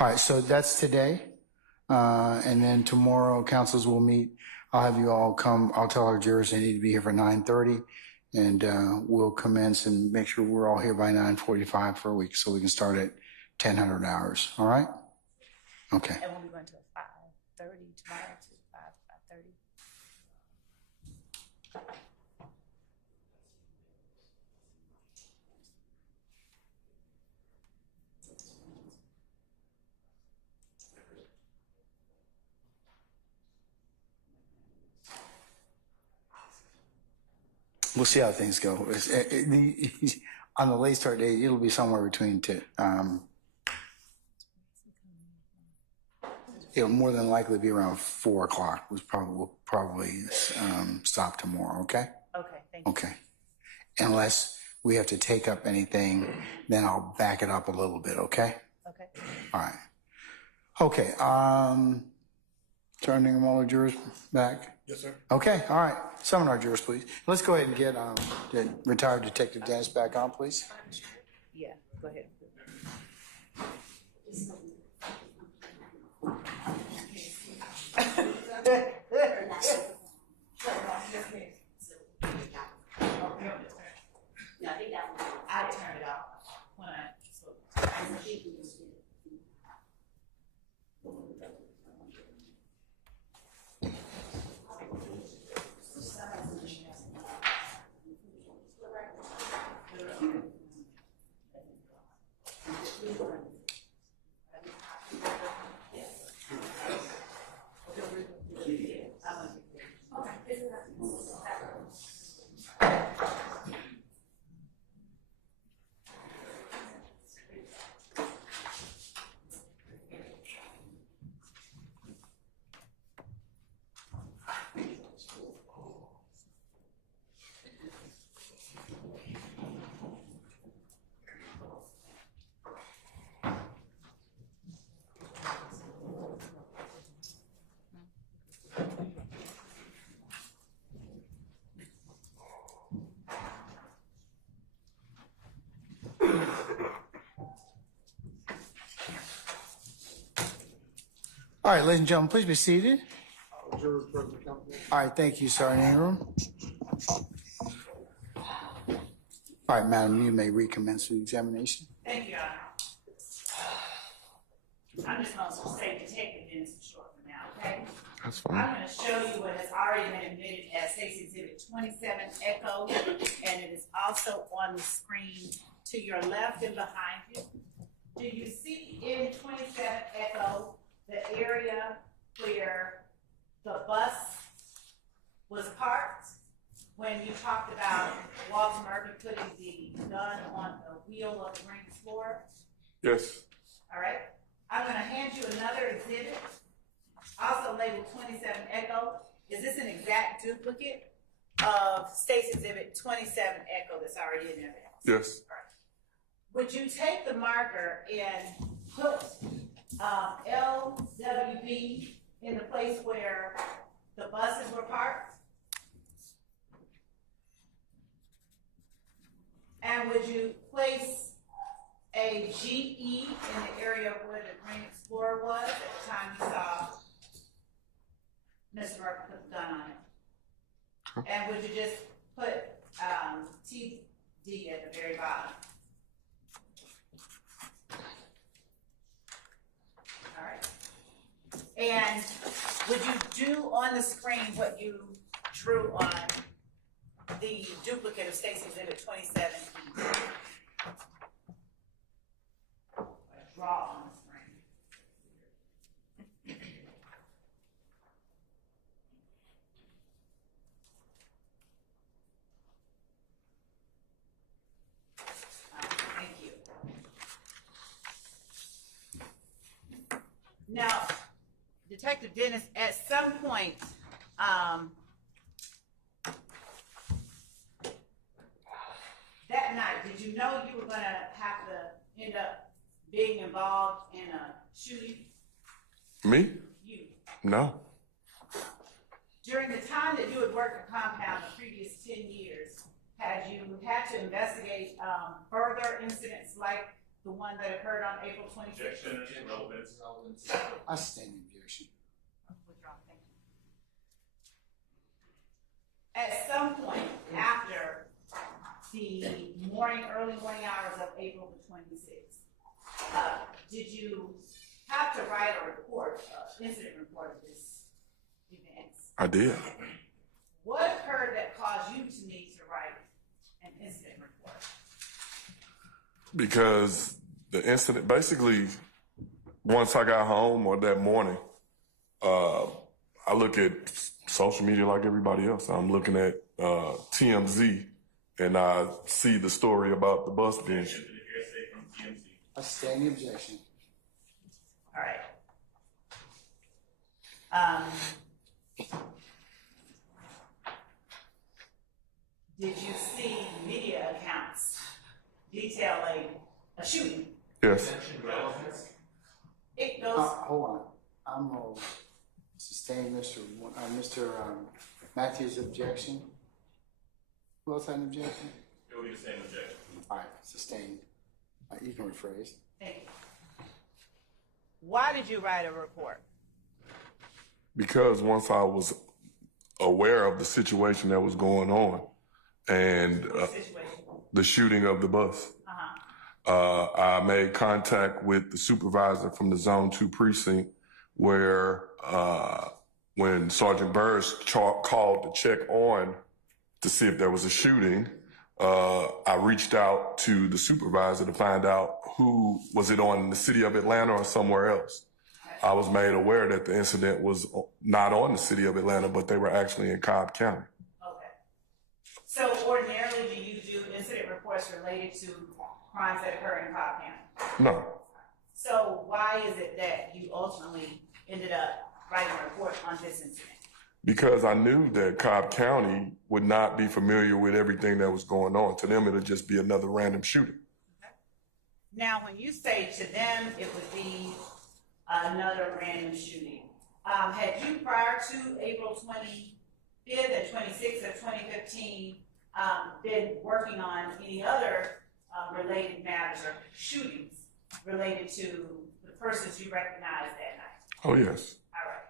All right. So that's today. And then tomorrow, councils will meet. I'll have you all come. I'll tell our jurors they need to be here for 9:30, and we'll commence and make sure we're all here by 9:45 for a week, so we can start at 1000 hours. All right. Okay. And we'll be going to 5:30 tomorrow to 5:30. We'll see how things go. On the late start date, it'll be somewhere between it'll more than likely be around 4 o'clock. We'll probably stop tomorrow. Okay. Okay. Thank you. Okay. Unless we have to take up anything, then I'll back it up a little bit. Okay. Okay. All right. Okay. Turning them all the jurors back. Yes, sir. Okay, all right. Summon our jurors, please. Let's go ahead and get the retired Detective Dennis back on, please. Yeah, go ahead. I turned it off when I spoke. All right, ladies and gentlemen, please be seated. All right, thank you, Sergeant Ingram. All right, madam, you may recommence the examination. Thank you, Your Honor. I'm just going to say Detective Dennis for short for now, okay? That's fine. I'm going to show you what has already been admitted as State's Exhibit 27 Echo, and it is also on the screen to your left and behind you. Do you see in 27 Echo the area where the bus gun on the wheel of the Green Explorer? Yes. All right. I'm going to hand you another exhibit, also labeled 27 Echo. Is this an exact duplicate of State's Exhibit 27 Echo that's already in there? Yes. Would you take the marker and put LWB in the place where the buses were parked? And would you place a GE in the area where the Green Explorer was at the time you saw Mr. Murphy put the gun on it? And would you just put TD at the very bottom? All right. And would you do on the screen what you drew on the duplicate of State's Exhibit 27? Draw on the screen. Thank you. Now, Detective Dennis, at some point, that night, did you know you were going to have to end up being involved in a shooting? Me? You. No. During the time that you had worked the compound the previous 10 years, had you had to investigate further incidents like the one that occurred on April 26th? I stand in objection. Withdraw, thank you. At some point after the early morning hours of April the 26th, did you have to write a report, incident report of this event? I did. What occurred that caused you to need to write an incident report? Because the incident, basically, once I got home or that morning, I look at social media like everybody else. I'm looking at TMZ, and I see the story about the bus being. I stand in objection. All right. Did you see media accounts detailing a shooting? Yes. It goes. Hold on. I'm going to sustain Mr. Matthews' objection. Who else had an objection? It will be the same objection. All right, sustained. You can rephrase. Thank you. Why did you write a report? Because once I was aware of the situation that was going on and the shooting of the bus, I made contact with the supervisor from the Zone 2 precinct where when Sergeant Burris called to check on to see if there was a shooting, I reached out to the supervisor to find out who was it on, in the city of Atlanta or somewhere else. I was made aware that the incident was not on the city of Atlanta, but they were actually in Cobb County. Okay. So ordinarily, do you do incident reports related to crimes that occur in Cobb County? No. So why is it that you ultimately ended up writing a report on this incident? Because I knew that Cobb County would not be familiar with everything that was going on. To them, it would just be another random shooting. Okay. Now, when you say to them it would be another random shooting, had you prior to April 25th and 26th of 2015 been working on any other related matters or shootings related to the persons you recognized that night? Oh, yes. All right.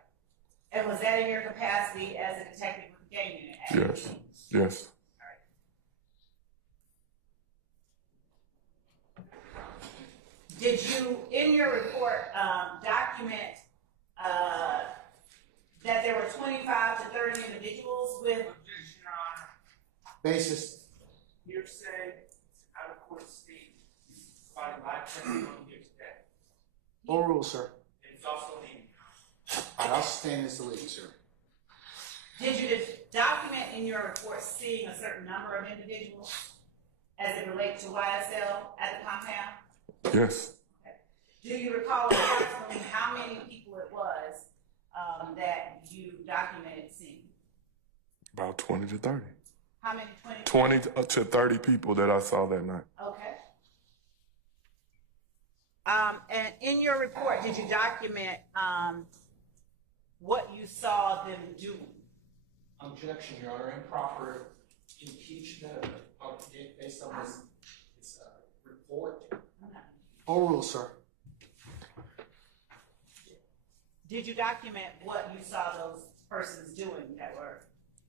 And was that in your capacity as a detective with the gang unit? Yes. Yes. Did you, in your report, document that there were 25 to 30 individuals with? Basis. Hearsay, out of court statement, providing live testimony here today. Full rule, sir. It's also leading. I'll sustain this leading, sir. Did you document in your report seeing a certain number of individuals? as it relates to YSL at the compound? Yes. Do you recall approximately how many people it was that you documented seeing? About 20 to 30. How many? 20 to 30 people that I saw that night. Okay. And in your report, did you document what you saw them doing? Objection, Your Honor. Improper impeachment based on this report. Overruled, sir. Did you document what you saw those persons doing that were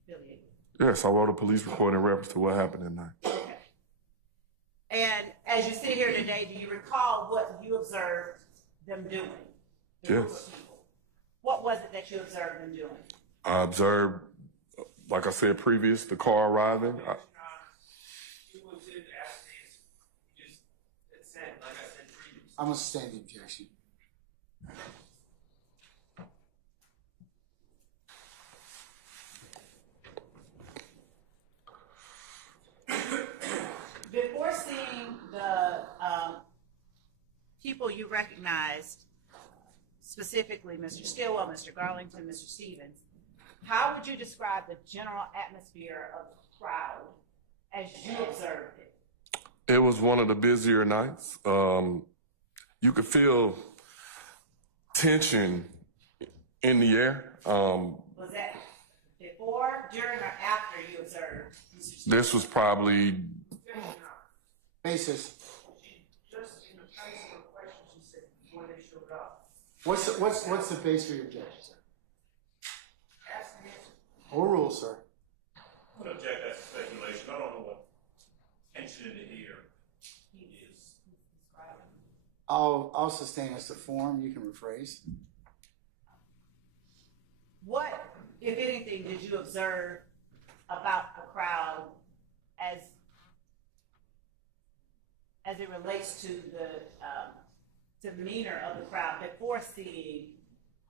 affiliated? Yes, I wrote a police report in reference to what happened that night. Okay. And as you sit here today, do you recall what you observed them doing? Yes. What was it that you observed them doing? I observed, like I said previous, the car arriving. It was in absence. Just it said, like I said previously. I'm going to sustain the objection. Before seeing the people you recognized, specifically Mr. Stillwell, Mr. Garlington, Mr. Stevens, how would you describe the general atmosphere of the crowd as you observed it? It was one of the busier nights. You could feel tension in the air. Was that before, during, or after you observed Mr. Stevens? This was probably Basis. Just in the face of the questions she said before they showed up. What's the base for your objection, sir? Ask the answer. Overruled, sir. I'm going to object. That's speculation. I don't know what tension in the air is. I'll sustain as to form. You can rephrase. What, if anything, did you observe about the crowd as it relates to the demeanor of the crowd before seeing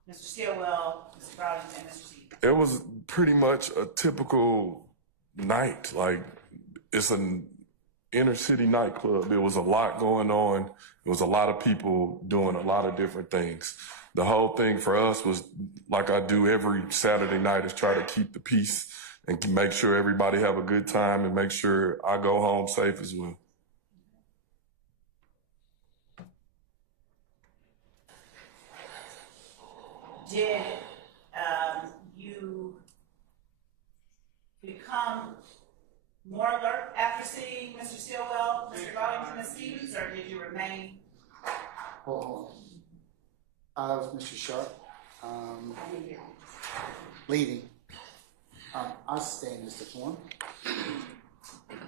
Mr. Stillwell, Mr. Garlington, and Mr. Stevens? It was pretty much a typical night. Like, it's an inner city nightclub. There was a lot going on. There was a lot of people doing a lot of different things. The whole thing for us was, like I do every Saturday night, is try to keep the peace and make sure everybody have a good time and make sure I go home safe as well. Did you become more alert after seeing Mr. Stillwell, Mr. Garlington, and Stevens, or did you remain? Hold on. That was Mr. Sharp. Leading. I'll sustain as to form.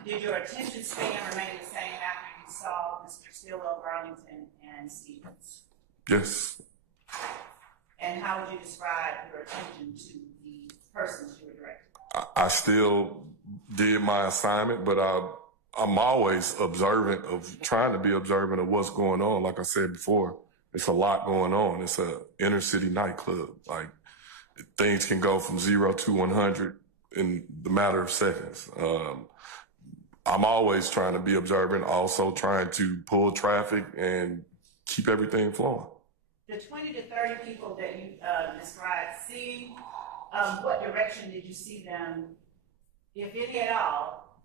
Did your attention span remain the same after you saw Mr. Stillwell, Garlington, and Stevens? Yes. And how would you describe your attention to the persons you were directing? I still did my assignment, but I'm always observant of, trying to be observant of what's going on. Like I said before, it's a lot going on. It's a inner city nightclub. Like, things can go from 0 to 100 in the matter of seconds. I'm always trying to be observant, also trying to pull traffic and keep everything flowing. The 20 to 30 people that you described seeing, what direction did you see them, if any at all,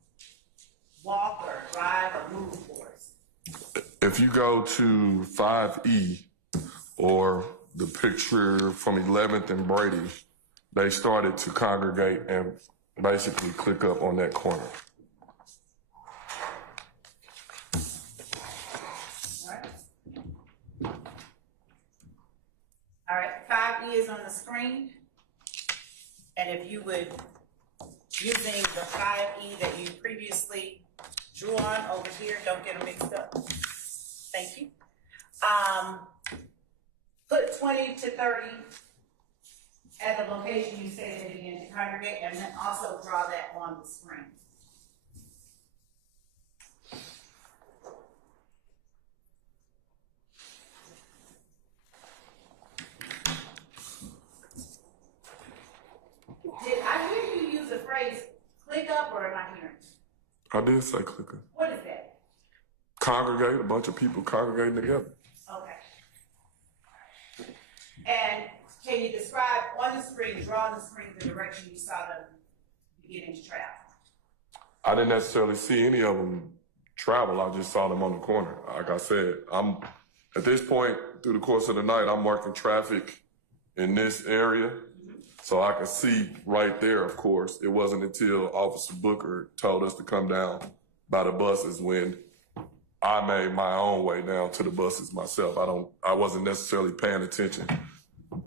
walk or drive or move towards? If you go to 5E or the picture from 11th and Brady, they started to congregate and basically click up on that corner. All right, 5E is on the screen. And if you would, using the 5E that you previously drew on over here, don't get them mixed up. Thank you. Put 20 to 30 at the location you say they begin to congregate, and then also draw that on the screen. Did I hear you use the phrase click up, or am I hearing? I did say click up. What is congregate, a bunch of people congregating together. Okay. And can you describe on the screen, draw on the screen, the direction you saw them beginning to travel? I didn't necessarily see any of them travel. I just saw them on the corner. Like I said, I'm at this point through the course of the night, I'm marking traffic in this area. So I could see right there, of course. It wasn't until Officer Booker told us to come down by the buses when I made my own way down to the buses myself. I wasn't necessarily paying attention.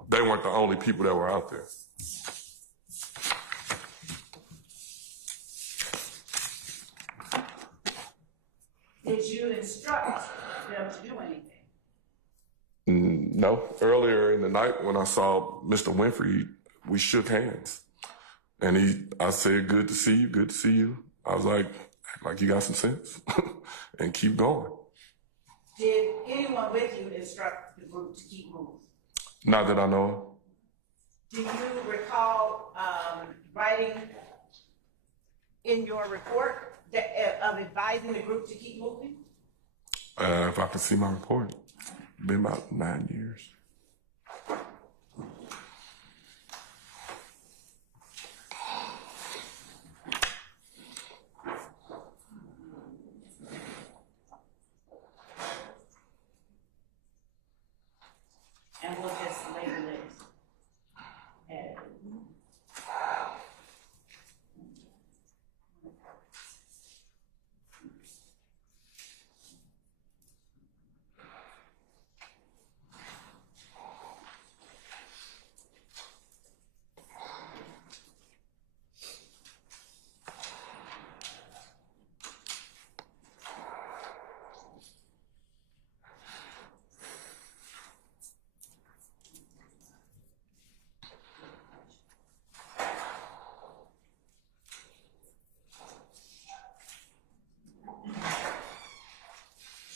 They weren't the only people that were out there. Did you instruct them to do anything? No. Earlier in the night when I saw Mr. Winfrey, we shook hands. And I said, good to see you, good to see you. I was like you got some sense and keep going. Did anyone with you instruct the group to keep moving? Not that I know of. Do you recall writing in your report of advising the group to keep moving? If I can see my report, been about 9 years. And we'll just label it as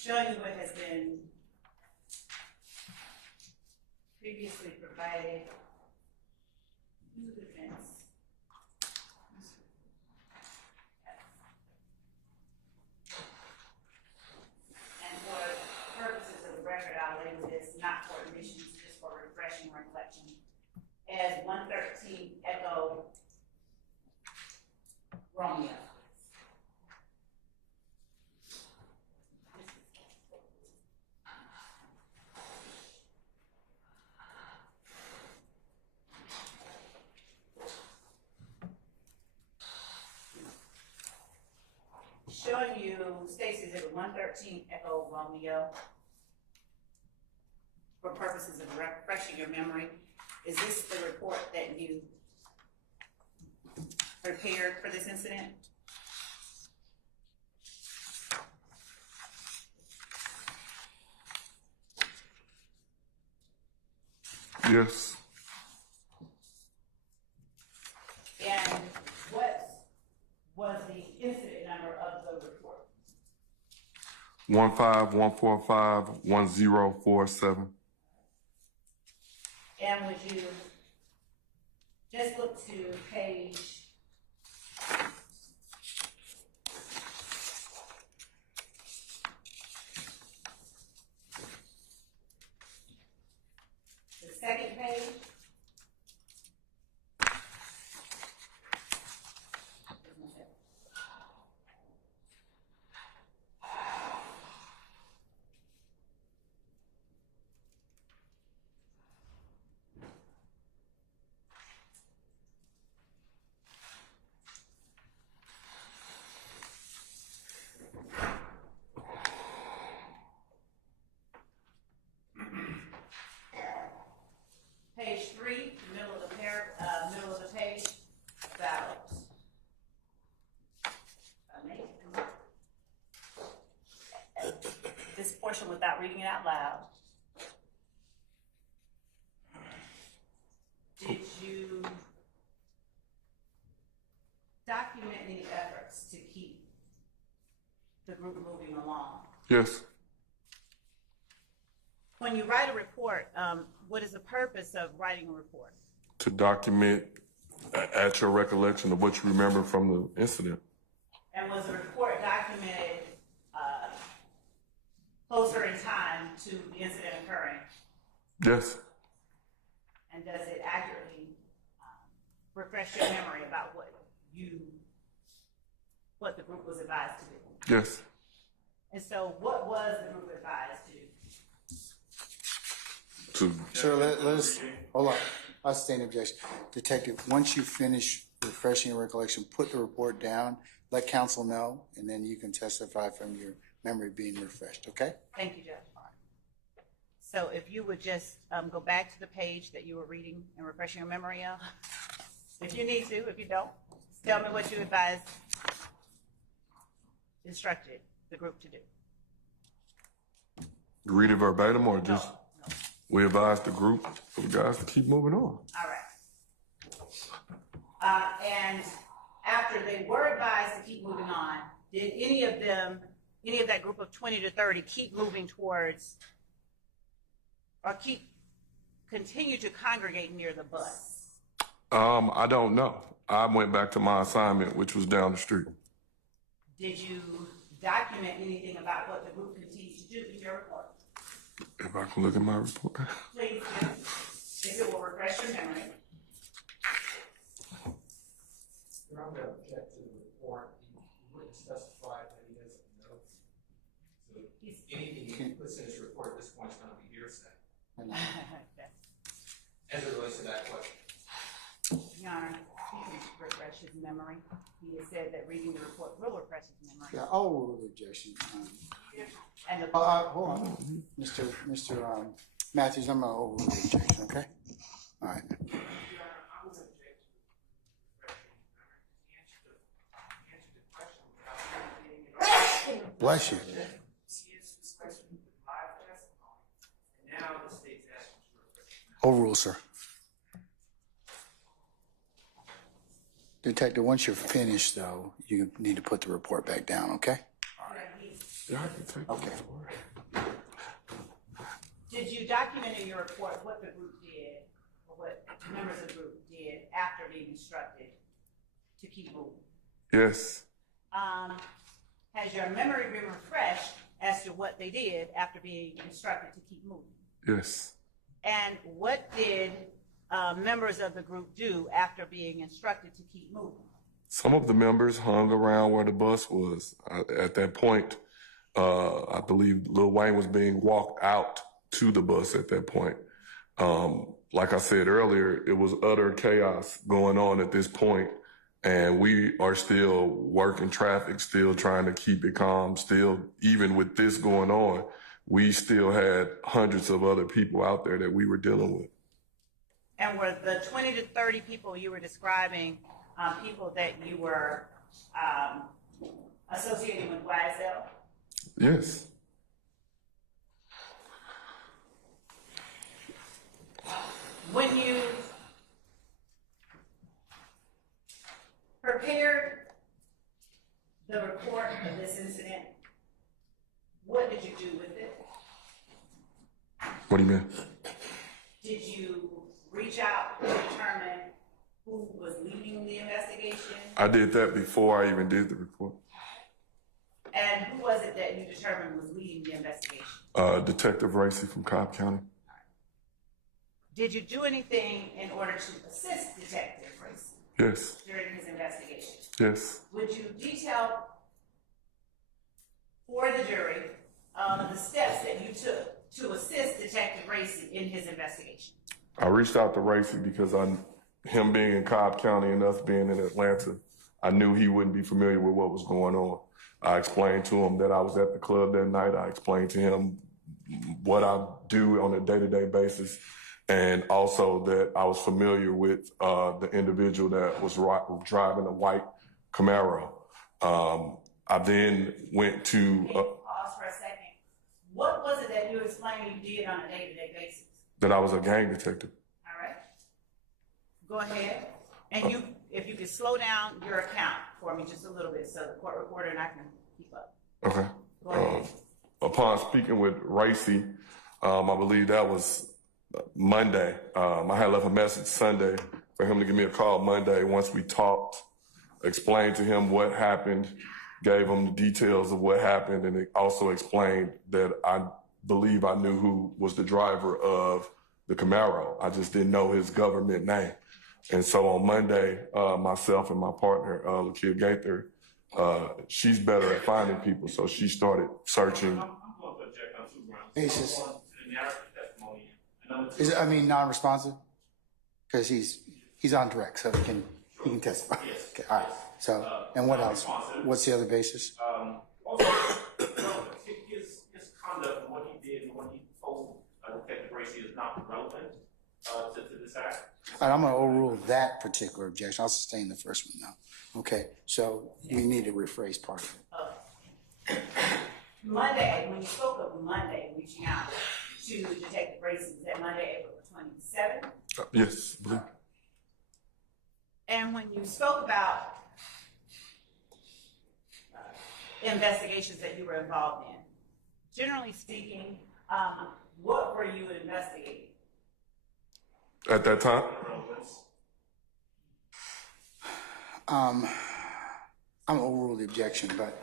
showing you what has been previously provided to the defense. And for purposes of the record, I'll label this not for admissions, just for refreshing recollection, as 113 Echo Romeo. Showing you Stacy's Exhibit 113 Echo Romeo. For purposes of refreshing your memory, is this the report that you prepared for this incident? Yes. And what was the incident number of the report? 15-145-1047. And would you just look to page the second page? Page 3, middle of the page, about this portion without reading it out loud. Did you document any efforts to keep the group moving along? Yes. When you write a report, what is the purpose of writing a report? To document at your recollection of what you remember from the incident. And was the report documented closer in time to the incident occurring? Yes. And does it accurately refresh your memory about what the group was advised to do? Yes. And so what was the group advised to do? Sir, let's, hold on. I sustain objection. Detective, once you finish refreshing your recollection, put the report down, let counsel know, and then you can testify from your memory being refreshed, okay? Thank you, Judge. So if you would just go back to the page that you were reading and refreshing your memory of, if you need to, if you don't, just tell me what you advised, instructed the group to do. Read it verbatim or just, we advised the group of guys to keep moving on. All right. And after they were advised to keep moving on, did any of that group of 20 to 30 keep moving towards or continue to congregate near the bus? I don't know. I went back to my assignment, which was down the street. Did you document anything about what the group continued to do in your report? If I can look at my report. Please do, if it will refresh your memory. I'm going to object to the report. He wouldn't specify that he doesn't know. So anything he puts in his report at this point is going to be hearsay. As it relates to that question. Your Honor, he can refresh his memory. He has said that reading the report will refresh his memory. Yeah, I'll rule the objection. And Hold on. Mr. Matthews, I'm going to overrule the objection, okay? All right. Bless you. Overrule, sir. Detective, once you're finished, though, you need to put the report back down, okay? Yeah, I can take okay. Did you document in your report what the group did, or what members of the group did after being instructed to keep moving? Yes. Has your memory been refreshed as to what they did after being instructed to keep moving? Yes. And what did members of the group do after being instructed to keep moving? Some of the members hung around where the bus was. At that point, I believe Lil Wayne was being walked out to the bus at that point. Like I said earlier, it was utter chaos going on at this point, and we are still working traffic, still trying to keep it calm, still, even with this going on, we still had hundreds of other people out there that we were dealing with. And were the 20 to 30 people you were describing people that you were associating with YSL? Yes. When you prepared the report of this incident, what did you do with it? What do you mean? Did you reach out to determine who was leading the investigation? I did that before I even did the report. And who was it that you determined was leading the investigation? Detective Racy from Cobb County. Did you do anything in order to assist Detective Racy? Yes. During his investigation? Yes. Would you detail for the jury the steps that you took to assist Detective Racy in his investigation? I reached out to Racy because him being in Cobb County and us being in Atlanta, I knew he wouldn't be familiar with what was going on. I explained to him that I was at the club that night. I explained to him what I do on a day-to-day basis, and also that I was familiar with the individual that was driving a white Camaro. I then went to... Pause for a second. What was it that you explained you did on a day-to-day basis? That I was a gang detective. All right. Go ahead. And you, if you could slow down your account for me just a little bit so the court reporter and I can keep up. Okay. Go ahead. Upon speaking with Racy, I believe that was Monday. I had left a message Sunday for him to give me a call Monday. Once we talked, explained to him what happened, gave him the details of what happened, and it also explained that I believe I knew who was the driver of the Camaro. I just didn't know his government name. And so on Monday, myself and my partner, Lakia Gaither, she's better at finding people, so she started searching. Basis. Is it, I mean, non-responsive? Because he's on direct, so he can testify. Yes. Okay, all right. So, and what else? What's the other basis? Also, his conduct and what he did and what he told Detective Gracie is not relevant to this act. All right, I'm going to overrule that particular objection. I'll sustain the first one now. Okay, so we need to rephrase part of it. Monday, when you spoke of Monday, reaching out to Detective Gracie, is that Monday, April 27th? Yes, I believe. And when you spoke about investigations that you were involved in, generally speaking, what were you investigating? At that time? I'm going to overrule the objection, but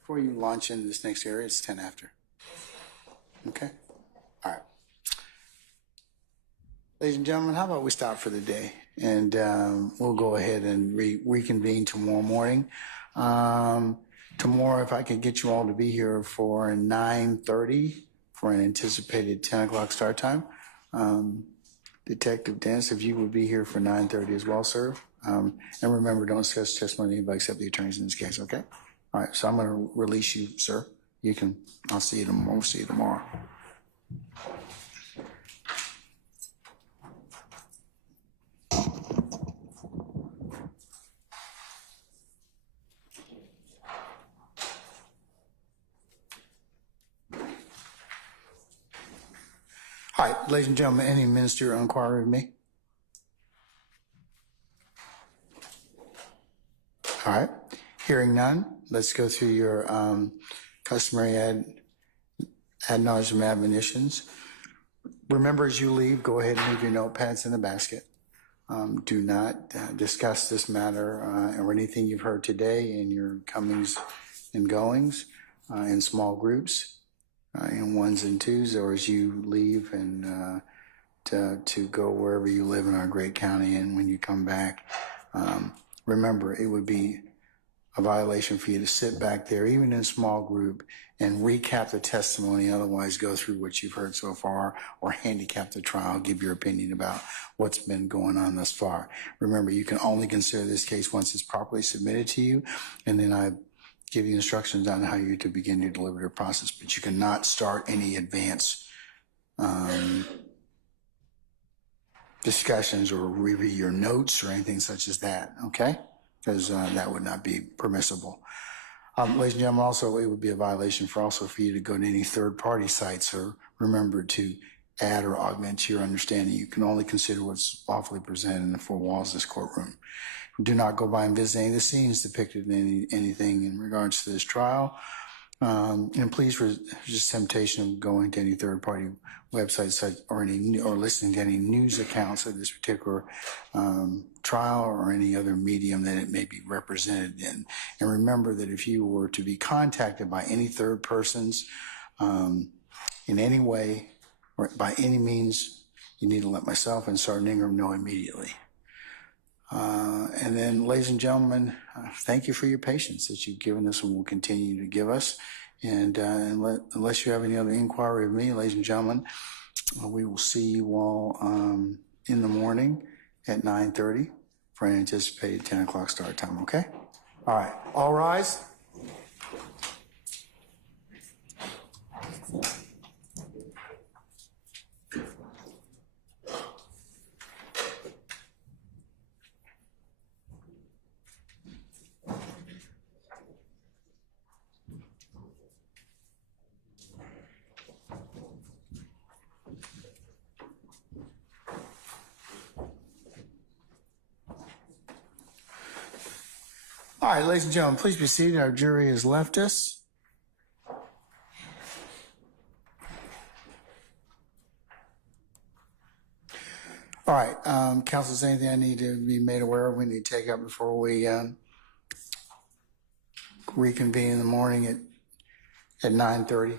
before you launch into this next area, it's 10 after. Okay? All right. Ladies and gentlemen, how about we stop for the day, and we'll go ahead and reconvene tomorrow morning. Tomorrow, if I can get you all to be here for 9:30 for an anticipated 10 o'clock start time. Detective Dennis, if you would be here for 9:30 as well, sir. And remember, don't discuss testimony of anybody except the attorneys in this case, okay? All right, so I'm going to release you, sir. You can, I'll see you tomorrow. We'll see you tomorrow. All right, ladies and gentlemen, any ministerial inquiry of me? All right, hearing none, let's go through your customary ad nauseam admonitions. Remember, as you leave, go ahead and leave your notepads in the basket. Do not discuss this matter or anything you've heard today in your comings and goings in small groups. In ones and twos, or as you leave and to go wherever you live in our great county, and when you come back, remember, it would be a violation for you to sit back there, even in a small group, and recap the testimony, otherwise go through what you've heard so far, or handicap the trial, give your opinion about what's been going on thus far. Remember, you can only consider this case once it's properly submitted to you, and then I give you instructions on how you're to begin your deliberative process, but you cannot start any advance discussions or review your notes or anything such as that, okay? Because that would not be permissible. Ladies and gentlemen, also, it would be a violation for you to go to any third-party sites, or remember to add or augment to your understanding. You can only consider what's lawfully presented in the four walls of this courtroom. Do not go by and visit any of the scenes depicted in anything in regards to this trial. And please resist temptation of going to any third-party websites or listening to any news accounts of this particular trial or any other medium that it may be represented in. And remember that if you were to be contacted by any third persons in any way or by any means, you need to let myself and Sergeant Ingram know immediately. And then, ladies and gentlemen, thank you for your patience that you've given us and will continue to give us. And unless you have any other inquiry of me, ladies and gentlemen, we will see you all in the morning at 9:30 for an anticipated 10 o'clock start time, okay? All right, all rise. All right, ladies and gentlemen, please be seated. Our jury has left us. All right, counsel, is there anything I need to be made aware of we need to take up before we reconvene in the morning at 9:30?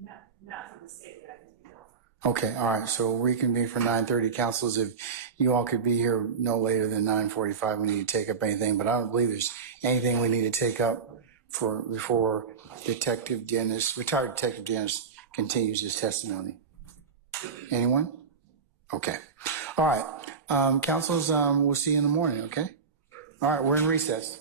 Not from the state that I can do. Okay, all right, so reconvene for 9:30. Councilors, if you all could be here no later than 9:45, we need to take up anything, but I don't believe there's anything we need to take up before Detective Dennis, retired Detective Dennis, continues his testimony. Anyone? Okay. All right, councilors, we'll see you in the morning, okay? All right, we're in recess.